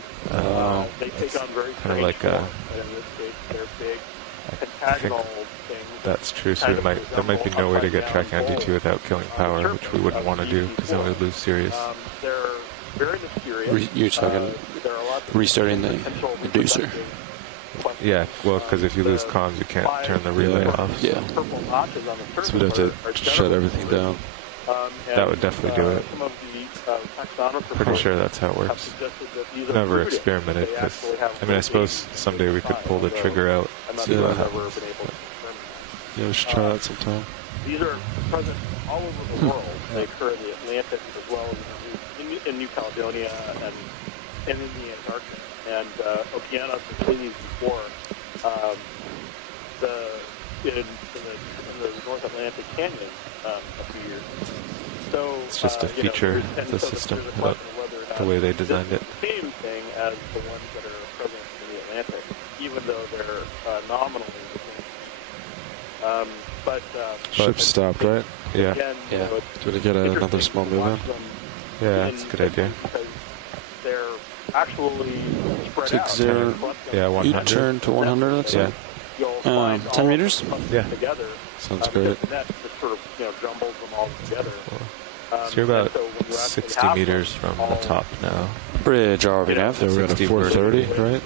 they take on very kind of like a. and in this case, they're big pentagonal things. That's true. So there might be no way to get tracking on D2 without killing power, which we wouldn't want to do because then we'd lose Sirius. They're very mysterious. You're talking restarting the reducer. Yeah, well, because if you lose comms, you can't turn the relay off. Yeah. So we'd have to shut everything down. That would definitely do it. Pretty sure that's how it works. Never experimented because, I mean, I suppose someday we could pull the trigger out and see what happens. Yeah, we should try that sometime. These are present all over the world. They occur in the Atlantic as well as in New Caledonia and in the Antarctic. And Okeanos has seen these before. In the North Atlantic Canyon a few years ago. So It's just a feature of the system, not the way they designed it. The same thing as the ones that are present in the Atlantic, even though they're nominally the same. But Ship stopped, right? Yeah. Again, Yeah. Do we get another small movement? Yeah, that's a good idea. Because they're actually spread Take out. zero. Yeah, 100. You turn to 100, looks Yeah. like. You'll find 10 meters? Yeah. together. Sounds great. The net just sort of jumbles them all together. So you're about and so when you actually 60 have meters from the top now. Bridge RV nav. Yeah, we're at a 60 430, right?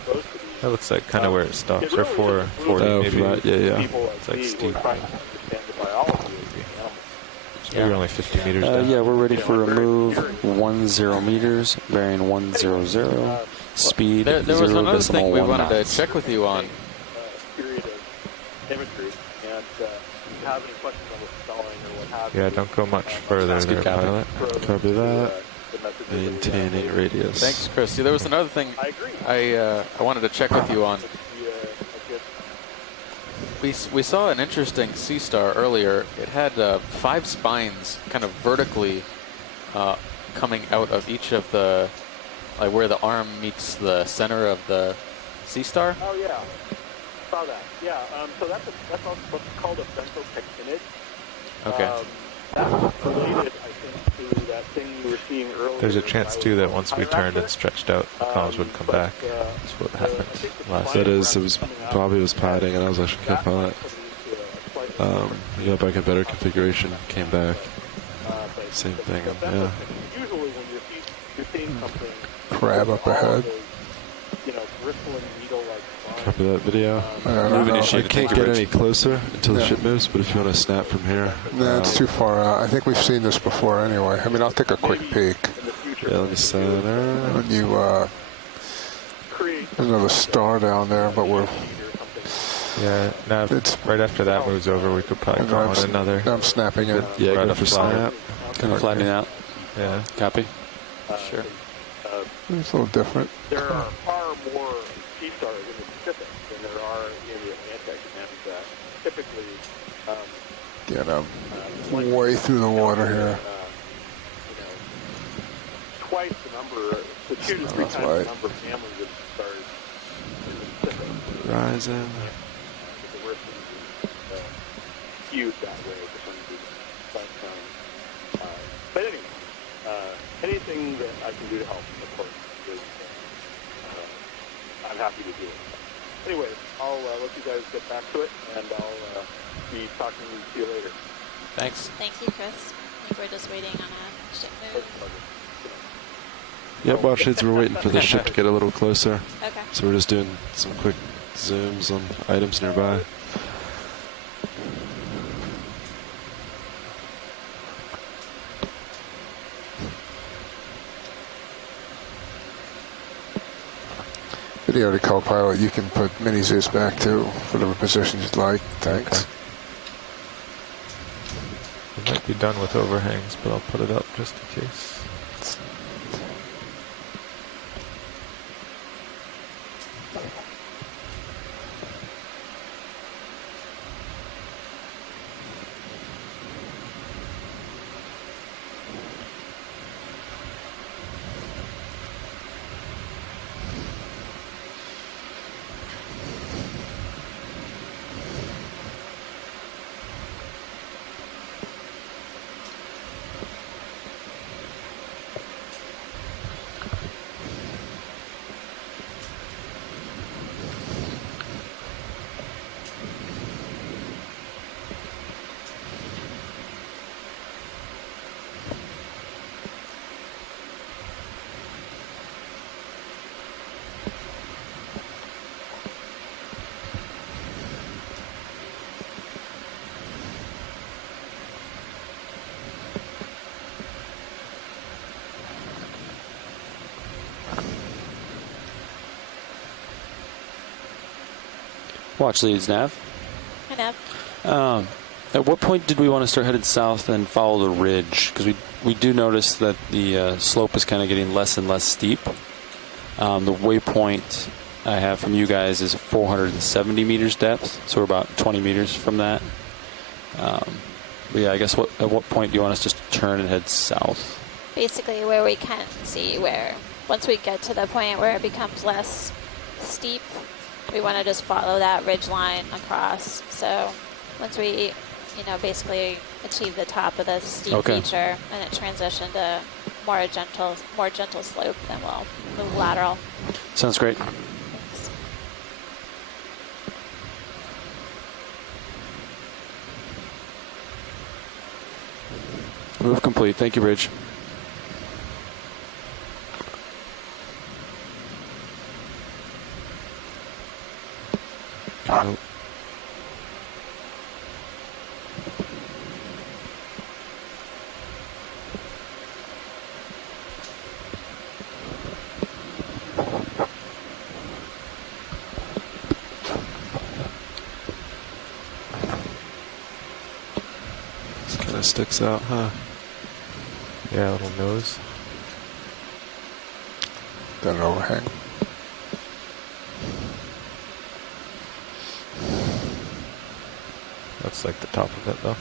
That looks like kind of where it stops, or 440 Oh, maybe. right, yeah. It's like steep. trying to understand the biology of the animal. So you're only 50 meters down. Yeah, we're ready for a move. 10 meters, bearing 100. Speed There was 0 another thing we wanted to knots. check with you on. almost stalling or what have you. Yeah, don't go much further there, pilot. Copy that. Maintaining radius. Thanks, Chris. Yeah, there was another thing I wanted to check with you on. We saw an interesting sea star earlier. It had 5 spines kind of vertically coming out of each of the, like where the arm meets the center of the sea star. Oh yeah, saw that. Yeah, so that's also what's called a bentopectinid. Okay. That's related, I think, to that thing you were seeing earlier. There's a chance too that once we turned and stretched out, the columns would come back. That's what happened last. That is, it was Bobby was piloting, and I was actually kept on it. Back in better configuration, came back. Same thing. Yeah. Usually when you're seeing something, Crab up ahead. bristling needle-like spine. Copy that video. I can't get any closer until the ship moves, but if you want to snap from here. No, it's too far out. I think we've seen this before anyway. I mean, I'll take a quick peek. Yeah, let me center. When you, there's another star down there, but we're... Yeah, now if right after that moves over, we could probably go on another. I'm snapping it. Yeah, go for snap. Kind of flattening out. Yeah. Copy. Sure. It's a little different. There are far more sea stars in the Pacific than there are in the Atlantic, and typically... Get way through the water here. Twice the number, 2 to 3 times the number of families of stars in the Pacific. Horizon. Skewed that way for some reason. But anyway, anything that I can do to help, of course, is, I'm happy to do it. Anyway, I'll let you guys get back to it, and I'll be talking to you later. Thanks. Thank you, Chris. I think we're just waiting on a ship move. Yep, watch it. We're waiting for the ship to get a little closer. Okay. So we're just doing some quick zooms on items nearby. Video to co-pilot, you can put mini Zeus back to whatever position you'd like. Thanks. Okay. We might be done with overhangs, but I'll put it up just in case. Watch leads, Nav. Hi, Nav. At what point did we want to start headed south and follow the ridge? Because we do notice that the slope is kind of getting less and less steep. The waypoint I have from you guys is 470 meters depth, so we're about 20 meters from that. But yeah, I guess at what point do you want us just to turn and head south? Basically where we can see where, once we get to the point where it becomes less steep, we want to just follow that ridge line across. So once we, basically achieve the top of the steep feature and it transitioned to more gentle slope, then we'll move lateral. Sounds great. Thanks. Move complete. Thank you, Bridge. Oh. This kind of sticks out, huh? Yeah, little nose. Got an overhang. Looks like the top of it, though.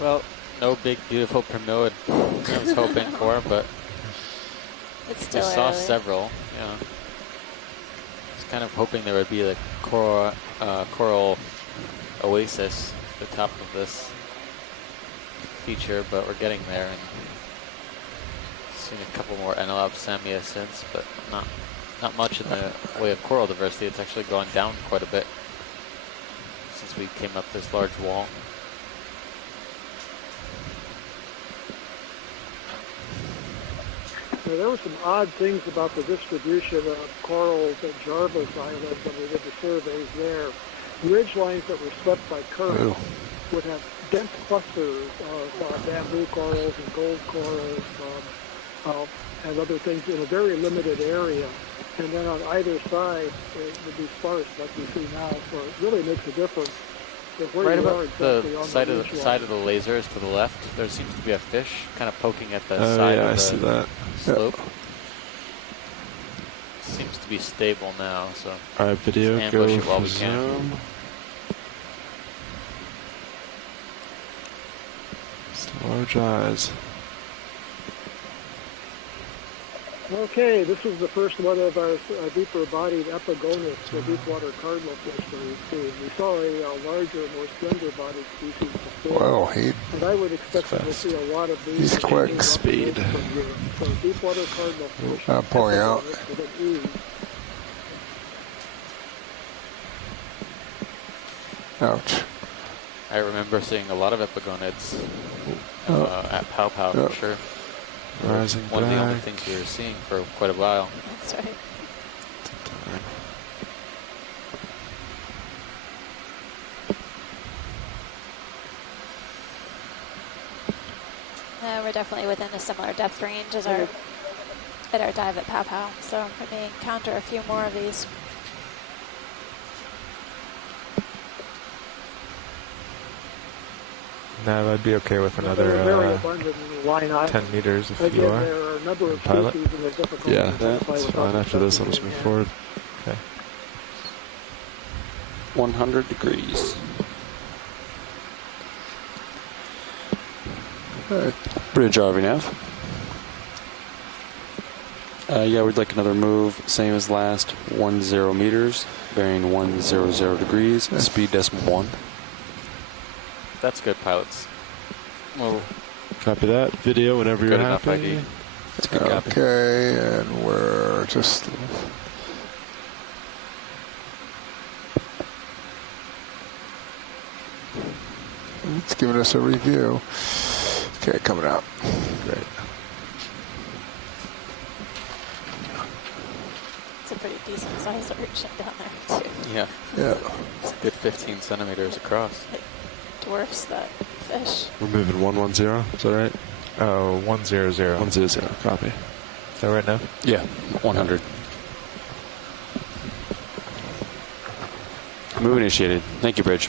Well, no big, beautiful primnoid I was hoping for, but It's we still saw early. several. Yeah. I was kind of hoping there would be a coral oasis at the top of this feature, but we're getting there. And seen a couple more Antelope samia since, but not much in the way of coral diversity. It's actually gone down quite a bit since we came up this large wall. Now, there were some odd things about the distribution of corals at Jarvis Island when we did the surveys there. Ridge lines that were swept by current would have dense clusters of bamboo corals and gold corals and other things in a very limited area. And then on either side, it would be sparse like we see now. So it really makes a difference. Where Right you are about exactly the on side ridge of the lasers to the left, there seems to be a fish kind of poking at the Oh, side yeah, of I the see that. slope. Seems to be stable now, so Alright, video, let's go ambush it while for we can. zoom. It's large eyes. Okay, this is the first one of our deeper-bodied epigonus, the deep-water cardinal fish that we've seen. We saw a larger, more slender-bodied species before. Whoa, and I would expect that we'll see a lot of these. He's quick. From Speed. here. So deep-water cardinal fish. Not pulling out. With an E. Ouch. I remember seeing a lot of epigonids at Pow Pow for sure. Rising One of the only back. things we were seeing for quite a while. That's right. We're definitely within a similar depth range as our dive at Pow Pow, so we may encounter a few more of these. Nav, I'd be okay with They're another very abundant in the line island. 10 meters if Again, you are. there are a number of Pilot. species and they're difficult to Yeah, identify that's without fine. After this, I'll just move forward. Okay. 100 degrees. Bridge RV nav. Yeah, we'd like another move, same as last, 10 meters, bearing 100 degrees, speed 1. That's good, pilots. Well, Copy that. Video whenever you're good enough happy. ID. That's a good copy. Okay, and we're just... It's giving us a review. Okay, coming out. Great. It's a pretty decent sized urchin down there too. Yeah. Yeah. It's a good 15 centimeters across. It dwarfs that fish. We're moving 110. Is that right? Oh, 100. 100. Copy. Is that right now? Yeah, 100. Move initiated. Thank you, Bridge.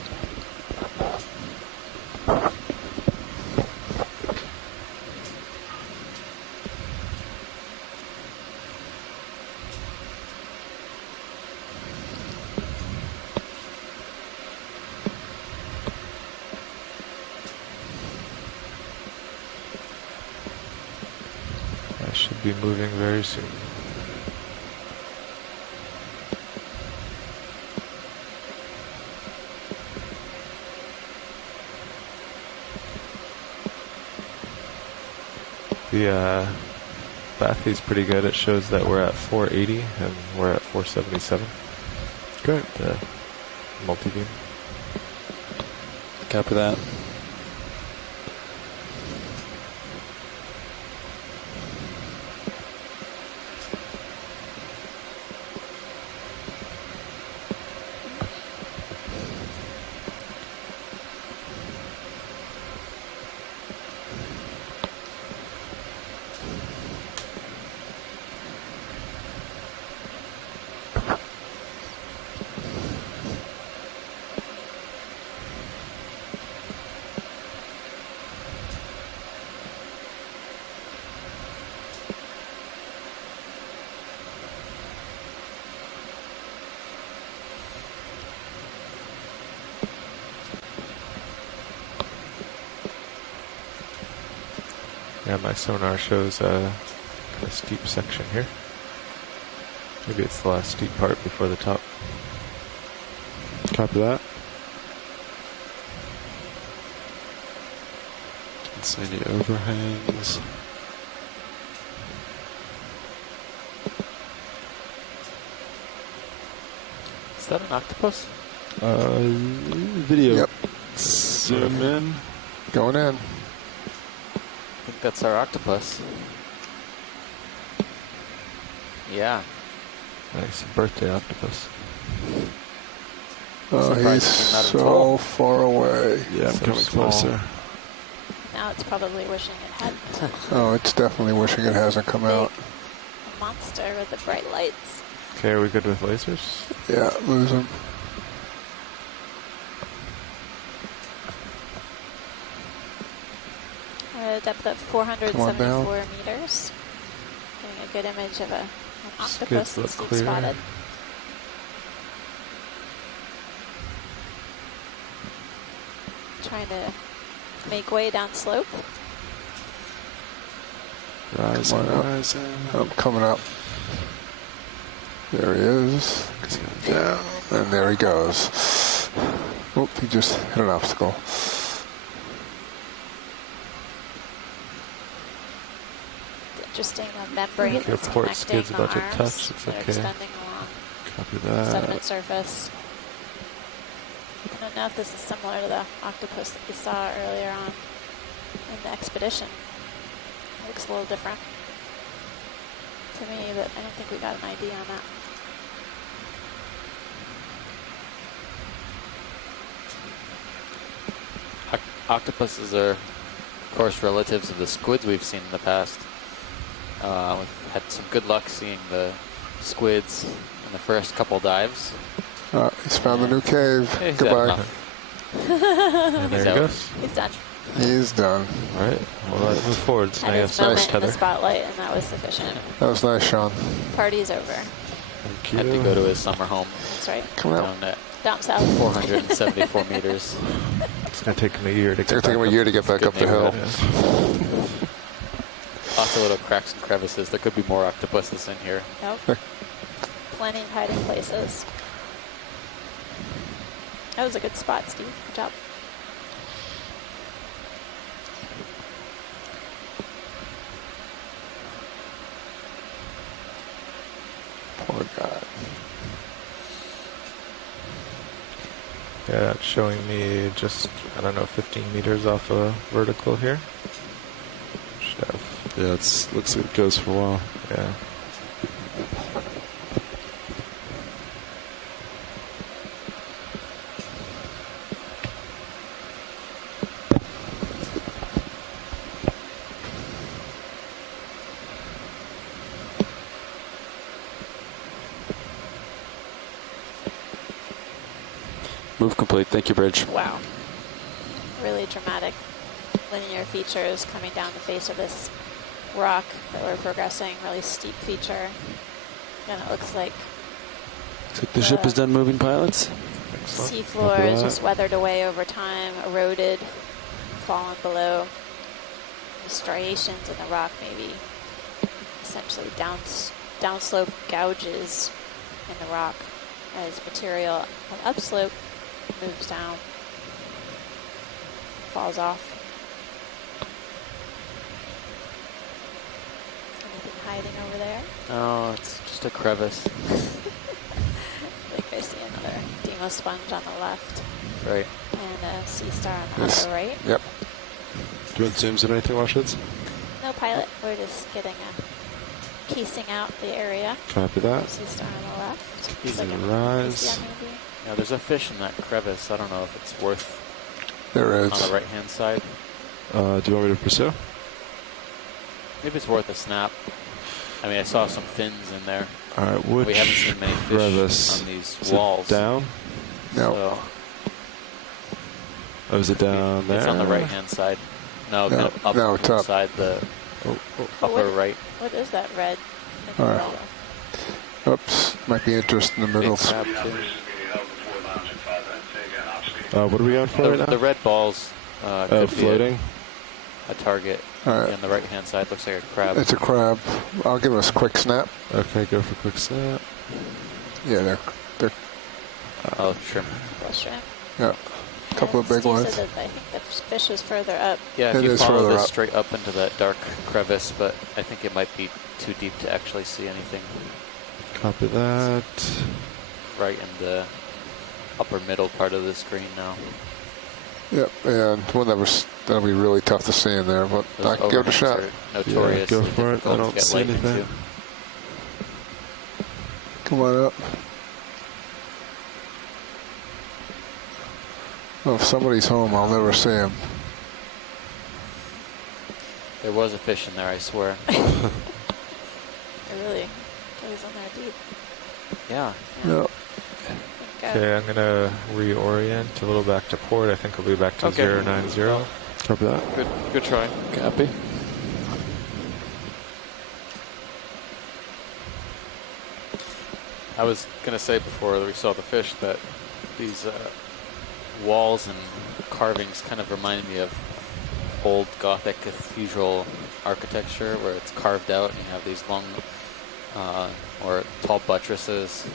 I should be moving very soon. The Bathy's pretty good. It shows that we're at 480 and we're at 477. Great. The multi-beam. Copy that. Yeah, my sonar shows a kind of steep section here. Maybe it's the last steep part before the top. Copy that. Can't see any overhangs. Is that an octopus? Video. Yep. Zoom in. Going in. I think that's our octopus. Yeah. Nice birthday octopus. Oh, he's so far away. Yeah, I'm coming closer. Now it's probably wishing it had. Oh, it's definitely wishing it hasn't come out. A monster with the bright lights. Okay, are we good with lasers? Yeah, lose him. At a depth of 474 meters. Getting a good image of an octopus that's deep spotted. Trying to make way down slope. Rising, rising. I'm coming up. There he is. Down, and there he goes. Oop, he just hit an obstacle. Interesting membrane that's connecting the about to arms touch. It's that are okay. extending along Copy the that. sediment surface. I don't know if this is similar to the octopus that we saw earlier on in the expedition. It looks a little different to me, but I don't think we got an ID on that. Octopuses are, of course, relatives of the squids we've seen in the past. We've had some good luck seeing the squids in the first couple dives. He's found the new cave. He's Goodbye. And there he goes. He's done. He's done. All right. Well, let's move forward. So Had now you his have moment nice in the tether. spotlight, and that was sufficient. That was nice, Sean. Party's over. Thank Had to go to his summer home That's right. Come out. down at Down south. 474 meters. It's going to take him a year to get It's going to take him a year to get back up the hill. Lots of little cracks and crevices. There could be more octopuses in here. Nope. Plenty of hiding places. That was a good spot, Steve. Good job. Poor guy. Yeah, it's showing me just, I don't know, 15 meters off a vertical here. Should have. Yeah, looks like it goes for a while. Yeah. Move complete. Thank you, Bridge. Wow. Really dramatic linear features coming down the face of this rock that we're progressing. Really steep feature. And it looks like The ship is done moving, pilots. seafloor is just weathered away over time, eroded, fallen below. The striations in the rock maybe essentially downslope gouges in the rock as material on upslope moves down, falls off. Anything hiding over there? Oh, it's just a crevice. I think I see another Demo sponge on the left. Right. And a sea star on the other right. Yep. Do you want zooms or anything, Washeds? No pilot. We're just getting a casing out the area. Copy that. Sea star on the left. Easy Looks like a rise. PCM maybe. Yeah, there's a fish in that crevice. I don't know if it's worth There is. on the right-hand side. Do you want me to pursue? Maybe it's worth a snap. I mean, I saw some fins in there. All right, which We haven't seen many fish crevice? on these Is walls. it down? No. So Oh, is it down there? it's on the right-hand side. No, No, kind of up no, it's up. inside the upper right. What is that red? in All the right. middle? Oops. Might be interest in the middle. Big crab, too. What are we on for right now? The red balls could be floating. a target All right. on the right-hand side. Looks like a crab. It's a crab. I'll give it a quick snap. Okay, go for quick snap. Yeah, they're Oh, shrimp. Little shrimp. yeah, a couple of big Steve ones. said that I think the fish is further up. Yeah, if It you is follow further this up. straight up into that dark crevice, but I think it might be too deep to actually see anything. Copy that. Right in the upper middle part of the screen now. Yep, and that'll be really tough to see in there, but Those I can give it a shot. overhangs are notorious. Yeah, go for it. difficult I to don't get see light anything. into. Come on up. Oh, if somebody's home, I'll never see him. There was a fish in there, I swear. It really goes in there deep. Yeah. Yep. Okay, I'm gonna reorient a little back to port. I think I'll be back to Okay. 090. Copy that. Good try. Copy. I was going to say before we saw the fish that these walls and carvings kind of remind me of old Gothic cathedral architecture where it's carved out and you have these long or tall buttresses.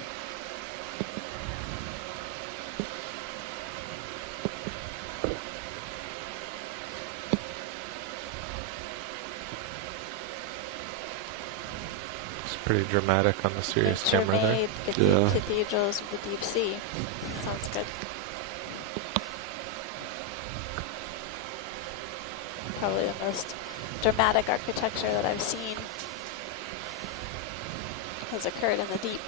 It's pretty dramatic on the serious camera there. Nature-made Yeah. cathedrals of the deep sea. Sounds good. Probably the most dramatic architecture that I've seen has occurred in the deep.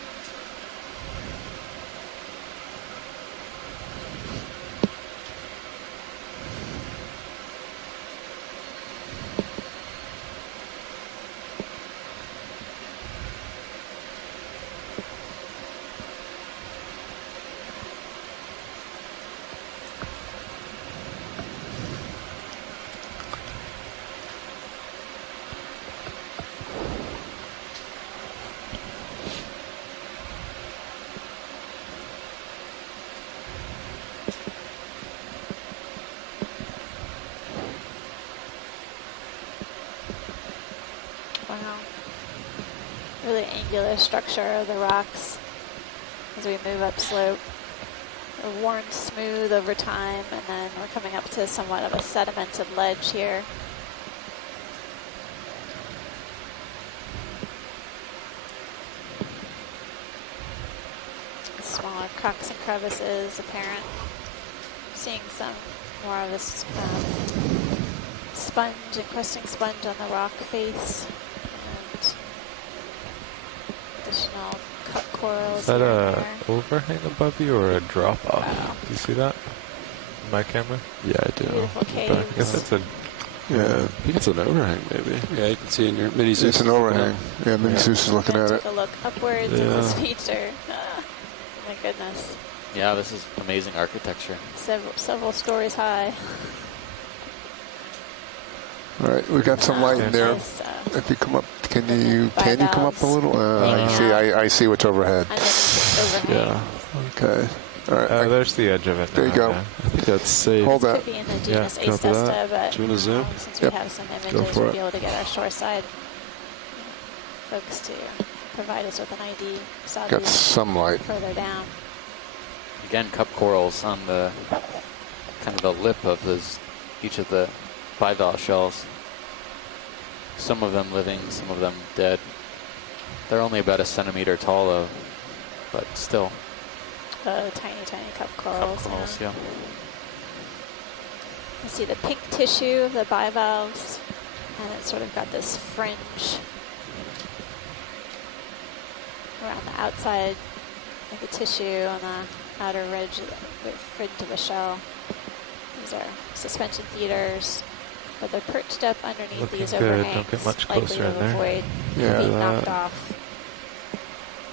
Wow. Really angular structure of the rocks as we move up slope. They're worn smooth over time, and then we're coming up to somewhat of a sedimented ledge here. Smaller cracks and crevices apparent. Seeing some more of this sponge, encrusting sponge on the rock face, and additional cup corals. Is that here and a there. overhang above you or a drop off? Wow. Do you see that? In my camera? Yeah, I do. Beautiful I guess caves. that's a. Yeah, I think it's an overhang, maybe. Yeah, you can see in your mini. It's an overhang. Yeah, Mini Zeus is looking at it. Take a look upwards at this feature. My goodness. Yeah, this is amazing architecture. Several stories high. All right, we got some light in there. Nice, If you come up, can you come up a little? Hanging See, out. I see what's overhead. Underneath overhang. Yeah. Okay. All right. There's the edge of it. There you now, go. yeah. I think that's safe. Hold that. Could be in the genus copy Acesta, that. but Do you want to zoom? since Yep. we have some Go images, for we'll it. be able to get our shoreside folks to provide us with an ID. Saw Got these some light. further down. Again, cup corals on the kind of the lip of each of the bivalve shells. Some of them living, some of them dead. They're only about 1 centimeter tall though, but still. Tiny cup corals. Cup corals, yeah. You see the pink tissue of the bivalves, and it's sort of got this fringe around the outside of the tissue on the outer ridge of the shell. These are suspension feeders, but they're perched up underneath Looking these good. overhangs, Don't get much likely closer to in there. avoid Yeah. being knocked off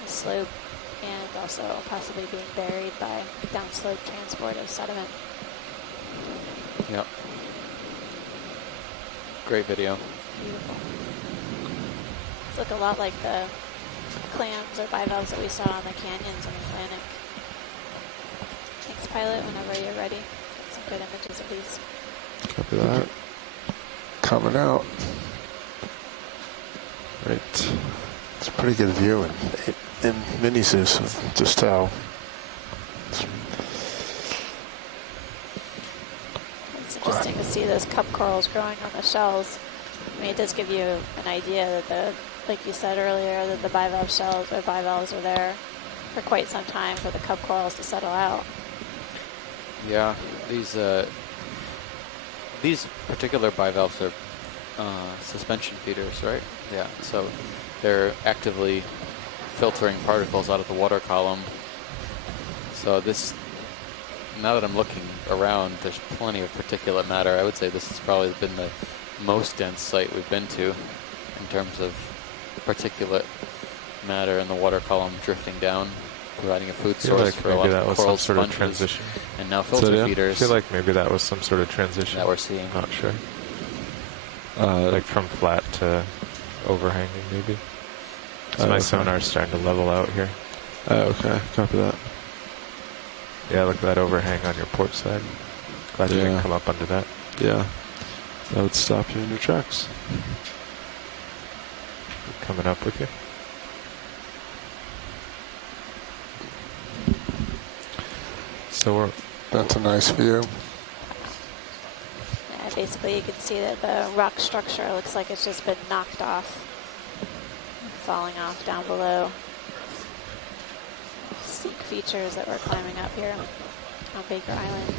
the slope and also possibly being buried by downslope transport of sediment. Yep. Great video. Beautiful. These look a lot like the clams or bivalves that we saw in the canyons in the Atlantic. Thanks, pilot, whenever you're ready. Some good images of these. Copy that. coming out. Right. It's a pretty good view in mini Zeus of just how. It's interesting to see those cup corals growing on the shells. I mean, it does give you an idea that like you said earlier, that the bivalve shells or bivalves are there for quite some time for the cup corals to settle out. Yeah, these particular bivalves are suspension feeders, right? Yeah, so they're actively filtering particles out of the water column. So this, now that I'm looking around, there's plenty of particulate matter. I would say this has probably been the most dense site we've been to in terms of particulate matter in the water column drifting down, providing a food source for a lot of coral sponges, transition. and now filter feeders. I feel like maybe that was some sort of transition that we're seeing. Not sure. Like from flat to overhanging, maybe. So my sonar's starting to level out here. Okay, copy that. Yeah, look at that overhang on your port side. Glad you didn't come up under that. Yeah, that would stop you in your tracks. Coming up with you. So that's a nice view. Yeah, basically you can see that the rock structure looks like it's just been knocked off, falling off down below. Steep features that we're climbing up here on Baker Island.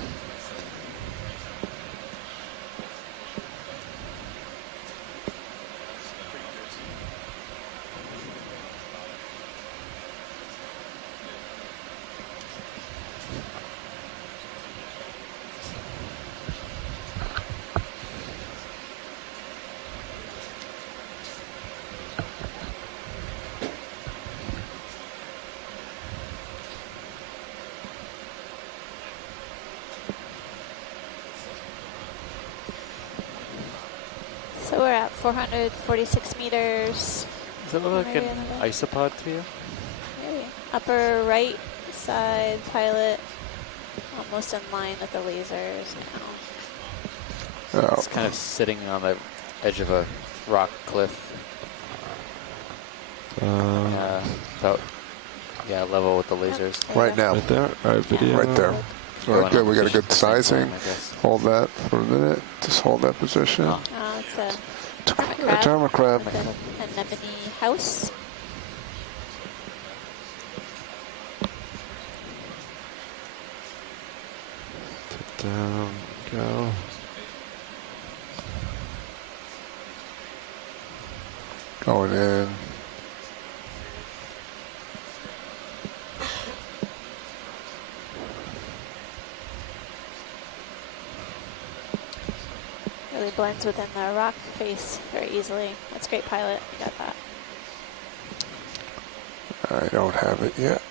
So we're at 446 meters. Does it look like an isopod to you? Maybe. Upper right side pilot, almost in line with the lasers now. It's kind of sitting on the edge of a rock cliff. About, level with the lasers. Right now. Right there? All right, video. Right there. All right, good. We got a good sizing. Hold that for a minute. Just hold that position. It's a hermit crab. With an anemone house. Down, go. Going in. Really blends within the rock face very easily. That's great, pilot. You got that. I don't have it yet.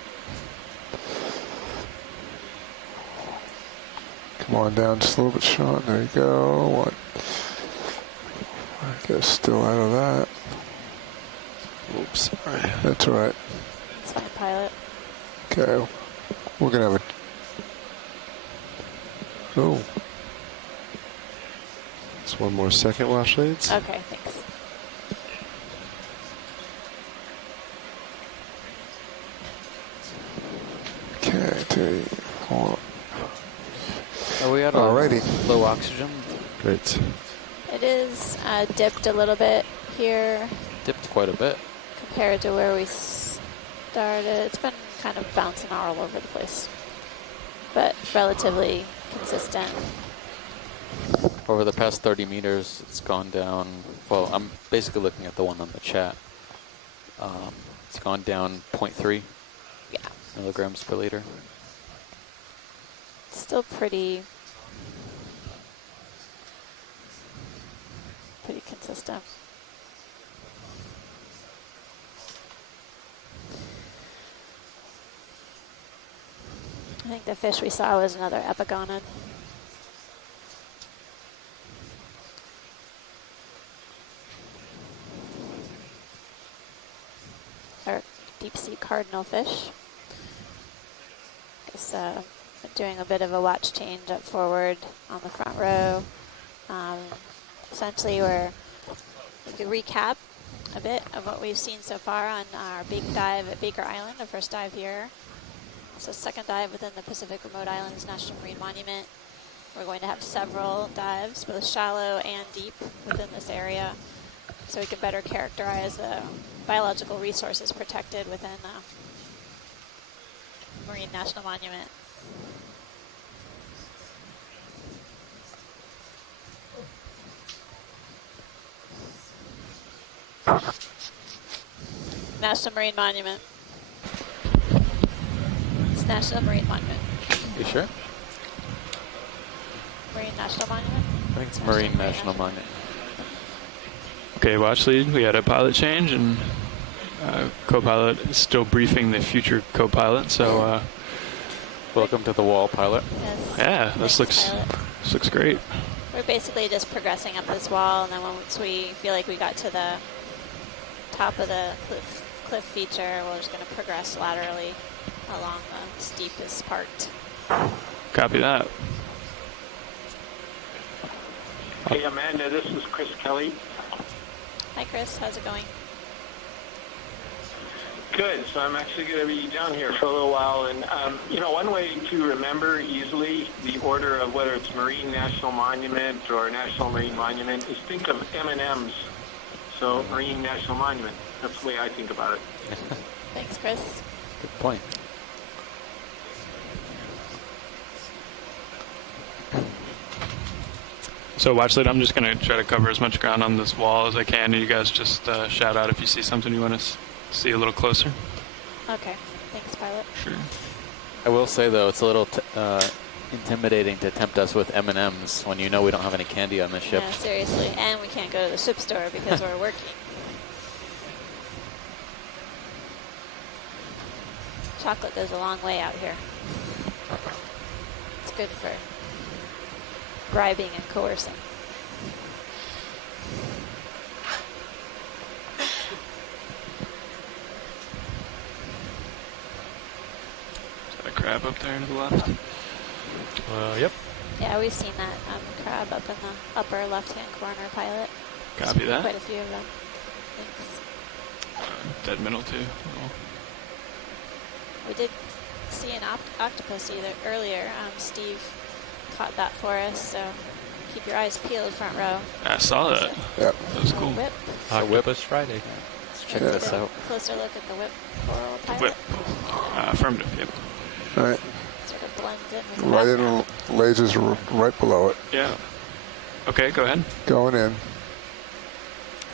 Come on down just a little bit, Sean. There you go. What? I guess still out of that. Oops, sorry. That's all right. It's fine, pilot. Okay. We're going to have a... Oh. Just one more second, wash leads. Okay, thanks. Okay, 3, 4. Are we at Alrighty. Low oxygen? Great. It is dipped a little bit here. Dipped quite a bit. Compared to where we started. It's been kind of bouncing all over the place, but relatively consistent. Over the past 30 meters, it's gone down. Well, I'm basically looking at the one on the chat. It's gone down 0.3 milligrams per liter. Still pretty consistent. I think the fish we saw was another epigonid. Or deep sea cardinal fish. Guess doing a bit of a watch change up forward on the front row. Essentially, we could recap a bit of what we've seen so far on our big dive at Baker Island, our first dive here. So second dive within the Pacific Remote Islands National Marine Monument. We're going to have several dives, both shallow and deep, within this area, so we can better characterize the biological resources protected within Marine National Monument. National Marine Monument. It's National Marine Monument. You sure? Marine National Monument? I think it's Marine National Monument. Okay, watch lead. We had a pilot change, and co-pilot is still briefing the future co-pilot. So, welcome to the wall, pilot. Yes. Yeah, this looks great. We're basically just progressing up this wall, and then once we feel like we got to the top of the cliff feature, we're just going to progress laterally along the steepest part. Copy that. Hey, Amanda, this is Chris Kelly. Hi, Chris. How's it going? Good. So I'm actually going to be down here for a little while. And, one way to remember easily the order of whether it's Marine National Monument or National Marine Monument is think of M&Ms. So Marine National Monument. That's the way I think about it. Thanks, Chris. Good point. So watch lead, I'm just going to try to cover as much ground on this wall as I can, and you guys just shout out if you see something you want to see a little closer. Okay. Thanks, pilot. Sure. I will say, though, it's a little intimidating to tempt us with M&Ms when you know we don't have any candy on the ship. Yeah, seriously. And we can't go to the ship store because we're working. Chocolate goes a long way out here. It's good for bribing and coercing. Is that a crab up there to the left? Yep. Yeah, we've seen that crab up in the upper left-hand corner, pilot. Copy that. Quite a few of them. Thanks. Dead middle, too. Oh. We did see an octopus earlier. Steve caught that for us, so keep your eyes peeled, front row. I saw that. Yep. That was cool. Whip. Octopus Friday. Let's check this out. Closer look at the whip coral, pilot. Whip. Affirmative, yep. All right. Sort of blends in with the Right in, background. lasers right below it. Yeah. Okay, go ahead. Going in.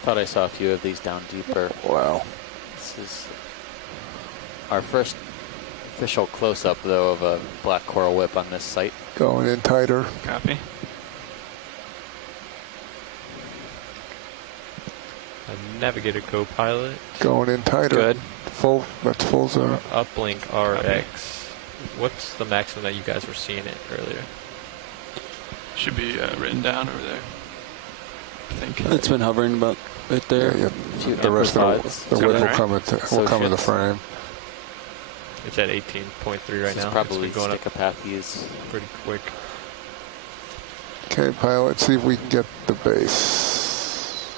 Thought I saw a few of these down deeper. Wow. This is our first official close-up, though, of a black coral whip on this site. Going in tighter. Copy. A navigator co-pilot. Going in tighter. Good. That's full zoom. Uplink RX. What's the maximum that you guys were seeing it earlier? Should be written down over there, I think. It's been hovering about right there. Yeah, yeah. The rest of the whip will come in the frame. It's at 18.3 right now. Probably it's going up Stickapathes pretty quick. Okay, pilot, let's see if we can get the base.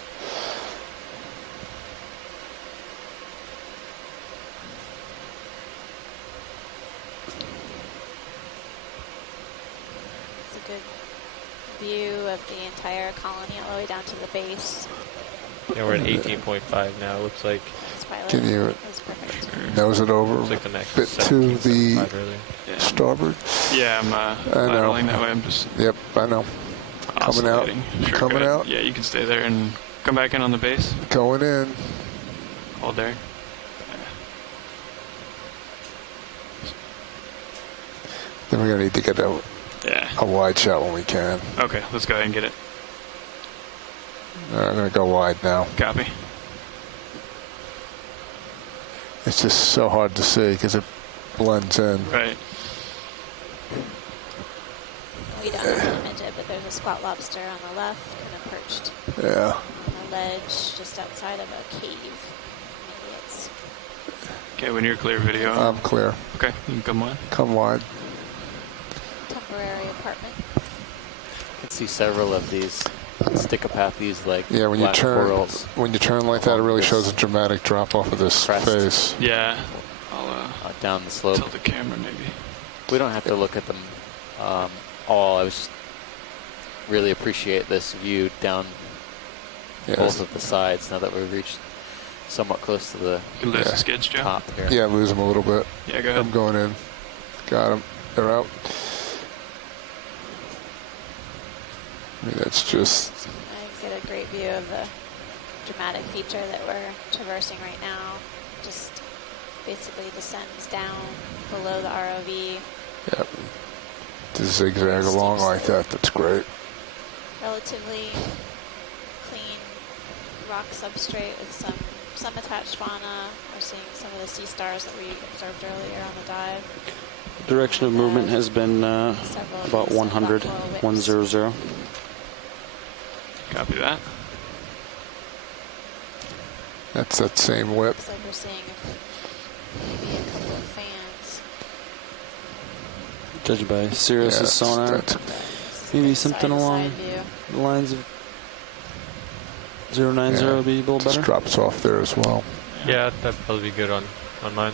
It's a good view of the entire colony all the way down to the base. Yeah, we're at 18.5 now. Looks like. Can you nose it over Looks like the next bit to the starboard? Yeah, I'm lateraling that way. I'm just. Yep, I know. Coming out. oscillating. Sure, Coming go ahead. out. Yeah, you can stay there and come back in on the base. Going in. Hold there. Then we're gonna need to get a wide shot when we can. Okay, let's go ahead and get it. I'm gonna go wide now. Copy. It's just so hard to see because it blends in. Right. We don't have to image it, but there's a squat lobster on the left, kind of perched Yeah. on a ledge just outside of a cave. Maybe it's Okay, when you're clear, video. I'm clear. Okay, you can come wide. Come wide. a temporary apartment. I can see several of these stickopathies like Yeah, when you black turn corals. when you turn like that, it really shows a dramatic drop off of this crest. face. Yeah. I'll down the slope. tilt the camera maybe. We don't have to look at them all. I was just really appreciate this view down both of the sides now that we've reached somewhat close to the You can lose the skids, Joe. top here. Yeah, lose them a little bit. Yeah, go ahead. I'm going in. Got them. They're out. I mean, that's just. I get a great view of the dramatic feature that we're traversing right now. Just basically descends down below the ROV. Yep. To zigzag along like that, that's great. Relatively clean rock substrate with some attached fauna. We're seeing some of the sea stars that we observed earlier on the dive. Direction of movement has been about 100, 100. Copy that. That's that same whip. Looks like we're seeing maybe a couple of fans. Judged by Sirius's sonar, maybe something along the lines of 090 would be a little Just better. drops off there as well. Yeah, that'd probably be good on mine.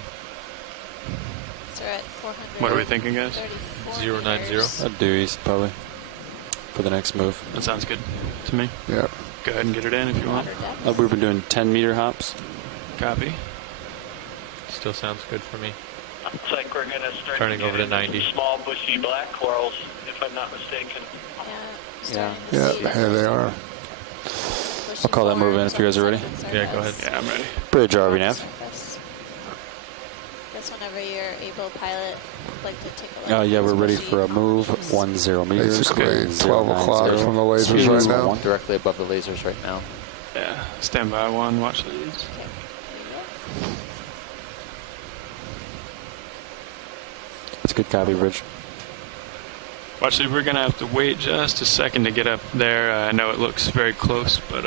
So we're at 400. What are we thinking, guys? 090. That'd do east probably for the next move. That sounds good to me. Yeah. Go ahead and get it in if you want. We've been doing 10-meter hops. Copy. Still sounds good for me. Looks like we're going to start Turning over to 90. small bushy black corals, if I'm not mistaken. Yeah, here they are. I'll call that move in if you guys are ready. Yeah, go ahead. Yeah, I'm ready. Bridge RV nav. Guess whenever you're able, pilot, I'd like to take a look. Yeah, we're ready for a move. 10 meters. Basically 12 o'clock from the lasers right now. Directly above the lasers right now. Yeah. Stand by one. Watch these. That's a good copy, Bridge. Watch these. We're gonna have to wait just a second to get up there. I know it looks very close, but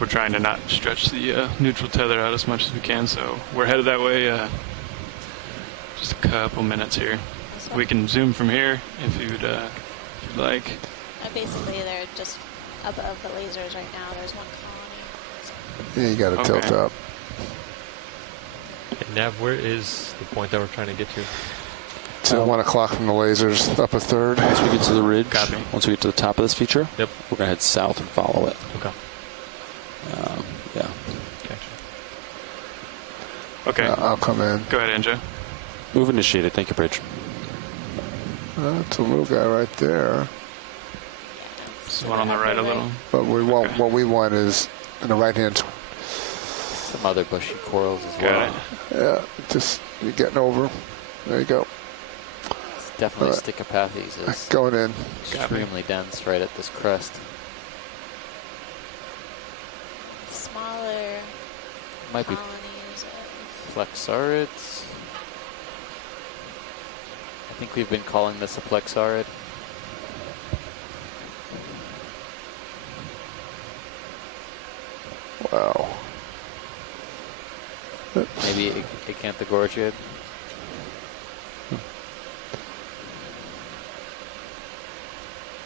we're trying to not stretch the neutral tether out as much as we can. So we're headed that way. Just a couple minutes here. We can zoom from here if you'd like. Basically, they're just above the lasers right now. There's one colony. Yeah, you got to tilt up. And Nav, where is the point that we're trying to get to? So 1 o'clock from the lasers, up a third. Once we get to the ridge, once we get to the top of this feature, yep, we're going to head south and follow it. Okay. Yeah. Okay. I'll come in. Go ahead, Andrew. Move initiated. Thank you, Bridge. That's a little guy right there. This one on the right a little. But we want what we want is in the right hand. Some other bushy corals as well. Yeah, just you're getting over. There you go. It's definitely Stichopathes is going in. Extremely dense right at this crest. Smaller Might be colonies of Plexaurids. I think we've been calling this a Plexaurid. Wow. Maybe Acanthogorgid.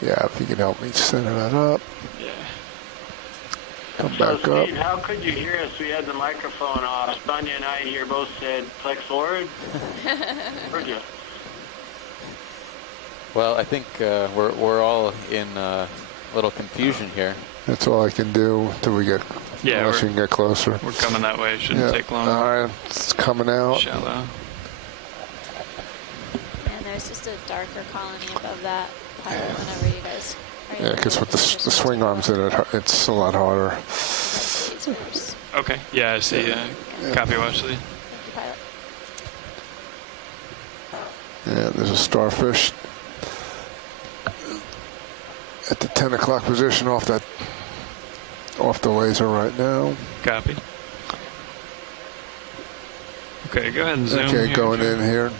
Yeah, if you can help me center that up. Yeah. Come So back up. Steve, how could you hear us? We had the microphone off. Sonia and I here both said Plexaurid. Heard you. Well, I think we're all in a little confusion here. That's all I can do until we get. Yeah, unless you can get closer. We're coming that way. It shouldn't take long. All right, it's coming out. Shallow. And there's just a darker colony above that pilot whenever you guys are Yeah, because with the swing arms in it, it's a lot harder. lasers. Okay. Yeah, I see. Copy, watch Lee. Thank you, pilot. Yeah, there's a starfish at the 10 o'clock position off the laser right now. Copy. Okay, go ahead and zoom. Okay, here, going Joe. in here.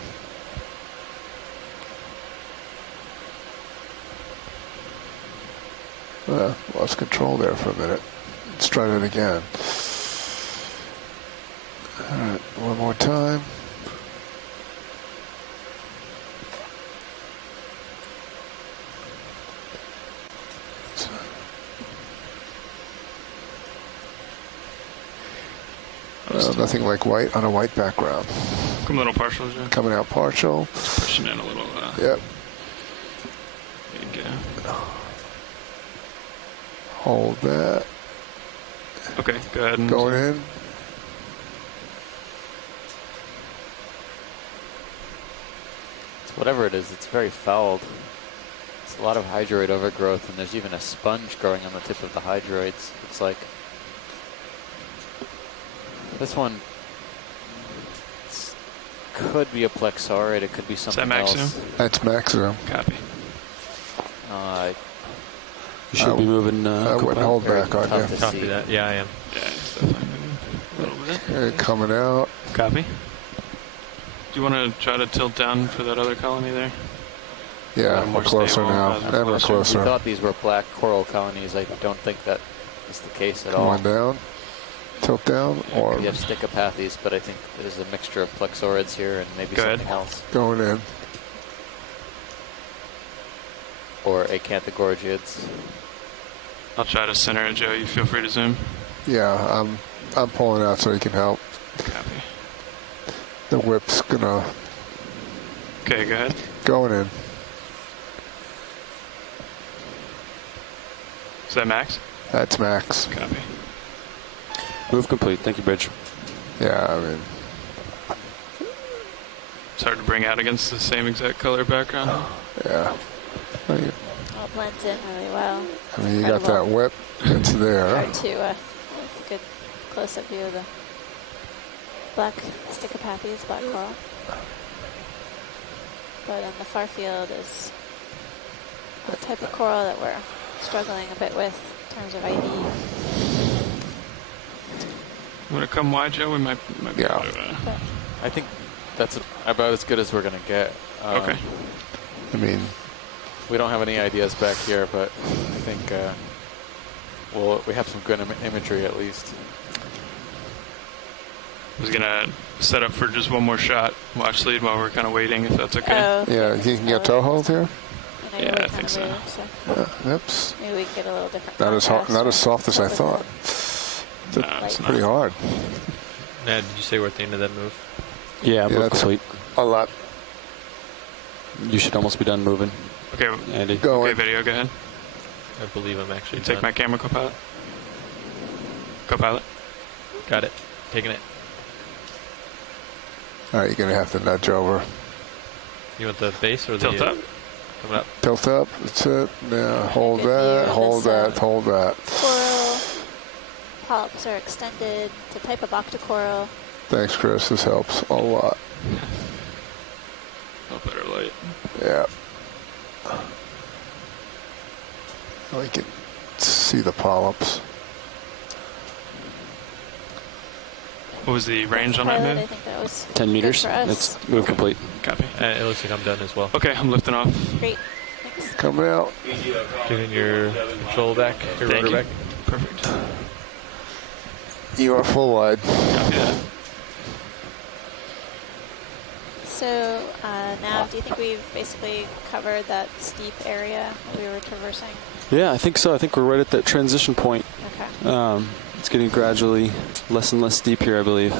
Lost control there for a minute. Let's try that again. All right, one more time. Nothing like white on a white background. Come a little partial, Joe. Coming out partial. Pushing in a little. Yep. There you go. Hold that. Okay, go ahead and going in. It's whatever it is, it's very fouled. It's a lot of hydroid overgrowth, and there's even a sponge growing on the tip of the hydroids. It's like this one could be a plexaurid. It could be something else. That's maximum. Copy. You should be moving. I wouldn't hold back on you. Copy that. Yeah, I am. Yeah, it's definitely moving a little bit. Okay, coming out. Copy. Do you want to try to tilt down for that other colony there? Yeah, we're closer now. And we're closer. We thought these were black coral colonies. I don't think that is the case at all. Going down. Tilt down. Or we have sticopathes, but I think there's a mixture of plexaurids here and maybe something else. Going in. Or acanthogorgiids. I'll try to center it, Joe. You feel free to zoom. Yeah, I'm pulling out so you can help. Copy. The whip's gonna. Okay, go ahead. Going in. Is that max? That's max. Copy. Move complete. Thank you, Bridge. Yeah, I mean. It's hard to bring out against the same exact color background. Yeah. All blends in really well. I mean, you got that whip. It's there. Hard to a good close-up view of the black sticopathes, black coral. But on the far field is a type of coral that we're struggling a bit with in terms of ID. You want to come wide, Joe? We might be able to, I think that's about as good as we're going to get. Okay. I mean, we don't have any ideas back here, but I think we have some good imagery at least. I was going to set up for just one more shot, watch lead while we're kind of waiting, if that's okay. Oh, yeah, you can get toe hold here? Yeah, I think so. Oops. Maybe we can get a little different Not as soft as I thought. That's pretty hard. Ned, did you say we're at the end of that move? Yeah, move complete. A lot. You should almost be done moving. Okay, Andy. Okay, video, go ahead. I believe I'm actually Take done. my camera, co-pilot. Co-pilot. Got it. Taking it. All right, you're going to have to nudge over. You want the base or the... Tilt up. Coming up. Tilt up. That's it. Now hold that, hold that, hold that. Coral polyps are extended. It's a type of octocoral. Thanks, Chris. This helps a lot. A better light. Yeah. We can see the polyps. What was the range on that Pilot, I move? think that was 10 meters. good for us. It's move complete. Copy. It looks like I'm done as well. Okay, I'm lifting off. Great. Thanks. Coming out. Giving your control back, your Thank rotor you. back. Perfect. You are full wide. Copy that. So now, do you think we've basically covered that steep area that we were traversing? Yeah, I think so. I think we're right at that transition point. Okay. It's getting gradually less and less steep here, I believe.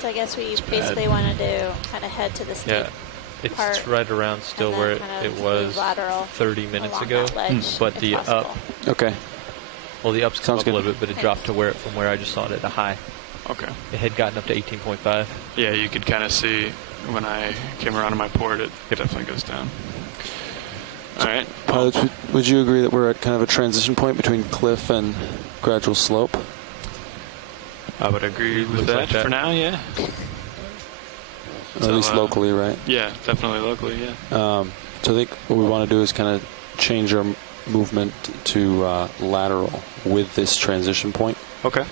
So I guess we basically want to do kind of head to the steep Yeah, it's part right around still and where then kind it of was move lateral 30 minutes along ago. that ledge, But if the possible. up, Okay. well, the up's come Sounds up good. a little bit, but it dropped to from where I just saw it at a high. Okay. It had gotten up to 18.5. Yeah, you could kind of see when I came around to my port, it definitely goes down. All right. Pilots, would you agree that we're at kind of a transition point between cliff and gradual slope? I would agree with Looks like that that. for now, yeah. Or at least locally, right? Yeah, definitely locally, yeah. So I think what we want to do is kind of change our movement to lateral with this transition point. Okay.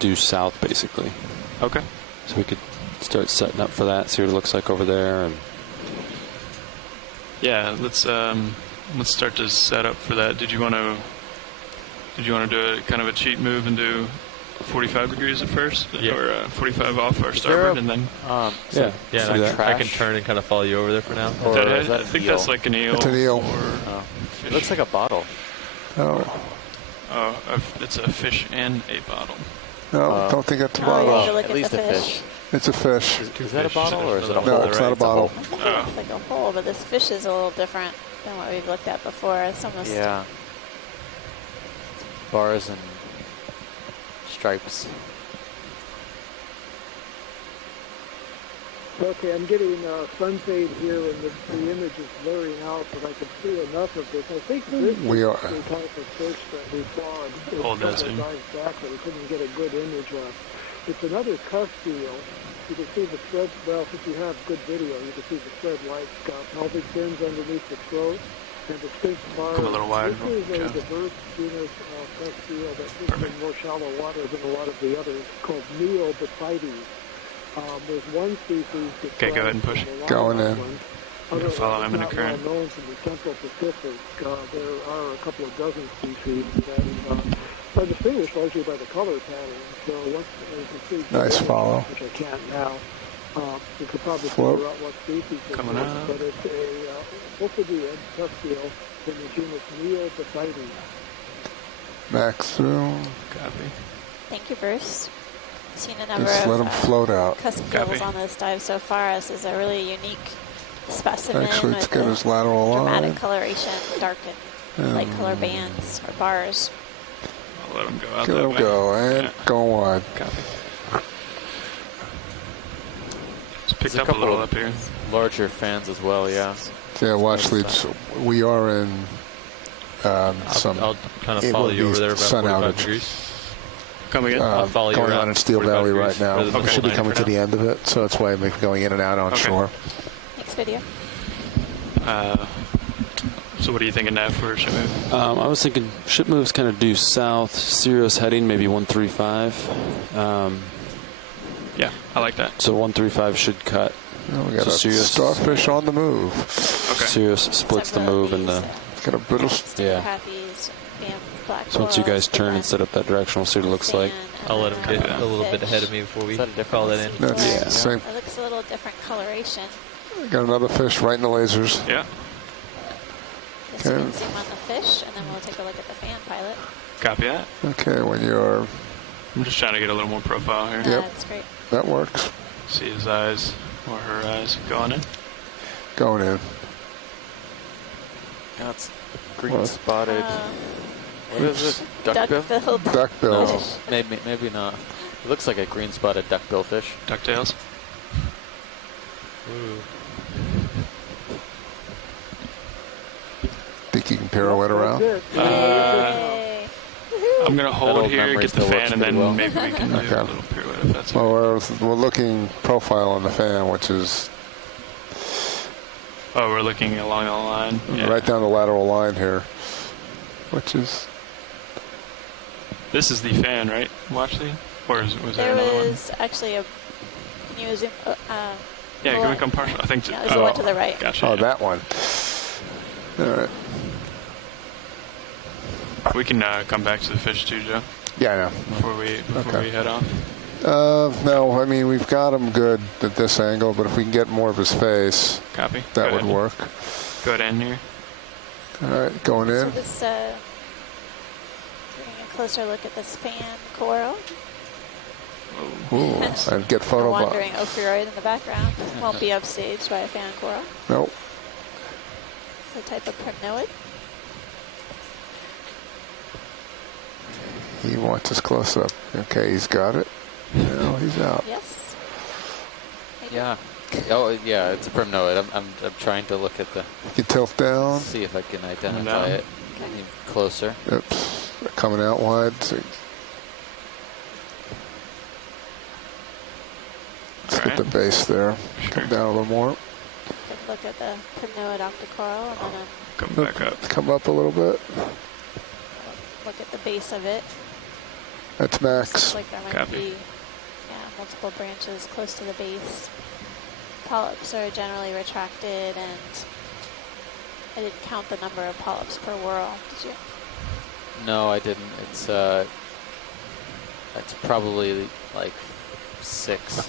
Due south, basically. Okay. So we could start setting up for that, see what it looks like over there. And Yeah, let's start to set up for that. Did you want to do a kind of a cheat move and do 45 degrees at first, Yeah. or 45 off our Is there starboard, and then? Yeah, do I that. can turn and kind of follow you over there for now. Or I is that think eel? that's like an eel. It's an eel. Or It looks like a bottle. Oh. it's a fish and a bottle. No, don't think it's a Oh, bottle. you have to look At at least the a fish. fish. It's a fish. Is that a bottle or is it a hole? No, it's not a bottle. It looks like a hole, but this fish is a little different than what we've looked at before. It's almost Yeah. Bars and stripes. Okay, I'm getting sun fade here, and the image is blurring out, but I can see enough of this. I think this We are. is the type of fish that we saw. Hold that zoom. Dives back, but we couldn't get a good image of. It's another cuff seal. You can see the thread. Well, if you have good video, you can see the thread lights got melted fins underneath the throat and distinct bars. Come a little wide. This is a Okay. diverse genus of cuff seal that lives in more shallow water than a lot of the others, called Neobasites. There's one species. Okay, go ahead and push. Going in. You can follow him in the not current. well known from the Central Pacific. There are a couple of dozen species that are distinguished largely by the color pattern. So once you can see, Nice follow. which I can't now, you could probably Float. figure out what species it Coming is. up. But it's a Ophidian tusk seal in the genus Neobasites. Max through. Copy. Thank you, Bruce. Seen a number Just of let them float out. cuspils on this dive so far. This is a really unique specimen Actually, it's with got his lateral dramatic line. coloration, dark and light color bands or bars. I'll let him go out Let that him way. go, and Yeah. go wide. Copy. It's picked There's a up a couple little of up here. larger fans as well, yeah. Yeah, watch leads. We are in some. I'll kind of it follow will you be over there about sun 45 outage. degrees. Come again? I'll follow you Going around on in Steel 45 Valley right degrees now. rather than We should be full coming line to for the now. end of it, so that's why I'm going in and out on Okay. shore. Next video. So what are you thinking now for ship move? I was thinking ship moves kind of due south, Sirius heading maybe 135. Yeah, I like that. So 135 should cut. Oh, we got So a Sirius- starfish on the move. Okay. Sirius splits the move and the. Got a brittle. Yeah. Crappies, black So once you guys corals, turn and set up that direction, we'll see what it looks like. I'll let him get a little bit ahead of me before we call that in. That's Yeah. same. It looks a little different coloration. Got another fish right in the lasers. Yeah. Just Okay. zoom on the fish, and then we'll take a look at the fan pilot. Copy that. Okay, when you're. I'm just trying to get a little more profile here. Yep. That's great. That works. See his eyes or her eyes going in. Going in. That's green What? spotted. What is it? Duckbill? Duck-billed Duckbill. No, maybe not. It looks like a green spotted duckbill fish. DuckTales. Think you can pirouette around? That's it. Yay. I'm gonna That hold old here, memory get the still works fan, and then pretty well. maybe we can do Okay. a little pirouette if that's Well, we're looking profile on the fan, which is Oh, we're looking along the line. Yeah. right down the lateral line here, which is. This is the fan, right? Watch the, or was there There another was actually a. Can you zoom? one? Yeah, can we come partial? I think. Yeah, there's the one to the right. Gotcha. Oh, yeah. that one. All right. We can come back to the fish too, Joe. Yeah, I know. Before we head off. No, I mean, we've got him good at this angle, but if we can get more of his face, Copy. that Go would ahead. work. Go ahead in here. All right, going So in. this, getting a closer look at this fan coral. Ooh, and get photo. Wandering ophiuroid in the background. Won't be upstaged by a fan coral. Nope. It's a type of primnoid. He wants his close up. Okay, he's got it. No, he's out. Yes. Yeah. Oh, yeah, it's a primnoid. I'm trying to look at the. You can tilt down. See if I can identify down. it any closer. Oops, coming out wide. So let's get the base there. Come down a little more. Good look at the primnoid octocoral, and then Come back up. Come up a little bit. look at the base of it. That's Looks max. like there might Copy. be multiple branches close to the base. Polyps are generally retracted, and I didn't count the number of polyps per whorl. Did you? No, I didn't. It's probably like 6.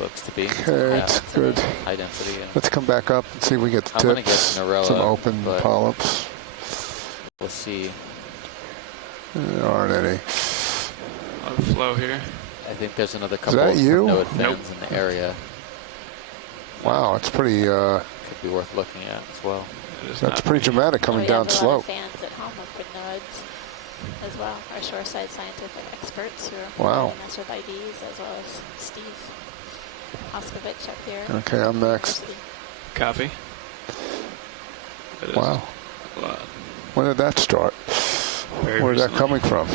Looks to be. Okay, it's good. High density. Yeah. Let's come back up and see if we get the I'm gonna tips. get Norella, Some open but polyps. We'll see. There aren't any. A lot of flow here. I think there's another couple that of you? node fans in the area. Wow, it's pretty. Could be worth looking at as well. That's pretty dramatic coming down slope. We have a lot of fans at home with good nodes as well. Our shoreside scientific experts who are Wow. providing us with IDs, as well as Steve Oskovich up here. Okay, I'm next. Copy. Wow. A lot. When did that start? Very Where's that recently. coming from?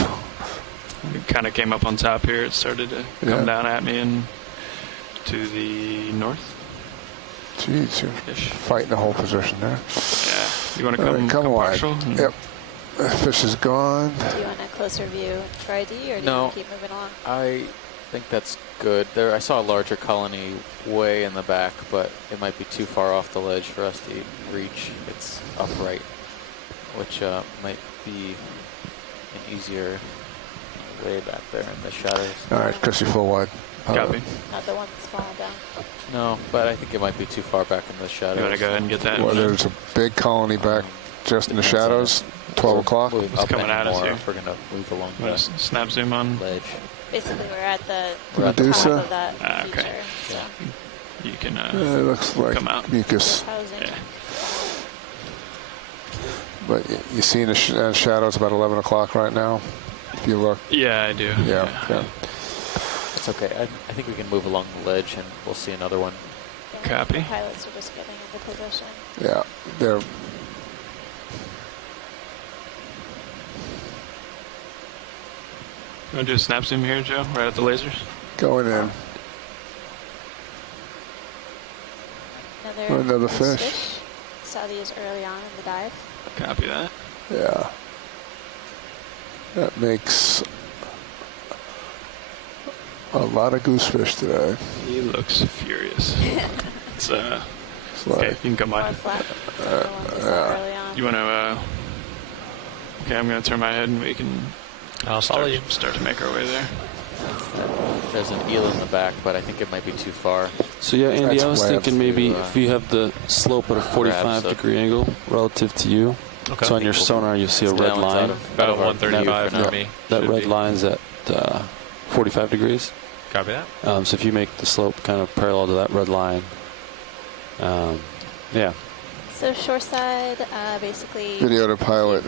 It kind of came up on top here. It started to come down at me and to the north. Jeez, you're fighting the whole position there. Yeah. You want to All right, come wide. partial? Yep. Fish is gone. Do you want a closer view for ID, or do you No. want to keep moving along? I think that's good. There, I saw a larger colony way in the back, but it might be too far off the ledge for us to reach. It's upright, which might be an easier way back there in the shadows. All right, Chrissy, full wide. Copy. Not the one that's falling down. No, but I think it might be too far back in the shadows. You want to go ahead and get that? Well, there's a big colony back just in the shadows. 12 o'clock. It's coming at us here. If we're gonna move along You want to snap zoom on? ledge. Basically, we're at the Medusa? top of that feature. Okay. So. You can It looks like come out. mucus. Housing. Yeah. But you see in the shadows about 11 o'clock right now, if you look. Yeah, I do. Yeah. It's okay. I think we can move along the ledge and we'll see another one. Copy. The pilots are just getting into position. Yeah, they're. You want to do a snap zoom here, Joe? Right at the lasers? Going in. Another fish. Saw these early on in the dive. Copy that. Yeah. That makes a lot of goosefish today. He looks furious. It's okay, like, you can come by. You want to? Okay, I'm gonna turn my head and we can. I'll follow you. Start to make our way there. There's an eel in the back, but I think it might be too far. So yeah, Andy, I was thinking maybe to, if you have the slope at a 45-degree angle relative to you. Okay. So on your sonar, you see a It's red down line. About 135 for me. That Should red be. line's at 45 degrees. Copy that. So if you make the slope kind of parallel to that red line, yeah. So shoreside, basically. Video to pilot.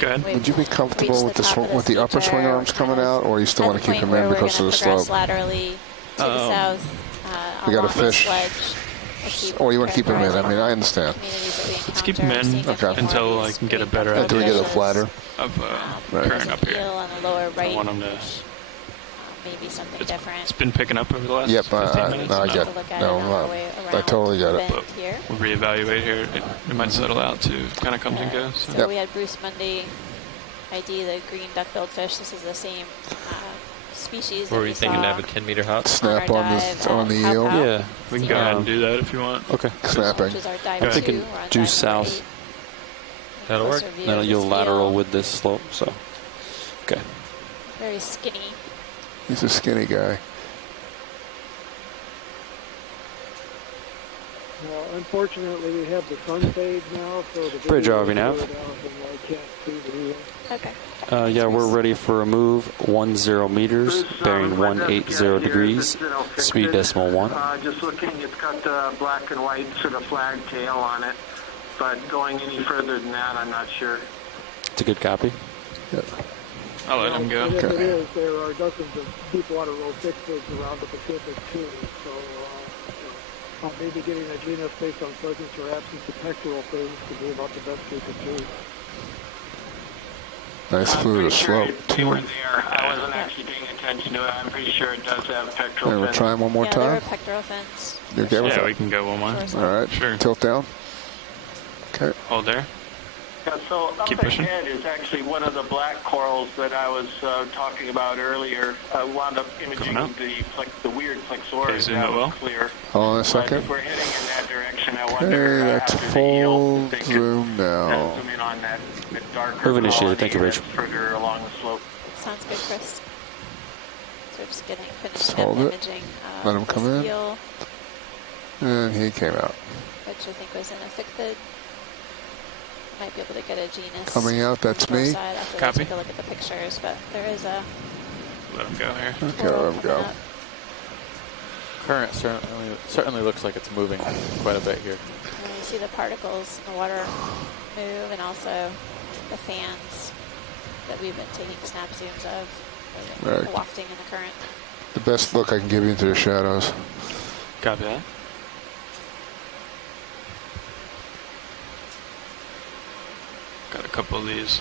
Good. Would you be comfortable with the upper swing arms coming out, or you still want to keep them in because of the slope? Laterally to the south. We got a fish. Or you want to keep them in? I mean, I understand. Let's keep them in until I can get a better idea. Until we get a flatter. Of current up here. On the lower right. I want them to. Maybe something different. It's been picking up over the last 15 minutes. I get I totally get it. But we'll reevaluate here. It might settle out to kind of comes and goes. So we had Bruce Mundy ID, the green duck-billed fish. This is the same species. Were we thinking to have a 10-meter hop? Snap on the eel? Yeah. We can go ahead and do that if you want. Okay. Snapping. I'm thinking due south. That'll work. Then you'll lateral with this slope, so. Okay. Very skinny. He's a skinny guy. Well, unfortunately, we have the sun fade now, so the Bridge over now. I can't see the eel. Okay. Yeah, we're ready for a move. 10 meters, bearing 180 degrees, speed decimal 1. Just looking, it's got the black and white sort of flag tail on it, but going any further than that, I'm not sure. It's a good copy. Yep. I'll let him go. And if it is, there are dozens of deep water roll fixes around the Pacific too. So maybe getting a genus based on presence or absence of pectoral fins could be about the best we could do. Nice food of slope. We were there. I wasn't actually paying attention to it. I'm pretty sure it does have pectoral fins. We're trying one more Yeah, there time. were pectoral fins. You okay with Yeah, that? we can go one more. All right. Sure. Tilt down. Okay. Hold there. Yeah, so Keep up pushing. ahead is actually one of the black corals that I was talking about earlier. I wound up imaging the weird plexoris. Okay, zoom that it was well. clear. Hold on a But second. if we're heading in that direction, I Okay, wonder that's after the eel, full if they could zoom now. zoom in on that bit darker Move initiated. Thank you, colony Rich. that's further along the slope. Sounds good, Chris. So we're just finishing up Hold it. imaging Let him come this in. eel, And he came out. which I think was in a fictid. Might be able to get a genus. Coming out, that's on the me. side after Copy. we take a look at the pictures, but there is a let him go here. Okay, let him go. Current certainly looks like it's moving quite a bit here. And you see the particles in the water move, and also the fans that we've been taking snap zooms of, Right. wafting in the current. The best look I can give you into the shadows. Copy that. Got a couple of these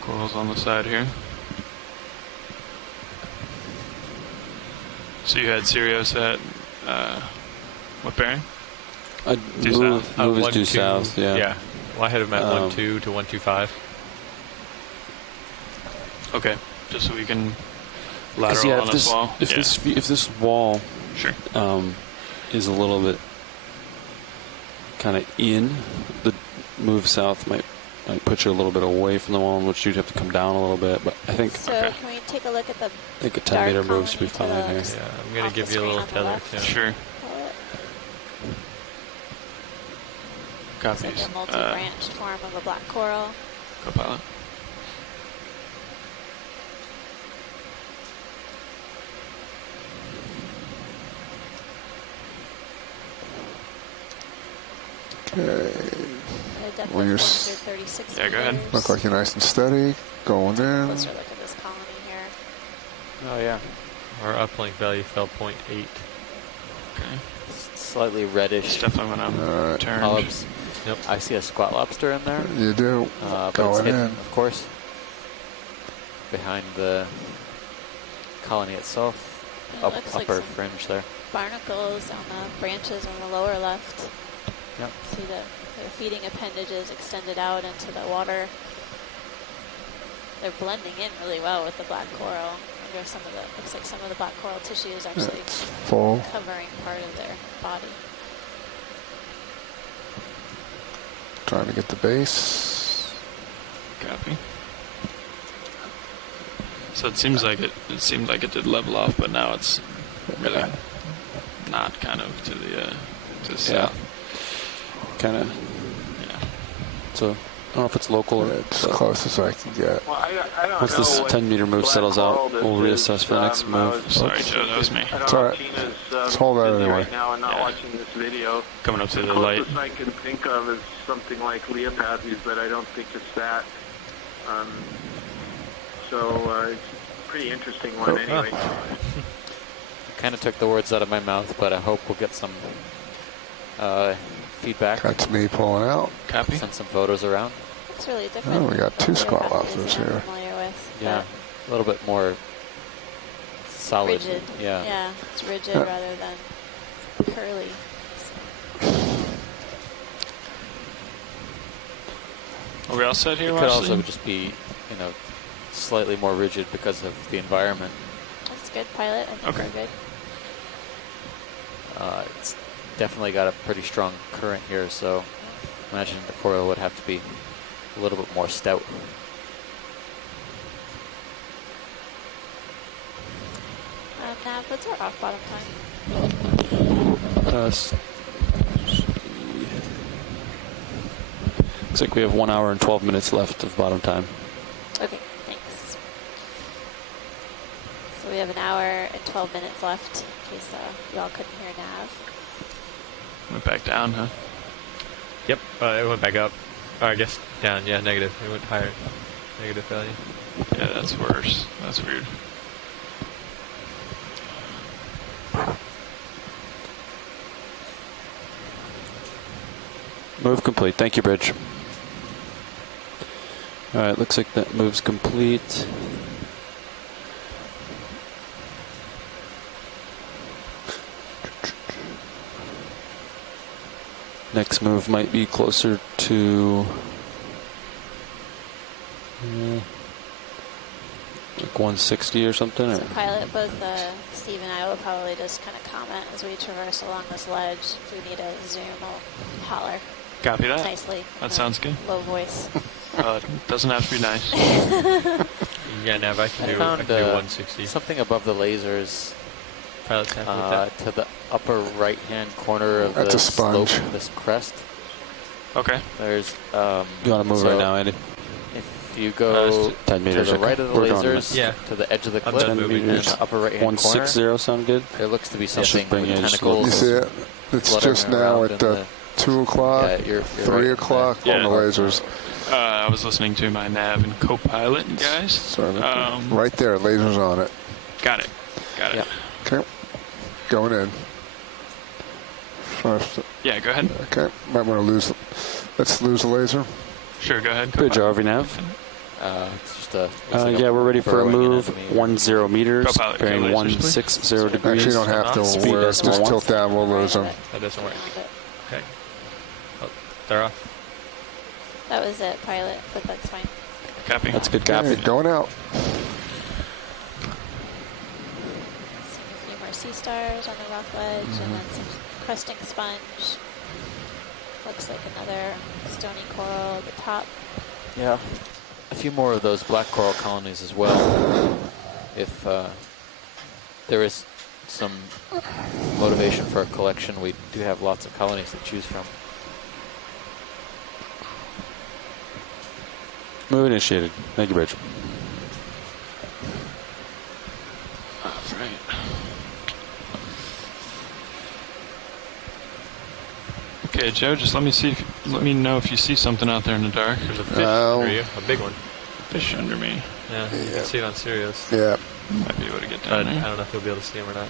corals on the side here. So you had Sirius at what bearing? Move is due south, yeah. Yeah. Well, I had him at 1.2 to 1.25. Okay, just so we can lateral on this wall. If this wall sure. Is a little bit kind of in, the move south might put you a little bit away from the wall, in which you'd have to come down a little bit. But I think So can we take a look at the a 10-meter move should be fine here. Yeah, I'm going to give you a little tether too. Sure. Copies. It's like a multi-branched form of a black coral. Copilot. Okay. When you're yeah, go ahead. Look like you're nice and steady. Going in. Closer look at this colony here. Oh yeah. Our uplink value fell 0.8. Okay. Slightly reddish. Definitely went up. Turned. Polyps. Yep. I see a squat lobster in there. You do. But it's Going hidden, in. of course, behind the colony itself. It looks like Upper some fringe there. barnacles on the branches on the lower left. Yep. See their feeding appendages extended out into the water. They're blending in really well with the black coral. I wonder if looks like some of the black coral tissue is actually full. covering part of their body. Trying to get the base. Copy. So it seems like it seemed like it did level off, but now it's really not, kind of to the south. Kind of. Yeah. So I don't know if it's local or it's as close as I can get. Well, I don't once know this what 10-meter move black settles coral out, this we'll is. reassess for the next move. Sorry, Joe, that was me. I don't It's know all if right. Tina's Let's hold that busy anyway. right now and not watching this video. Coming up to the The light. closest I can think of is something like Leopathes, but I don't think it's that. So it's a pretty interesting one anyway. Kind of took the words out of my mouth, but I hope we'll get some feedback. That's me pulling out. Copy. Send some photos around. Looks really different. Oh, we got two squat lobsters I'm here. familiar with. Yeah, a little bit more solid. Rigid. Yeah. Yeah, it's rigid rather than curly. Are we all set here, It could Wesley? also just be, slightly more rigid because of the environment. That's good, pilot. I think we're good. It's definitely got a pretty strong current here, so imagine the coral would have to be a little bit more stout. Nav, what's our off bottom time? Looks like we have 1 hour and 12 minutes left of bottom time. Okay, thanks. So we have an hour and 12 minutes left in case y'all couldn't hear Nav. Went back down, huh? Yep, it went back up. Or I guess down, yeah, negative. It went higher. Negative value. Yeah, that's worse. That's weird. Move complete. Thank you, Bridge. All right, looks like that move's complete. Next move might be closer to like 160 or something. So pilot, both Steve and I will probably just kind of comment as we traverse along this ledge. If we need a zoom, I'll holler. Copy that. Nicely. That sounds good. Low voice. Doesn't have to be nice. Yeah, Nav, I can do 160. Something above the lasers Pilot sample with that. to the upper right-hand corner of That's the a sponge. slope of this crest. Okay. There's. You want to move right now, Andy? If If you go 10 meters. to the right of the We're going lasers, Yeah. to the edge of the I'm cliff, done in moving. the upper right-hand 160 corner, sound good? there looks to be should something bring with you just a little You tentacles. see it? It's fluttering just now around at in the 2 o'clock, Yeah, you're 3 right o'clock there. on the Yeah. lasers. I was listening to my nav and co-pilot, guys. Sorry, right there, lasers on it. Got it. Yep. Okay, going in. First, Yeah, go ahead. okay, might want to lose. Let's lose the laser. Sure, go ahead. Bridge RV nav. It's just a. Yeah, we're ready for a move. 10 meters, Co-pilot, bearing go lasers, 160 degrees. Actually, you don't have to Speed work. decimal Just one. tilt down. We'll lose them. That doesn't work. Okay. They're off. That was it, pilot, but that's fine. Copy. That's good Okay, copy. going out. Seeing a few more sea stars on the rock ledge, and then some cresting sponge. Looks like another stony coral at the top. Yeah. A few more of those black coral colonies as well. If there is some motivation for a collection, we do have lots of colonies to choose from. Move initiated. Thank you, Bridge. All right. Okay, Joe, just let me know if you see something out there in the dark. There's a fish under you, a big one. Fish under me. Yeah, you can see it on Sirius. Yeah. Might be able to get But down I there. don't know if you'll be able to see him or not.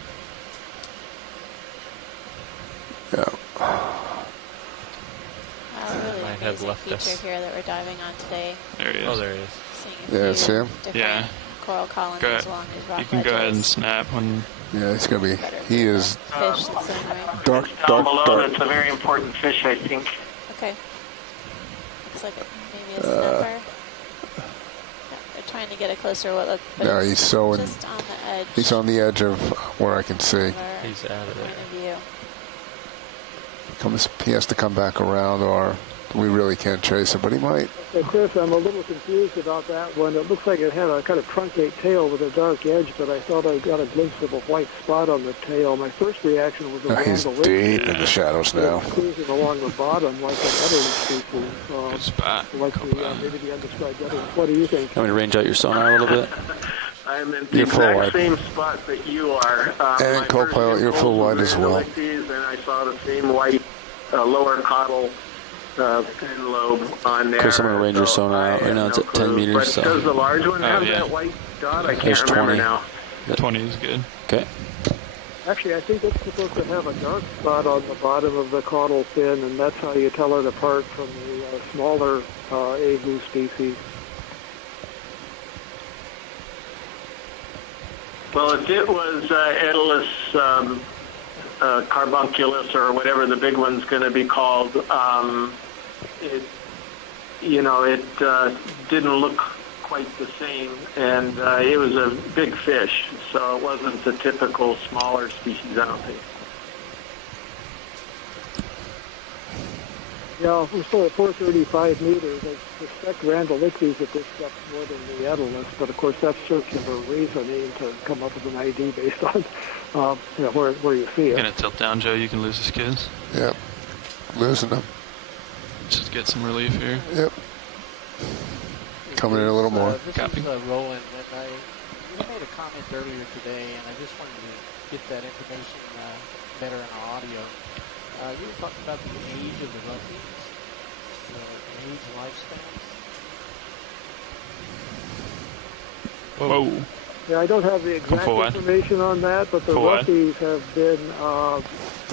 Yeah. Really My head amazing left feature us. here that we're diving on today. There he is. Oh, there he is. Seeing a Yeah, few see him? different Yeah. coral colonies Go ahead. along these rock You can go ahead and ledges. snap when. Yeah, he's gonna be. He is Fish that's swimming around. dark, Down dark, below, dark. that's a very important fish, I think. Okay. Looks like maybe a snapper. Yeah, they're trying to get a closer look. But No, it's he's so in. just on the edge. He's on the edge of where I can see. of our He's out of point it. of view. He has to come back around, or we really can't chase him. But he might. Hey, Chris, I'm a little confused about that one. It looks like it had a kind of truncate tail with a dark edge, but I thought I got a glimpse of a white spot on the tail. My first reaction was a He's deep in the shadows now. cruising along the bottom like another species. Good spot. Like maybe the undescribed other. What do you think? Want me to range out your sonar a little bit? I'm in the You're full exact wide. same spot that you are. And my co-pilot, first you're full impulse wide was as well. Ellipses, and I saw the same white lower caudal fin lobe on there. Chris, I'm going to range your So sonar out I right now. have It's no at 10 clue. meters. But So. does the large one have yeah. that white dot? I There's can't remember 20. now. 20 is good. Okay. Actually, I think it's supposed to have a dark spot on the bottom of the caudal fin, and that's how you tell it apart from the smaller agu species. Well, if it was Edilus carbunculus or whatever the big one's going to be called, it didn't look quite the same, and it was a big fish, so it wasn't the typical smaller species, I don't think. Yeah, we're still at 435 meters. I suspect Randolixes at this depth more than the Edilus, but of course that's circular reasoning to come up with an ID based on where you see You're it. gonna tilt down, Joe. You can lose the skids. Yep. Losing them. Just get some relief here. Yep. Coming in a little more. This Copy. is Roland, and you made a comment earlier today, and I just wanted to get that information better in our audio. You were talking about the age of the roughies, the age lifespans. Whoa. Yeah, I don't have the exact full wide. information on that, but the Full wide. roughies have been,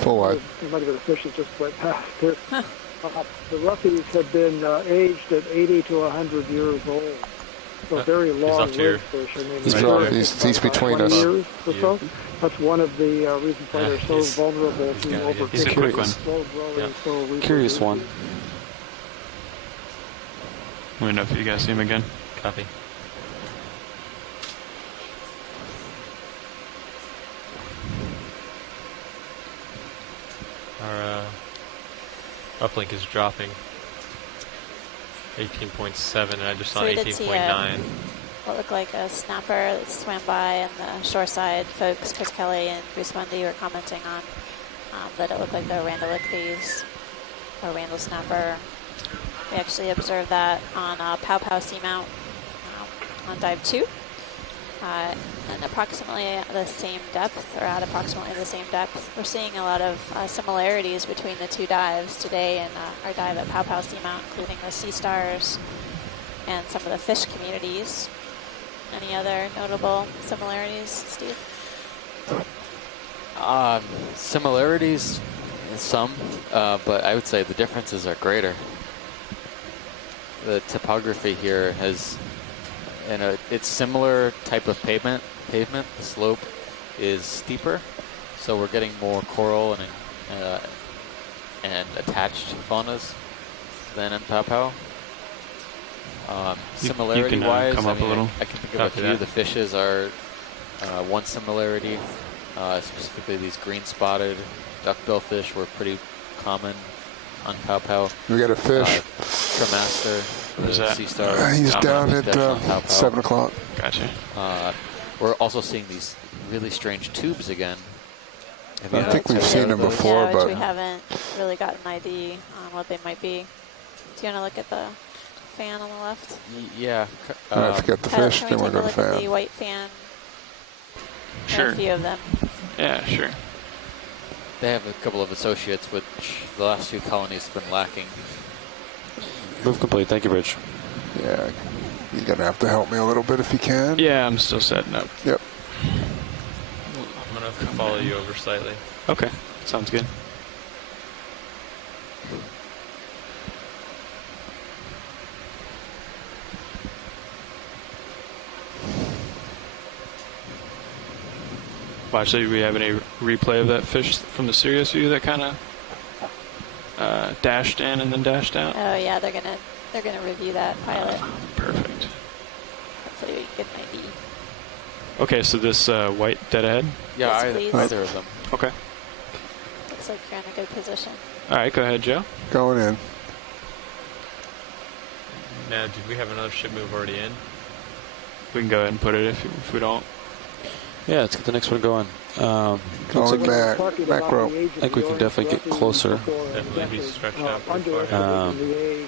Full wide. there might have been a fish that just went past it. The roughies have been aged at 80 to 100 years old. So very long-lived fish. I mean, He's they're right. about He's between 20 us. years or so. That's one of the reasons why they're so he's- vulnerable to yeah, he's a quick one. slow growing, so Curious one. Let me know if you guys see him again. Copy. Our uplink is dropping. 18.7, and I just saw So we did see 18.9. what looked like a snapper that swam by, and the shoreside folks, Chris Kelly and Bruce Mundy, were commenting on that it looked like the Randolixes or Randall snapper. We actually observed that on Pow Pow Seamount on dive 2. And approximately the same depth, or at approximately the same depth. We're seeing a lot of similarities between the two dives today in our dive at Pow Pow Seamount, including the sea stars and some of the fish communities. Any other notable similarities, Steve? Similarities, some, but I would say the differences are greater. The topography here has, it's similar type of pavement. The slope is steeper, so we're getting more coral and attached faunas than in Pow Pow. Similarity-wise, come up a little. I can think of a few. The fishes are one similarity. Specifically, these green-spotted duckbill fish were pretty common on Pow Pow. We got a fish. Tremaster. Where's that? Sea star. He's down at Pow Pow. 7 o'clock. Gotcha. We're also seeing these really strange tubes again. I think we've seen them before, which but we haven't really got an ID on what they might be. Do you want to look at the fan on the left? Yeah. Let's get the fish, Can then we we'll take go a to look at fan. the white fan? There Sure. are a few of them. Yeah, sure. They have a couple of associates, which the last few colonies have been lacking. Move complete. Thank you, Bridge. Yeah, you're going to have to help me a little bit if you can. Yeah, I'm still setting up. Yep. I'm going to follow you over slightly. Okay, sounds good. Watch, do we have any replay of that fish from the Sirius view that kind of dashed in and then dashed out? Oh yeah, they're gonna review that pilot. Perfect. Hopefully we can get an ID. Okay, so this white dead ahead? Yeah, Yes, please. either of them. Okay. Looks like you're in a good position. All right, go ahead, Joe. Going in. Now, did we have another ship move already in? We can go ahead and put it if we don't. Yeah, let's get the next one going. Going like back row. I think we can definitely get closer. Definitely be stretched out pretty Under far. the age,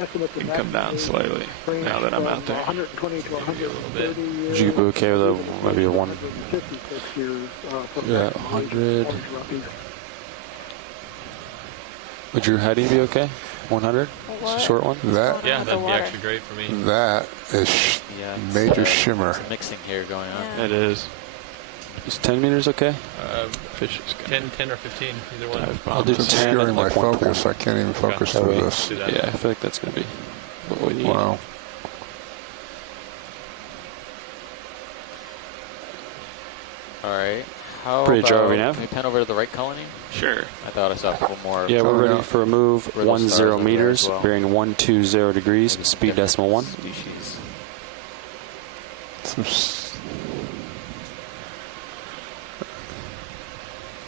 estimate We can come down slightly now that I'm out there. 120 to 130 years. Would you be okay with maybe a one? 56 years. Yeah, 100. Would your heading be okay? 100? What? Short one? That Yeah, with the that'd be water? actually great for me. that is Yeah, major shimmer. Some mixing here going on. Yeah. It is. Is 10 meters okay? Fish is 10 or 15, either one. I'll do It's 10 obscuring and my like 1 focus. I can't even focus That through way- this. Do that. Yeah, I feel like that's going to be what we need. Wow. All right. How Bridge, about, RV nav. can we pan over to the right colony? Sure. I thought I saw a couple more. Yeah, we're Coming ready out. for a move. Where those 10 stars over there meters, as well. bearing 120 degrees, speed Different decimal 1. Species.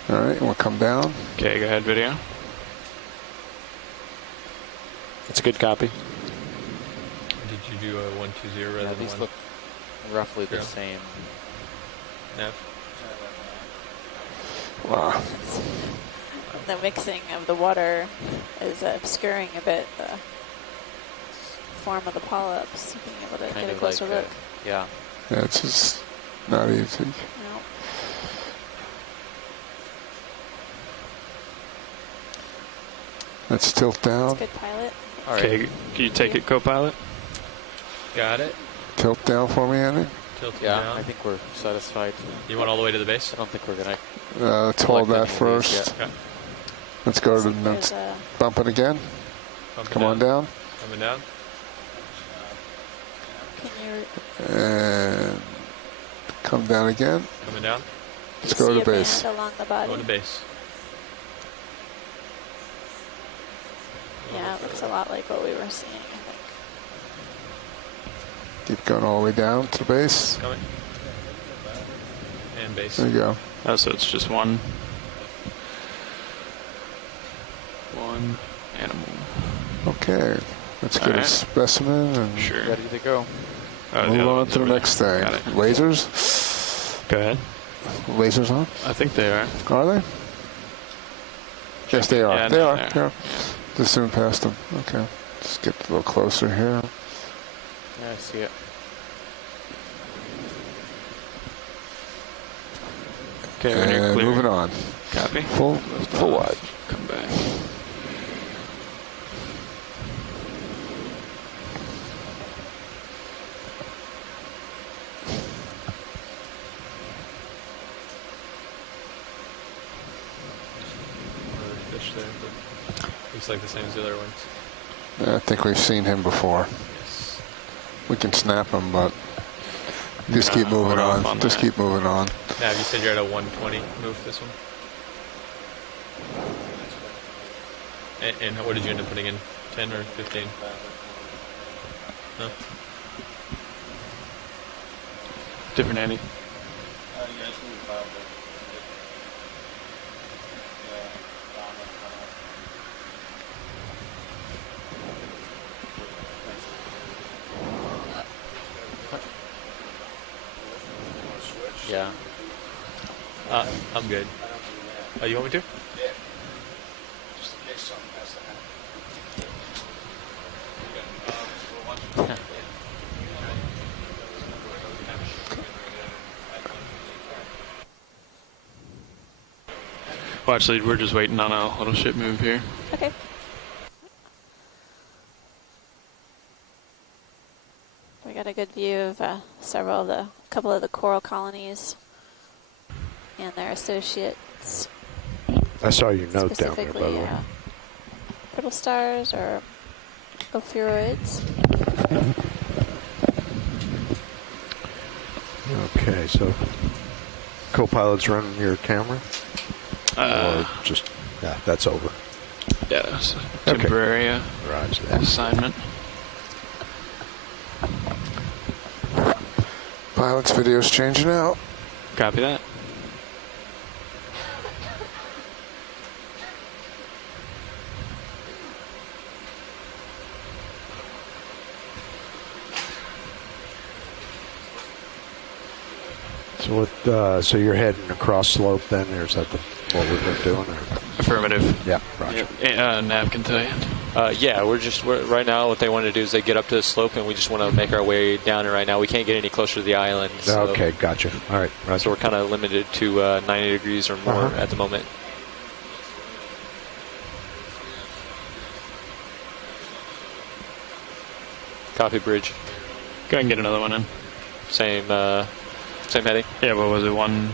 All right, we'll come down. Okay, go ahead, video. It's a good copy. Did you do a 120 rather Yeah, than these one? look roughly the Zero. same. No. Wow. The mixing of the water is obscuring a bit the form of the polyps. Being able to Kind get a of closer like, look. yeah. Yeah, it's just not easy. No. Let's tilt down. It's good pilot. All right. Okay, can you take it, co-pilot? Got it. Tilt down for me, Andy. Tilted Yeah, down. I think we're satisfied. You want all the way to the base? I don't think we're going to. Let's hold that first. Okay. Let's go to the There's next. a Bump it again. Bumping Come on down. Coming down. can you And come down again. Coming down. Let's go see to a base. band along the body? Going to base. Yeah, it looks a lot like what we were seeing, I think. Keep going all the way down to the base. Coming. And base. There you go. Oh, so it's just one animal. Okay. Let's get a Alright. specimen and Sure. Ready to go. Oh, the move other on one's to the over next there. thing. Got it. Lasers. Go ahead. Lasers on? I think they are. Are they? Yes, they are. Yeah, they no, are. they are. They are. Just zoom past them. Okay. Just get a little closer here. Yeah, I see it. Okay, when you're And clear. moving on. Copy. Full wide. Come back. Another fish there, but looks like the same as the other ones. I think we've seen him before. We can snap him, but just keep moving on. Just keep moving on. Now, you said you're at a 120 move this one? And what did you end up putting in? 10 or 15? No? Different Andy. Yeah. I'm good. Oh, you want me to? Yeah. Just in case something has to happen. Well, actually, we're just waiting on a little ship move here. Okay. We got a good view of a couple of the coral colonies and their associates. I saw your note down there, by the way. Brittle stars or ophiuroids. Okay, so co-pilot's running your camera? Or just, yeah, that's over. Yeah, it's a temporary assignment. Pilot's video's changing out. Copy that. So what? So you're heading across slope then, or is that what we've been doing? Or? Affirmative. Yeah, roger. Nav can tell you. Yeah, we're right now. What they want to do is they get up to the slope, and we just want to make our way down. And right now, we can't get any closer to the island. So, okay, gotcha. All right, roger. So we're kind of limited to 90 degrees or more at the moment. Copy, bridge. Go ahead and get another one in. Same heading. Yeah, what was it?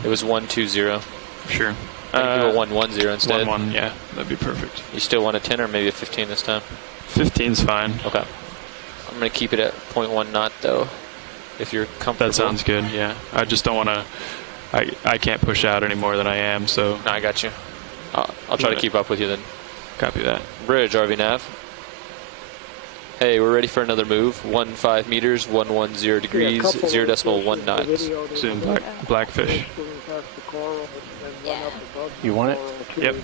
It was 120. Sure. Do a 110 instead. 1-1, yeah, that'd be perfect. You still want a 10 or maybe a 15 this time? 15's fine. Okay. I'm going to keep it at 0.1 knot though, if you're comfortable. That sounds good, yeah. I just don't want to, I can't push out any more than I am, so. No, I got you. I'll try to keep up with you then. Copy that. Bridge, RV nav. Hey, we're ready for another move. 15 meters, 110 degrees, 0.1 knots. Zoom blackfish. Yeah. You want it? Yep.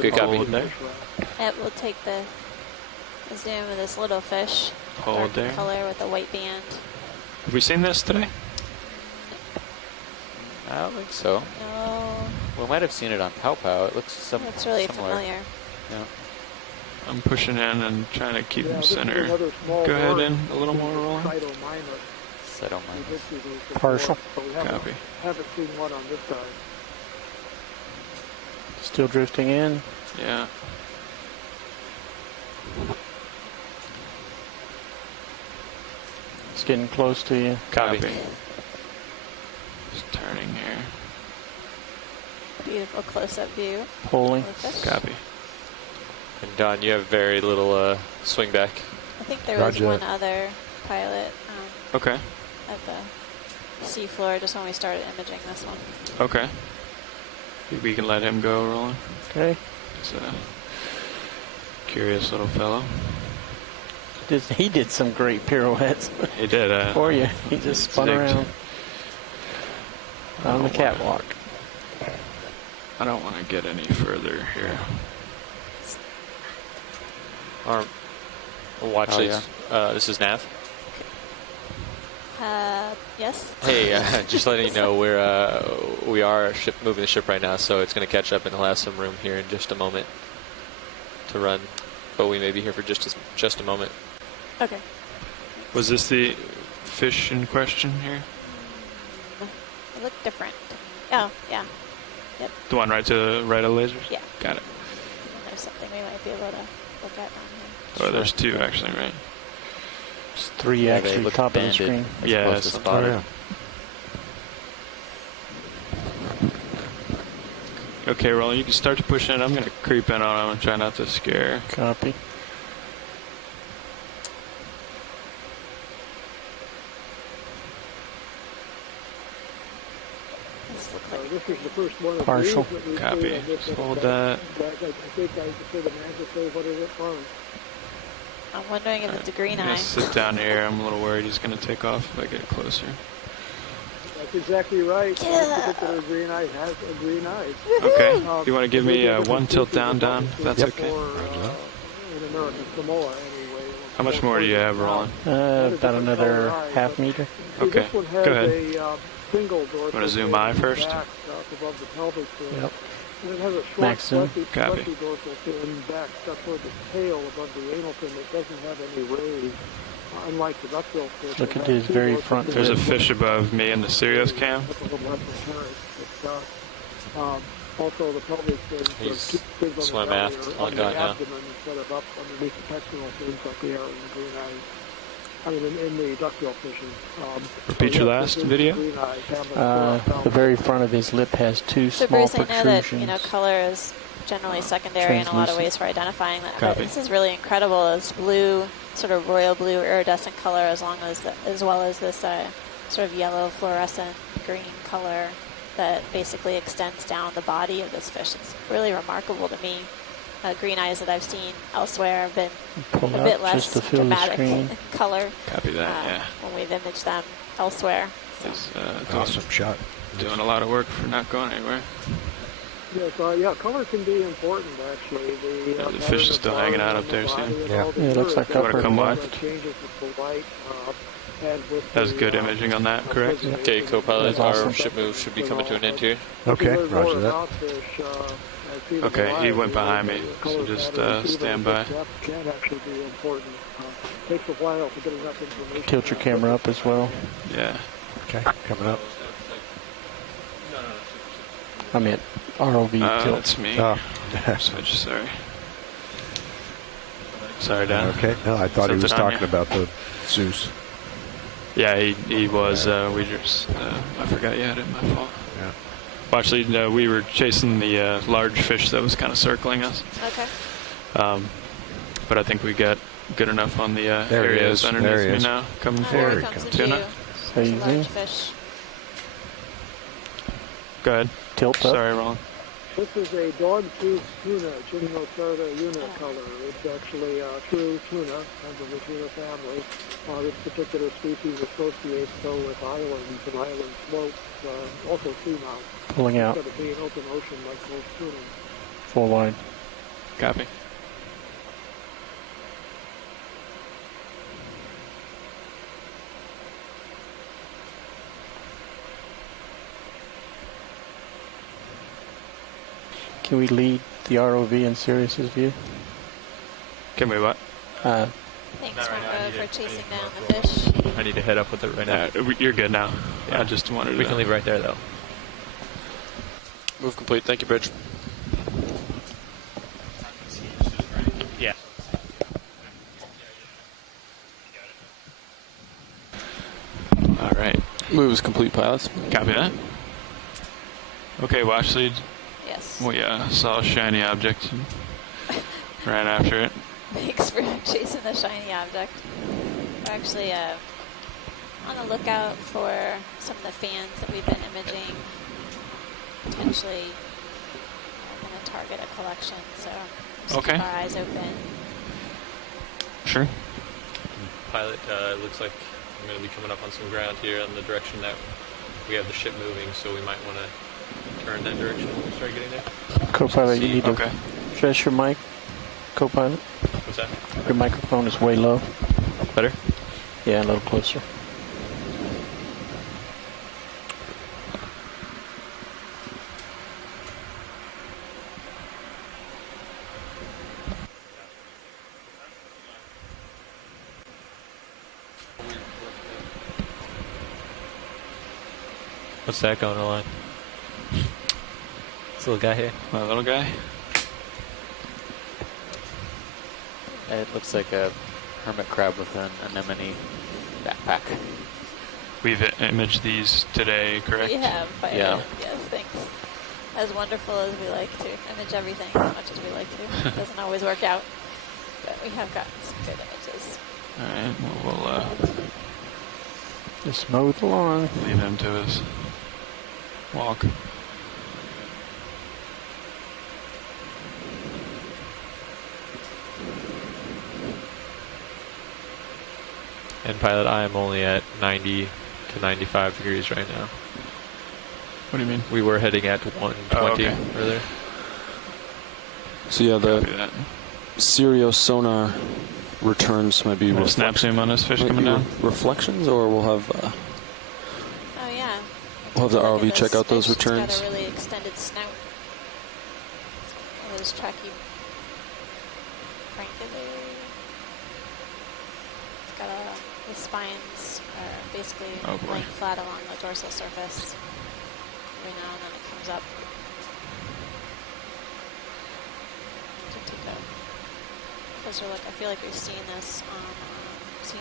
Good copy. Yep, we'll take the zoom of this little fish. Hold dark there. color with a white band. Have we seen this today? I don't think so. No. We might have seen it on Pow Pow. It looks Looks really similar. familiar. Yeah. I'm pushing in and trying to keep him this is center. another small Go ahead bird. in a little more rolling. Partial. Copy. Haven't seen one on this side. Still drifting in. Yeah. It's getting close to you. Copy. Just turning here. Beautiful close-up view. Pulling. Copy. And Don, you have very little swing back. I think there was one other pilot Okay. at the seafloor just when we started imaging this one. Okay. We can let him go rolling. Okay. He's a curious little fellow. He did some great pirouettes. He did. For you. He just spun around on the catwalk. I don't want to get any further here. Watch these. This is Nav. Yes. Hey, just letting you know we are moving the ship right now, so it's going to catch up and he'll have some room here in just a moment. to run, but we may be here for just a moment. Okay. Was this the fish in question here? It looked different. Oh, yeah. Yep. The one right to the right of the lasers? Yeah. Got it. And there's something we might be able to look at down here. Oh, there's two actually, right? There's three Yeah, they actually look top of the banded screen. as Yeah, opposed to something. spotted. Oh, Okay, Roland, you can start to push in. I'm going to creep in on him and try not to scare. Copy. This is the first one of Partial. these that we've Copy. seen on this Hold one. that. I think I said the man to say what is it from. I'm wondering if it's a green I'm eye. going to sit down here. I'm a little worried he's going to take off if I get closer. That's exactly right. This particular green eye has a green eye. Okay. You want to give me one tilt down, Don? If that's okay. In American Samoa, anyway. How much more do you have, Roland? About another half meter. Okay. This one has Go ahead. a single dorsal Want to zoom eye first? back, above the pelvic fin. Yep. And it has a short, Max zoom. Copy. fleshy dorsal fin back stuck toward the tail above the anal fin that doesn't have any rays, unlike the duckbill fish. Look that at has his two very dorsal front fins. There's a lip. fish above me in the Sirius cam. That's a little less apparent. Also, the pelvic fins He's two fins on swim the belly aft are on on guy the now. abdomen instead of up underneath the pectoral fins like they are in the green eyes. I mean, in the duckbill fishing. Repeat your last video. The very front of his lip has two So small Bruce, I know that protrusions. color is generally secondary in a lot of Translucent. ways for identifying that. But Copy. this is really incredible. It's blue, sort of royal blue iridescent color, as well as this sort of yellow fluorescent green color that basically extends down the body of this fish. It's really remarkable to me. Green eyes that I've seen elsewhere have been Pull a out bit just less to fill the dramatic screen. in color Copy that, yeah. when we've imaged them elsewhere. So. He's awesome shot. doing a lot of work for not going anywhere. Yes, yeah, color can be important actually. The fish is still hanging out up there, see? Yeah, it looks like You want to upper come left. by? Changes with the light, and with That was the, good imaging on that, correct? Okay, co-pilot, That's our awesome. ship move should be coming to an end here. Okay, roger that. Okay, he went behind me, so just stand by. Can actually be important. Takes a while to get enough information. Tilt your camera up as well. Yeah. Okay, coming up. I meant ROV tilt. That's me. Oh. Sorry. Sorry, Don. Okay, no, I thought he was Something on talking you? about the Zeus. Yeah, he was. We just, I forgot you had it. My fault. Yeah. Well, actually, no, we were chasing the large fish that was kind of circling us. Okay. But I think we got good enough on the There he areas is. underneath There he me is. now. Coming Here forward. it comes in Tuna. view. There There's you a go. large fish. Go ahead. Tilt up. Sorry, Roland. This is a dog-tooth tuna, Chinotarda una color. It's actually a true tuna, member of the tuna family. This particular species associates though with islands and island slopes, also seamount. Pulling out. Instead of being open ocean like most tuna. Full line. Copy. Can we lead the ROV in Sirius's view? Can we what? Thanks, Marco, for chasing down the fish. I need to head up with it right now. You're good now. I just wanted We to. can leave right there, though. Move complete. Thank you, Bridge. Yeah. All right. Move is complete, pilots. Copy that. Okay, watch lead. Yes. We saw a shiny object and ran after it. Thanks for chasing the shiny object. We're actually on the lookout for some of the fans that we've been imaging. Potentially going to target a collection, so just Okay. keep our eyes open. Sure. Pilot, it looks like I'm going to be coming up on some ground here in the direction that we have the ship moving, so we might want to turn that direction when we start getting there. Co-pilot, you need to Okay. adjust your mic. Co-pilot, What's that? your microphone is way low. Better? Yeah, a little closer. What's that going along? This little guy here. My little guy. It looks like a hermit crab with an anemone backpack. We've imaged these today, correct? We have. Yeah. Yes, thanks. As wonderful as we like to image everything, as much as we like to. It doesn't always work out, but we have gotten some good images. All right. Well, we'll just move along. Leave him to his walk. And pilot, I am only at 90 to 95 degrees right now. What do you mean? We were heading at 120 earlier. So yeah, the Stereo sonar returns might be snap zoom on this fish coming down. Reflections, or we'll have. Oh yeah. We'll have the ROV check out those It's returns. got a really extended snout. One of those tracky branculae. It's got the spines are basically laying flat along the dorsal surface. Every now and then it comes up. To take a closer look. I feel like we've seen this on seen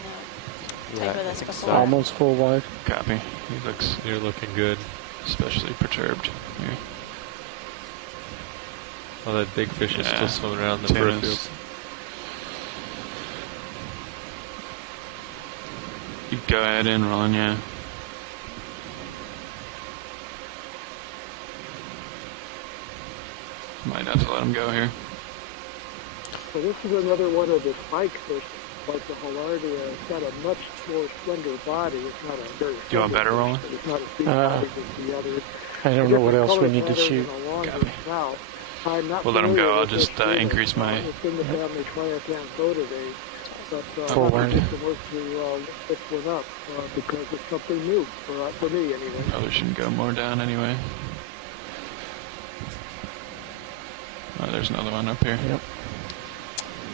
a type of this before. Almost full wide. Copy. You're looking good. Especially perturbed here. Oh, that big fish is still swimming around the peripheral. You go ahead and run, yeah. Might have to let him go here. So this is another one of the spike fish, like the Hallardia. It's got a much more slender body. It's not a very. Do you want better rolling? It's not as big body as the others. I don't know what else we need to shoot. We'll let him go. I'll just increase my. It's in the family Triacanthodidae, but Full I'm line. to work to lift one up because it's something new for me anyway. Probably shouldn't go more down anyway. Oh, there's another one up here. Yep.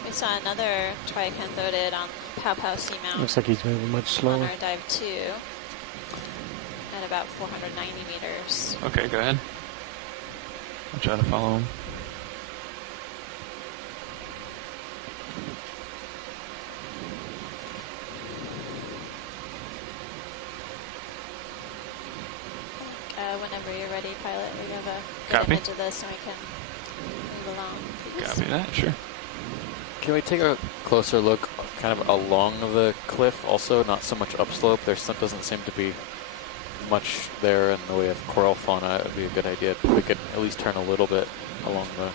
We saw another triacanthodid on Pow Pow Seamount. Looks like he's moving much slower. On our dive 2 at about 490 meters. Okay, go ahead. I'll try to follow him. Whenever you're ready, pilot, we have a good Copy. image of this and we can move along. Please. Copy that, sure. Can we take a closer look kind of along the cliff also, not so much upslope? There doesn't seem to be much there in the way of coral fauna. It would be a good idea if we could at least turn a little bit along the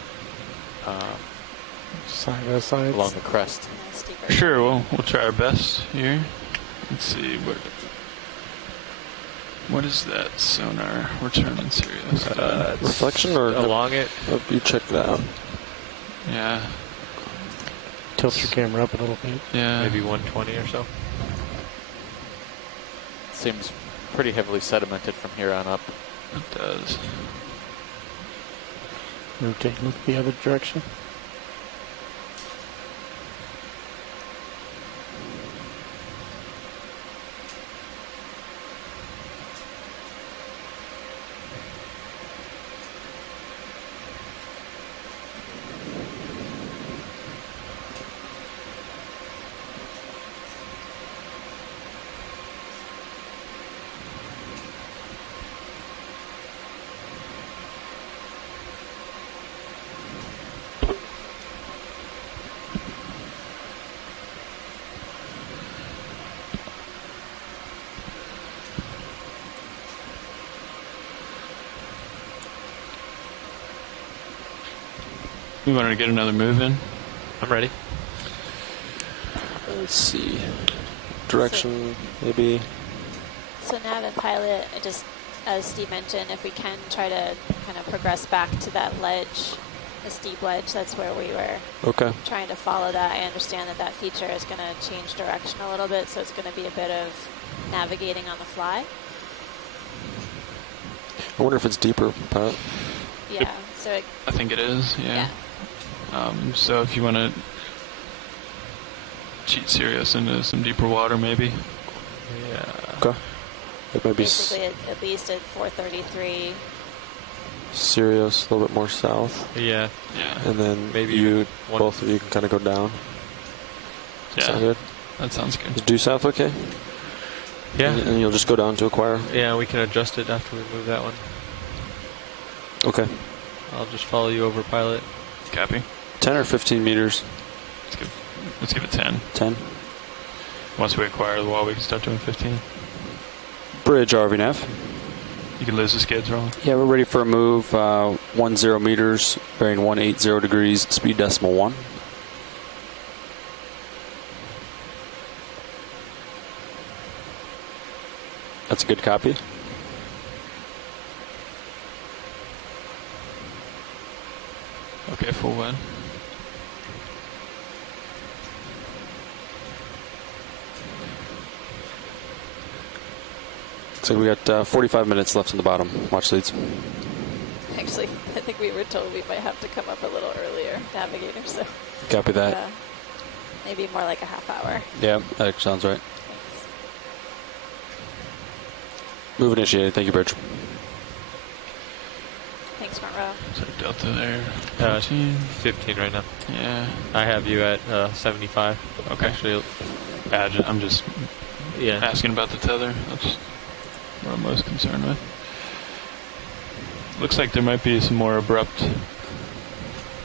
side by side, along the crest. Sure, we'll try our best here. Let's see what is that sonar returning Sirius? Reflection or along it? Oh, you check that out. Yeah. Tilt your camera up a little bit. Yeah. Maybe 120 or so. Seems pretty heavily sedimented from here on up. It does. Rotate, look the other direction. We wanted to get another move in. I'm ready. Let's see. Direction, maybe. So nav and pilot, just as Steve mentioned, if we can try to kind of progress back to that ledge, the steep ledge, that's where we were trying to follow that. I understand that feature is going to change direction a little bit, so it's going to be a bit of navigating on the fly. I wonder if it's deeper, pilot. Yeah, so I think it is, yeah. So if you want to cheat Sirius into some deeper water, maybe. Yeah. Okay. It might be basically at least at 433. Sirius, a little bit more south. Yeah. Yeah. And then Maybe both of you can kind of go down. Yeah. Sound good? That sounds good. Is due south okay? Yeah. And you'll just go down to acquire? Yeah, we can adjust it after we move that one. Okay. I'll just follow you over, pilot. Copy. 10 or 15 meters? Let's give it 10. 10. Once we acquire the wall, we can start doing 15. Bridge, RVNAV. You can lose the skids, Roland. Yeah, we're ready for a move. 10 meters, bearing 180 degrees, speed decimal 1. That's a good copy. Okay, full wind. So we got 45 minutes left in the bottom. Watch leads. Actually, I think we were told we might have to come up a little earlier, navigator, so. Copy that. Maybe more like a half hour. Yeah, that sounds right. Move initiated. Thank you, Bridge. Thanks, Monroe. So Delta there. 15 right now. Yeah. I have you at 75. Okay. Actually, I'm just asking about the tether. That's what I'm most concerned with. Looks like there might be some more abrupt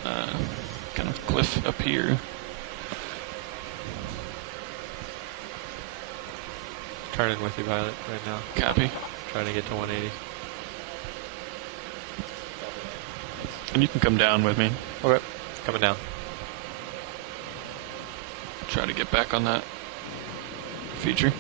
kind of cliff up here. Turning with you, pilot, right now. Copy. Trying to get to 180. And you can come down with me. Okay. Coming down. Try to get back on that feature.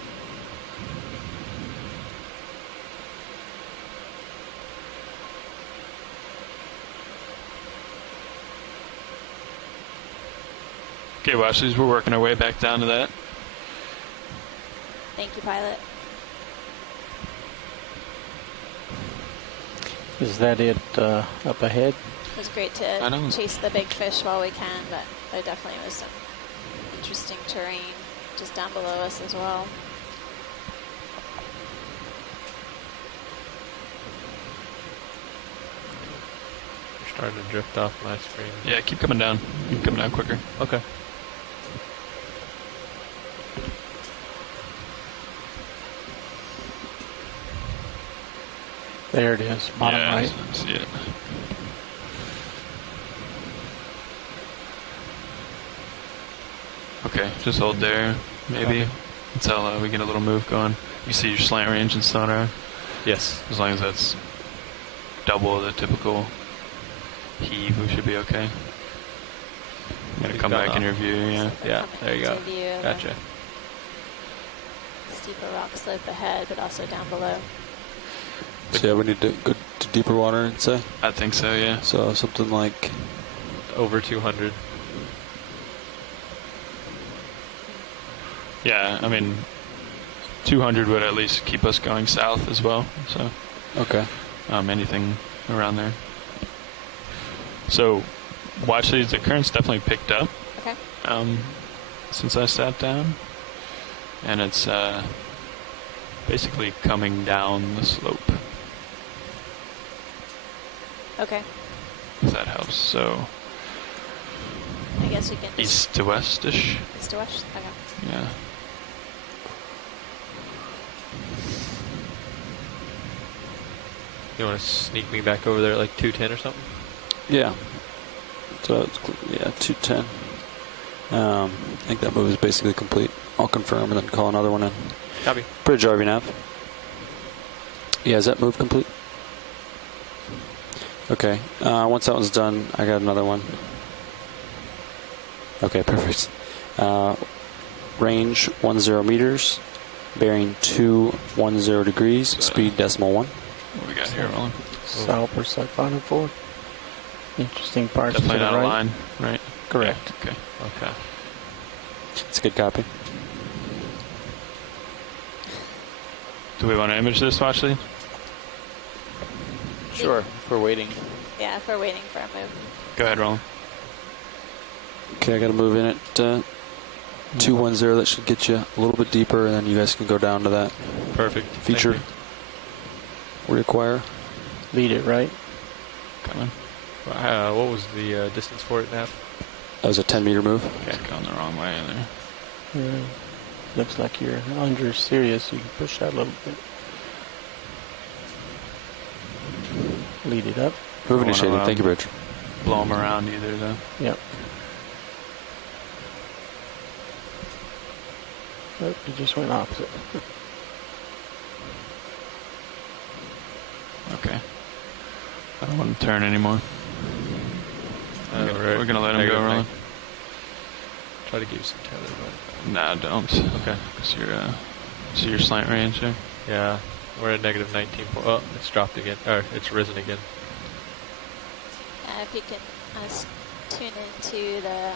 Okay, watch these. We're working our way back down to that. Thank you, pilot. Is that it up ahead? It was great to chase the big fish while we can, but there definitely was some interesting terrain just down below us as well. You're starting to drift off my screen. Yeah, keep coming down. Keep coming down quicker. Okay. There it is, bottom right. See it. Okay, just hold there, maybe, until we get a little move going. You see your slant range and sonar? Yes. As long as that's double the typical heave, we should be okay. I'm going to come back in your view, yeah. Yeah, there you go. Into view. Gotcha. Steeper rock slope ahead, but also down below. So yeah, we need to go to deeper water, I'd say. I think so, yeah. So something like over 200. Yeah, I mean, 200 would at least keep us going south as well. So, okay. Anything around there. So, watch these. The current's definitely picked up. Okay. Since I sat down, and it's basically coming down the slope. Okay. If that helps. So, I guess we can. East to west-ish. East to west. Okay. Yeah. You want to sneak me back over there at like 210 or something? Yeah. So yeah, 210. I think that move is basically complete. I'll confirm and then call another one in. Copy. Bridge RVNAV. Yeah, is that move complete? Okay. Once that one's done, I got another one. Okay, perfect. Range 10 meters, bearing 210 degrees, speed decimal 1. What we got here, Roland? South or side forward. Interesting parts Definitely to the not right. a line, right? Correct. Okay. Okay. It's a good copy. Do we want to image this, watch lead? Sure, if we're waiting. Yeah, if we're waiting for a move. Go ahead, Roland. Okay, I got to move in at 210 that should get you a little bit deeper, and then you guys can go down to that Perfect. feature. Reacquire. Lead it right. Coming. What was the distance for it now? That was a 10-meter move. Okay, going the wrong way there. Yeah. Looks like you're under Sirius. You can push that a little bit. Lead it up. Move initiated. Thank you, Bridge. Blow them around either, though. Yep. Oh, it just went opposite. Okay. I don't want to turn anymore. Right. We're going to let him go, Roland. Try to give you some tether, but... Nah, don't. Okay. Because you're your slant range there. Yeah. We're at negative 19. Oh, it's dropped again. Or it's risen again. If you can tune into the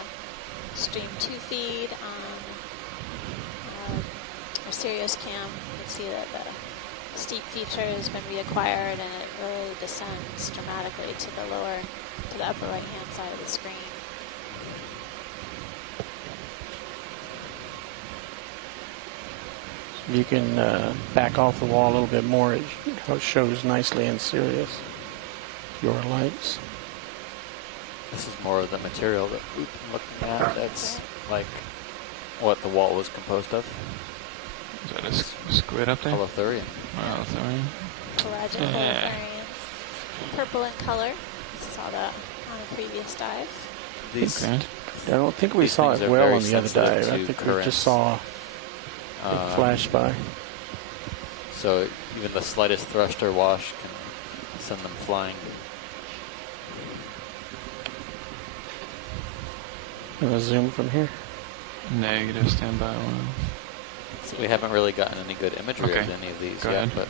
Stream 2 feed on our Sirius cam, you can see that the steep feature has been reacquired, and it really descends dramatically to the upper right hand side of the screen. You can back off the wall a little bit more. It shows nicely in Sirius. Your lights. This is more of the material that we've been looking at. That's like what the wall was composed of. Is that a squid up there? Holothurian. Holothurian. Pelagic holothurian. Purple in color. Saw that on a previous dive. These, I don't think we saw it well on the other dive. I think we just saw it flash by. So even the slightest thruster wash can send them flying. You want to zoom from here? Negative, stand by one. We haven't really gotten any good imagery of any of these yet, but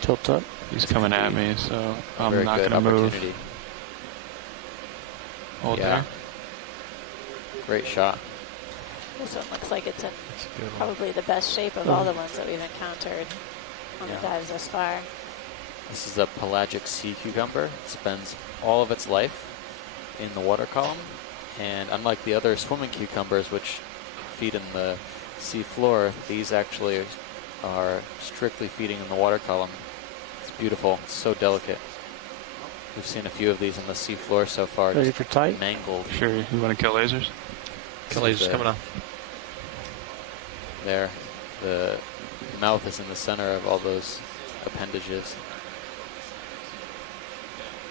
tilt up. He's coming at me, so I'm very not good going to move. opportunity. Hold Yeah. there. Great shot. This one looks like it's in probably the best shape of all the ones that we've encountered on the dives thus far. This is a pelagic sea cucumber. It spends all of its life in the water column, and unlike the other swimming cucumbers, which feed in the sea floor, these actually are strictly feeding in the water column. It's beautiful. It's so delicate. We've seen a few of these on the sea floor so far. Ready for tight? Mangled. Sure. You want to kill lasers? Kill lasers coming up. There. The mouth is in the center of all those appendages.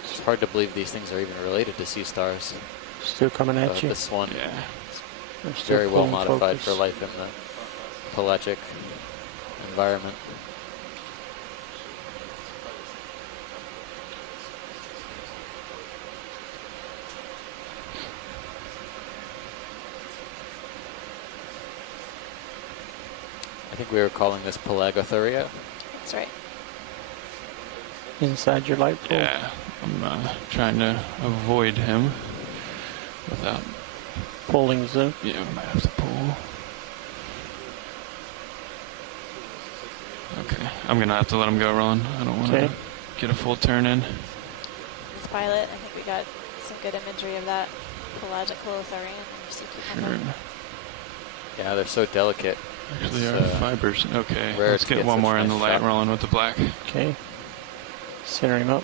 It's hard to believe these things are even related to sea stars. Still coming at you. This one I'm is still very well pulling modified focus. for life in the pelagic environment. I think we were calling this Pelagothuria. That's right. Inside your light pole. Yeah. I'm trying to avoid him without pulling zoom. Yeah, we might have to pull. Okay, I'm gonna have to let him go, Ron. I don't want to get a full turn in. This pilot, I think we got some good imagery of that pelagic holothurian sea cucumber. Sure. Yeah, they're so delicate. Actually, It's, our fibers. Okay, rare let's to get get one such more in nice the light, shot. rolling with the black. Okay. Center him up.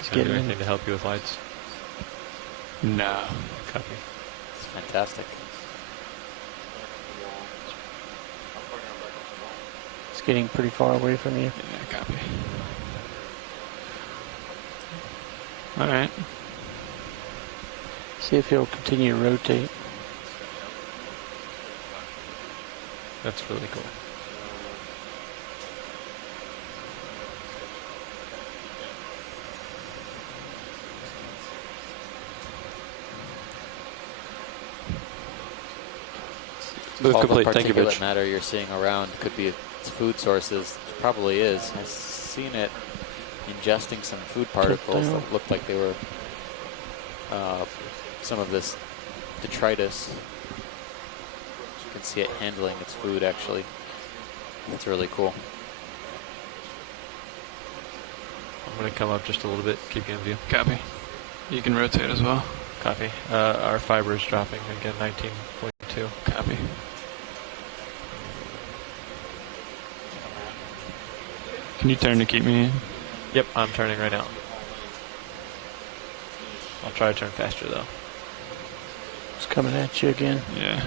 Is there anything to help you with lights? No. Copy. It's fantastic. It's getting pretty far away from you. Yeah, copy. All right. See if he'll continue to rotate. That's really cool. Move All complete. the Thank you, particulate Rich. matter you're seeing around could be its food sources. It probably is. I've seen it ingesting some food particles that looked like they were some of this detritus. You can see it handling its food, actually. That's really cool. I'm going to come up just a little bit, keep you in view. Copy. You can rotate as well. Copy. Our fiber is dropping again, 19.2. Copy. Can you turn to keep me in? Yep, I'm turning right now. I'll try to turn faster though. It's coming at you again. Yeah.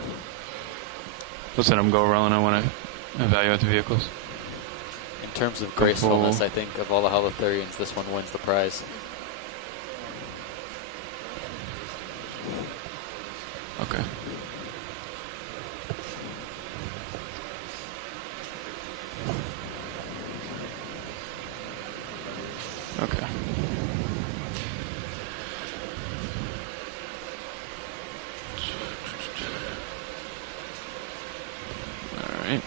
Let's let them go rolling. I want to evaluate the vehicles. In terms of gracefulness, I think of all the Holothurians, this one wins the prize. Okay. Okay. Alright.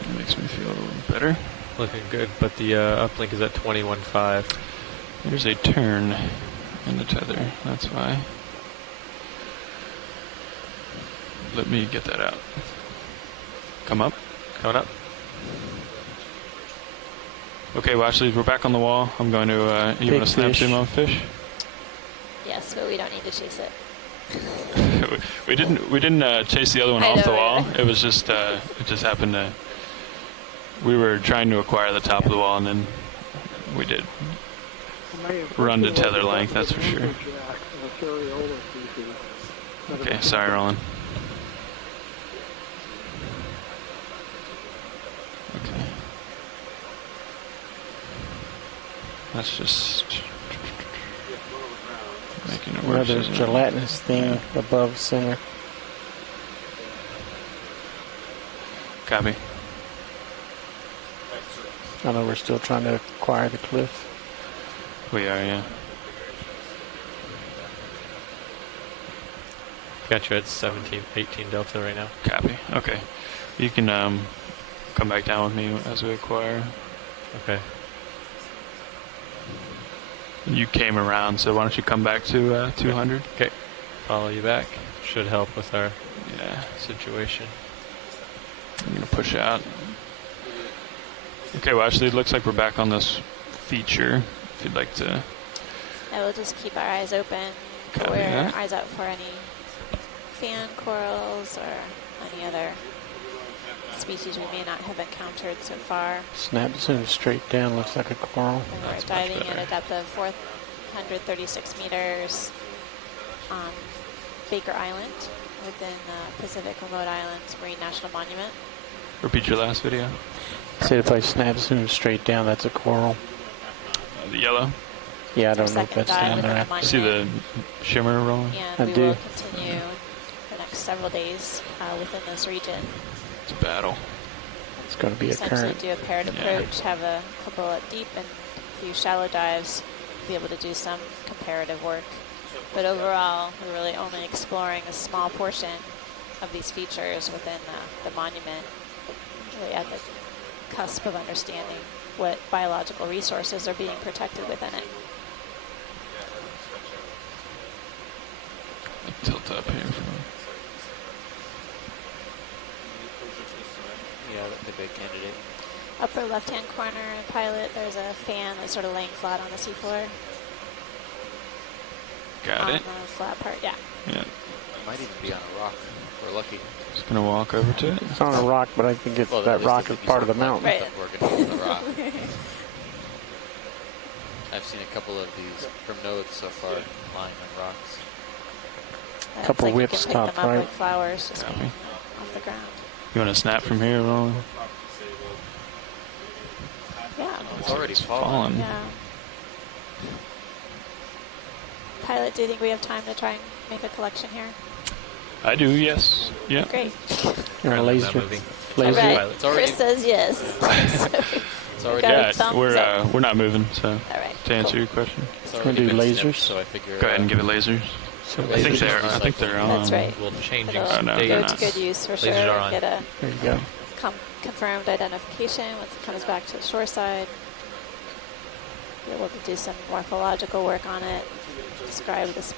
That makes me feel a little better. Looking good, but the uplink is at 21.5. There's a turn in the tether, that's why. Let me get that out. Come up. Coming up. Okay, Washley, we're back on the wall. I'm going to, you want to snap zoom on fish? Yes, but we don't need to chase it. we didn't chase the other one off the wall. It was just, it just happened to, we were trying to acquire the top of the wall and then we did run to tether length, that's for sure. Okay, sorry, Roland. Okay. That's just making it worse. Another gelatinous thing above center. Copy. I know we're still trying to acquire the cliff. We are, yeah. Got you at 17, 18 delta right now. Copy. Okay. You can come back down with me as we acquire. Okay. You came around, so why don't you come back to 200? Okay. Follow you back. Should help with our situation. I'm going to push out. Okay, well, actually, it looks like we're back on this feature. If you'd like to... Yeah, we'll just keep our eyes open. We're eyes out for any fan corals or any other species we may not have encountered so far. Snap zoom straight down, looks like a coral. And we're diving at a depth of 436 meters on Baker Island within the Pacific Remote Islands Marine National Monument. Repeat your last video. Said if I snap zoom straight down, that's a coral. The yellow? Yeah, I don't know if that's down there. See the shimmer rolling? And we will continue the next several days within this region. It's a battle. It's going to be a essentially current. Do a paired approach, have a couple at deep and a few shallow dives, be able to do some comparative work. But overall, we're really only exploring a small portion of these features within the monument, really at the cusp of understanding what biological resources are being protected within it. Tilt up here for Yeah, that's a big candidate. Upper left-hand corner pilot, there's a fan that's sort of laying flat on the seafloor. Got it. On the flat part, yeah. Yeah. It might even be on a rock. If we're lucky. Just gonna walk over to it. It's on a rock, but I think it's that rock is part of the mountain. Right. We're going to hit the rock. I've seen a couple of these from nodes so far lying on rocks. It's Couple like whips you can pick top them up right. like flowers just being off the ground. You want to snap from here, Roland? Yeah. It's already fallen. fallen. Yeah. Pilot, do you think we have time to try and make a collection here? I do, yes. Yeah. Great. Or a laser. All right. Chris says yes. It's already. Yeah, we're not moving. So All right. to answer your question, We're gonna do lasers. So I figure. go ahead and give it lasers. So I think they're on. That's right. We'll changing It'll no, go they're to not. good use for sure. Lasers are on. Get a There you go. confirmed identification once it comes back to the shore side. Be able to do some morphological work on it, describe it.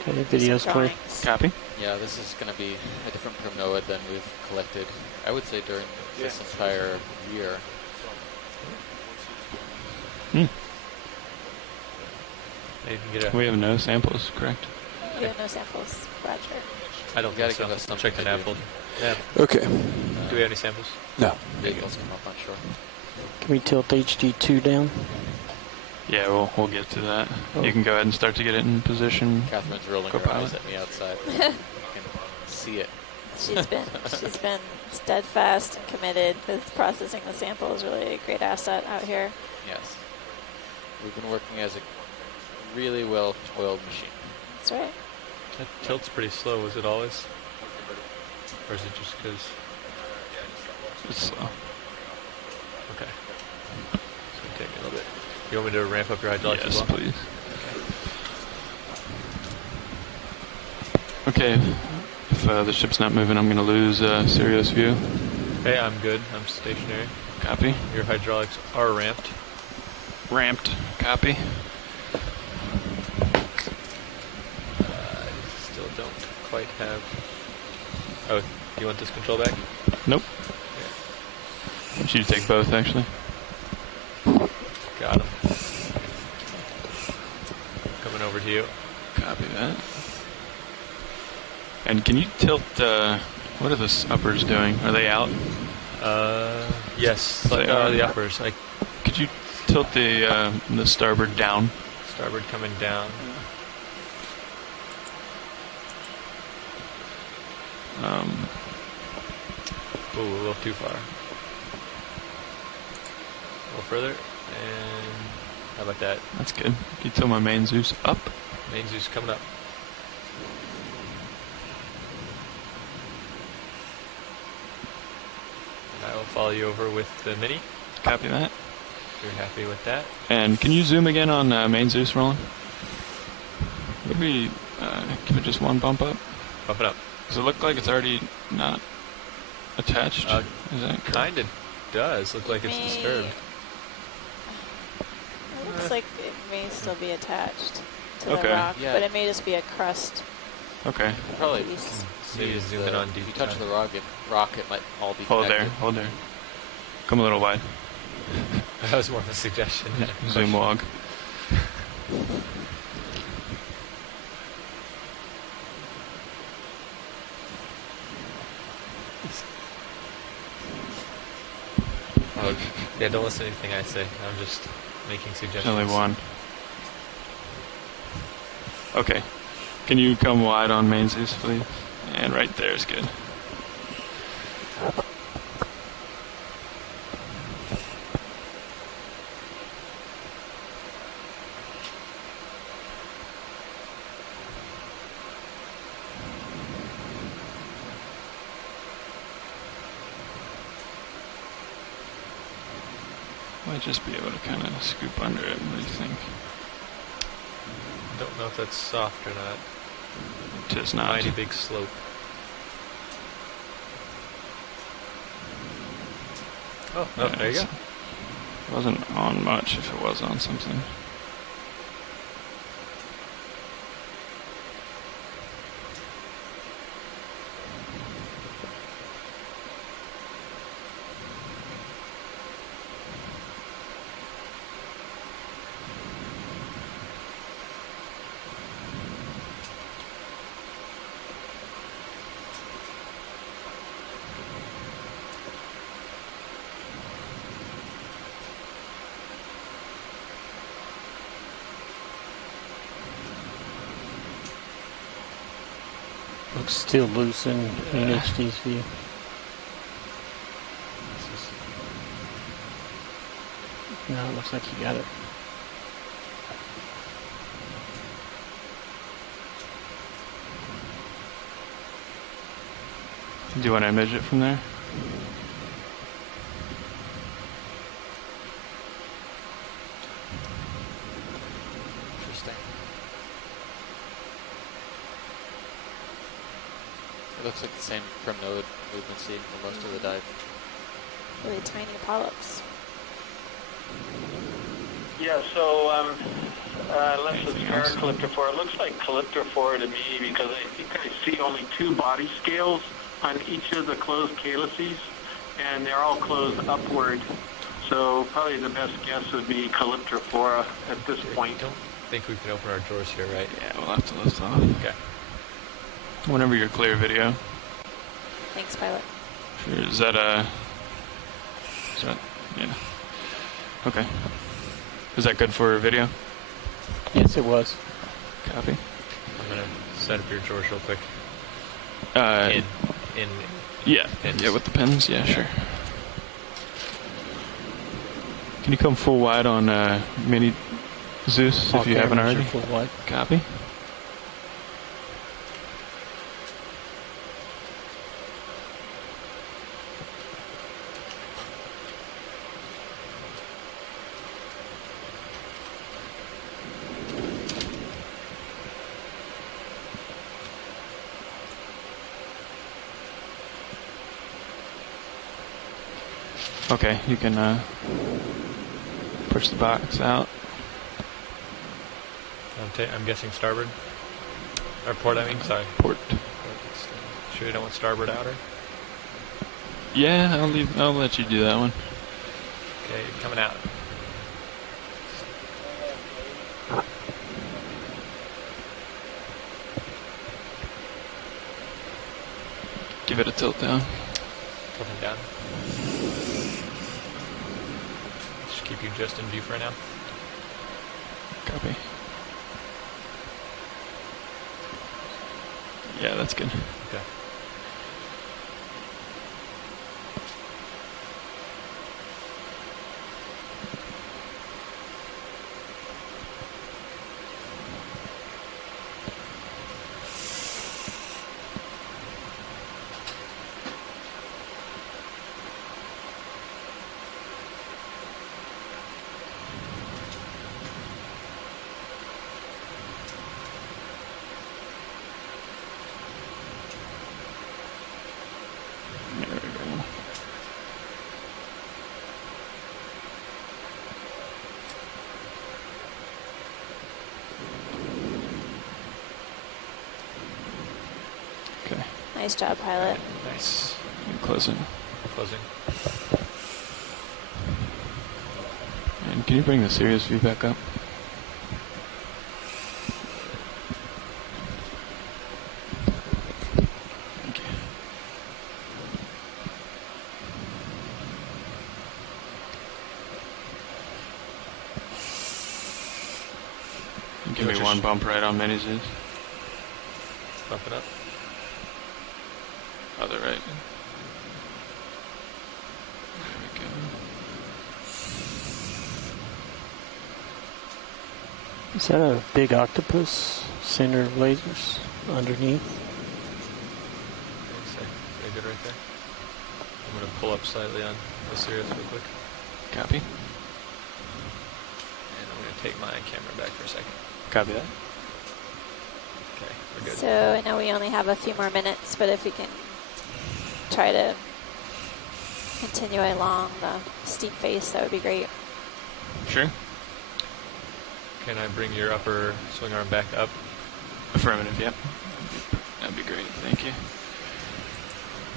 Okay, do video's some clear. drawings. Copy. Yeah, this is going to be a different primnoid than we've collected, I would say, during this entire year. Maybe you can get a, We have no samples, correct? We have no samples, Roger. I don't Gotta think give us so. something Check the to do. NAV folder. Yeah. Okay. Do we have any samples? No. Vehicles come up on shore. Can we tilt HD2 down? Yeah, we'll get to that. Oh. You can go ahead and start to get it in position. Catherine's rolling her Co-pilot. eyes at me outside. You can see it. She's been steadfast and committed with processing the samples. Really a great asset out here. Yes. We've been working as a really well-oiled machine. That's right. That tilt's pretty slow. Is it always? Or is it just because? It's slow. Okay. So take me a little bit. You want me to ramp up your hydraulics as Yes, well? please. Okay. If the ship's not moving, I'm going to lose Sirius view. Hey, I'm good. I'm stationary. Copy. Your hydraulics are ramped. Ramped. Copy. Still don't quite have. Oh, you want this control back? Nope. I want you to take both, actually. Got him. Coming over to you. Copy that. And can you tilt, what are the uppers doing? Are they out? Yes, They are. the uppers. Could you tilt the starboard down? Starboard coming down. Ooh, a little too far. A little further, and how about that? That's good. Can you tilt my main Zeus up? Main Zeus coming up. And I will follow you over with the Mini. Copy that. You're happy with that? And can you zoom again on main Zeus, Roland? Maybe give it just one bump up? Bump it up. Does it look like it's already not attached? Is that correct? Kind of does look like it's disturbed. It looks like it may still be attached to Okay. the rock, Yeah. but it may just be a crust Okay. Probably piece. Maybe see zoom in on if you deep touch side. the rock, it might all be Hold connected. there. Hold there. Come a little wide. That was more of a suggestion. than a Zoom question. log. Oh, yeah, don't listen to anything I say. I'm just making suggestions. Only one. Okay. Can you come wide on main Zeus, please? And right there is good. Might just be able to kind of scoop under it. What do you think? Don't know if that's soft or not. It is not. Mighty big slope. Oh, Yeah, there you go. It wasn't on much if it was on something. Looks still loose in HD's view. No, it looks like you got it. Do you want to image it from there? Interesting. It looks like the same prim node we've been seeing for most of the dive. Really tiny polyps. Yeah, so unless it's Calyptrophora, it looks like Calyptrophora to me because I think I see only two body scales on each of the closed calyces, and they're all closed upward. So probably the best guess would be Calyptrophora at this point. Don't think we can open our drawers here, right? Yeah, we'll have to lift off. Okay. Whenever you're clear, video. Thanks, pilot. Sure. Is that yeah. Okay. Is that good for video? Yes, it was. Copy. I'm gonna set up your drawers real quick. In yeah, pins. yeah, with the pins. Yeah, sure. Can you come full wide on Mini Zeus if you haven't already? Full wide. Copy. Okay, you can push the box out. I'm guessing starboard? Or port, I mean, sorry. Port. Sure you don't want starboard outer? Yeah, I'll let you do that one. Okay, coming out. Give it a tilt down. Tilting down. Just keep you just in view for now. Copy. Yeah, that's good. Okay. There we go. Okay. Nice job, pilot. Nice. And closing. Closing. And can you bring the Sirius view back up? Thank you. Give me one bump right on Mini Zeus. Bump it up. Other right. There we go. Is that a big octopus center of lasers underneath? Okay, so good right there. I'm going to pull up slightly on the Sirius real quick. Copy. And I'm going to take my camera back for a second. Copy that. Okay, we're good. So I know we only have a few more minutes, but if we can try to continue along the steep face, that would be great. Sure. Can I bring your upper swing arm back up? Affirmative, yep. That'd be great, thank you.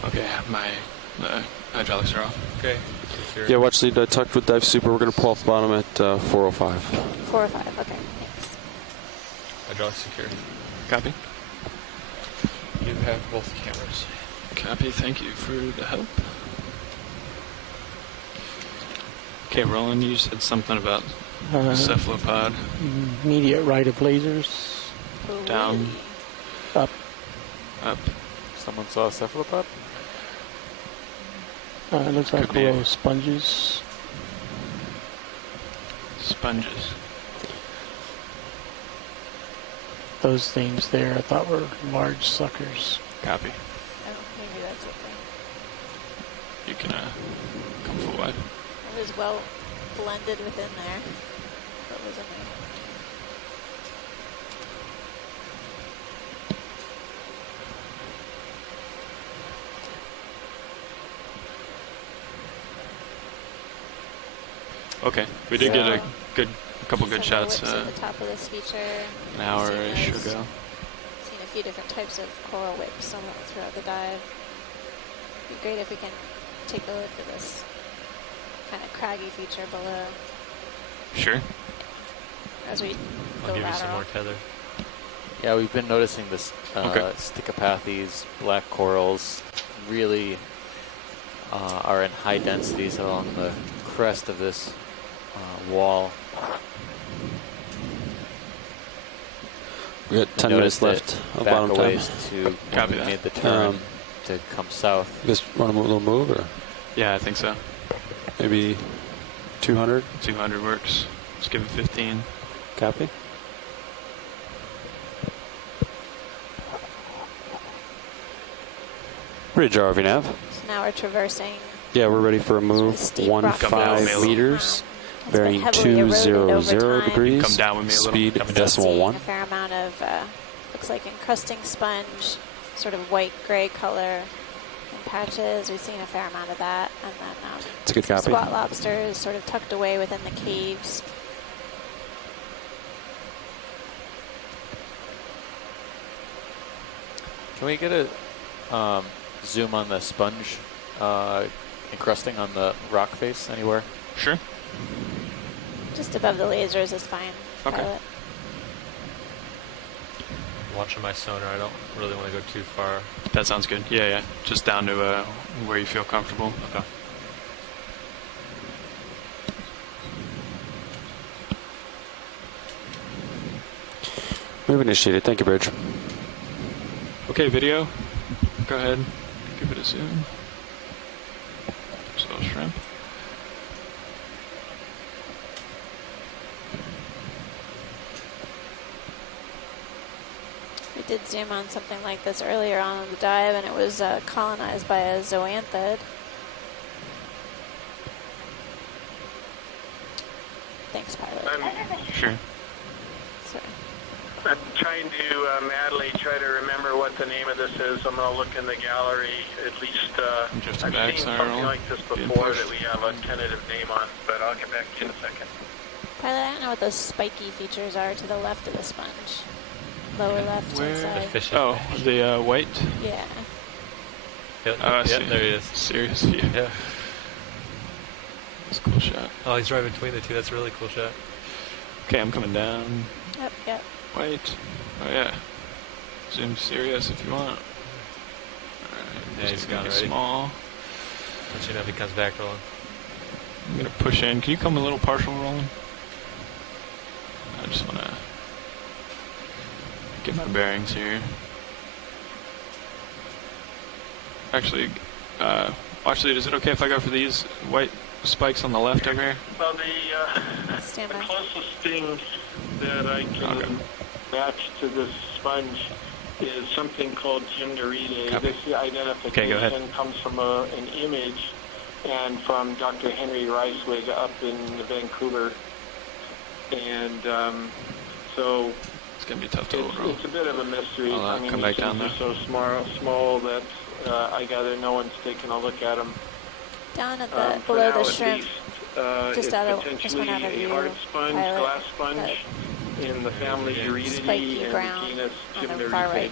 Okay, the hydraulics are off. Okay. Yeah, watch lead tucked with dive super. We're going to pull off the bottom at 405. 405, okay, thanks. Hydraulics secure. Copy. You have both cameras. Copy, thank you for the help. Okay, Roland, you said something about cephalopod. Immediate right of lasers. Down. Up. Up. Someone saw a cephalopod? It looks like Could be little a- sponges. Sponges. Those things there I thought were large suckers. Copy. Oh, maybe that's okay. You can come full wide. It was well blended within there. What was in there? Okay, we did get a couple good Some shots. whips at the top of this feature. An hour-ish Seen those. ago. Seen a few different types of coral whips throughout the dive. It'd be great if we can take a look at this kind of craggy feature below. Sure. as we I'll go give you some lateral. more tether. Yeah, we've been noticing this Okay. Stichopathes, black corals, really are in high densities along the crest of this wall. We got 10 minutes left of back bottom a time. ways to Copy we that. made the turn to come south. You guys want a little move, or Yeah, I think so. maybe 200? 200 works. Let's give it 15. Copy. Bridge RV nav. So now we're traversing. Yeah, we're ready for a move. steep rock 15 meters, bearing heavily eroded 200 over time. degrees. Come down with me a little. Speed Coming down. decimal Seeing 1. a fair amount of, looks like encrusting sponge, sort of white-gray color in patches. We've seen a fair amount of that. And then It's a good some copy. squat lobsters sort of tucked away within the caves. Can we get a zoom on the sponge encrusting on the rock face anywhere? Sure. Just above the lasers is fine. Okay. Pilot. Watching my sonar, I don't really want to go too far. That sounds good. Yeah, yeah. Just down to where you feel comfortable. Okay. Move initiated. Thank you, Bridge. Okay, video. Go ahead. Give it a zoom. So shrimp. We did zoom on something like this earlier on in the dive, and it was colonized by a zoanthid. Thanks, pilot. Sure. Sorry. I'm trying to madly try to remember what the name of this is. I'm going to look in the gallery. At least Just I've back seen spiral. something like this Being before pushed. that we have a tentative name on, but I'll get back to you in a second. Pilot, I don't know what those spiky features are to the left of the sponge. Lower left Where? inside. Oh, the white? Yeah. Yep, Oh, I see. there he is. Serious view. Yeah. That's a cool shot. Oh, he's right between the two. That's a really cool shot. Okay, I'm coming down. Yep, yep. White. Oh, yeah. Zoom serious if you want. Alright, Yeah, he's just gone make it already. small. Let you know if he comes back rolling. I'm gonna push in. Can you come a little partial rolling? I just wanna get my bearings here. Actually, watch lead. Is it okay if I go for these white spikes on the left over here? Well, the closest thing that I can match to this sponge is something called gymnuridae. Copy. This identification Okay, go ahead. comes from an image and from Dr. Henry Reiswig up in Vancouver. And so it's going to be tough to overall. it's a bit of a mystery. I'll, I mean, come these back down things are so small that I gather no one's taken a look at them. Down at the For below now, the at shrimp. least, Just it's out of- just potentially went out of a view, hard sponge, pilot, glass sponge, in the family Spiky Urididae and brown the genus on the far right. Gymnuridae.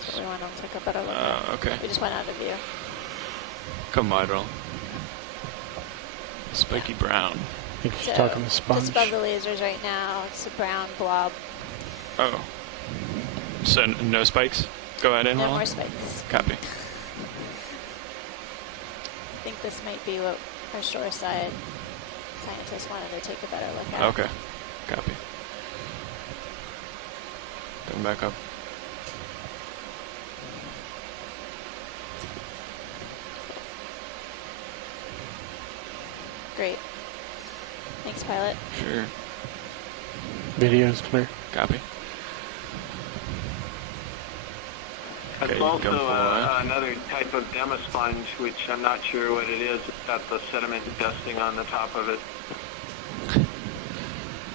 That's what we want to take a better look at. Okay. We just went out of view. Come wide roll. Spiky brown. I think So, she's talking the sponge. just above the lasers right now, it's a brown blob. Oh. So no spikes? Go ahead and No roll. more spikes. Copy. I think this might be what our shore side scientists wanted to take a better look at. Okay. Copy. Come back up. Great. Thanks, pilot. Sure. Video's clear. Copy. It's Okay, you can also come forward. another type of demasponge, which I'm not sure what it is. It's got the sediment dusting on the top of it.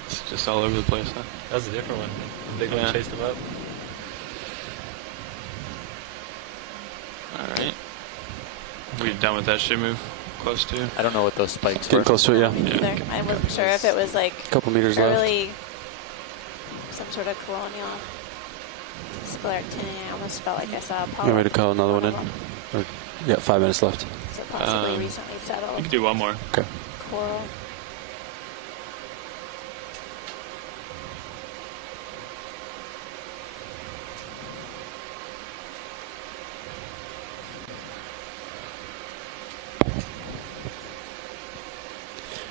It's just all over the place, huh? That was a different one. The big one chased him up. Alright. We done with that ship move? Close to? I don't know what those spikes Getting were. close to it, yeah. Either. I wasn't sure if it was like Couple meters left. early, some sort of colonial scleractinian. I almost felt like I saw a You polyp. want me to call another one in? Or, yeah, 5 minutes left. So possibly recently You settled can do one more. Okay. coral.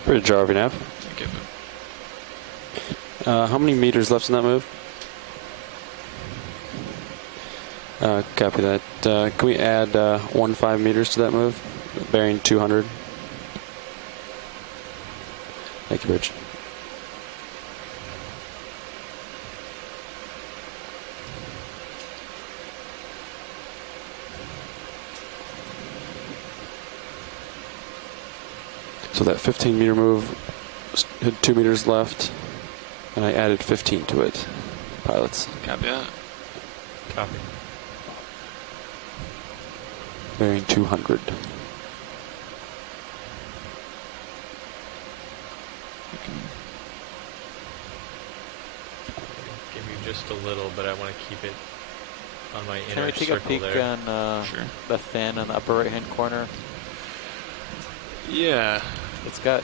Bridge RV nav. Okay. How many meters left in that move? Copy that. Can we add 1.5 meters to that move? Bearing 200. Thank you, Bridge. So that 15 meter move had 2 meters left, and I added 15 to it. Pilots. Copy that. Copy. Bearing 200. Give you just a little, but I want to keep it on my inner Can we take circle a peek there. on Sure. the fan on the upper right-hand corner? Yeah. It's got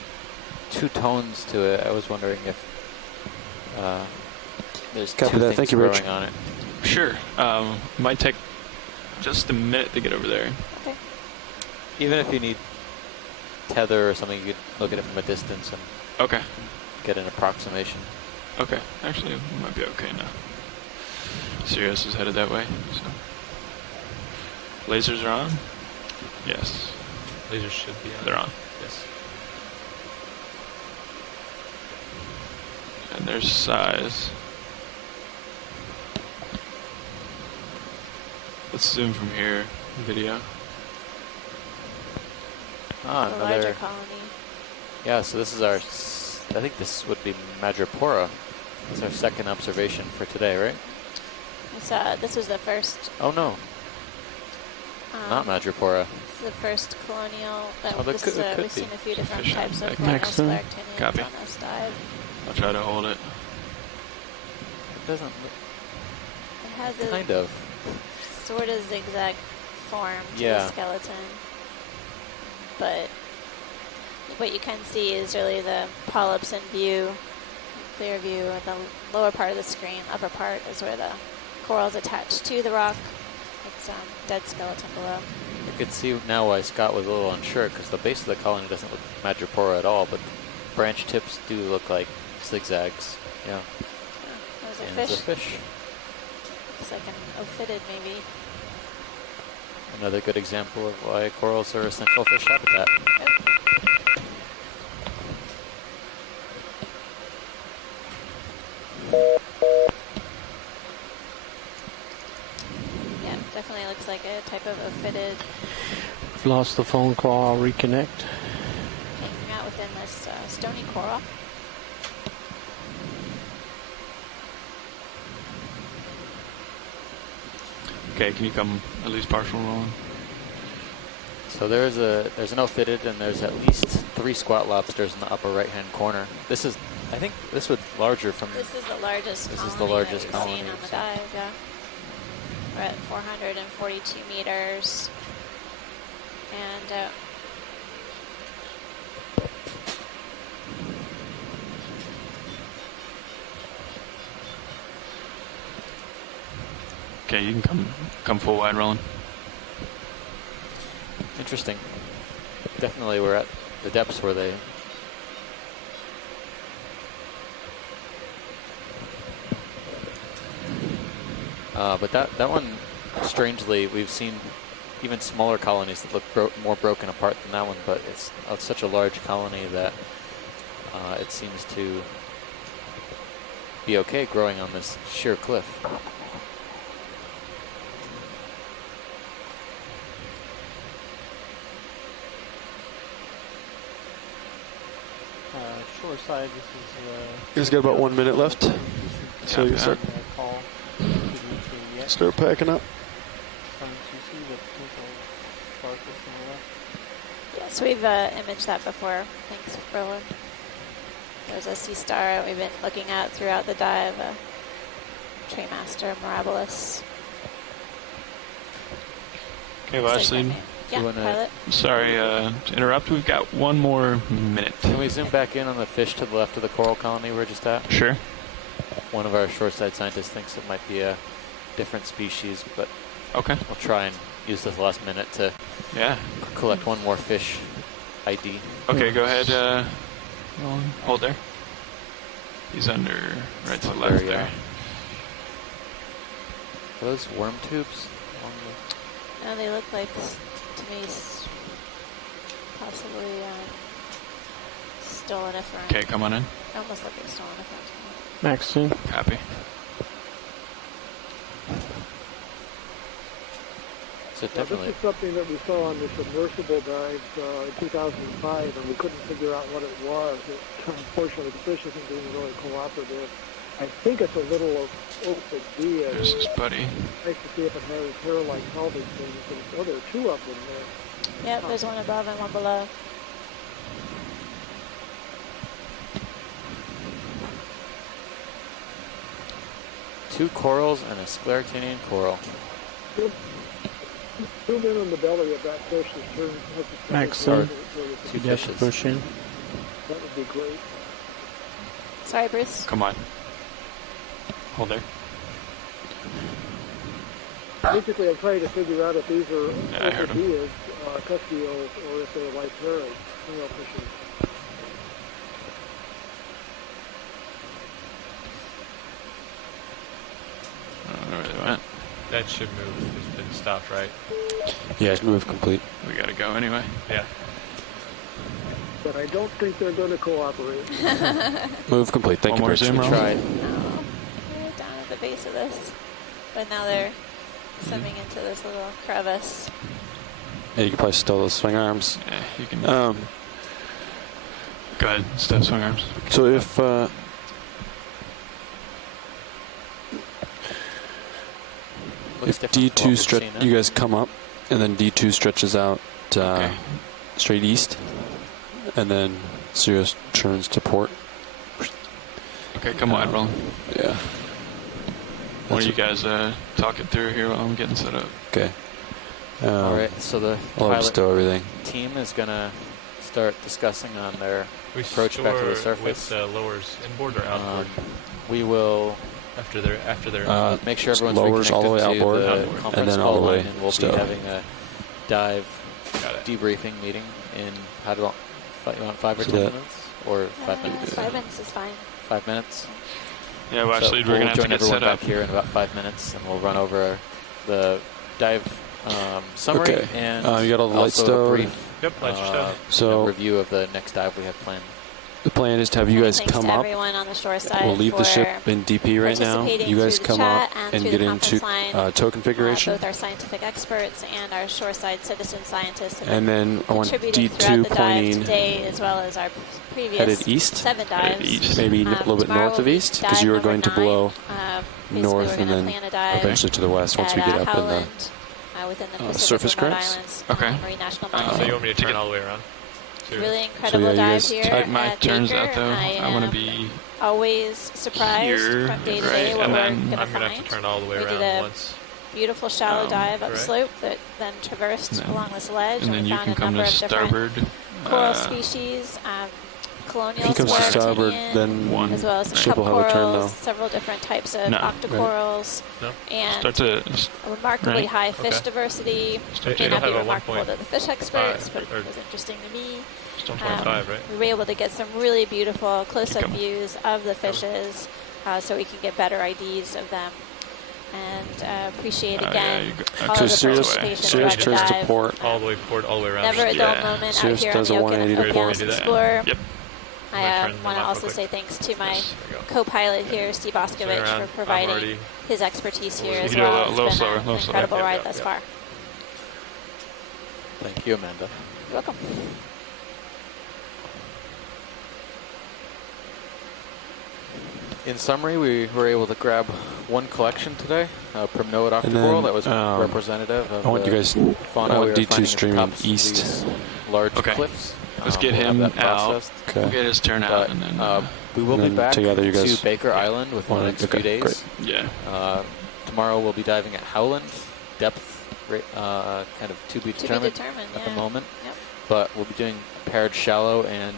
2 tones to it. I was wondering if there's Copy 2 that. things Thank you, growing Rich. on it. Sure. Might take just a minute to get over there. Okay. Even if you need tether or something, you could look at it from a distance and Okay. get an approximation. Okay. Actually, it might be okay now. Sirius is headed that way. So. Lasers are on? Yes. Lasers should be on. They're on. Yes. And there's size. Let's zoom from here. Video. Ah, The another larger colony. Yeah, so this is our, I think this would be Madrepora. It's our second observation for today, right? This was the first. Oh no, not Madrepora. This is the first colonial. Oh, that could we've be. seen a few different Fish types of back. colonial Next one. scleractinians Copy. on this dive. I'll try to hold it. It doesn't look, It has a kind of. sort of zigzag form to Yeah. the skeleton, but what you can see is really the polyps in view, clear view. At the lower part of the screen, upper part is where the coral is attached to the rock. It's dead skeleton below. You could see now why Scott was a little unsure, because the base of the colony doesn't look Madrepora at all, but the branch tips do look like zigzags. Yeah. There's a And fish. it's a fish. Looks like an ophidid, maybe. Another good example of why corals are a central fish habitat. Yeah, definitely looks like a type of ophidid I've lost the phone call. I'll reconnect. hanging out within this stony coral. Okay, can you come at least partial rolling? So there's an ophidid, and there's at least 3 squat lobsters in the upper right-hand corner. This is, I think, this was larger from. This is the largest This colony is the largest that we've colony seen on the we've dive, yeah. We're at 442 meters. And Okay, you can come full wide rolling. Interesting. Definitely, we're at the depths where they. But that one, strangely, we've seen even smaller colonies that look more broken apart than that one, but it's such a large colony that it seems to be okay growing on this sheer cliff. Shore side, this is. You guys got about 1 minute left, so you can start Call start packing up. Starting to see the potential sharpness in the left. yes, we've imaged that before. Thanks, Roland. There's a sea star we've been looking at throughout the dive, Tremaster mirabilis. Okay, Lashley. Yeah, pilot. Sorry to interrupt. We've got 1 more minute. Can we zoom back in on the fish to the left of the coral colony we're just at? Sure. One of our shoreside scientists thinks it might be a different species, but okay, we'll try and use this last minute to collect 1 more fish ID. Okay, go ahead. Hold there. He's under, right to the There, left yeah. there. Are those worm tubes? No, they look like, to me, possibly stoloniferan. Okay, come on in. They almost look like stoloniferan. Maxine. Copy. So Now, this is something that we saw on the submersible dives in 2005, and we couldn't figure out what it was. Unfortunately, the fish isn't being really cooperative. I think it's a little Ophidia. There's his buddy. Nice to see if it has hair-like pelvic things. Oh, there are two of them there. Yep, there's one above and one below. Two corals and a scleractinian coral. Zoom in on the belly of that fish that turns has its Maxine. Two You have to fishes. push in. That would be great. Sorry, Bruce. Come on. Hold there. Basically, I'm trying to figure out if these are Yeah, I heard him. Ophidias, cuspials, or if they're like herring, female fishes. I don't know where they went. That should move. It's been stopped, right? Yeah, move complete. We gotta go anyway. Yeah. But I don't think they're going to cooperate. Move complete. Thank you, One more Rich. zoom roll. They're down at the base of this. But now they're swimming into this little crevice. Yeah, you can probably stow those swing arms. Yeah, you can. Go ahead, step swing arms. So if Looks if different from what D2 we've stretch, seen, you guys come up, and then D2 stretches out straight east, and then Sirius turns to port. Okay, come wide, Roland. Yeah. Why don't you guys talk it through here while I'm getting set up? Okay. All right, so the I'll pilot stow everything. team is going to start discussing on their We approach back to the store surface. with lowers inboard or outboard. We will After their make sure everyone's lowers all the way reconnected outboard, to the and conference then call all the way line, and we'll stow. be having a dive debriefing meeting in how do you want 5 or So 10 that- minutes or 5 minutes? 5 minutes is fine. 5 minutes. Yeah, well, actually, so we're we'll gonna have to join get everyone set up. back here in about 5 minutes, and we'll run over the dive summary Okay. and You got all the lights also a stowed? brief Yep, lights are stowed. So- review of the next dive we have planned. The plan is to have you guys Thanks come to up. everyone on the shore side We'll leave the ship in DP right now. participating You guys through the come chat up and and through get the into conference line. tow configuration. Both our scientific experts and our shoreside citizen scientists have And been then I want contributing D2 throughout the dive pointing today, as well as our previous headed east. 7 dives. Maybe a little bit Tomorrow north of will be east, because dive you are number going to 9. blow Basically, north we're and gonna then plan a dive eventually to the west once we at, get up in the Howland, within the Pacific surface Remote currents. Islands, Okay. Marine National So Monument. you want me to turn all the way around? Really incredible you dive guys here take my at turns Baker. out though. I want to am be always surprised here, from day to right, day what and we're then going to I'm find. going to have to turn all the way We around did a once. beautiful shallow dive correct. upslope that then traversed And then- along this ledge, and then we you found can a come number to of different starboard. coral species, colonial If he comes to starboard, scleractinian, then as well as the some ship cup will have a turn corals, though. several different types of No. octocorals, No? and Start to a remarkably right. high fish Okay. diversity. Start May to not be have a remarkable 1.5 to the fish experts, but or- it was interesting to me. It's 1.5, right? We were able to get some really beautiful close-up Come on. views of the fishes, so we can get better IDs of them. And appreciate Oh, again yeah, you go- all okay. of the So Sirius participation Sirius throughout the turns to dive. port. All the way port, all the way around. Never a dull Yeah. moment out Sirius here on does the a 180 to port. Okeanos Explorer. Yep. I I'm gonna turn want them to off also real say quick. thanks to my Yes, there we go. co-pilot here, Steve Boscovich, Swing around. for I'm providing already- his expertise here You as can do a well. little It's been slower, an little slower. incredible Yep, ride yep, thus yep. far. Thank you, Amanda. You're welcome. In summary, we were able to grab one collection today, a primnoid And then, octocoral that was representative of I want the you guys. fauna I we want were D2 finding at the streaming tops of east. these large Okay. cliffs. Let's get We'll have him that out. processed. Okay. We'll get his turn out, and then we will and be then back together you guys to Baker Island within the wanna- next okay, few days. great. yeah. Tomorrow we'll be diving at Howland. Depth, kind of to be determined, at the yeah. moment. Yep. But we'll be doing paired shallow and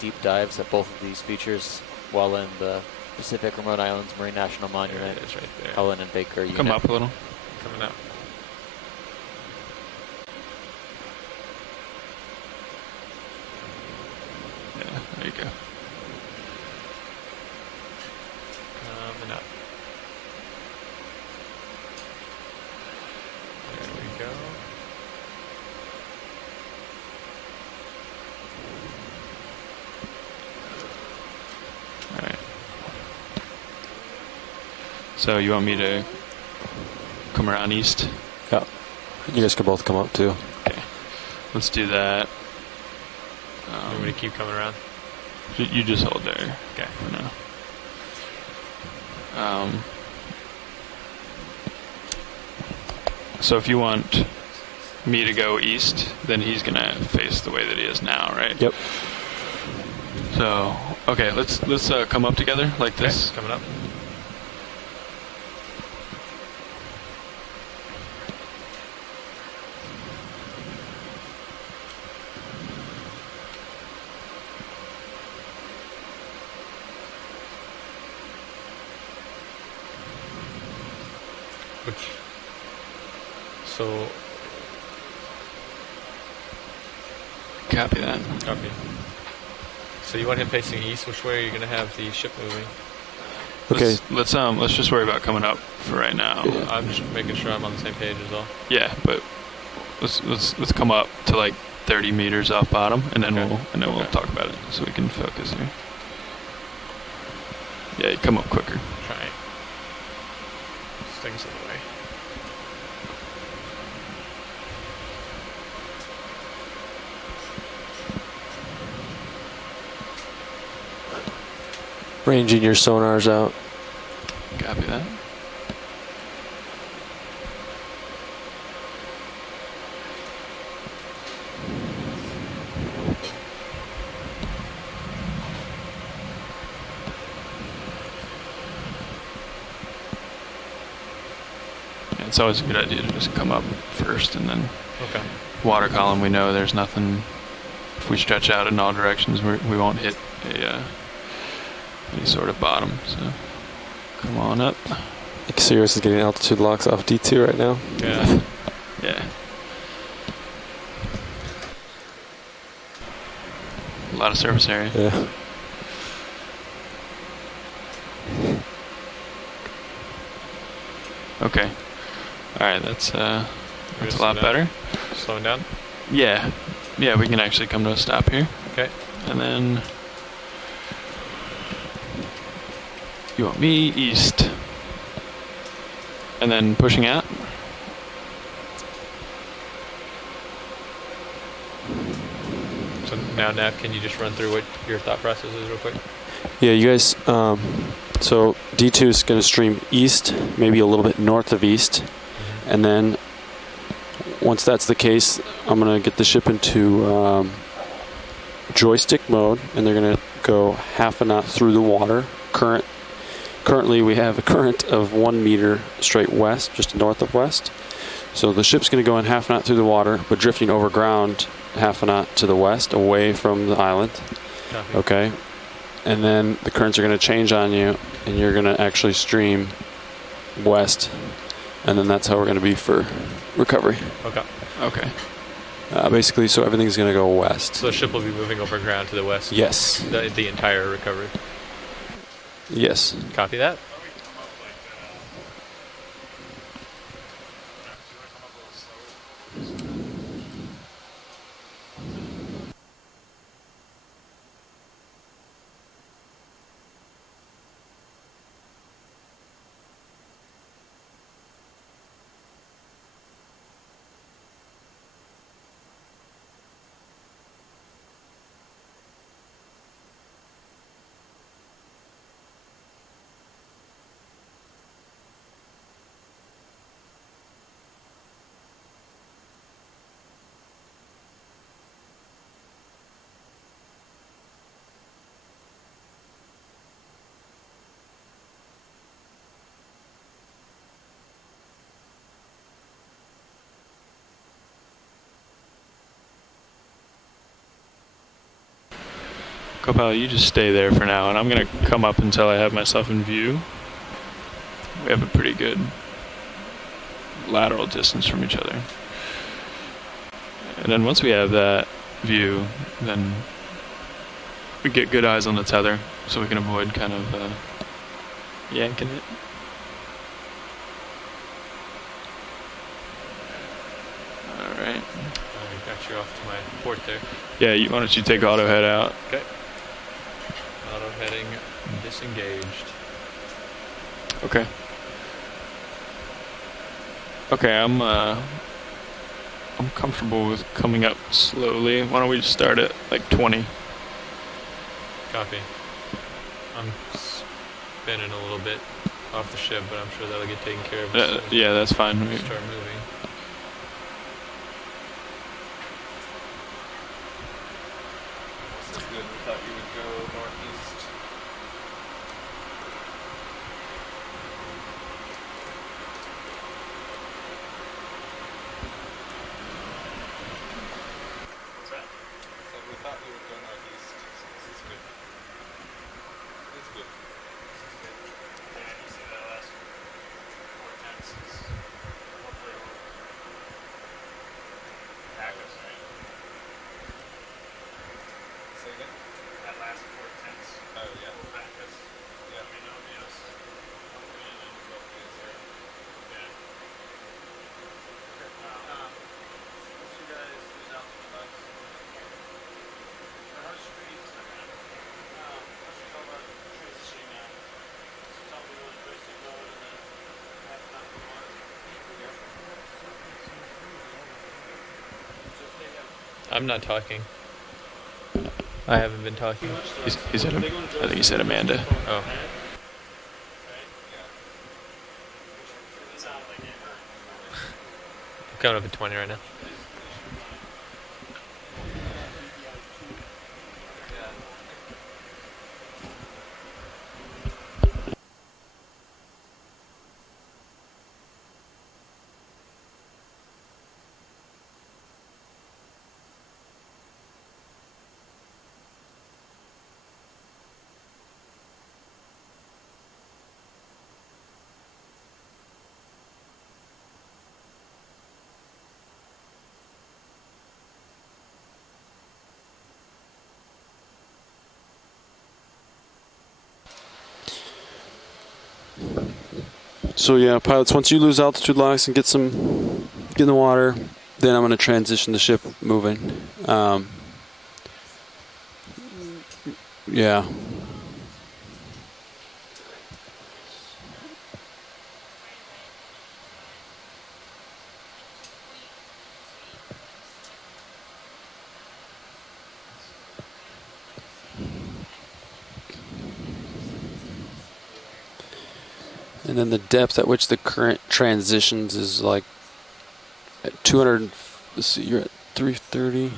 deep dives at both of these features while in the Pacific Remote Islands Marine National Monument. There it is right there. Howland and Baker Come unit. up a little. Coming out. Yeah. you go. Coming up. There we go. All right. So you want me to come around east? Yeah. You guys can both come up too. Okay. Let's do that. You want me to keep coming around? You just hold there. Okay. For now. So if you want me to go east, then he's gonna face the way that he is now, right? Yep. So okay, let's come up together like this. Okay, coming up. So, copy that. Copy. So you want him facing east? Which way are you going to have the ship moving? Okay. Let's just worry about coming up for right now. Yeah. I'm just making sure I'm on the same page as well. Yeah, but let's come up to like 30 meters off bottom, and then we'll talk about it so we can focus here. Yeah, you come up quicker. Try. This thing's in the way. Ranging your sonars out. Copy that. Yeah, it's always a good idea to just come up first and then water column. We know there's nothing. If we stretch out in all directions, we won't hit any sort of bottom. So come on up. Sirius is getting altitude locks off D2 right now. Yeah. Yeah. A lot of surface area. Yeah. Okay. All right. That's a lot better. Slowing down. Yeah. Yeah. We can actually come to a stop here. Okay. And then you want me east, and then pushing out. So now, Nav, can you just run through what your thought process is real quick? Yeah, you guys, so D2 is going to stream east, maybe a little bit north of east. And then once that's the case, I'm going to get the ship into joystick mode, and they're going to go half a knot through the water. Currently, we have a current of 1 meter straight west, just north of west. So the ship's going to go in half a knot through the water, but drifting over ground half a knot to the west, away from the island. Copy. Okay. And then the currents are going to change on you, and you're going to actually stream west. And then that's how we're going to be for recovery. Okay. Okay. Basically, so everything's going to go west. So the ship will be moving over ground to the west? Yes. The entire recovery? Yes. Copy that. Copilot, you just stay there for now, and I'm going to come up until I have myself in view. We have a pretty good lateral distance from each other. And then once we have that view, then we get good eyes on the tether, so we can avoid kind of yanking it. All right. I got you off to my port there. Yeah, why don't you take auto head out? Okay. Auto heading disengaged. Okay. Okay, I'm comfortable with coming up slowly. Why don't we just start at like 20? Copy. I'm spinning a little bit off the ship, but I'm sure that'll get taken care of. Yeah, that's fine. We start moving. This is good. We thought you would go northeast. What's that? So we thought you would go northeast, so this is good. It's good. This is good. Yeah, you see that last 4 tenths is hopefully will back us, right? Say again? That last 4 tenths. Oh, yeah. Will back us. Yeah. I mean, Okeanos. Yeah. Once you guys lose altitude left, our street, first we talk about transitioning now. So tell me when joystick mode and then half time for one. I'm not talking. I haven't been talking. He said, I think he said Amanda. Oh. I'm coming up at 20 right now. So yeah, pilots, once you lose altitude locks and get in the water, then I'm going to transition the ship moving. Yeah. And then the depth at which the current transitions is like at 200. Let's see, you're at 330.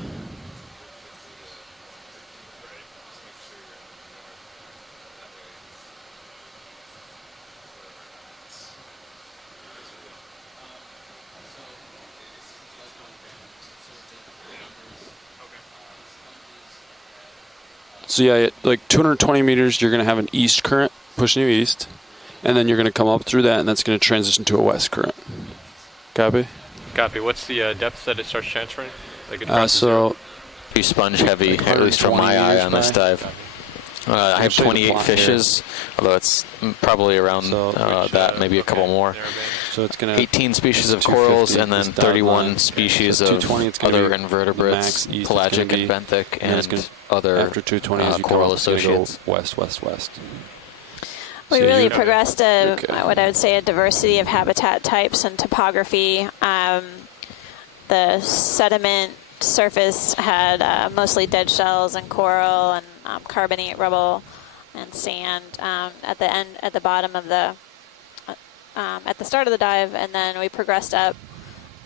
So yeah, at like 220 meters, you're going to have an east current pushing you east. And then you're going to come up through that, and that's going to transition to a west current. Copy? Copy. What's the depth that it starts transferring? Like it So, pretty sponge heavy, at least from my eye on this dive. I have 28 fishes, although it's probably around that, maybe a couple more. So it's going 18 species of corals, and then 31 species of other invertebrates, pelagic and benthic, and other after 220 coral associates. West, west, west. We really progressed what I would say a diversity of habitat types and topography. The sediment surface had mostly dead shells and coral and carbonate rubble and sand at the bottom of the at the start of the dive, and then we progressed up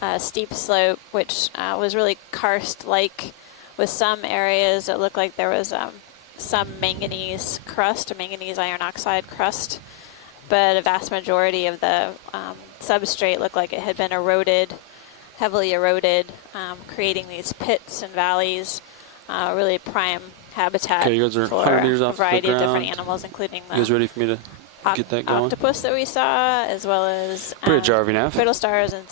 a steep slope, which was really karst-like, with some areas that looked like there was some manganese crust, or manganese iron oxide crust, but a vast majority of the substrate looked like it had been eroded, heavily eroded, creating these pits and valleys, really prime habitat Okay, you guys are for 100 meters a off variety the of ground. different animals, including You guys ready for me to get that going? octopus that we saw, as well as Bridge RV nav. brittle stars and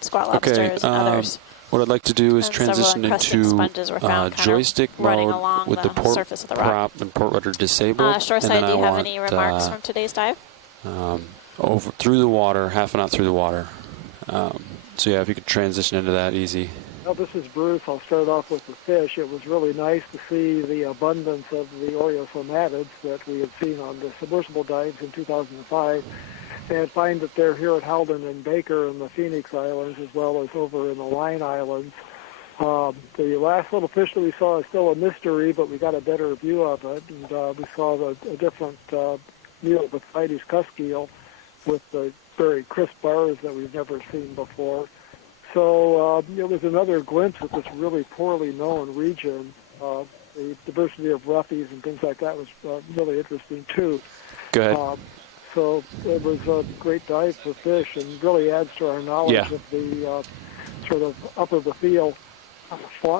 squat lobsters and others. What I'd like to do is And several transition encrusting into sponges were found kind of joystick running mode along with the port surface of the rock. prop and port rudder disabled. And Shoreside, then do you I have want, any remarks from today's dive? over through the water, half a knot through the water. So yeah, if you could transition into that easy. Well, this is Bruce. I'll start off with the fish. It was really nice to see the abundance of the Oreosomatids that we had seen on the submersible dives in 2005, and find that they're here at Halden and Baker in the Phoenix Islands, as well as over in the Line Islands. The last little fish that we saw is still a mystery, but we got a better view of it, and we saw a different Neobothites cusk eel with the very crisp bars that we've never seen before. So it was another glimpse at this really poorly known region. The diversity of roughies and things like that was really interesting too. Go ahead. So it was a great dive for fish and really adds to our knowledge of the sort of upper the field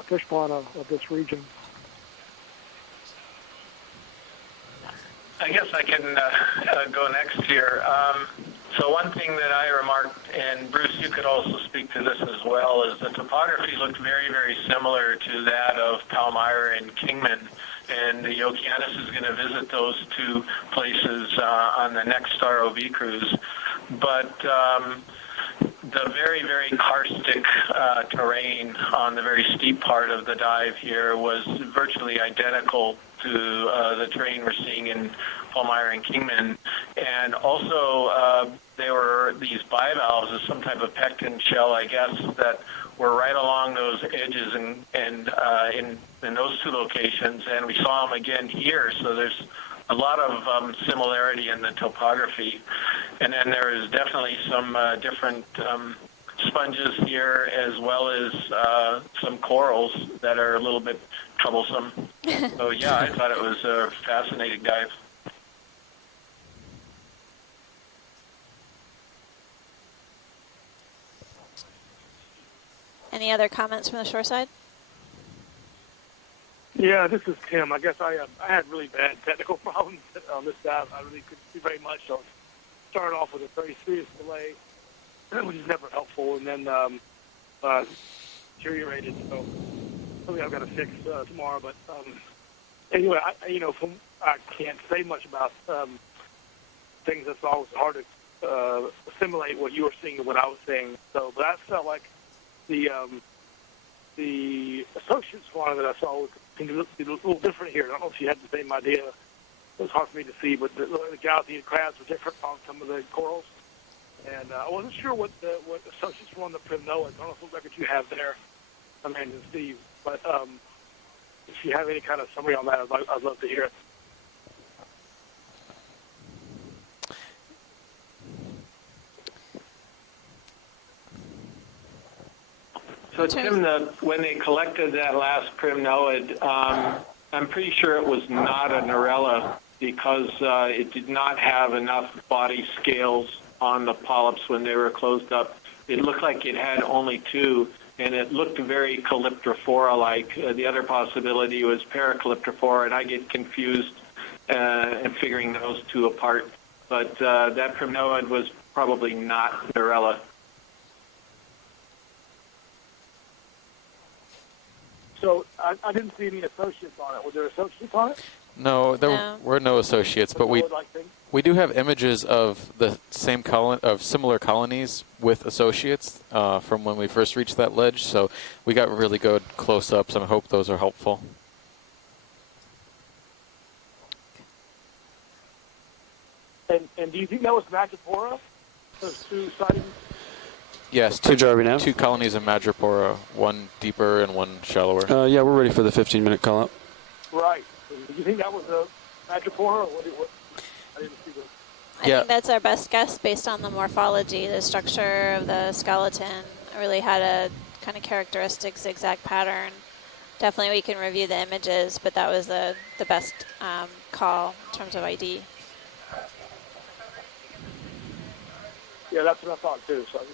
fish fauna of this region. I guess I can go next here. So one thing that I remarked, and Bruce, you could also speak to this as well, is the topography looked very, very similar to that of Palmyra and Kingman. And the Okeanos is going to visit those two places on the next ROV cruise. But the very, very karstic terrain on the very steep part of the dive here was virtually identical to the terrain we're seeing in Palmyra and Kingman. And also there were these bivalves of some type of pectin shell, I guess, that were right along those edges and in those two locations. And we saw them again here, so there's a lot of similarity in the topography. And then there is definitely some different sponges here, as well as some corals that are a little bit troublesome. So yeah, I thought it was a fascinating dive. Any other comments from the shoreside? Yeah, this is Tim. I guess I had really bad technical problems on this dive. I really couldn't see very much. So I started off with a very serious delay, which is never helpful, and then deteriorated. So something I've got to fix tomorrow. But anyway, I can't say much about things. That's always hard to assimilate what you were seeing and what I was saying. So, but I felt like the associates fauna that I saw was a little different here. I don't know if you had the same idea. It was hard for me to see, but the Galaxian crabs were different on some of the corals. And I wasn't sure what associates were on the Primnoids. I don't know what records you have there, Amanda and Steve. But if you have any kind of summary on that, I'd love to hear it. So, Tim, when they collected that last Primnoid, I'm pretty sure it was not a Narella because it did not have enough body scales on the polyps when they were closed up. It looked like it had only two, and it looked very Calyptrophora-like. The other possibility was Paracalyptrophora, and I get confused in figuring those two apart. But that Primnoid was probably not Narella. So I didn't see any associates on it. Were there associates on it? No, there were no associates, but we do have images of the same of similar colonies with associates from when we first reached that ledge. So we got really good close-ups, and I hope those are helpful. And do you think that was Madrepora? Those two sightings? Yes, two colonies of Madrepora, one deeper and one shallower. Yeah, we're ready for the 15-minute call-out. Right. Do you think that was a Madrepora? Or what? I didn't see those. I think that's our best guess based on the morphology. The structure of the skeleton really had a kind of characteristic zigzag pattern. Definitely we can review the images, but that was the best call in terms of ID. Yeah, that's what I thought too. So I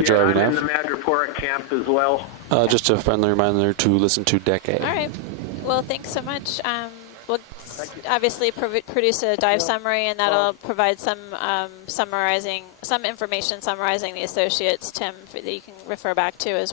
just I'm in the Madrepora camp as well. Just a friendly reminder to listen to Decade. All right. Well, thanks so much. We'll obviously produce a dive summary, and that'll provide some some information summarizing the associates, Tim, that you can refer back to as well.